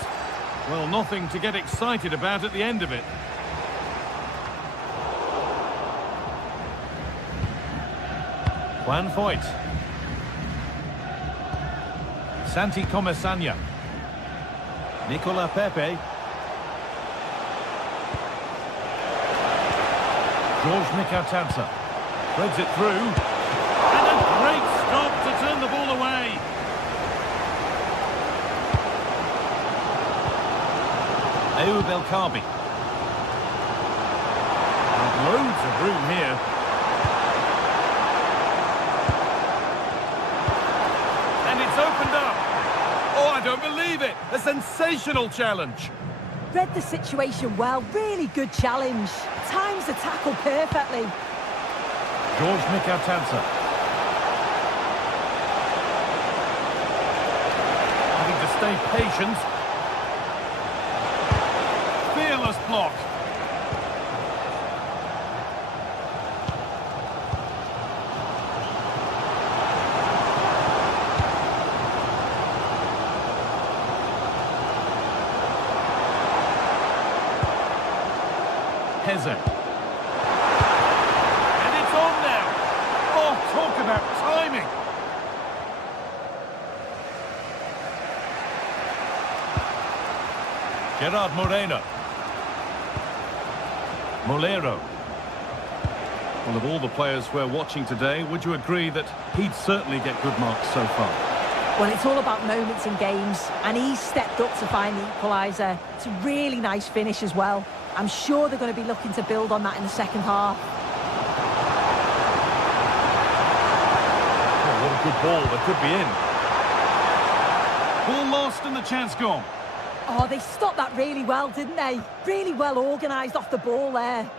Well, nothing to get excited about at the end of it. Juan Foyt. Santi Comesanya. Nicola Pepe. George Mikautadze. Threads it through. And a great stop to turn the ball away. Ayoub El Kaabi. Loads of room here. And it's opened up. Oh, I don't believe it! A sensational challenge! Read the situation well, really good challenge. Times the tackle perfectly. George Mikautadze. Having to stay patient. Fearless block. And it's on now. Oh, talk about timing. Gerard Moreno. Molero. Well, of all the players we're watching today, would you agree that he'd certainly get good marks so far? Well, it's all about moments in games, and he's stepped up to find the equaliser. It's a really nice finish as well. I'm sure they're going to be looking to build on that in the second half. Oh, what a good ball. That could be in. Ball lost and the chance gone. Oh, they stopped that really well, didn't they? Really well organised off the ball there.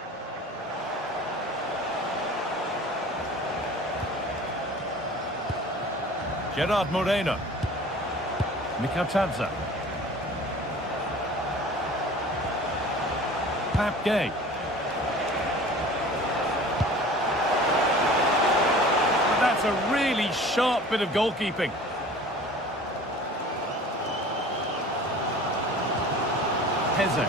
Gerard Moreno. Mikautadze. Pap Gay. But that's a really sharp bit of goalkeeping. Heze.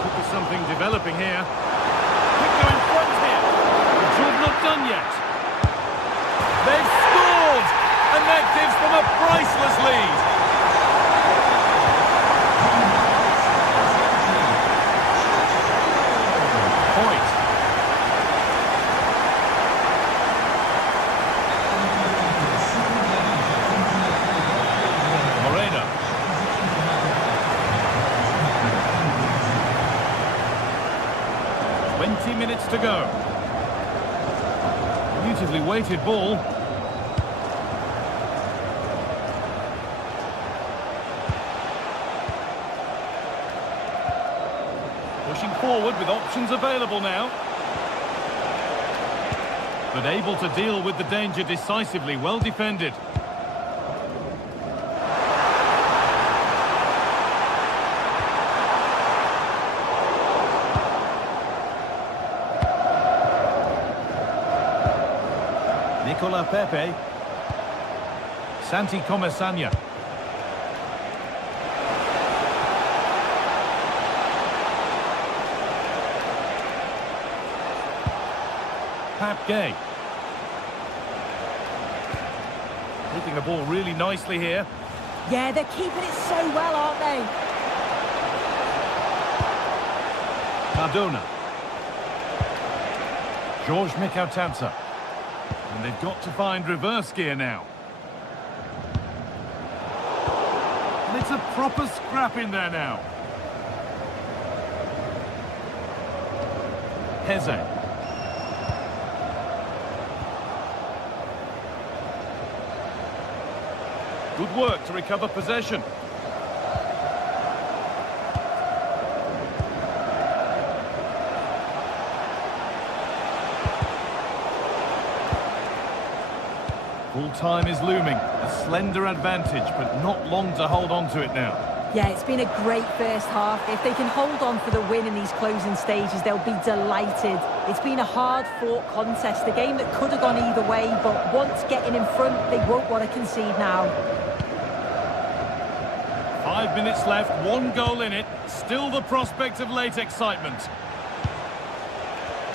Could be something developing here. Could go in front here. The job not done yet. They've scored! And that gives them a priceless lead. Moreno. 20 minutes to go. Beautifully weighted ball. Pushing forward with options available now. But able to deal with the danger decisively, well defended. Nicola Pepe. Santi Comesania. Pap Gay. Keeping the ball really nicely here. Yeah, they're keeping it so well, aren't they? Cardona. George Mikautanza. And they've got to find reverse gear now. And it's a proper scrap in there now. Heze. Good work to recover possession. Full time is looming. A slender advantage, but not long to hold on to it now. Yeah, it's been a great first half. If they can hold on for the win in these closing stages, they'll be delighted. It's been a hard-fought contest, a game that could have gone either way, but once getting in front, they won't want to concede now. 5 minutes left, 1 goal in it. Still the prospect of late excitement.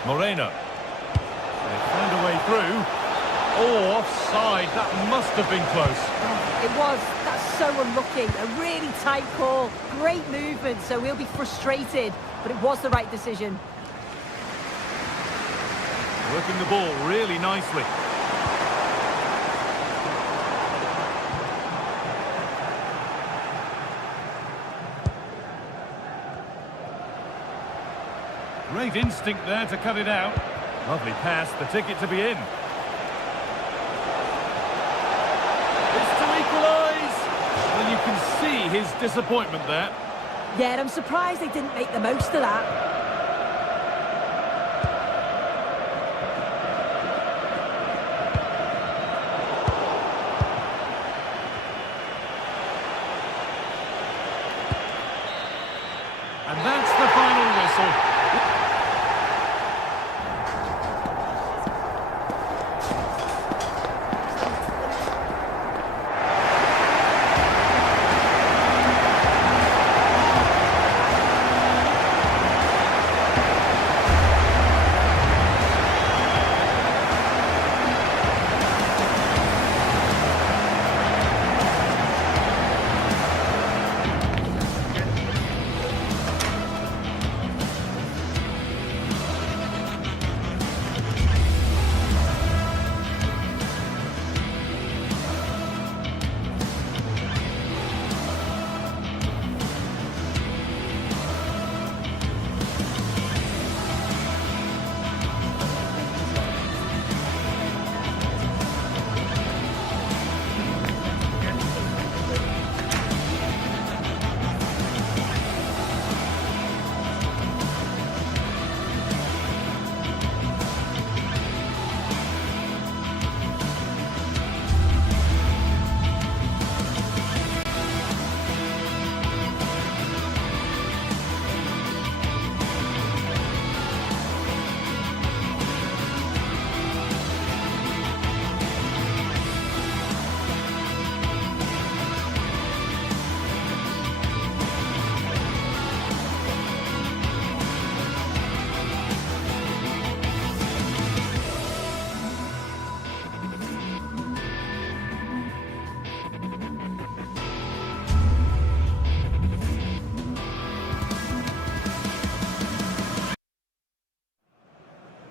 Moreno. They find a way through. Oh, offside. That must have been close. It was. That's so unlucky. A really tight call. Great movement, so we'll be frustrated, but it was the right decision. Working the ball really nicely. Great instinct there to cut it out. Lovely pass, the ticket to be in. It's to equalise! Well, you can see his disappointment there. Yeah, and I'm surprised they didn't make the most of that. And that's the final whistle.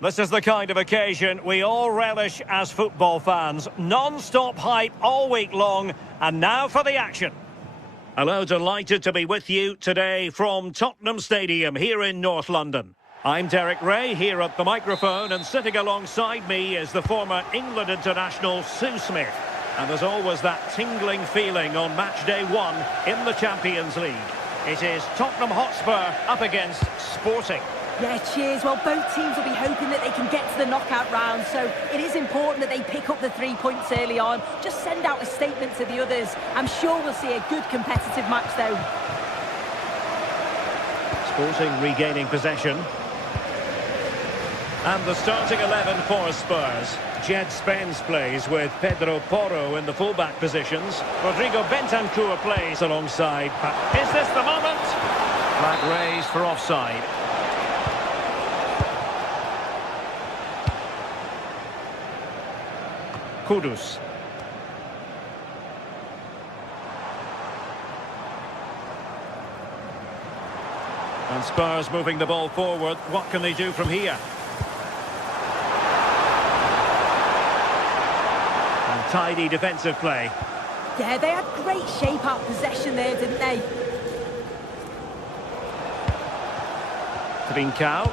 This is the kind of occasion we all relish as football fans. Non-stop hype all week long, and now for the action. Hello, delighted to be with you today from Tottenham Stadium here in North London. I'm Derek Ray here at the microphone, and sitting alongside me is the former England international Sue Smith. And there's always that tingling feeling on match day 1 in the Champions League. It is Tottenham Hotspur up against Sporting. Yeah, cheers. Well, both teams will be hoping that they can get to the knockout round, so it is important that they pick up the 3 points early on. Just send out a statement to the others. I'm sure we'll see a good competitive match, though. Sporting regaining possession. And the starting 11 for Spurs. Jed Spence plays with Pedro Porro in the fullback positions. Rodrigo Bentancur plays alongside. Is this the moment? Flag raised for offside. Kudus. And Spurs moving the ball forward. What can they do from here? And tidy defensive play. Yeah, they had great shape out possession there, didn't they? Trincao.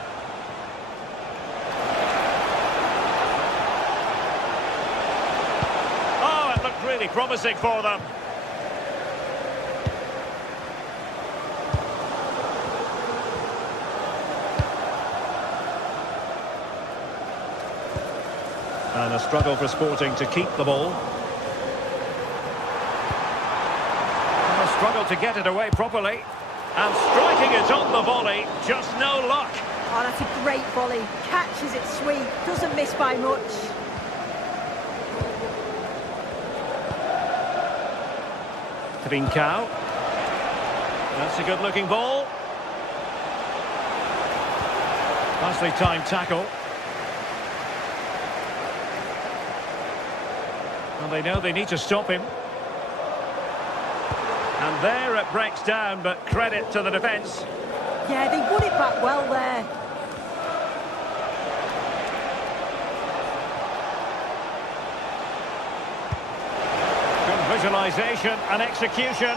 Oh, it looked really promising for them. And a struggle for Sporting to keep the ball. And a struggle to get it away properly. And striking it on the volley, just no luck. Oh, that's a great volley. Catches it sweet, doesn't miss by much. Trincao. That's a good-looking ball. Nicely timed tackle. And they know they need to stop him. And there it breaks down, but credit to the defence. Yeah, they won it back well there. Good visualisation and execution.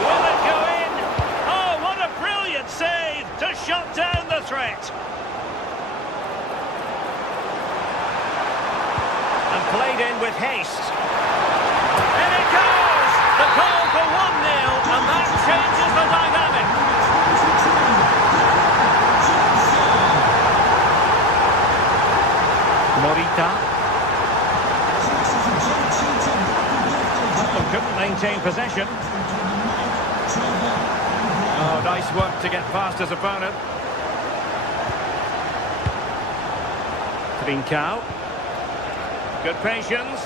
Will it go in? Oh, what a brilliant save to shut down the threat. And played in with haste. In it goes! The goal for 1-0, and that changes the dynamic. Morita. Tottenham couldn't maintain possession. Oh, nice work to get past his opponent. Trincao. Good patience.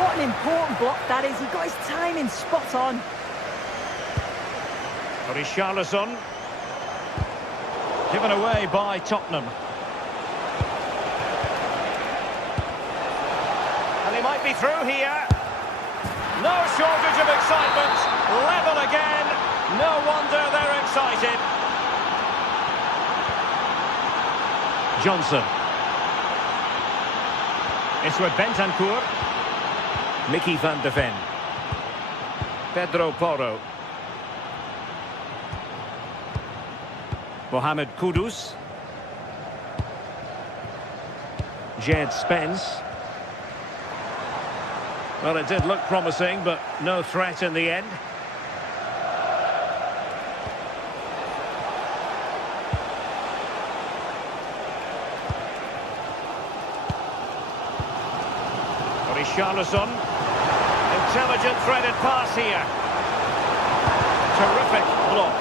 What an important block that is. He got his timing spot on. Richarlison. Given away by Tottenham. And he might be through here. No shortage of excitement. Level again. No wonder they're excited. Johnson. It's with Bentancur. Mickey van de Ven. Pedro Porro. Mohamed Kudus. Jed Spence. Well, it did look promising, but no threat in the end. Richarlison. Intelligent threaded pass here. Terrific block.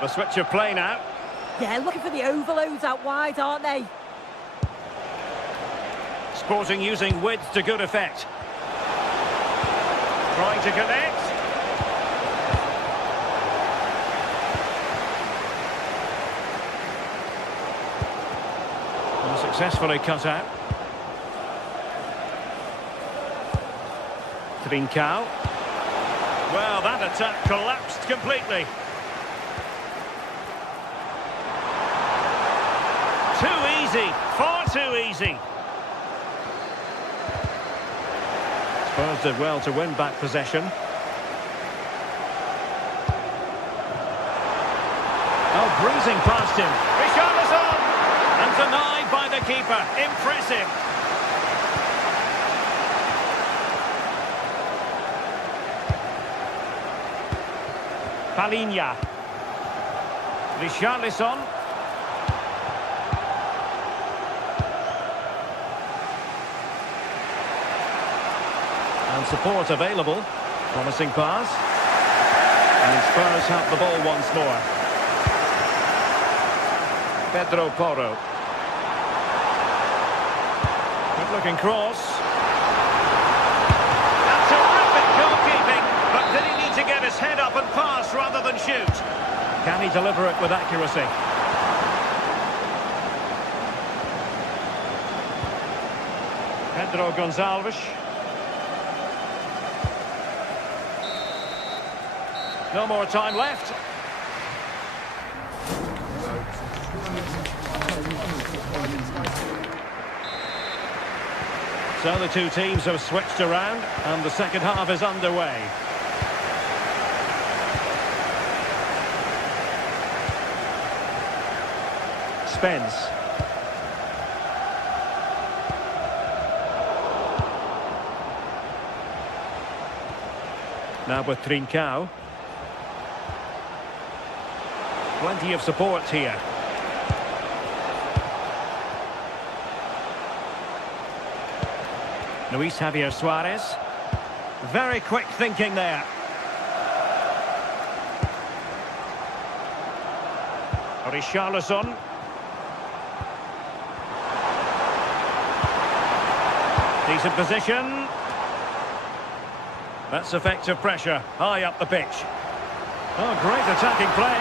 The switch of play now. Yeah, looking for the overloads out wide, aren't they? Sporting using width to good effect. Trying to connect. Successfully cut out. Trincao. Well, that attack collapsed completely. Too easy, far too easy. Spurs did well to win back possession. Oh, breezing past him. Richarlison! And denied by the keeper. Impressive. Palinha. Richarlison. And support available. Promising pass. And Spurs have the ball once more. Pedro Porro. Good looking cross. That's terrific goalkeeping, but did he need to get his head up and pass rather than shoot? Can he deliver it with accuracy? Pedro Gonçalves. No more time left. So the two teams have switched around and the second half is underway. Spence. Now with Trincao. Plenty of support here. Luis Javier Suarez. Very quick thinking there. Richarlison. Decent position. That's effective pressure. High up the pitch. Oh, great attacking play.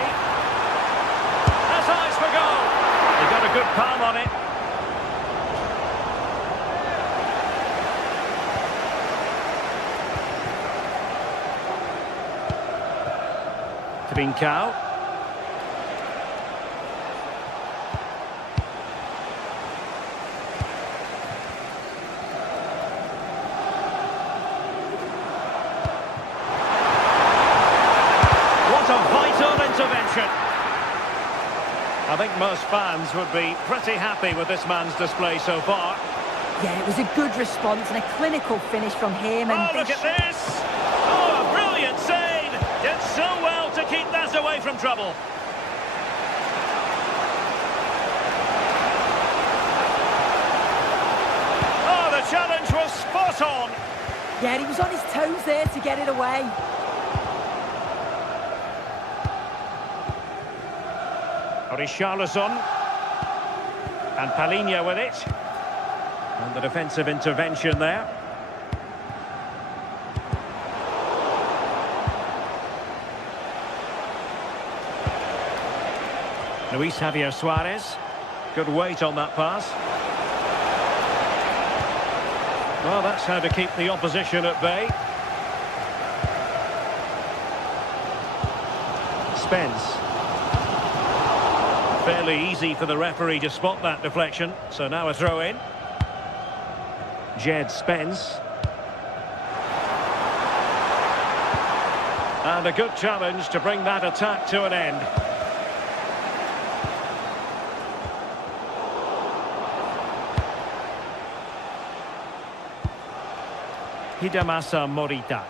That's eyes for goal. He got a good palm on it. Trincao. What a vital intervention. I think most fans would be pretty happy with this man's display so far. Yeah, it was a good response and a clinical finish from him. And oh, look at this! Oh, a brilliant save! Did so well to keep that away from trouble. Oh, the challenge was spot on. yeah, he was on his toes there to get it away. Richarlison. And Palinha with it. And the defensive intervention there. Luis Javier Suarez. Good weight on that pass. Well, that's how to keep the opposition at bay. Spence. Fairly easy for the referee to spot that deflection. So now a throw in. Jed Spence. And a good challenge to bring that attack to an end. Hidemasa Morita.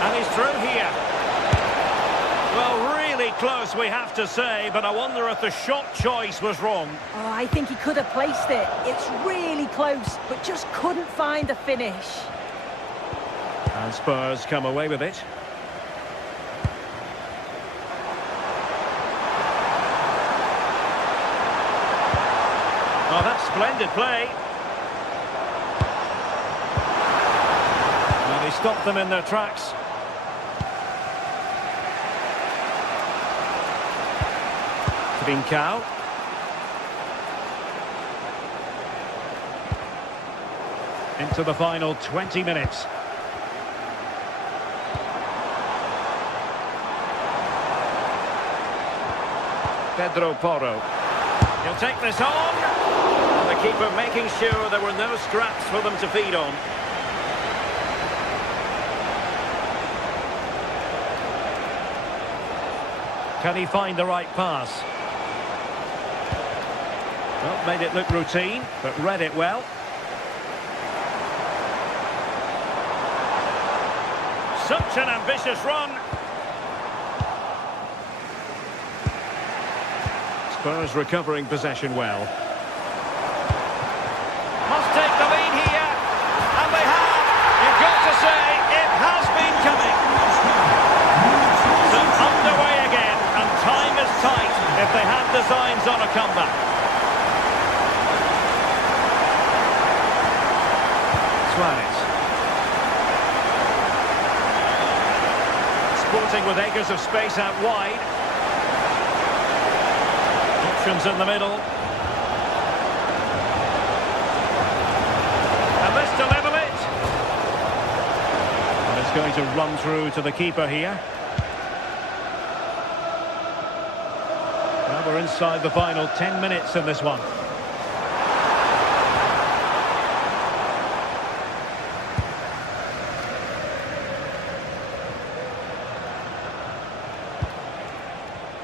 And he's through here. Well, really close, we have to say, but I wonder if the shot choice was wrong. Oh, I think he could have placed it. It's really close, but just couldn't find the finish. And Spurs come away with it. Oh, that's splendid play. Well, he stopped them in their tracks. Trincao. Into the final 20 minutes. Pedro Porro. He'll take this on. And the keeper making sure there were no scraps for them to feed on. Can he find the right pass? Well, made it look routine, but read it well. Such an ambitious run. Spurs recovering possession well. Must take the lead here. And they have. You've got to say, it has been coming. So underway again, and time is tight if they have designs on a comeback. Suarez. Sporting with acres of space out wide. Options in the middle. And this to level it. And it's going to run through to the keeper here. Well, we're inside the final 10 minutes in this one.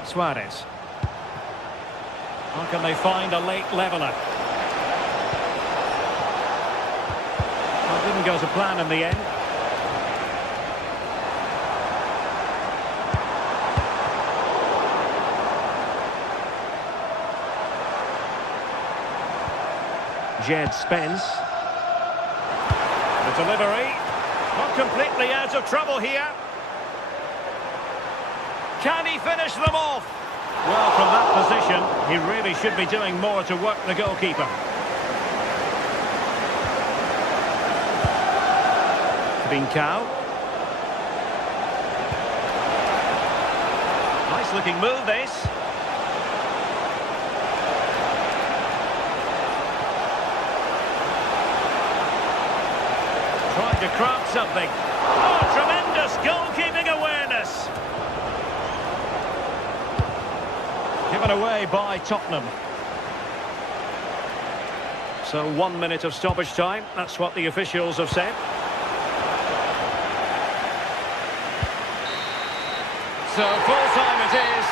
Suarez. How can they find a late leveller? Well, it didn't go to plan in the end. GTSports. The delivery. Not completely out of trouble here. Can he finish them off? Well, from that position, he really should be doing more to work the goalkeeper. Trincao. Nice looking move, this. Trying to craft something. Oh, tremendous goalkeeping awareness. Given away by Tottenham. So 1 minute of stoppage time. That's what the officials have said. So full time it is.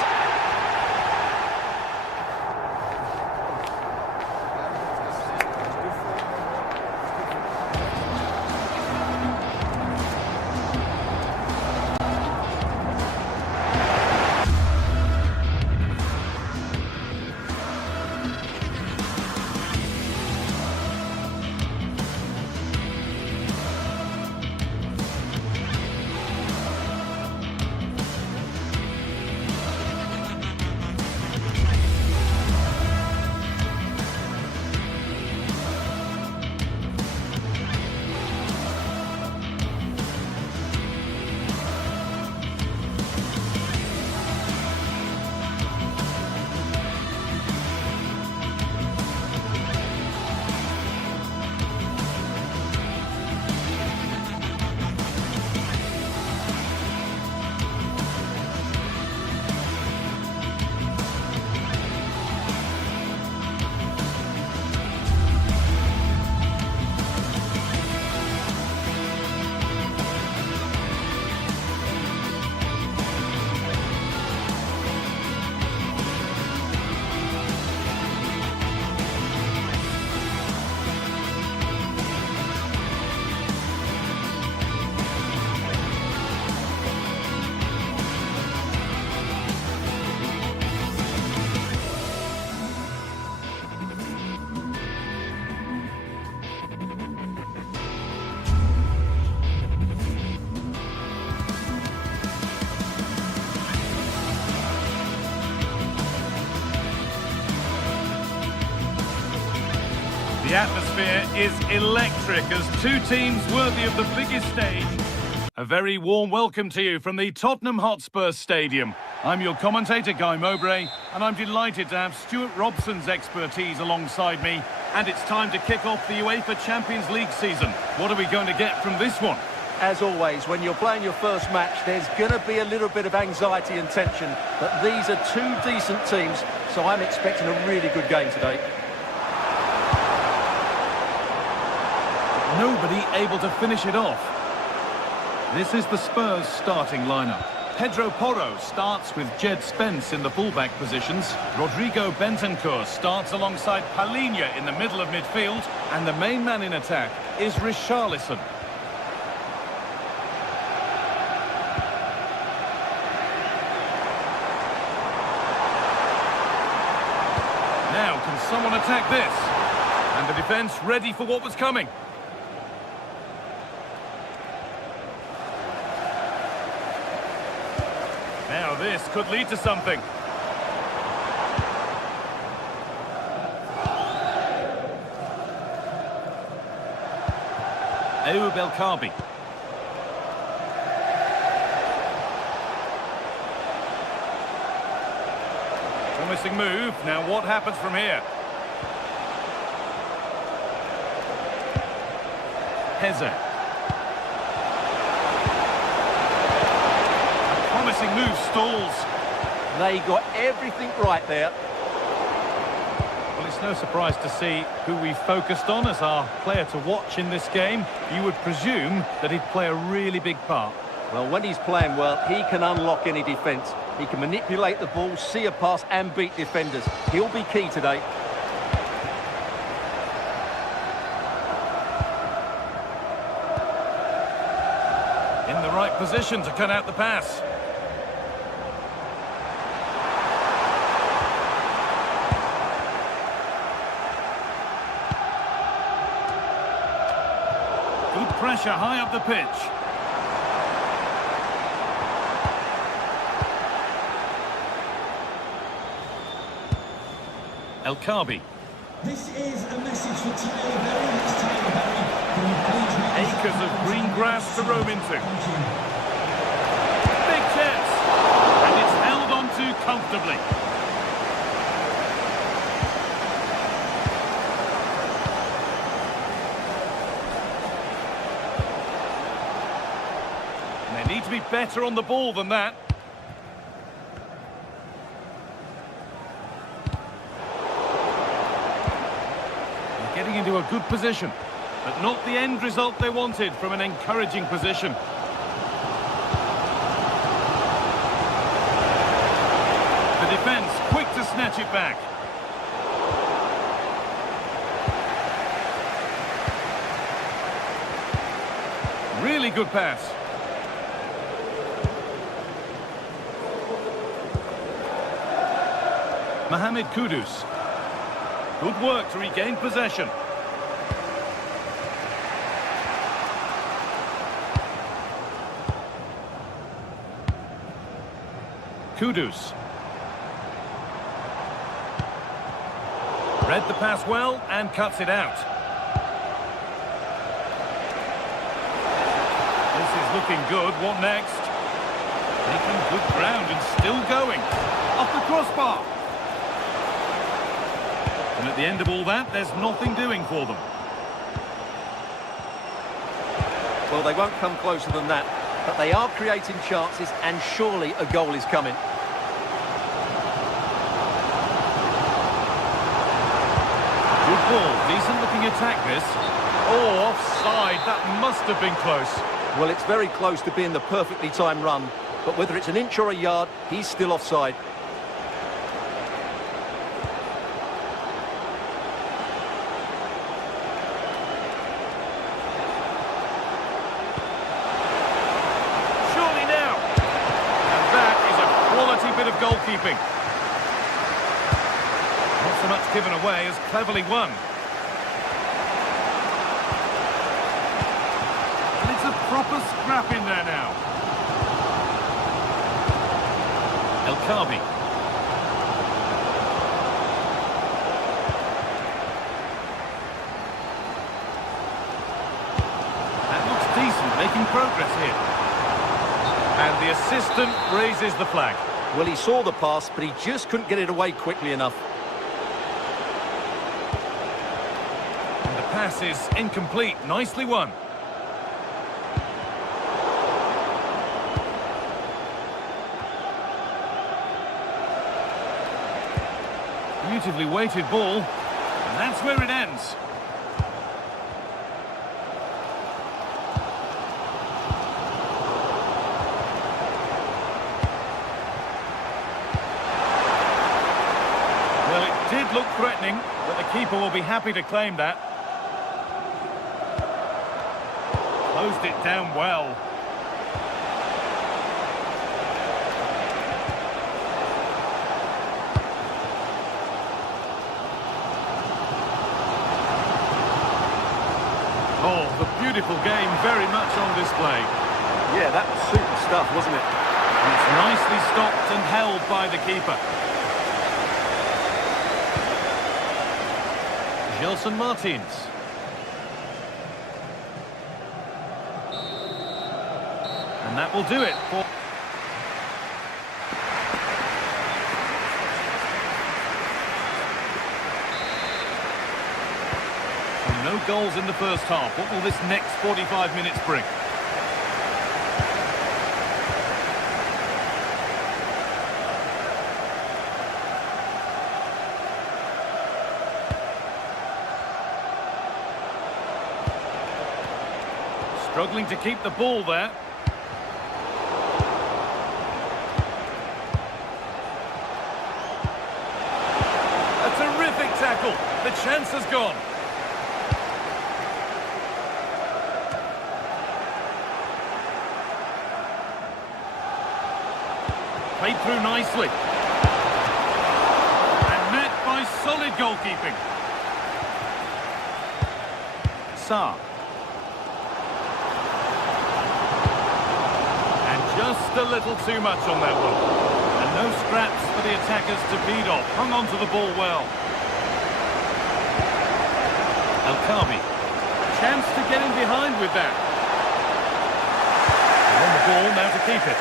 The atmosphere is electric as two teams worthy of the biggest stage. A very warm welcome to you from the Tottenham Hotspur Stadium. I'm your commentator, Guy Mowbray, and I'm delighted to have Stuart Robson's expertise alongside me. And it's time to kick off the UEFA Champions League season. What are we going to get from this one? As always, when you're playing your first match, there's going to be a little bit of anxiety and tension. But these are two decent teams, so I'm expecting a really good game today. Nobody able to finish it off. This is the Spurs starting lineup. Pedro Porro starts with GTSports in the fullback positions. Rodrigo Bentancur starts alongside Palhinha in the middle of midfield. And the main man in attack is Richarlison. someone attack this. And the defence ready for what was coming. Now this could lead to something. Ayoub El-Kabi. Promising move. Now what happens from here? Heze. Promising move stalls. They got everything right there. Well, it's no surprise to see who we focused on as our player to watch in this game. You would presume that he'd play a really big part. Well, when he's playing well, he can unlock any defence. He can manipulate the ball, see a pass and beat defenders. He'll be key today. In the right position to cut out the pass. Good pressure high up the pitch. El-Kabi. This is a message for Tyler Berry. It's Tyler Berry. Can you please make Acres of green grass to roam into. Thank you. Big chance. And it's held on to comfortably. And they need to be better on the ball than that. Getting into a good position, but not the end result they wanted from an encouraging position. The defence quick to snatch it back. Really good pass. Mohamed Kudus. Good work to regain possession. Kudus. Read the pass well and cuts it out. This is looking good. What next? Taking good ground and still going. Off the crossbar. And at the end of all that, there's nothing doing for them. Well, they won't come closer than that, but they are creating chances and surely a goal is coming. Good ball, decent looking attack this. Oh, offside, that must have been close. Well, it's very close to being the perfectly timed run, but whether it's an inch or a yard, he's still offside. Bit of goalkeeping. Not so much given away as cleverly won. And it's a proper scrap in there now. El-Kabi. That looks decent, making progress here. And the assistant raises the flag. Well, he saw the pass, but he just couldn't get it away quickly enough. And the pass is incomplete. Nicely won. Beautifully weighted ball. And that's where it ends. Did look threatening, but the keeper will be happy to claim that. Closed it down well. beautiful game, very much on display. Yeah, that was super stuff, wasn't it? And it's nicely stopped and held by the keeper. Gelson Martins. And that will do it for... No goals in the first half. What will this next 45 minutes bring? Struggling to keep the ball there. A terrific tackle. The chance has gone. Played through nicely. And met by solid goalkeeping. Sarr. And just a little too much on that one. And no scraps for the attackers to beat off. Hung on to the ball well. El-Kabi. Chance to get in behind with that. And on the ball now to keep it.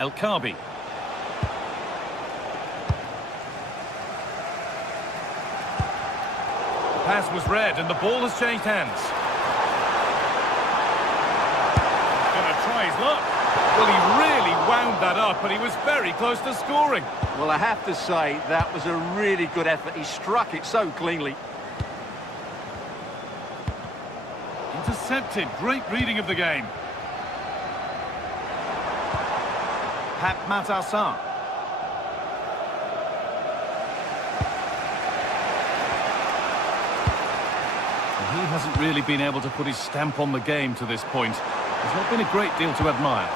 El-Kabi. The pass was read and the ball has changed hands. Gonna try his luck. Well, he really wound that up, but he was very close to scoring. Well, I have to say, that was a really good effort. He struck it so cleanly. Intercepted. Great reading of the game. Matar Sarr. He hasn't really been able to put his stamp on the game to this point. There's not been a great deal to admire.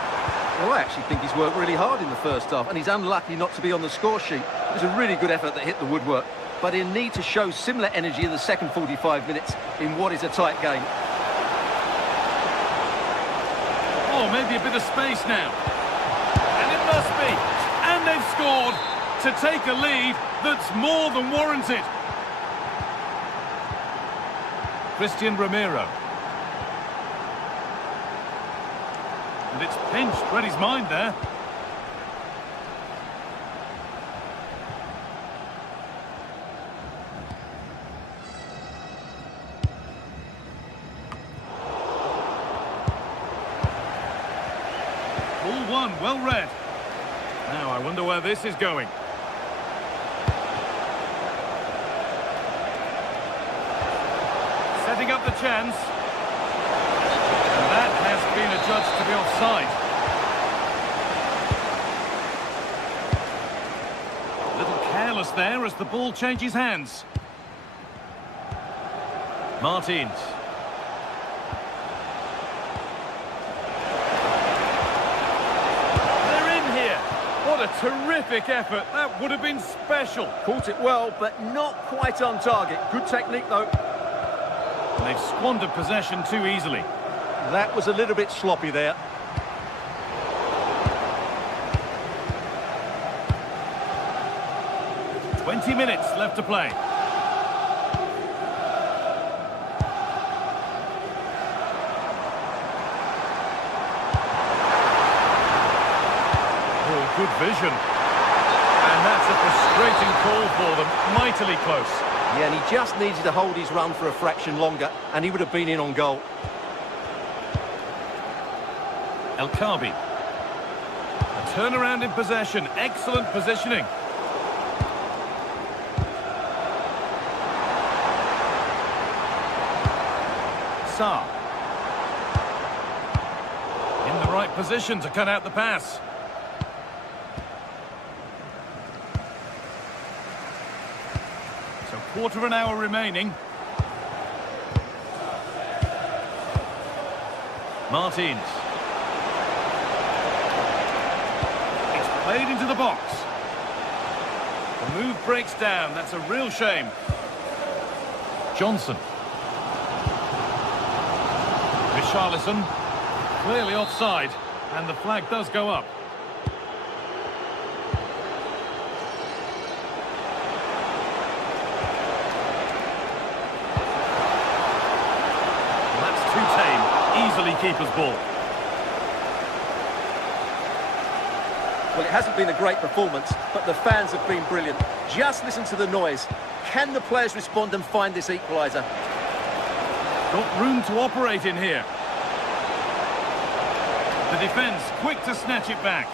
Well, I actually think he's worked really hard in the first half, and he's unlucky not to be on the score sheet. It was a really good effort that hit the woodwork, but he'll need to show similar energy in the second 45 minutes in what is a tight game. Oh, maybe a bit of space now. Must be, and they've scored to take a lead that's more than warranted. Christian Romero, and it's pinched. Read his mind there. Ball one, well read. Now, I wonder where this is going. Setting up the chance. And that has been adjudged to be offside. A little careless there as the ball changes hands. Martins. What a terrific effort. That would have been special. Caught it well, but not quite on target. Good technique, though. And they've squandered possession too easily. That was a little bit sloppy there. "20 minutes left to play. Good vision. And that's a frustrating call for them. Mightily close. Yeah, and he just needed to hold his run for a fraction longer, and he would have been in on goal. El-Kabi. A turnaround in possession. Excellent positioning. Sarr. In the right position to cut out the pass. Quarter of an hour remaining. Martins. It's played into the box. The move breaks down. That's a real shame. Johnson. Richarlison. Clearly offside. And the flag does go up. That's too tame. Easily keeper's ball. Well, it hasn't been a great performance, but the fans have been brilliant. Just listen to the noise. Can the players respond and find this equaliser? Got room to operate in here. The defence quick to snatch it back.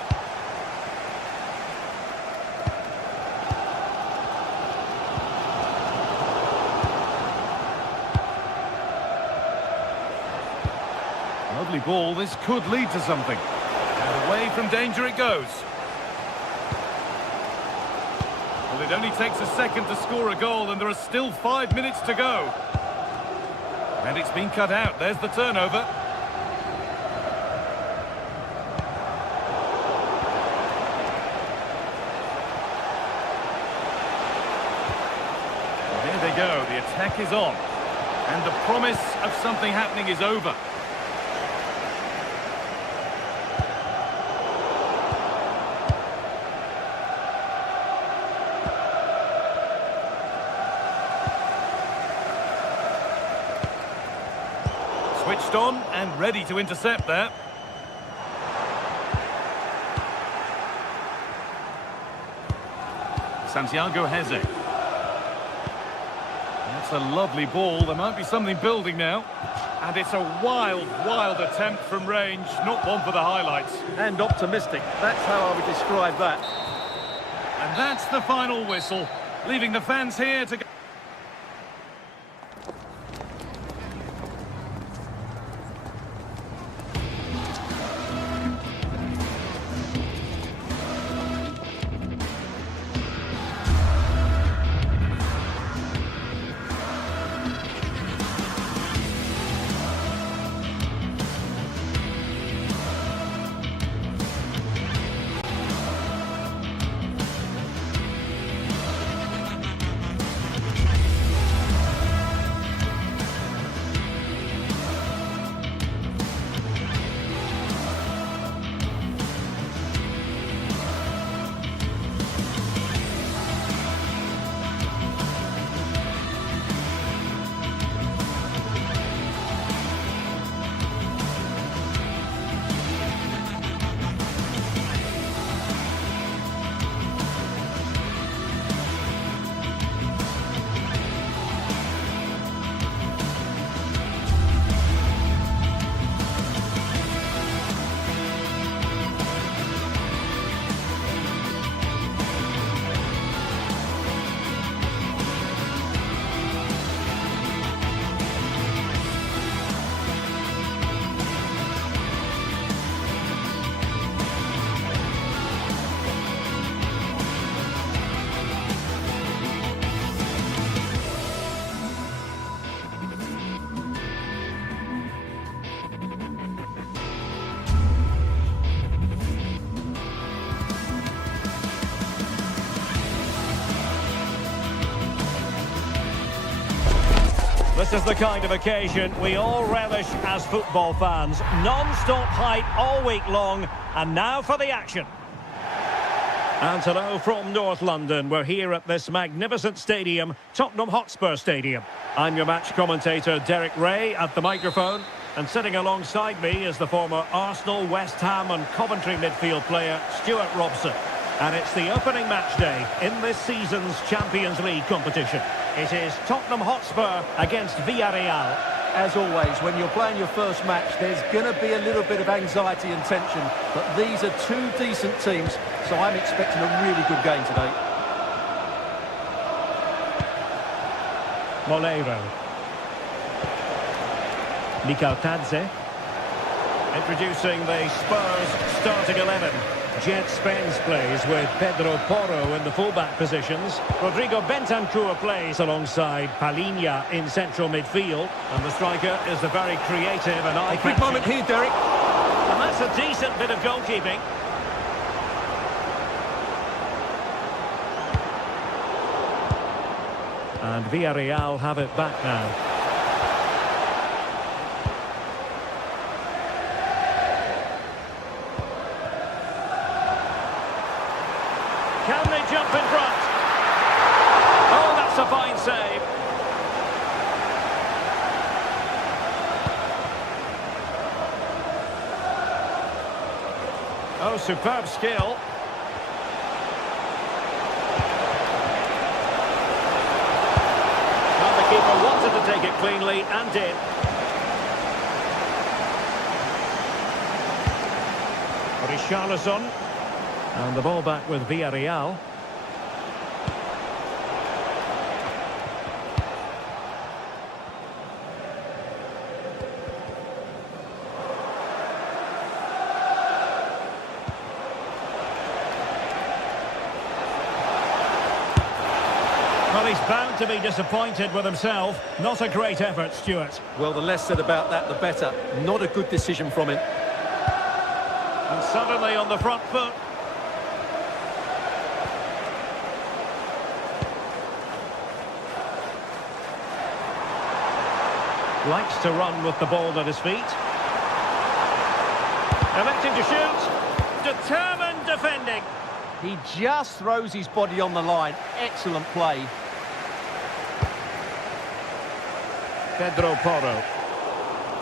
Lovely ball. This could lead to something. And away from danger it goes. Well, it only takes a second to score a goal, and there are still 5 minutes to go. And it's been cut out. There's the turnover. There they go. The attack is on. And the promise of something happening is over. Switched on and ready to intercept there. Santiago Heze. That's a lovely ball. There might be something building now. And it's a wild, wild attempt from range. Not one for the highlights. And optimistic. That's how I would describe that. And that's the final whistle, leaving the fans here to go. This is the kind of occasion we all relish as football fans. Non-stop hype all week long, and now for the action. And hello from North London. We're here at this magnificent stadium, Tottenham Hotspur Stadium. I'm your match commentator, Derek Ray, at the microphone. And sitting alongside me is the former Arsenal, West Ham and Coventry midfield player, Stuart Robson. And it's the opening match day in this season's Champions League competition. It is Tottenham Hotspur against Villarreal. As always, when you're playing your first match, there's going to be a little bit of anxiety and tension. But these are two decent teams, so I'm expecting a really good game today. Moleiro. Mikhautadze. Introducing the Spurs starting 11. Jet Spence plays with Pedro Porro in the fullback positions. Rodrigo Bentancur plays alongside Palhinha in central midfield. And the striker is the very creative and eye-catching. Quick moment here, Derek. And that's a decent bit of goalkeeping. And Villarreal have it back now. Can they jump in front? Oh, that's a fine save. Oh, superb skill. Well, the keeper wanted to take it cleanly and did. Richarlison. And the ball back with Villarreal. Well, he's bound to be disappointed with himself. Not a great effort, Stuart. Well, the less said about that, the better. Not a good decision from him. And suddenly on the front foot. Likes to run with the ball at his feet. Electing to shoot. Determined defending. He just throws his body on the line. Excellent play. Pedro Porro.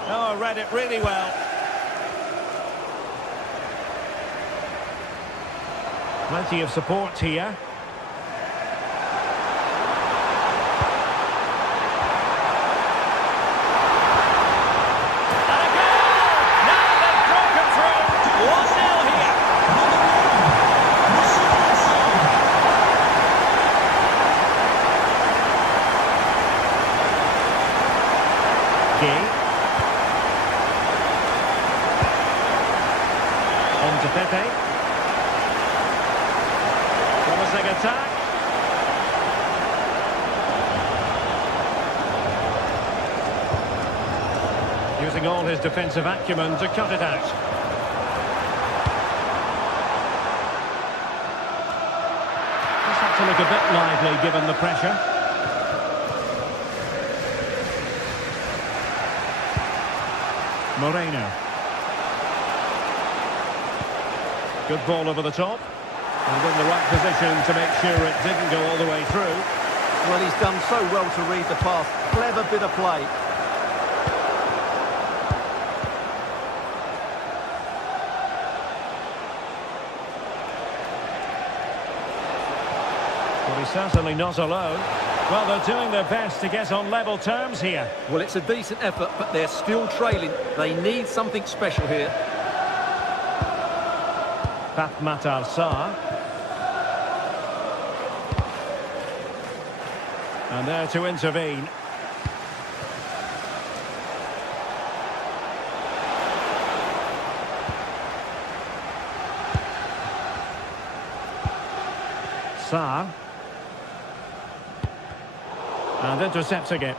Oh, read it really well. Plenty of support here. And a goal! Now they've broken through. 1-0 here. On to Pepe. Promising attack. Using all his defensive acumen to cut it out. Just have to look a bit lively given the pressure. Moreno. Good ball over the top. And in the right position to make sure it didn't go all the way through. Well, he's done so well to read the pass. Clever bit of play. Well, he's certainly not alone. Well, they're doing their best to get on level terms here. Well, it's a decent effort, but they're still trailing. They need something special here. Fatmatar Sarr. And there to intervene. Sarr. And intercepting it.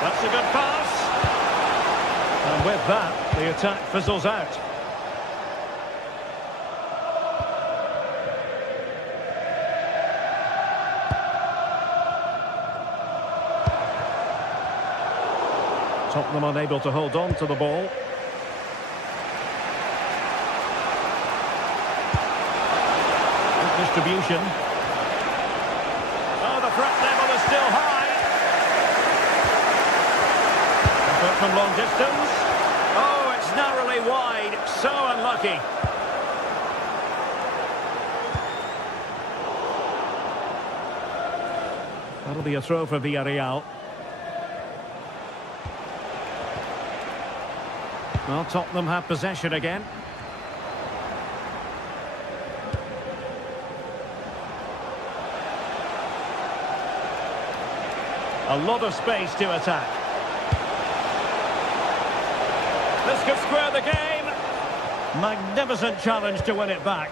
That's a good pass. And with that, the attack fizzles out. Tottenham unable to hold on to the ball. Good distribution. Oh, the threat level is still high. Effort from long distance. Oh, it's narrowly wide. So unlucky. That'll be a throw for Villarreal. Well, Tottenham have possession again. A lot of space to attack. This could square the game. Magnificent challenge to win it back.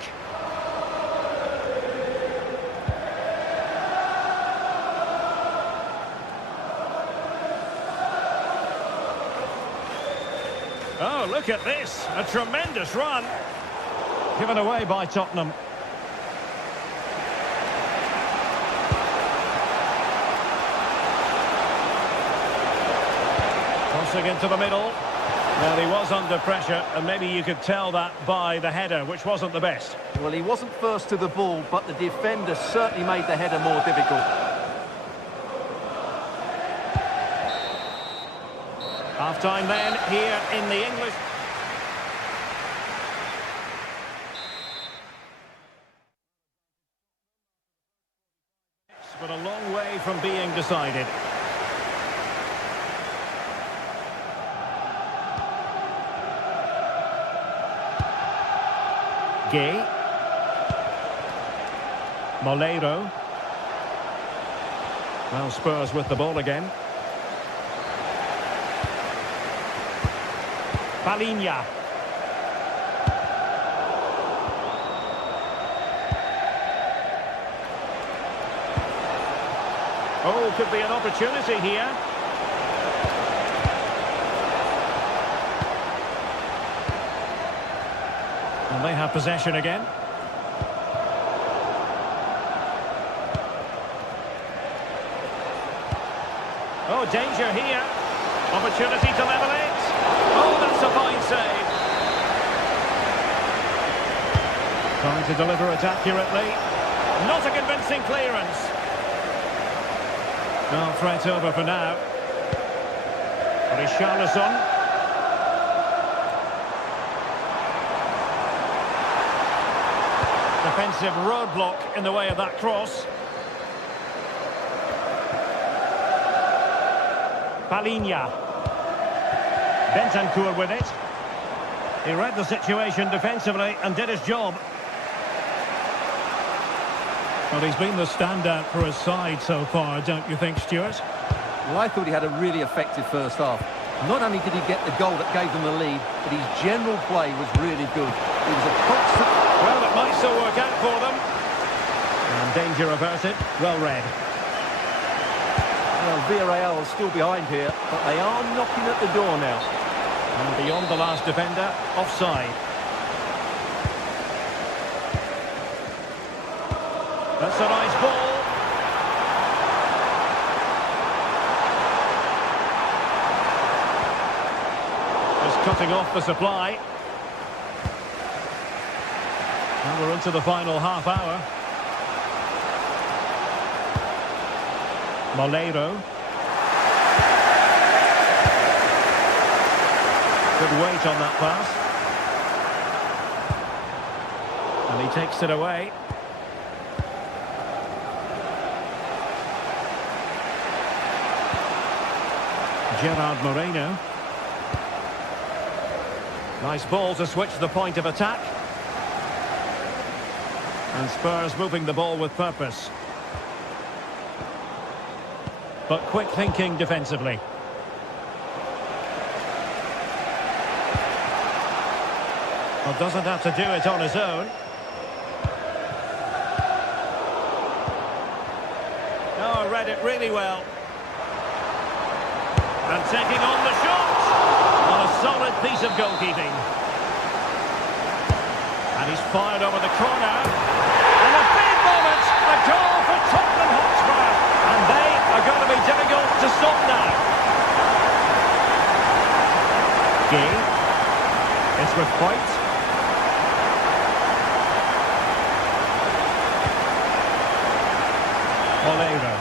Oh, Look at this, a tremendous run. Given away by Tottenham. Crossing into the middle. Well, he was under pressure, and maybe you could tell that by the header, which wasn't the best. Well, he wasn't first to the ball, but the defender certainly made the header more difficult. Half-time then, here in the English... But a long way from being decided. Gay. Moleiro. Well, Spurs with the ball again. Palinha. Oh, could be an opportunity here. And they have possession again. Oh, danger here. Opportunity to level it. Oh, that's a fine save. Trying to deliver it accurately. Not a convincing clearance. No threat over for now. Richarlison. Defensive roadblock in the way of that cross. Palinha. Bentancur with it. He read the situation defensively and did his job. Well, he's been the standout for his side so far, don't you think, Stuart? Well, I thought he had a really effective first half. Not only did he get the goal that gave them the lead, but his general play was really good. He was a constant... Well, it might still work out for them. And danger averted. Well read. Well, Villarreal are still behind here, but they are knocking at the door now. And beyond the last defender, offside. That's a nice ball. Just cutting off the supply. And we're into the final half hour. Moleiro. Good weight on that pass. And he takes it away. Gerard Moreno. Nice ball to switch the point of attack. And Spurs moving the ball with purpose. But quick thinking defensively. Well, doesn't have to do it on his own. Oh, read it really well. And taking on the shot. On a solid piece of goalkeeping. And he's fired over the corner. And a big moment. A goal for Tottenham Hotspur. And they are going to be difficult to stop now. Gay. It's with White. Moleiro.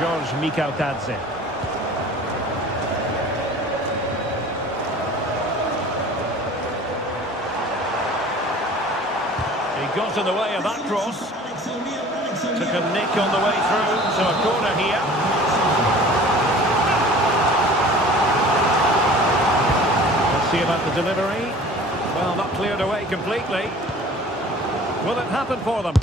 George Mikautadze. He got in the way of that cross. Took a nick on the way through, so a corner here. Let's see about the delivery. Well, not cleared away completely. Will it happen for them?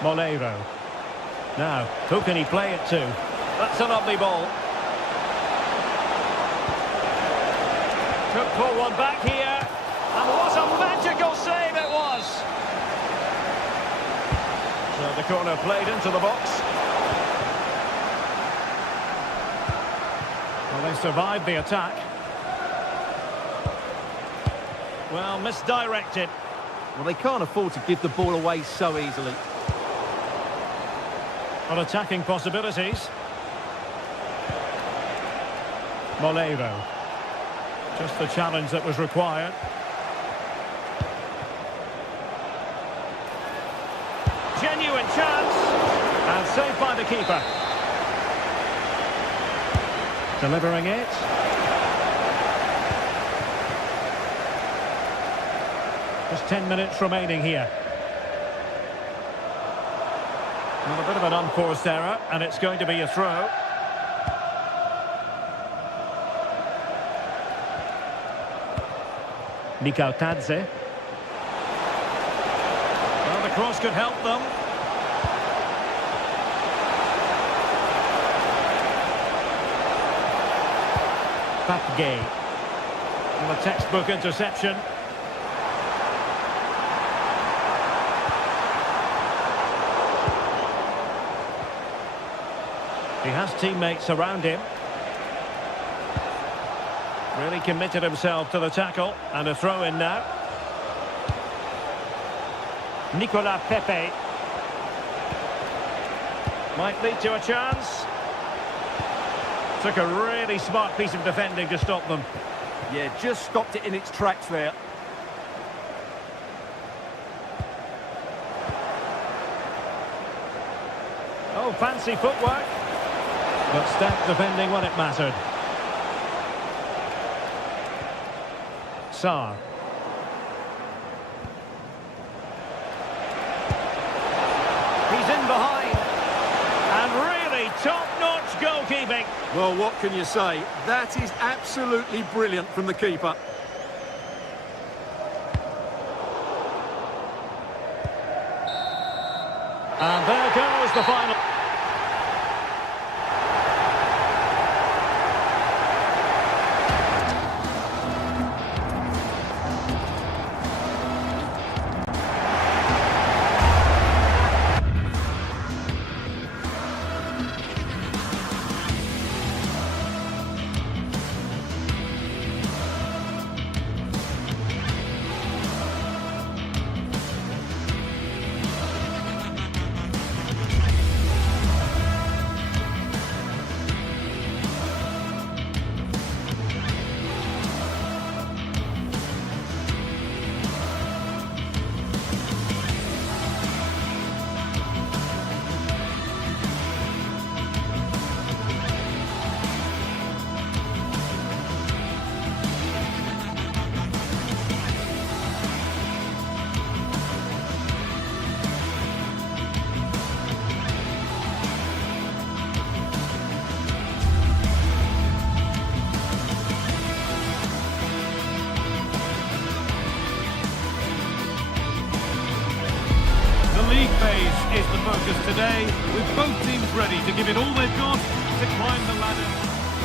Moleiro. Now, who can he play it to? That's a lovely ball. Could pull one back here. And what a magical save it was! So the corner played into the box. Well, they survived the attack. Well, misdirected. Well, they can't afford to give the ball away so easily. On attacking possibilities. Moleiro. Just the challenge that was required. Genuine chance. And saved by the keeper. Delivering it. Just 10 minutes remaining here. Well, a bit of an unforced error, and it's going to be a throw. Nikautadze. Well, the cross could help them. Papgay. Well, a textbook interception. He has teammates around him. Really committed himself to the tackle. And a throw in now. Nicolas Pepe. Might lead to a chance. Took a really smart piece of defending to stop them. Yeah, just stopped it in its tracks there. Oh, fancy footwork. But stacked defending when it mattered. Sarr. He's in behind. And really top-notch goalkeeping. Well, what can you say? That is absolutely brilliant from the keeper. And there goes the final. League phase is the focus today, with both teams ready to give it all they've got to climb the ladder.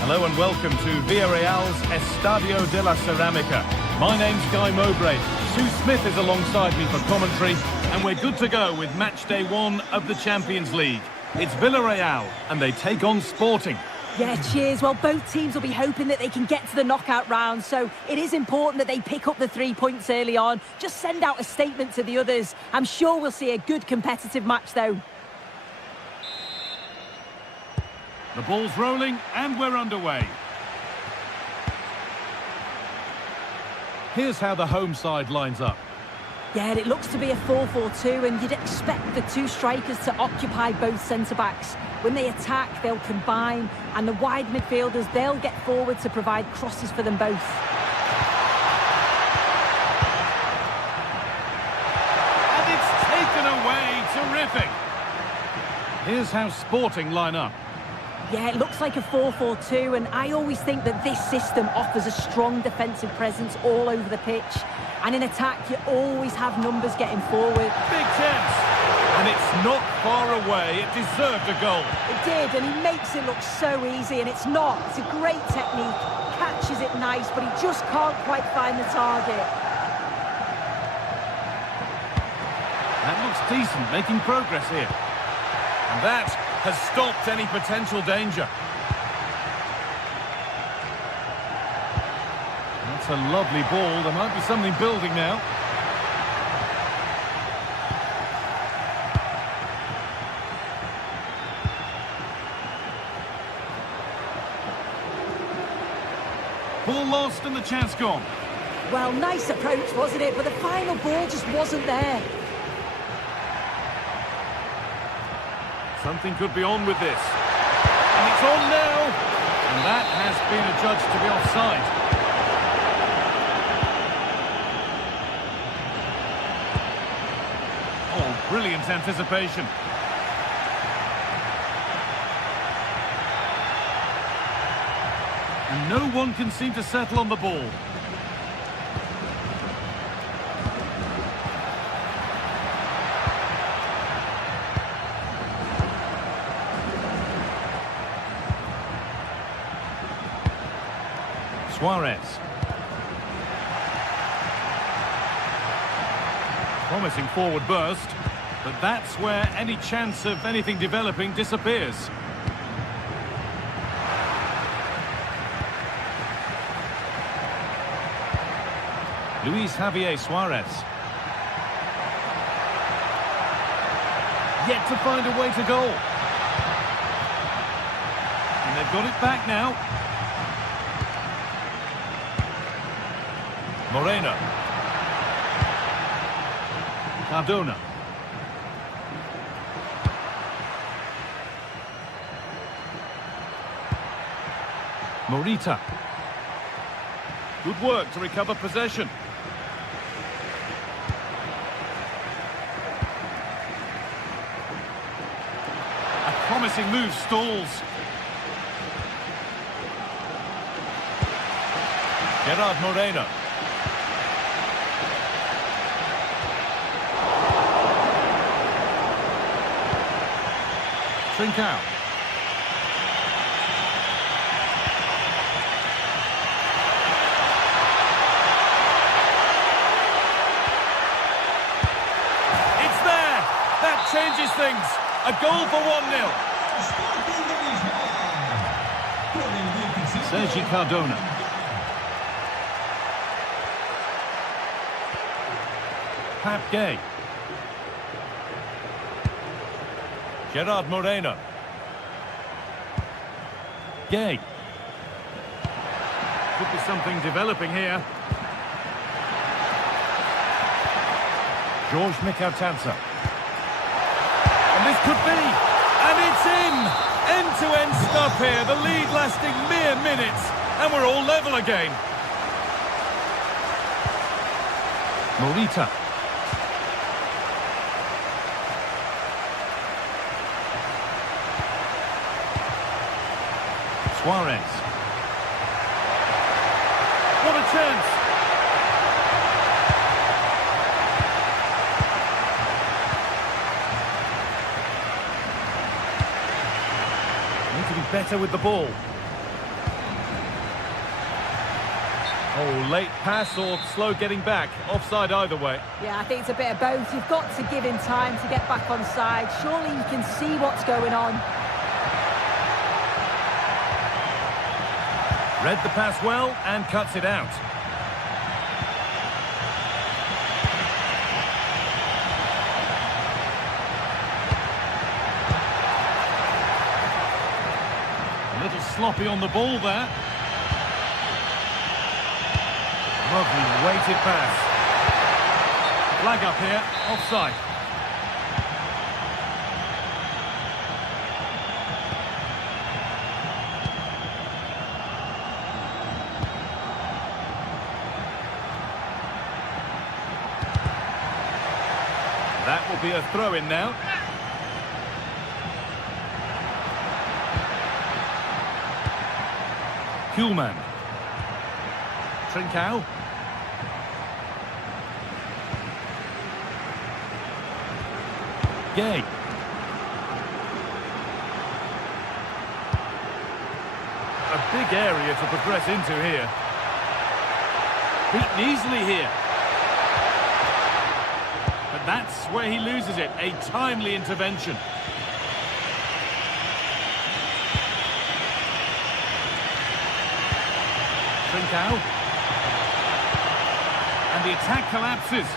Hello and welcome to Villarreal's Estadio de la Ceramica. My name's Guy Mowbray. Sue Smith is alongside me for commentary, and we're good to go with match day 1 of the Champions League. It's Villarreal, and they take on Sporting. Yeah, cheers. Well, both teams will be hoping that they can get to the knockout round, so it is important that they pick up the 3 points early on. Just send out a statement to the others. I'm sure we'll see a good competitive match, though. The ball's rolling, and we're underway. Here's how the home side lines up. Yeah, it looks to be a 4-4-2, and you'd expect the 2 strikers to occupy both centre-backs. When they attack, they'll combine, and the wide midfielders, they'll get forward to provide crosses for them both. And it's taken away. Terrific. Here's how Sporting line up. Yeah, it looks like a 4-4-2, and I always think that this system offers a strong defensive presence all over the pitch. And in attack, you always have numbers getting forward. Big chance. And it's not far away. It deserved a goal. It did, and he makes it look so easy, and it's not. It's a great technique. Catches it nice, but he just can't quite find the target. That looks looks decent, making progress here. And that has stopped any potential danger. That's a lovely ball. There might be something building now. Ball lost and the chance gone. Well, nice approach, wasn't it? But the final ball just wasn't there. Something could be on with this. And it's on now. And that has been adjudged to be offside. Oh, brilliant anticipation. And no one can seem to settle on the ball. Suarez. Promising forward burst, but that's where any chance of anything developing disappears. Luis Javier Suarez. Yet to find a way to goal. And they've got it back now. Moreno. Cardona. Morita. Good work to recover possession. A promising move stalls. Gerard Moreno. Trincao. It's there! That changes things. A goal for 1-0. Sergi Cardona. Pap Gay. Gerard Moreno. Gay. Could be something developing here. George Mikautanza. And this could be. And it's in! End-to-end stuff here. The lead lasting mere minutes. And we're all level again. Morita. Suarez. What a chance! Need to be better with the ball. Oh, late pass or slow getting back. Offside either way. Yeah, I think it's a bit of both. You've got to give him time to get back on side. Surely you can see what's going on. Read the pass well and cuts it out. A little sloppy on the ball there. Lovely weighted pass. Flag up here, offside. That will be a throw-in now. Kuhlmann. Trincao. Gay. A big area to progress into here. Beaten easily here. But That's where he loses it. A timely intervention. Trincao. And the attack collapses.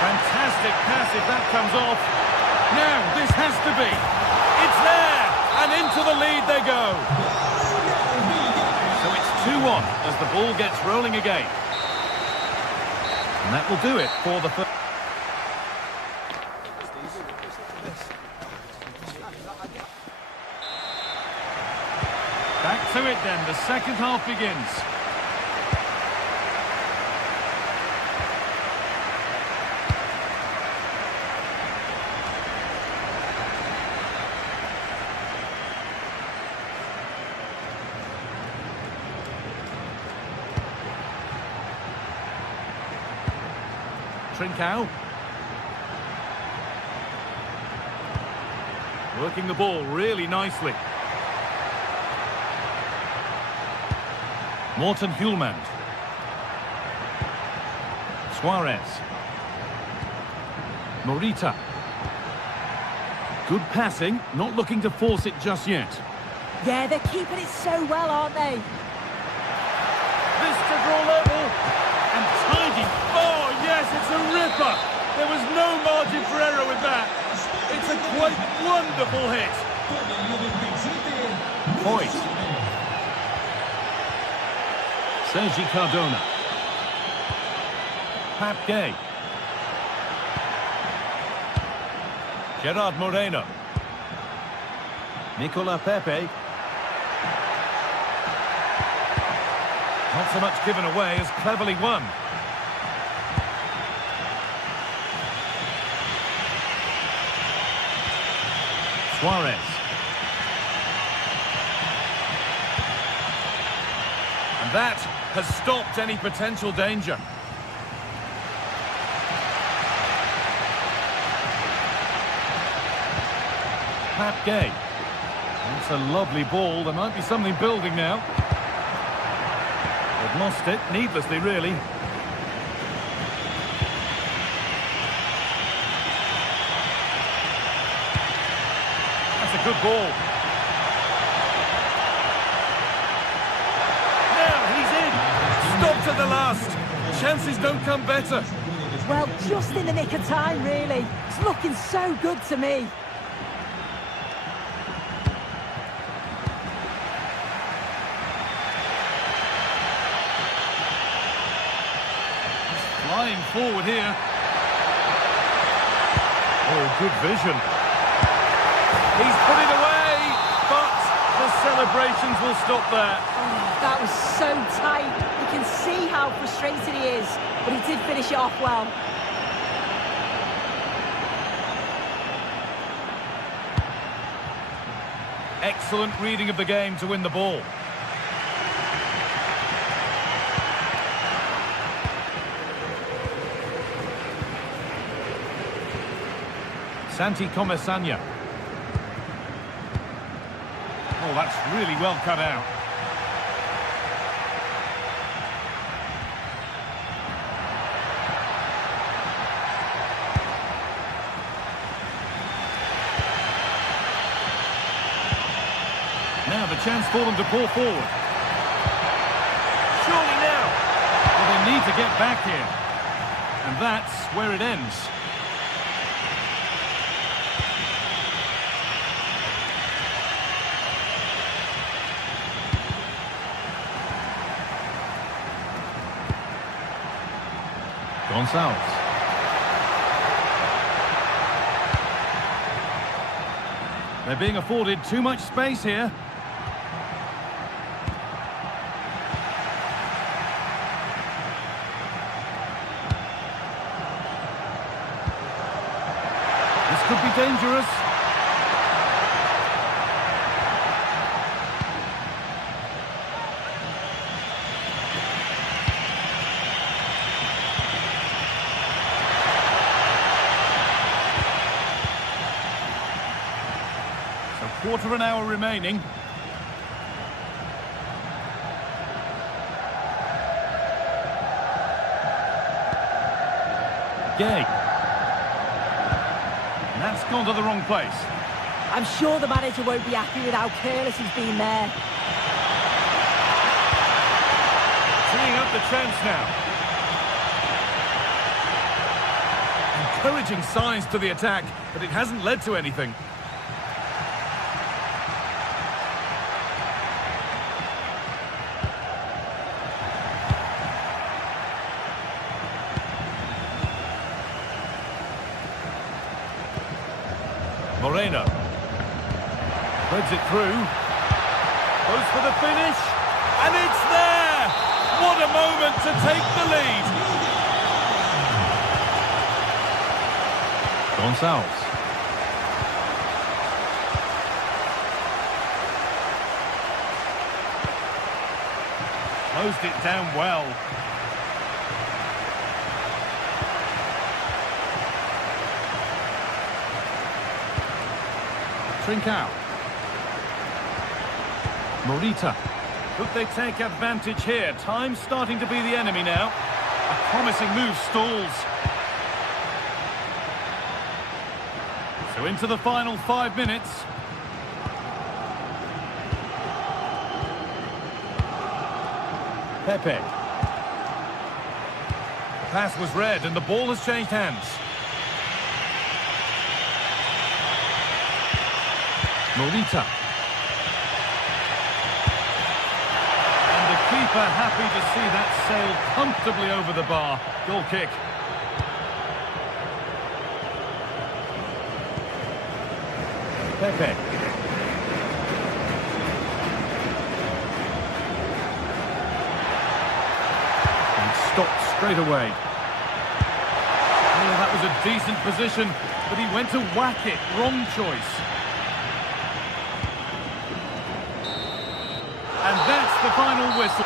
Fantastic pass if that comes off. Now, this has to be. It's there! And into the lead they go. So it's 2-1 as the ball gets rolling again. And that will do it for the first. Back to it then, the second half begins. Trincao. Working the ball really nicely. Morten Hjulmand. Suarez. Morita. Good passing, not looking to force it just yet. Yeah, they're keeping it so well, aren't they? This to draw level. And tidy. Oh, yes, it's a ripper. There was no margin for error with that. It's a quite wonderful hit. Hoyt. Sergi Cardona. Pap Gay. Gerard Moreno. Nicola Pepe. Not so much given away as cleverly won. Suarez. And that has stopped any potential danger. Pap Gay. It's a lovely ball. There might be something building now. They've lost it, needlessly, really. That's a good ball. Now he's in. Stopped at the last. Chances don't come better. Well, just in the nick of time, really. It's looking so good to me. Flying forward here. Oh, good vision. He's put it away, but the celebrations will stop there. Oh, that was so tight. You can see how frustrated he is, but he did finish it off well. Excellent reading of the game to win the ball. Santi Comesanya. Oh, that's really well cut out. Now the chance for them to pull forward. Surely now. Well, they need to get back here. And that's where it ends. Gonçalves. They're being afforded too much space here. This could be dangerous. Quarter of an hour remaining. gain. And that's gone to the wrong place. I'm sure the manager won't be happy with how careless he's been there. Teeing up the chance now. Encouraging signs to the attack, but it hasn't led to anything. Moreno. Threads it through. Goes for the finish. And it's there! What a moment to take the lead! Gonçalves. Closed it down well. Trincao. Morita. Could they take advantage here? Time's starting to be the enemy now. A promising move stalls. So into the final 5 minutes. Pepe. The pass was read and the ball has changed hands. Morita. And the keeper happy to see that sail comfortably over the bar. Goal kick. Pepe. And stopped straight away. Oh, that was a decent position, but he went to whack it. Wrong choice. And that's the final whistle.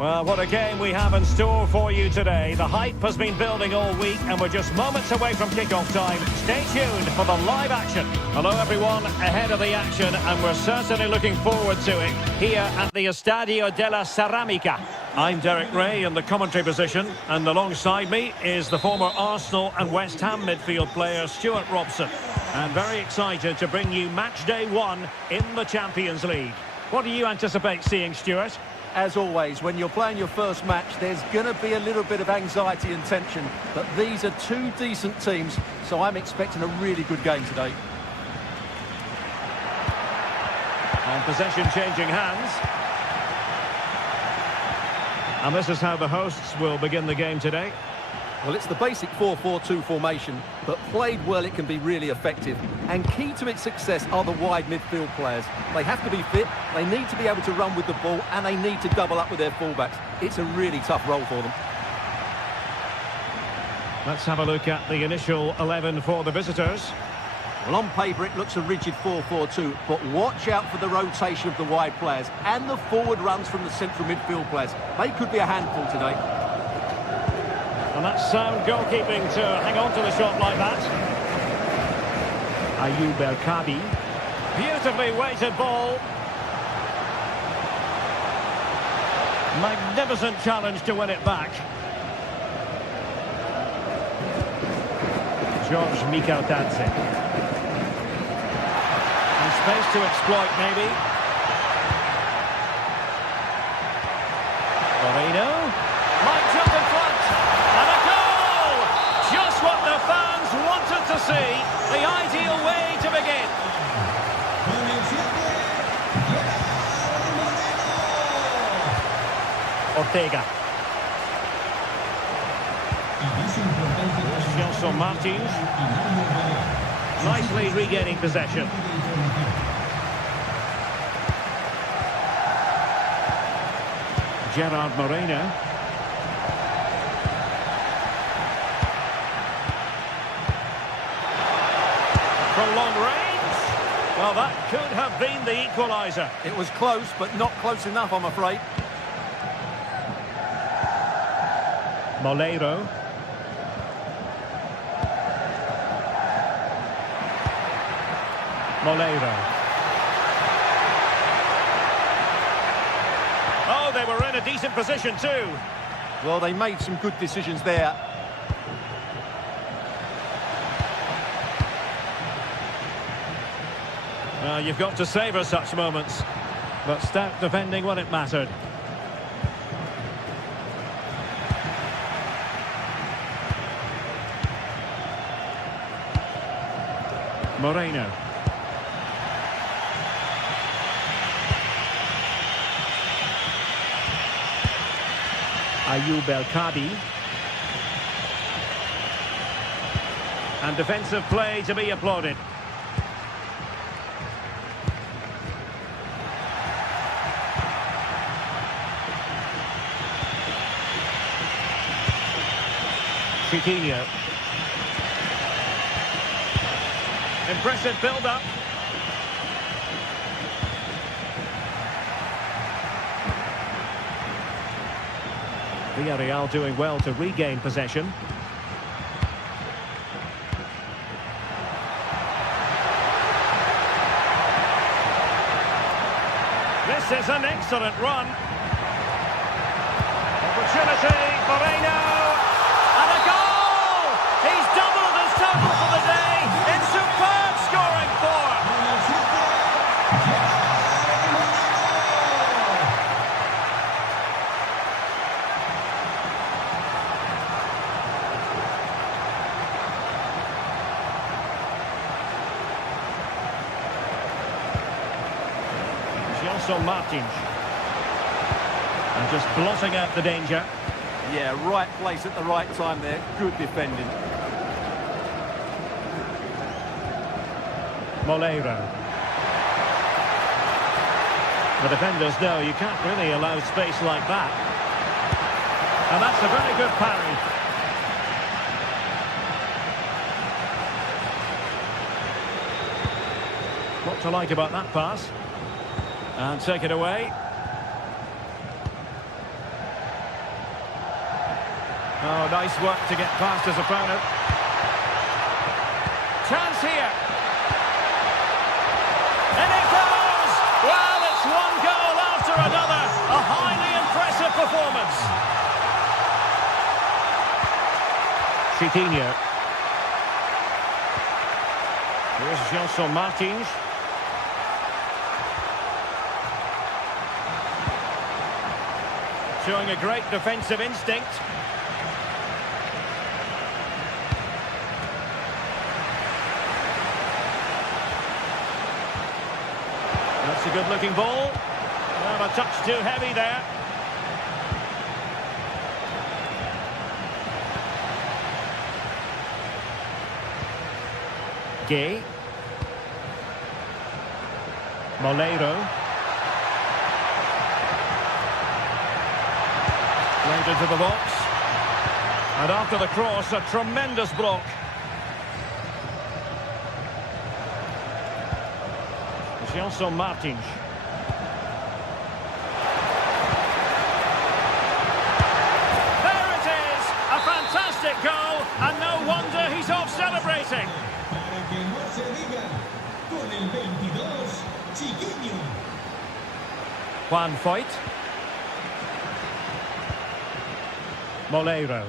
Well, what a game we have in store for you today. The hype has been building all week and we're just moments away from kick-off time. Stay tuned for the live action. Hello everyone, ahead of the action, and we're certainly looking forward to it here at the Estadio de la Ceramica. I'm Derek Ray in the commentary position, and alongside me is the former Arsenal and West Ham midfield player Stuart Robson. And very excited to bring you match day 1 in the Champions League. What do you anticipate seeing, Stuart? As always, when you're playing your first match, there's going to be a little bit of anxiety and tension. But these are two decent teams, so I'm expecting a really good game today. And possession changing hands. And this is how the hosts will begin the game today. Well, it's the basic 4-4-2 formation, but played well it can be really effective. And key to its success are the wide midfield players. They have to be fit, they need to be able to run with the ball, and they need to double up with their fullbacks. It's a really tough role for them. Let's have a look at the initial 11 for the visitors. Well, on paper, it looks a rigid 4-4-2, but watch out for the rotation of the wide players and the forward runs from the central midfield players. They could be a handful today. And that's sound goalkeeping to hang on to the shot like that. Ayoub El-Kabi. Beautifully weighted ball. Magnificent challenge to win it back. George Mikhailtadze. And space to exploit, maybe. Moreno. Might jump in front. And a goal! Just what the fans wanted to see. The ideal way to begin. Ortega. Gelson Martins. Nicely regaining possession. Gerard Moreno. From long range. Well, that could have been the equaliser. It was close, but not close enough, I'm afraid. Moleiro. Moleiro. Oh, they were in a decent position too. Well, they made some good decisions there. You've got to savour such moments, but stout defending when it mattered. Moreno. Ayoub El-Kabi. And defensive play to be applauded. Chiquinho. Impressive build-up. Villarreal doing well to regain possession. This is an excellent run. Opportunity, Moreno. And a goal! He's doubled his total for the day. It's superb scoring form. Gelson Martins. And just blotting out the danger. Yeah, right place at the right time there. Good defending. Moleiro. The defenders know you can't really allow space like that. And that's a very good parry. What to like about that pass? And take it away. Oh, nice work to get past his opponent. Chance here. And it goes! Well, it's one goal after another. A highly impressive performance. Chiquinho. Here's Gelson Martins. Showing a great defensive instinct. That's a good-looking ball. Well, a touch too heavy there. Gay. Moleiro. Played into the box. And after the cross, a tremendous block. Gelson Martins. There it is! A fantastic goal, and no wonder he's off celebrating. Para que no se diga, con el 22, Chiquinho. Juan Foyt. Moleiro.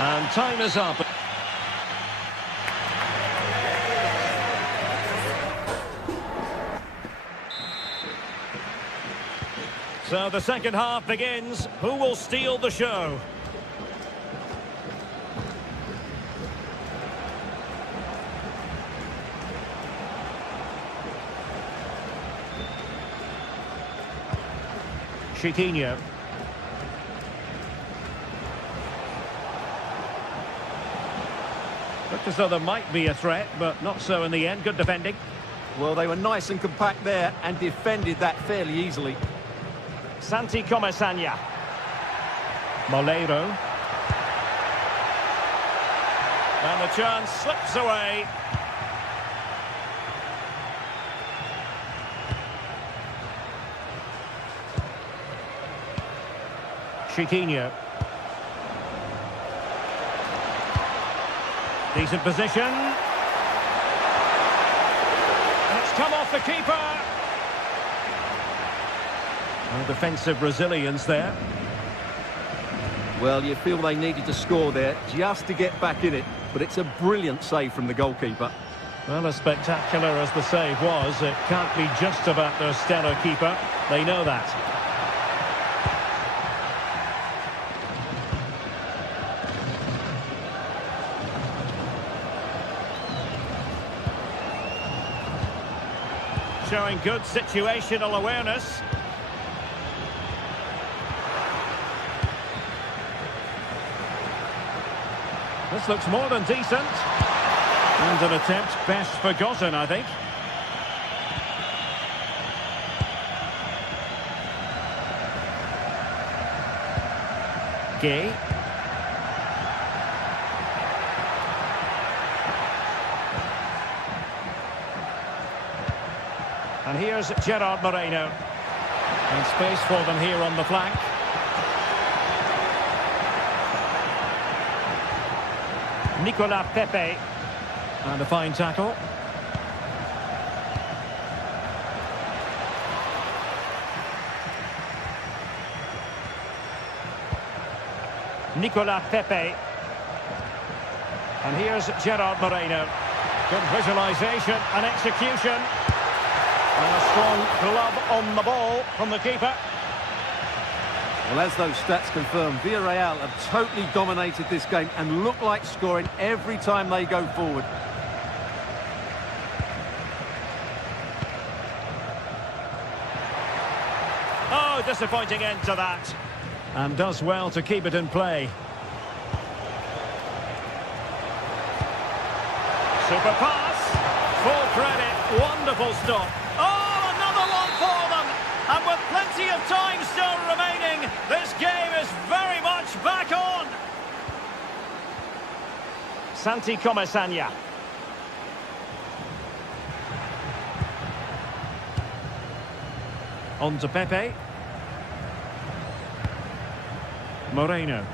And time is up. So the second half begins. Who will steal the show? Chiquinho. Looked as though there might be a threat, but not so in the end. Good defending. Well, they were nice and compact there and defended that fairly easily. Santi Comesaña. Moleiro. And the chance slips away. Chiquinho. Decent position. And it's come off the keeper. No defensive resilience there. Well, you feel they needed to score there just to get back in it, but it's a brilliant save from the goalkeeper. Well, as spectacular as the save was, it can't be just about their stellar keeper. They know that. Showing good situational awareness. This looks more than decent. And an attempt best forgotten, I think. Gay. And here's Gerard Moreno. And space for them here on the flank. Nicolas Pepe. And a fine tackle. Nicolas Pepe. And here's Gerard Moreno. Good visualisation and execution. And a strong glove on the ball from the keeper. Well, as those stats confirm, Villarreal have totally dominated this game and look like scoring every time they go forward. Oh, disappointing end to that. And does well to keep it in play. Super pass. Full credit. Wonderful stop. Oh, another one for them. And with plenty of time still remaining, this game is very much back on. Santi Comesaña. On to Pepe. Moreno.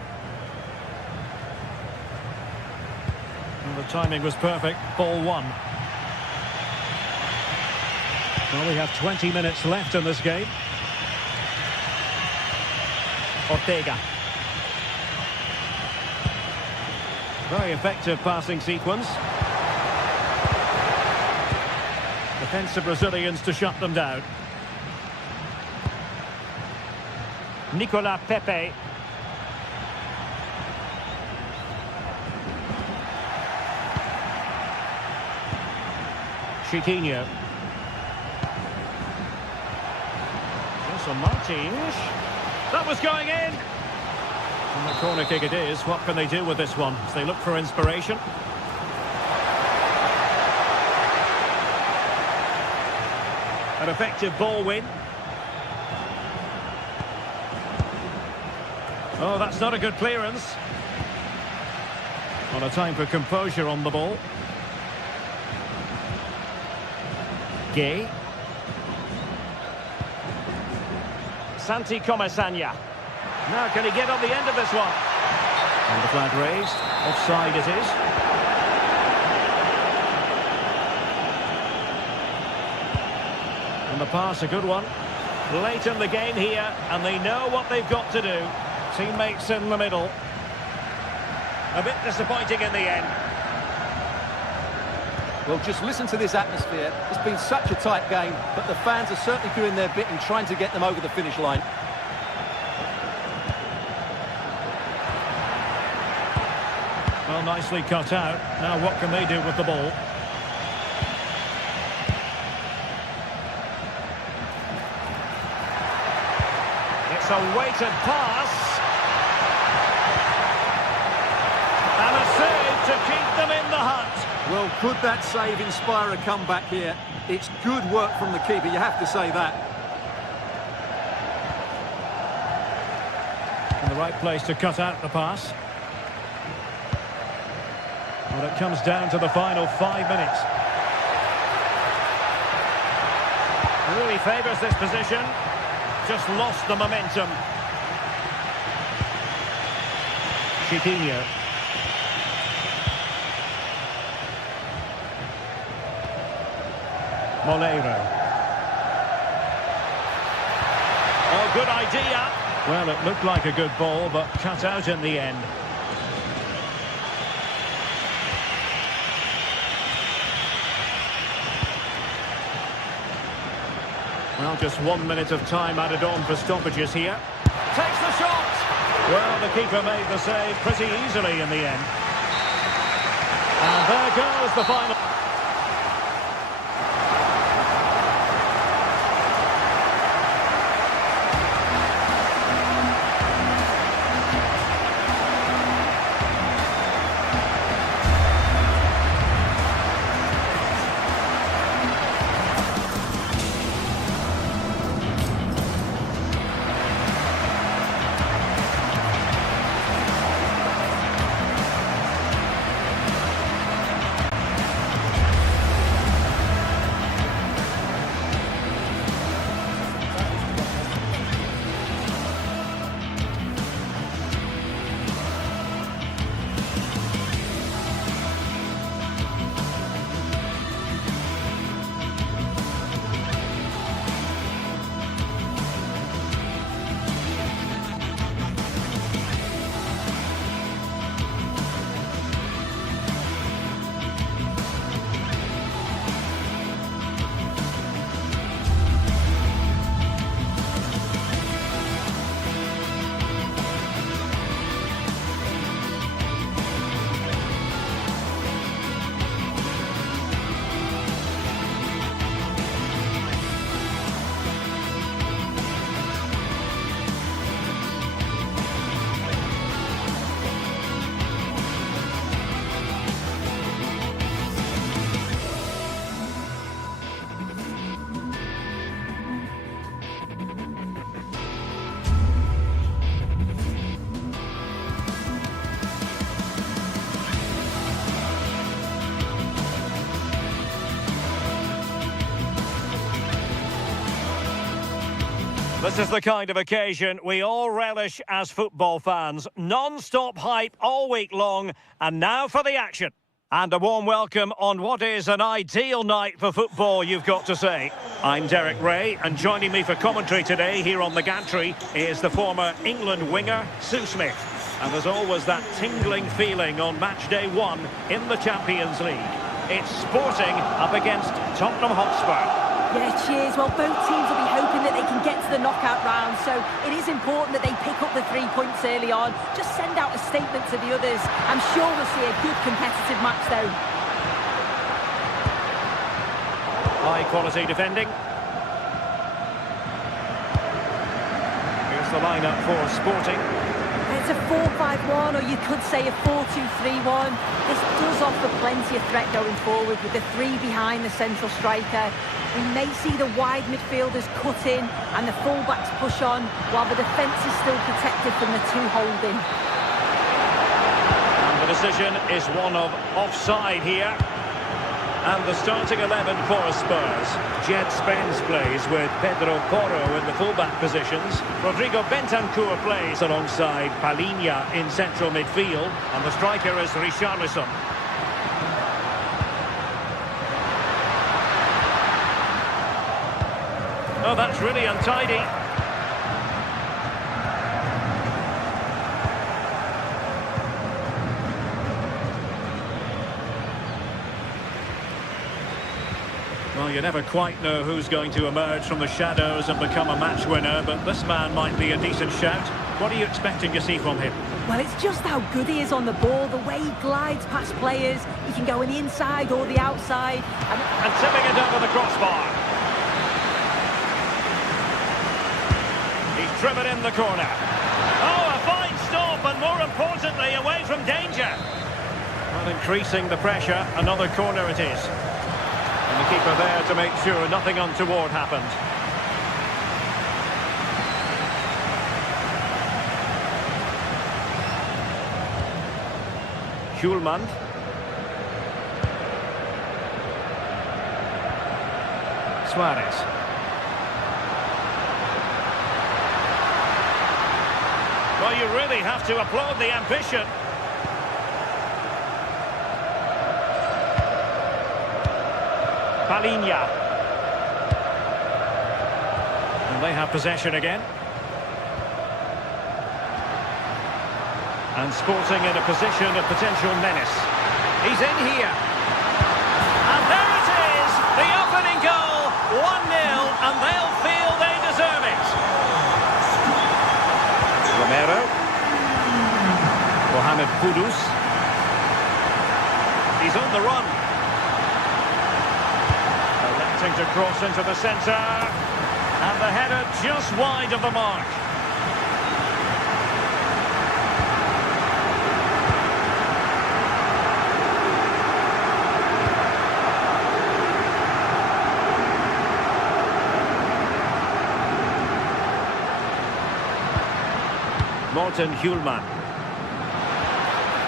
Well, the timing was perfect. Ball one. Well, we have 20 minutes left in this game. Ortega. Very effective passing sequence. Defensive resilience to shut them down. Nicolas Pepe. Chiquinho. Gelson Martins. That was going in. And the corner kick it is. What can they do with this one as they look for inspiration? An effective ball win. Oh, that's not a good clearance. Well, a time for composure on the ball. Gay. Santi Comasagna. Now can he get on the end of this one? And the flag raised. Offside it is. And the pass, a good one. Late in the game here, and they know what they've got to do. Teammates in the middle. A bit disappointing in the end. Well, just listen to this atmosphere. It's been such a tight game, but the fans are certainly doing their bit in trying to get them over the finish line. Well, nicely cut out. Now what can they do with the ball? It's a weighted pass. And a save to keep them in the hunt. Well, could that save inspire a comeback here? It's good work from the keeper, you have to say that. In the right place to cut out the pass. Well, it comes down to the final 5 minutes. Really favours this position. Just lost the momentum. Chiquinho. Moleiro. Oh, good idea. Well, it looked like a good ball, but cut out in the end. Well, just 1 minute of time added on for stoppages here. Takes the shot! Well, the keeper made the save pretty easily in the end. And there goes the final. This is the kind of occasion we all relish as football fans. Non-stop hype all week long, and now for the action. And a warm welcome on what is an ideal night for football, you've got to say. I'm Derek Ray, and joining me for commentary today here on the gantry is the former England winger, Sue Smith. And there's always that tingling feeling on match day 1 in the Champions League. It's Sporting up against Tottenham Hotspur. Yeah, cheers. Well, both teams will be hoping that they can get to the knockout round, so it is important that they pick up the 3 points early on. Just send out a statement to the others. I'm sure we'll see a good competitive match, though. High quality defending. Here's the lineup for Sporting. It's a 4-5-1, or you could say a 4-2-3-1. This does offer plenty of threat going forward with the 3 behind the central striker. We may see the wide midfielders cut in and the full-backs push on, while the defence is still protected from the 2 holding. And with decision is one of offside here. And the starting 11 for Spurs. Jet Spence plays with Pedro Porro in the fullback positions. Rodrigo Bentancur plays alongside Palinha in central midfield. And the striker is Richarlison. Oh, that's really untidy. Well, you never quite know who's going to emerge from the shadows and become a match winner, but this man might be a decent shout. What are you expecting to see from him? Well, it's just how good he is on the ball, the way he glides past players. He can go on the inside or the outside. And tipping it over the crossbar. He's driven in the corner. Oh, a fine stop, and more importantly, away from danger. Well, increasing the pressure, another corner it is. And the keeper there to make sure nothing untoward happened. Hjulmand. Suarez. Well, you really have to applaud the ambition. Palinha. And they have possession again. And Sporting in a position of potential menace. He's in here. And there it is! The opening goal! 1-0, and they'll feel they deserve it. Romero. Mohamed Kudus. He's on the run. Electing to cross into the centre. And the header just wide of the mark. Morten Hjulmand.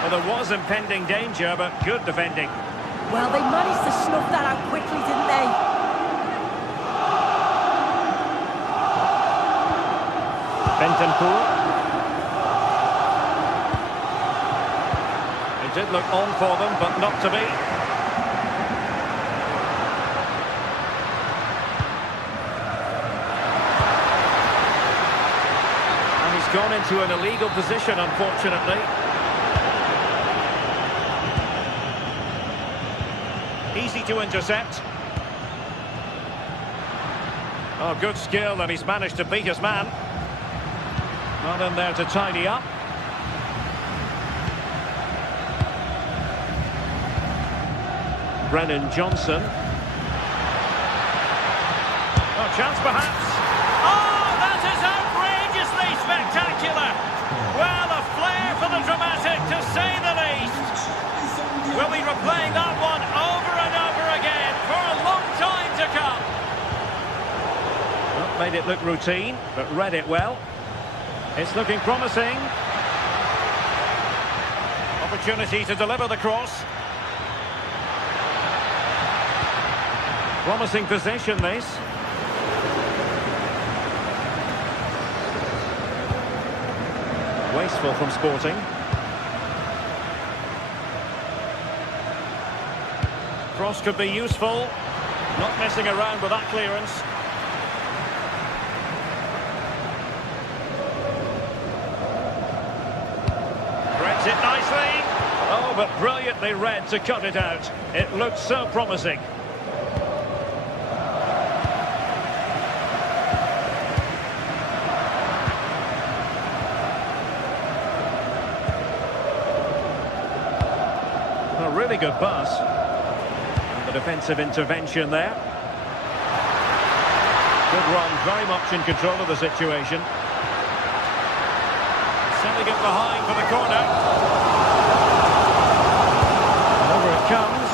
Well, there was impending danger, but good defending. Well, they managed to snuff that out quickly, didn't they? Bentancur. It did look on for them, but not to be. Gone into an illegal position, unfortunately. Easy to intercept. Oh, good skill, and he's managed to beat his man. Not in there to tidy up. Brennan Johnson. Oh, chance perhaps. Spectacular! Well, a flair for the dramatic, to say the least. We'll be replaying that one over and over again for a long time to come. Well, made it look routine, but read it well. It's looking promising. Opportunity to deliver the cross. Promising position, this. Wasteful from Sporting. Cross could be useful. Not messing around with that clearance. Threads it nicely. Oh, but brilliantly read to cut it out. It looked so promising. Really good pass. And the defensive intervention there. Good run, very much in control of the situation. Sending it behind for the corner. And over it comes.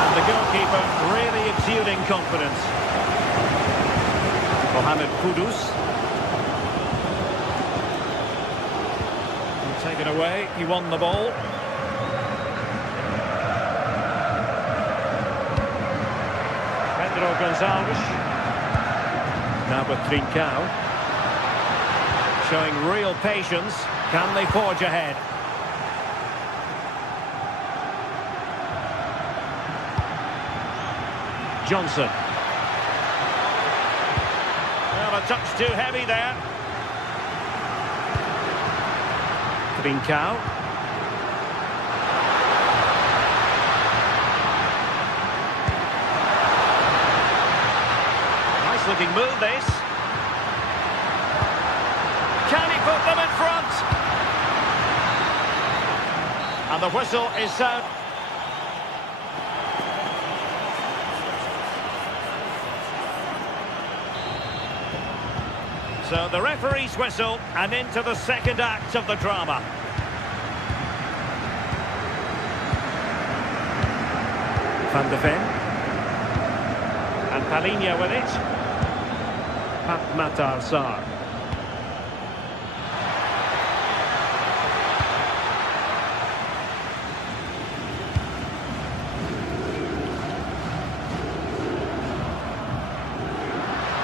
And the goalkeeper really exuding confidence. Mohamed Kudus. He'll take it away. He won the ball. Pedro Gonzalez. Now with Trincao. Showing real patience. Can they forge ahead? Johnson. Well, a touch too heavy there. Trincao. Nice looking move, this. Can he put them in front? And the whistle is sound. So the referee's whistle, and into the second act of the drama. Van de Ven. And Palinha with it. Pat Matar Sarr.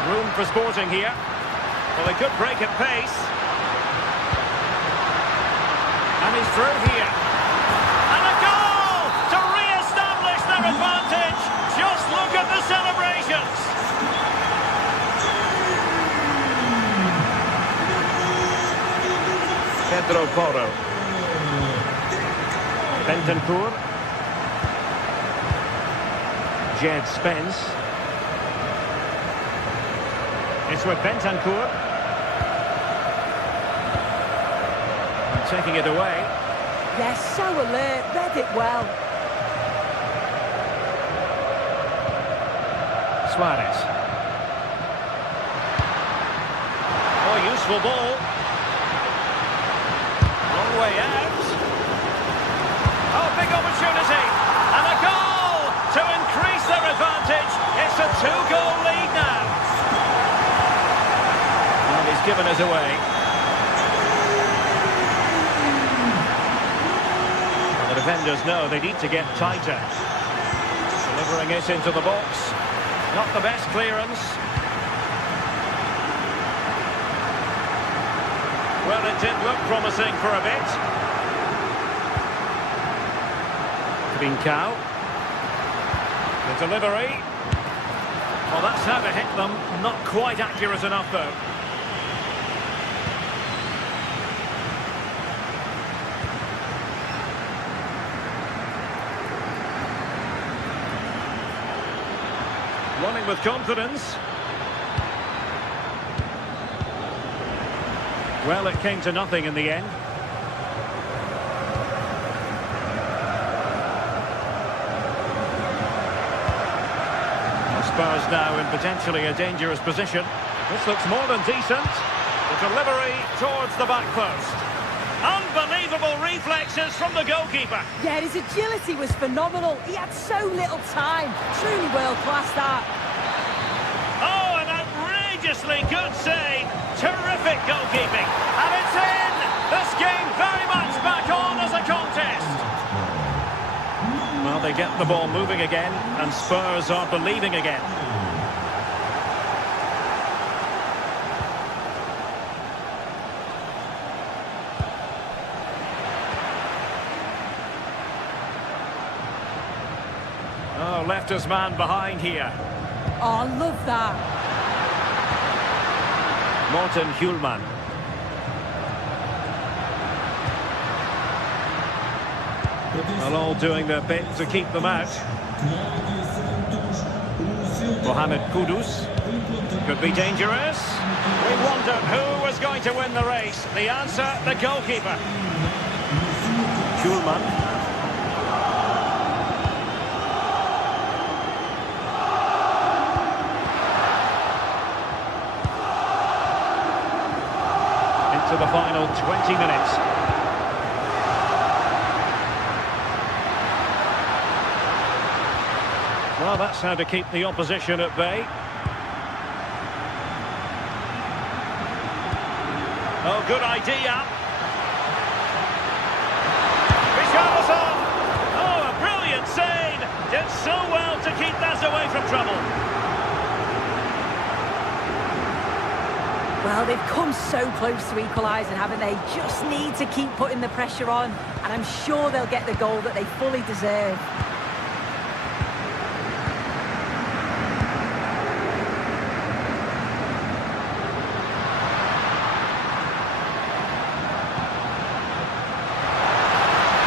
Room for Sporting here. Well, a good break at pace. And he's through here. And a goal to re-establish their advantage. Just look at the celebrations. Pedro Porro. Bentancur. Jed Spence. It's with Bentancur. Taking it away. Yes, so alert, read it well. Suarez. Oh, useful ball. Long way out. Oh, big opportunity. And a goal to increase their advantage. It's a 2-goal lead now. And he's given us away. Defenders know they need to get tighter. Delivering it into the box. Not the best clearance. Well, it did look promising for a bit. Trincao. The delivery. Well, that's how to hit them. Not quite accurate enough, though. Running with confidence. Well, it came to nothing in the end. Spurs now in potentially a dangerous position. This looks more than decent. The delivery towards the back post. Unbelievable reflexes from the goalkeeper. Yeah, his agility was phenomenal. He had so little time. Truly world-class, that. Oh, an outrageously good save. Terrific goalkeeping. And it's in. This game very much back on as a contest. Well, they get the ball moving again, and Spurs are believing again. Oh, left his man behind here. Oh, I love that. Morten Hjulman. Well, all doing their bit to keep them out. Mohamed Kudus. Could be dangerous. We wondered who was going to win the race. The answer, the goalkeeper. Hjulman. To the final 20 minutes. Well, that's how to keep the opposition at bay. Oh, good idea. Richarlison. Oh, a brilliant save. Did so well to keep that away from trouble. Well, they've come so close to equalising, haven't they? Just need to keep putting the pressure on, and I'm sure they'll get the goal that they fully deserve.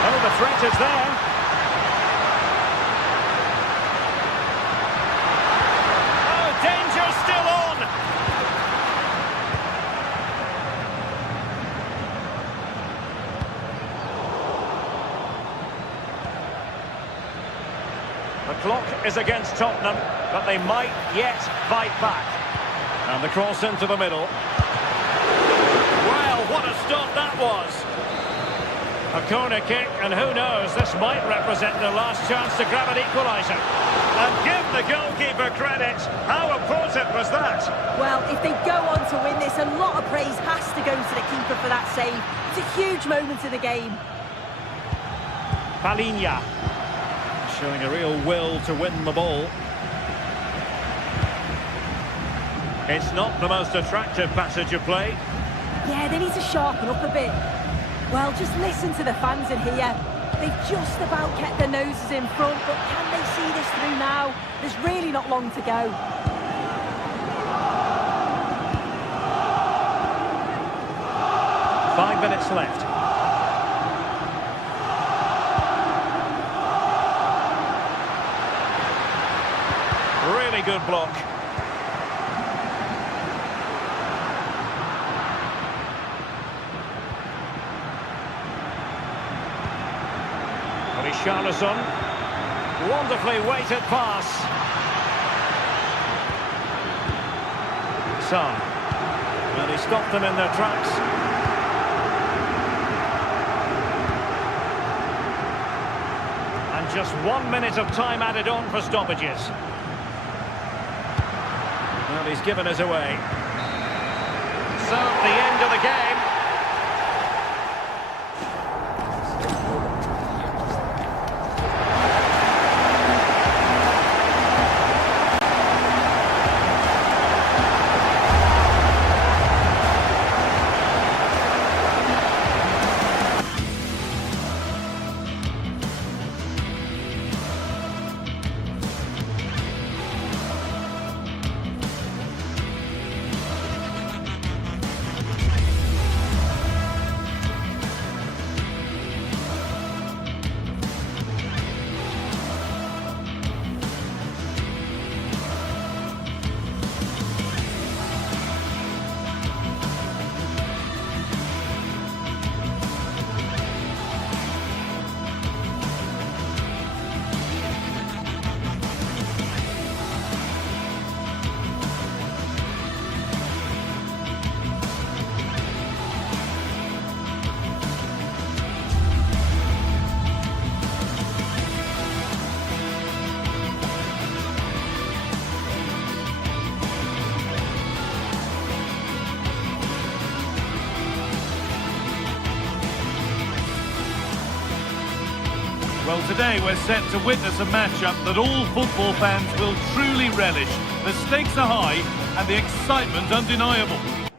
Oh, the threat is there. Oh, danger still on. The clock is against Tottenham, but they might yet fight back. And the cross into the middle. Well, what a stop that was. A corner kick, and who knows, this might represent the last chance to grab an equaliser. And give the goalkeeper credit. How important was that? Well, if they go on to win this, a lot of praise has to go to the keeper for that save. It's a huge moment in the game. Palinha showing a real will to win the ball. It's not the most attractive passage of play. Yeah, they need to sharpen up a bit. Well, just listen to the fans in here. They've just about kept their noses in front, but can they see this through now? There's really not long to go. Five minutes left. Really good block. Richarlison, wonderfully weighted pass. Son, and he stopped them in their tracks. And just 1 minute of time added on for stoppages. Well, he's given us away. So, the end of the game. Well, today we're set to witness a matchup that all football fans will truly relish. The stakes are high and the excitement undeniable.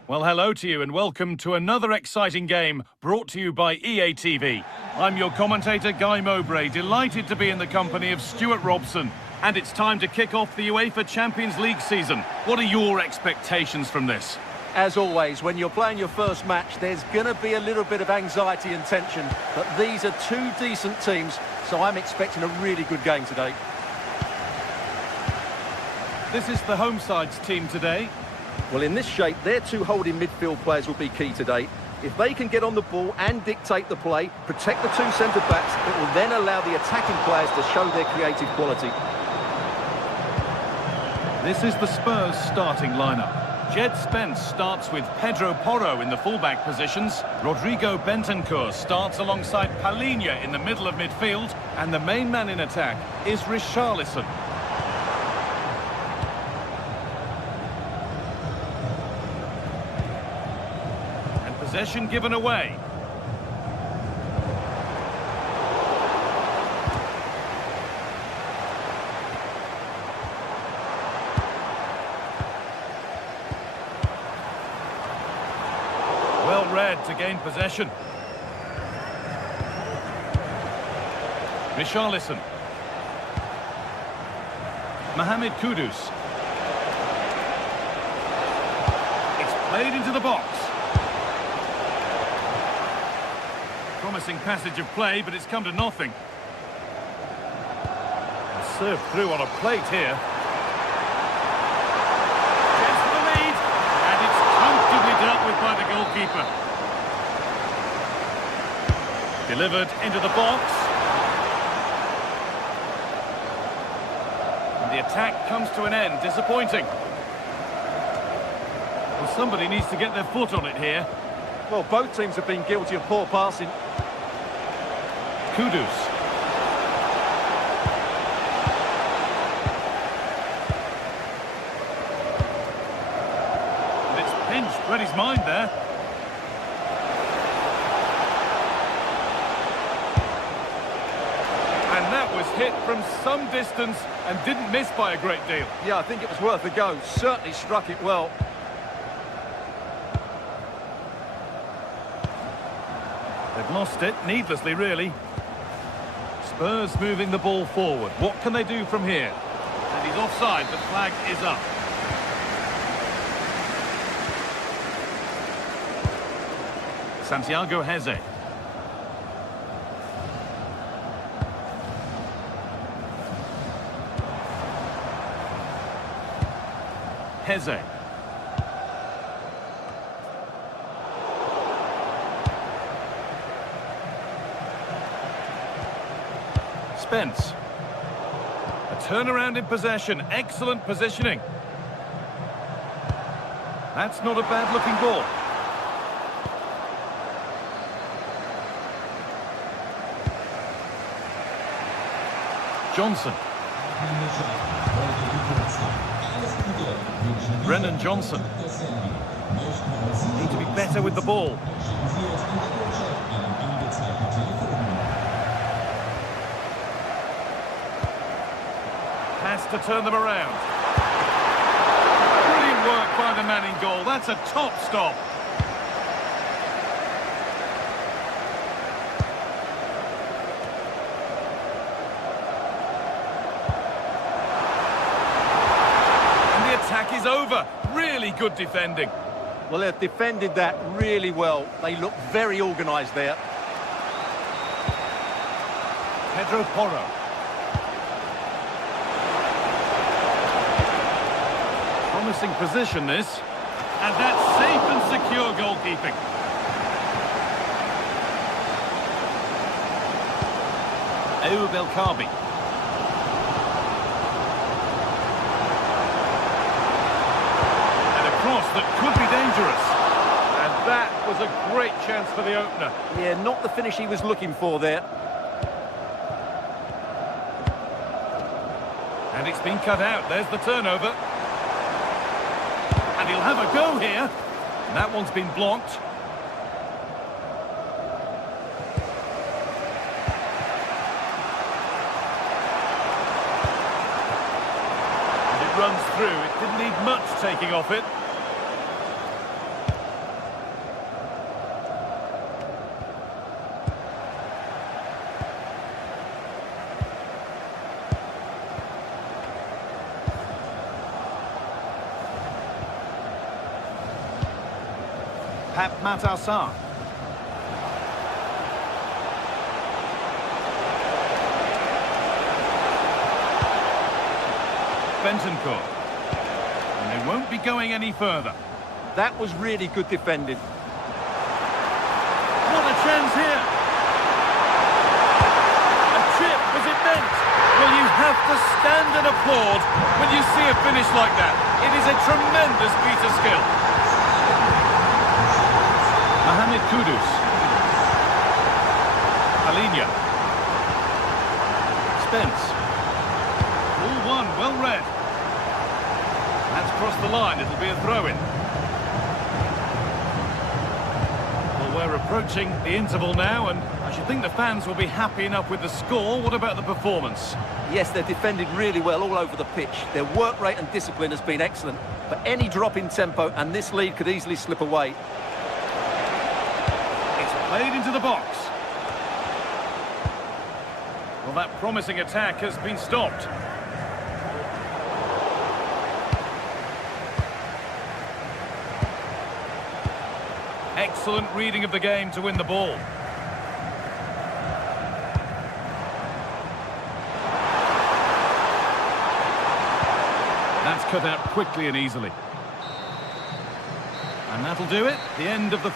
Well, hello to you and welcome to another exciting game brought to you by EA TV. I'm your commentator, Guy Mowbray, delighted to be in the company of Stuart Robson. And it's time to kick off the UEFA Champions League season. What are your expectations from this? As always, when you're playing your first match, there's going to be a little bit of anxiety and tension. But these are two decent teams, so I'm expecting a really good game today. This is the home side's team today. Well, in this shape, their two holding midfield players will be key today. If they can get on the ball and dictate the play, protect the two centre-backs, it will then allow the attacking players to show their creative quality. This is the Spurs starting lineup. Jed Spence starts with Pedro Porro in the fullback positions. Rodrigo Bentancur starts alongside Palinha in the middle of midfield. And the main man in attack is Richarlison. And possession given away. read to gain possession. Richarlison. Mohamed Kudus. It's played into the box. Promising passage of play, but it's come to nothing. Served through on a plate here. Chance for the lead, and it's comfortably dealt with by the goalkeeper. Delivered into the box. And the attack comes to an end. Disappointing. Well, somebody needs to get their foot on it here. Well, both teams have been guilty of poor passing. Kudus. And it's pinched, read his mind there. And that was hit from some distance and didn't miss by a great deal. Yeah, I think it was worth a go. Certainly struck it well. They've lost it, needlessly really. Spurs moving the ball forward. What can they do from here? And he's offside, the flag is up. Santiago Heze. Heze. Spence. A turnaround in possession. Excellent positioning. That's not a bad looking ball. Johnson. Brennan Johnson. Need to be better with the ball. Has to turn them around. Brilliant work by the man in goal. That's a top stop. And the attack is over. Really good defending. Well, they've defended that really well. They look very organised there. Pedro Porro. Promising position this, and that's safe and secure goalkeeping. Ayoub El Kaabi. And a cross that could be dangerous. And that was a great chance for the opener. Yeah, not the finish he was looking for there. And it's been cut out. There's the turnover. And he'll have a go here. And that one's been blocked. And it runs through. It didn't need much taking off it. Pep Matassar. Bentancur. And they won't be going any further. That was really good defending. What a chance here! A chip, was it meant? Well, you have to stand and applaud when you see a finish like that. It is a tremendous piece of skill. Mohamed Kudus. Alinia. Spence. All one, well read. That's crossed the line, it'll be a throw-in. Well, we're approaching the interval now, and I should think the fans will be happy enough with the score. What about the performance? Yes, they're defended really well all over the pitch. Their work rate and discipline has been excellent. But any drop in tempo, and this lead could easily slip away. Played into the box. Well, that promising attack has been stopped. Excellent reading of the game to win the ball. That's cut out quickly and easily. And that'll do it. The end of the...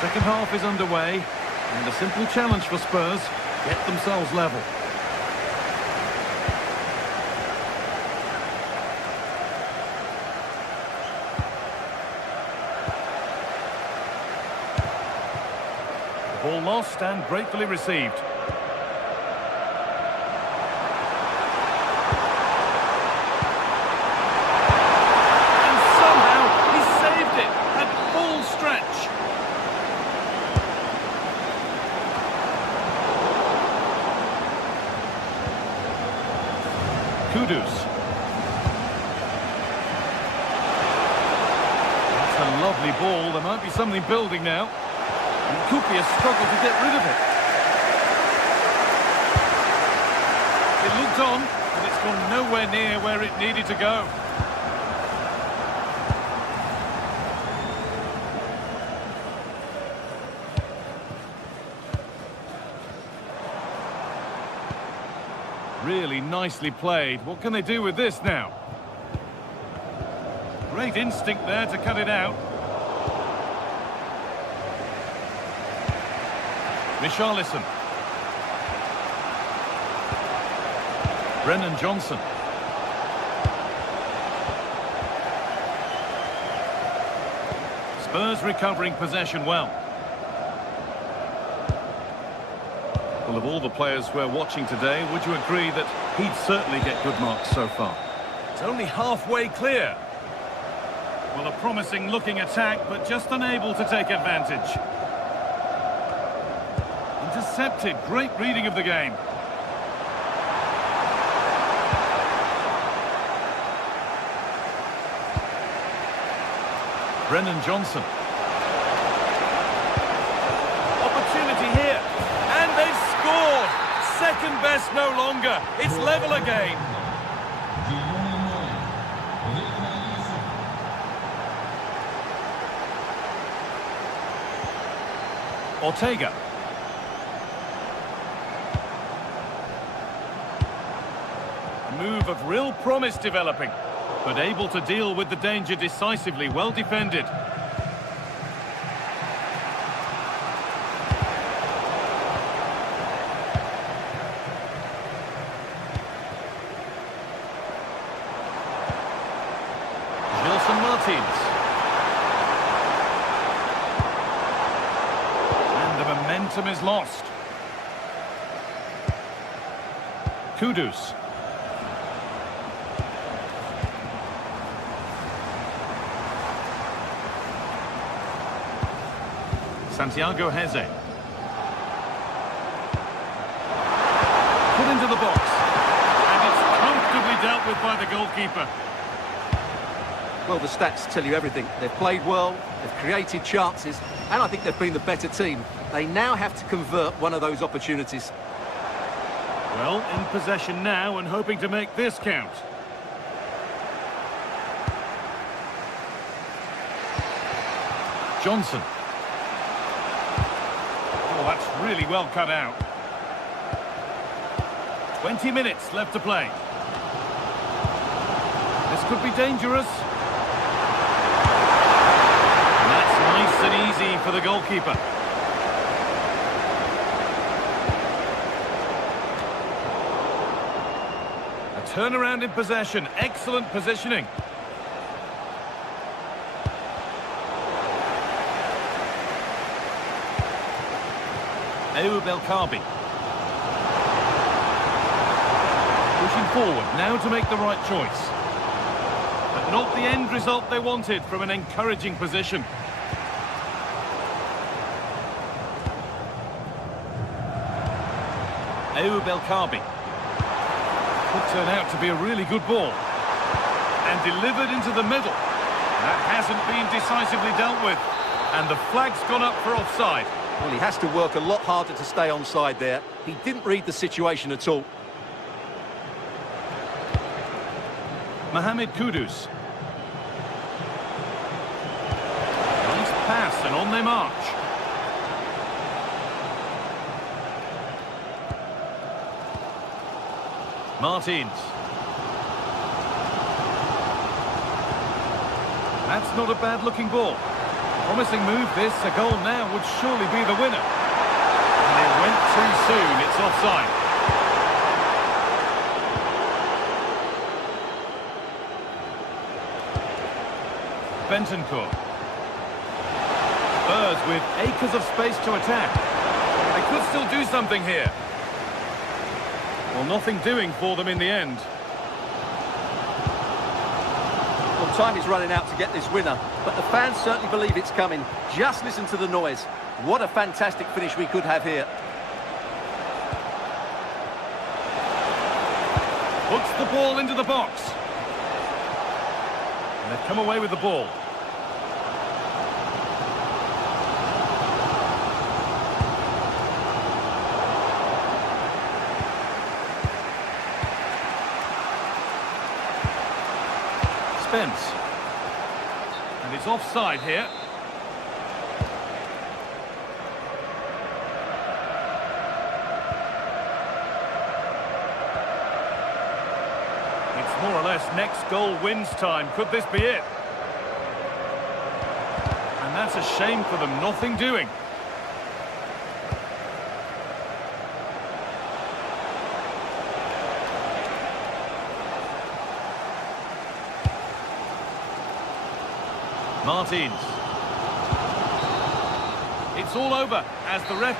Second half is underway, and a simple challenge for Spurs: get themselves level. Ball lost and gratefully received. And somehow he saved it at full stretch. Kudus. That's a lovely ball. There might be something building now. It could be a struggle to get rid of it. It looked on, but it's gone nowhere near where it needed to go. Really nicely played. What can they do with this now? Great instinct there to cut it out. Richarlison. Brennan Johnson. Spurs recovering possession well. Well, of all the players we're watching today, would you agree that he'd certainly get good marks so far? It's only halfway clear. Well, a promising looking attack, but just unable to take advantage. Intercepted. Great reading of the game. Brennan Johnson. Opportunity here. And they've scored. Second best no longer. It's level again. Ortega. Move of real promise developing, but able to deal with the danger decisively. Well defended. Gilson Martins. And the momentum is lost. Kudus. Santiago Heze. Put into the box. And it's comfortably dealt with by the goalkeeper. Well, the stats tell you everything. They've played well, they've created chances, and I think they've been the better team. They now have to convert one of those opportunities. Well, in possession now and hoping to make this count. Johnson. Oh, that's really well cut out. 20 minutes left to play. This could be dangerous. And that's nice and easy for the goalkeeper. A turnaround in possession. Excellent positioning. Belkabi. Pushing forward now to make the right choice. But not the end result they wanted from an encouraging position. Belkabi. Could turn out to be a really good ball. And delivered into the middle. That hasn't been decisively dealt with. And the flag's gone up for offside. Well, he has to work a lot harder to stay onside there. He didn't read the situation at all. Mohamed Kudus. Nice pass, and on they march. Martins. That's not a bad-looking ball. Promising move this. A goal now would surely be the winner. And it went too soon. It's offside. Bentancur. Spurs with acres of space to attack. They could still do something here. Well, nothing doing for them in the end. Well, time is running out to get this winner, but the fans certainly believe it's coming. Just listen to the noise. What a fantastic finish we could have here. Puts the ball into the box. And they've come away with the ball. Spence. And it's offside here. It's more or less next goal wins time. Could this be it? And that's a shame for them. Nothing doing. Martins. It's all over as the ref...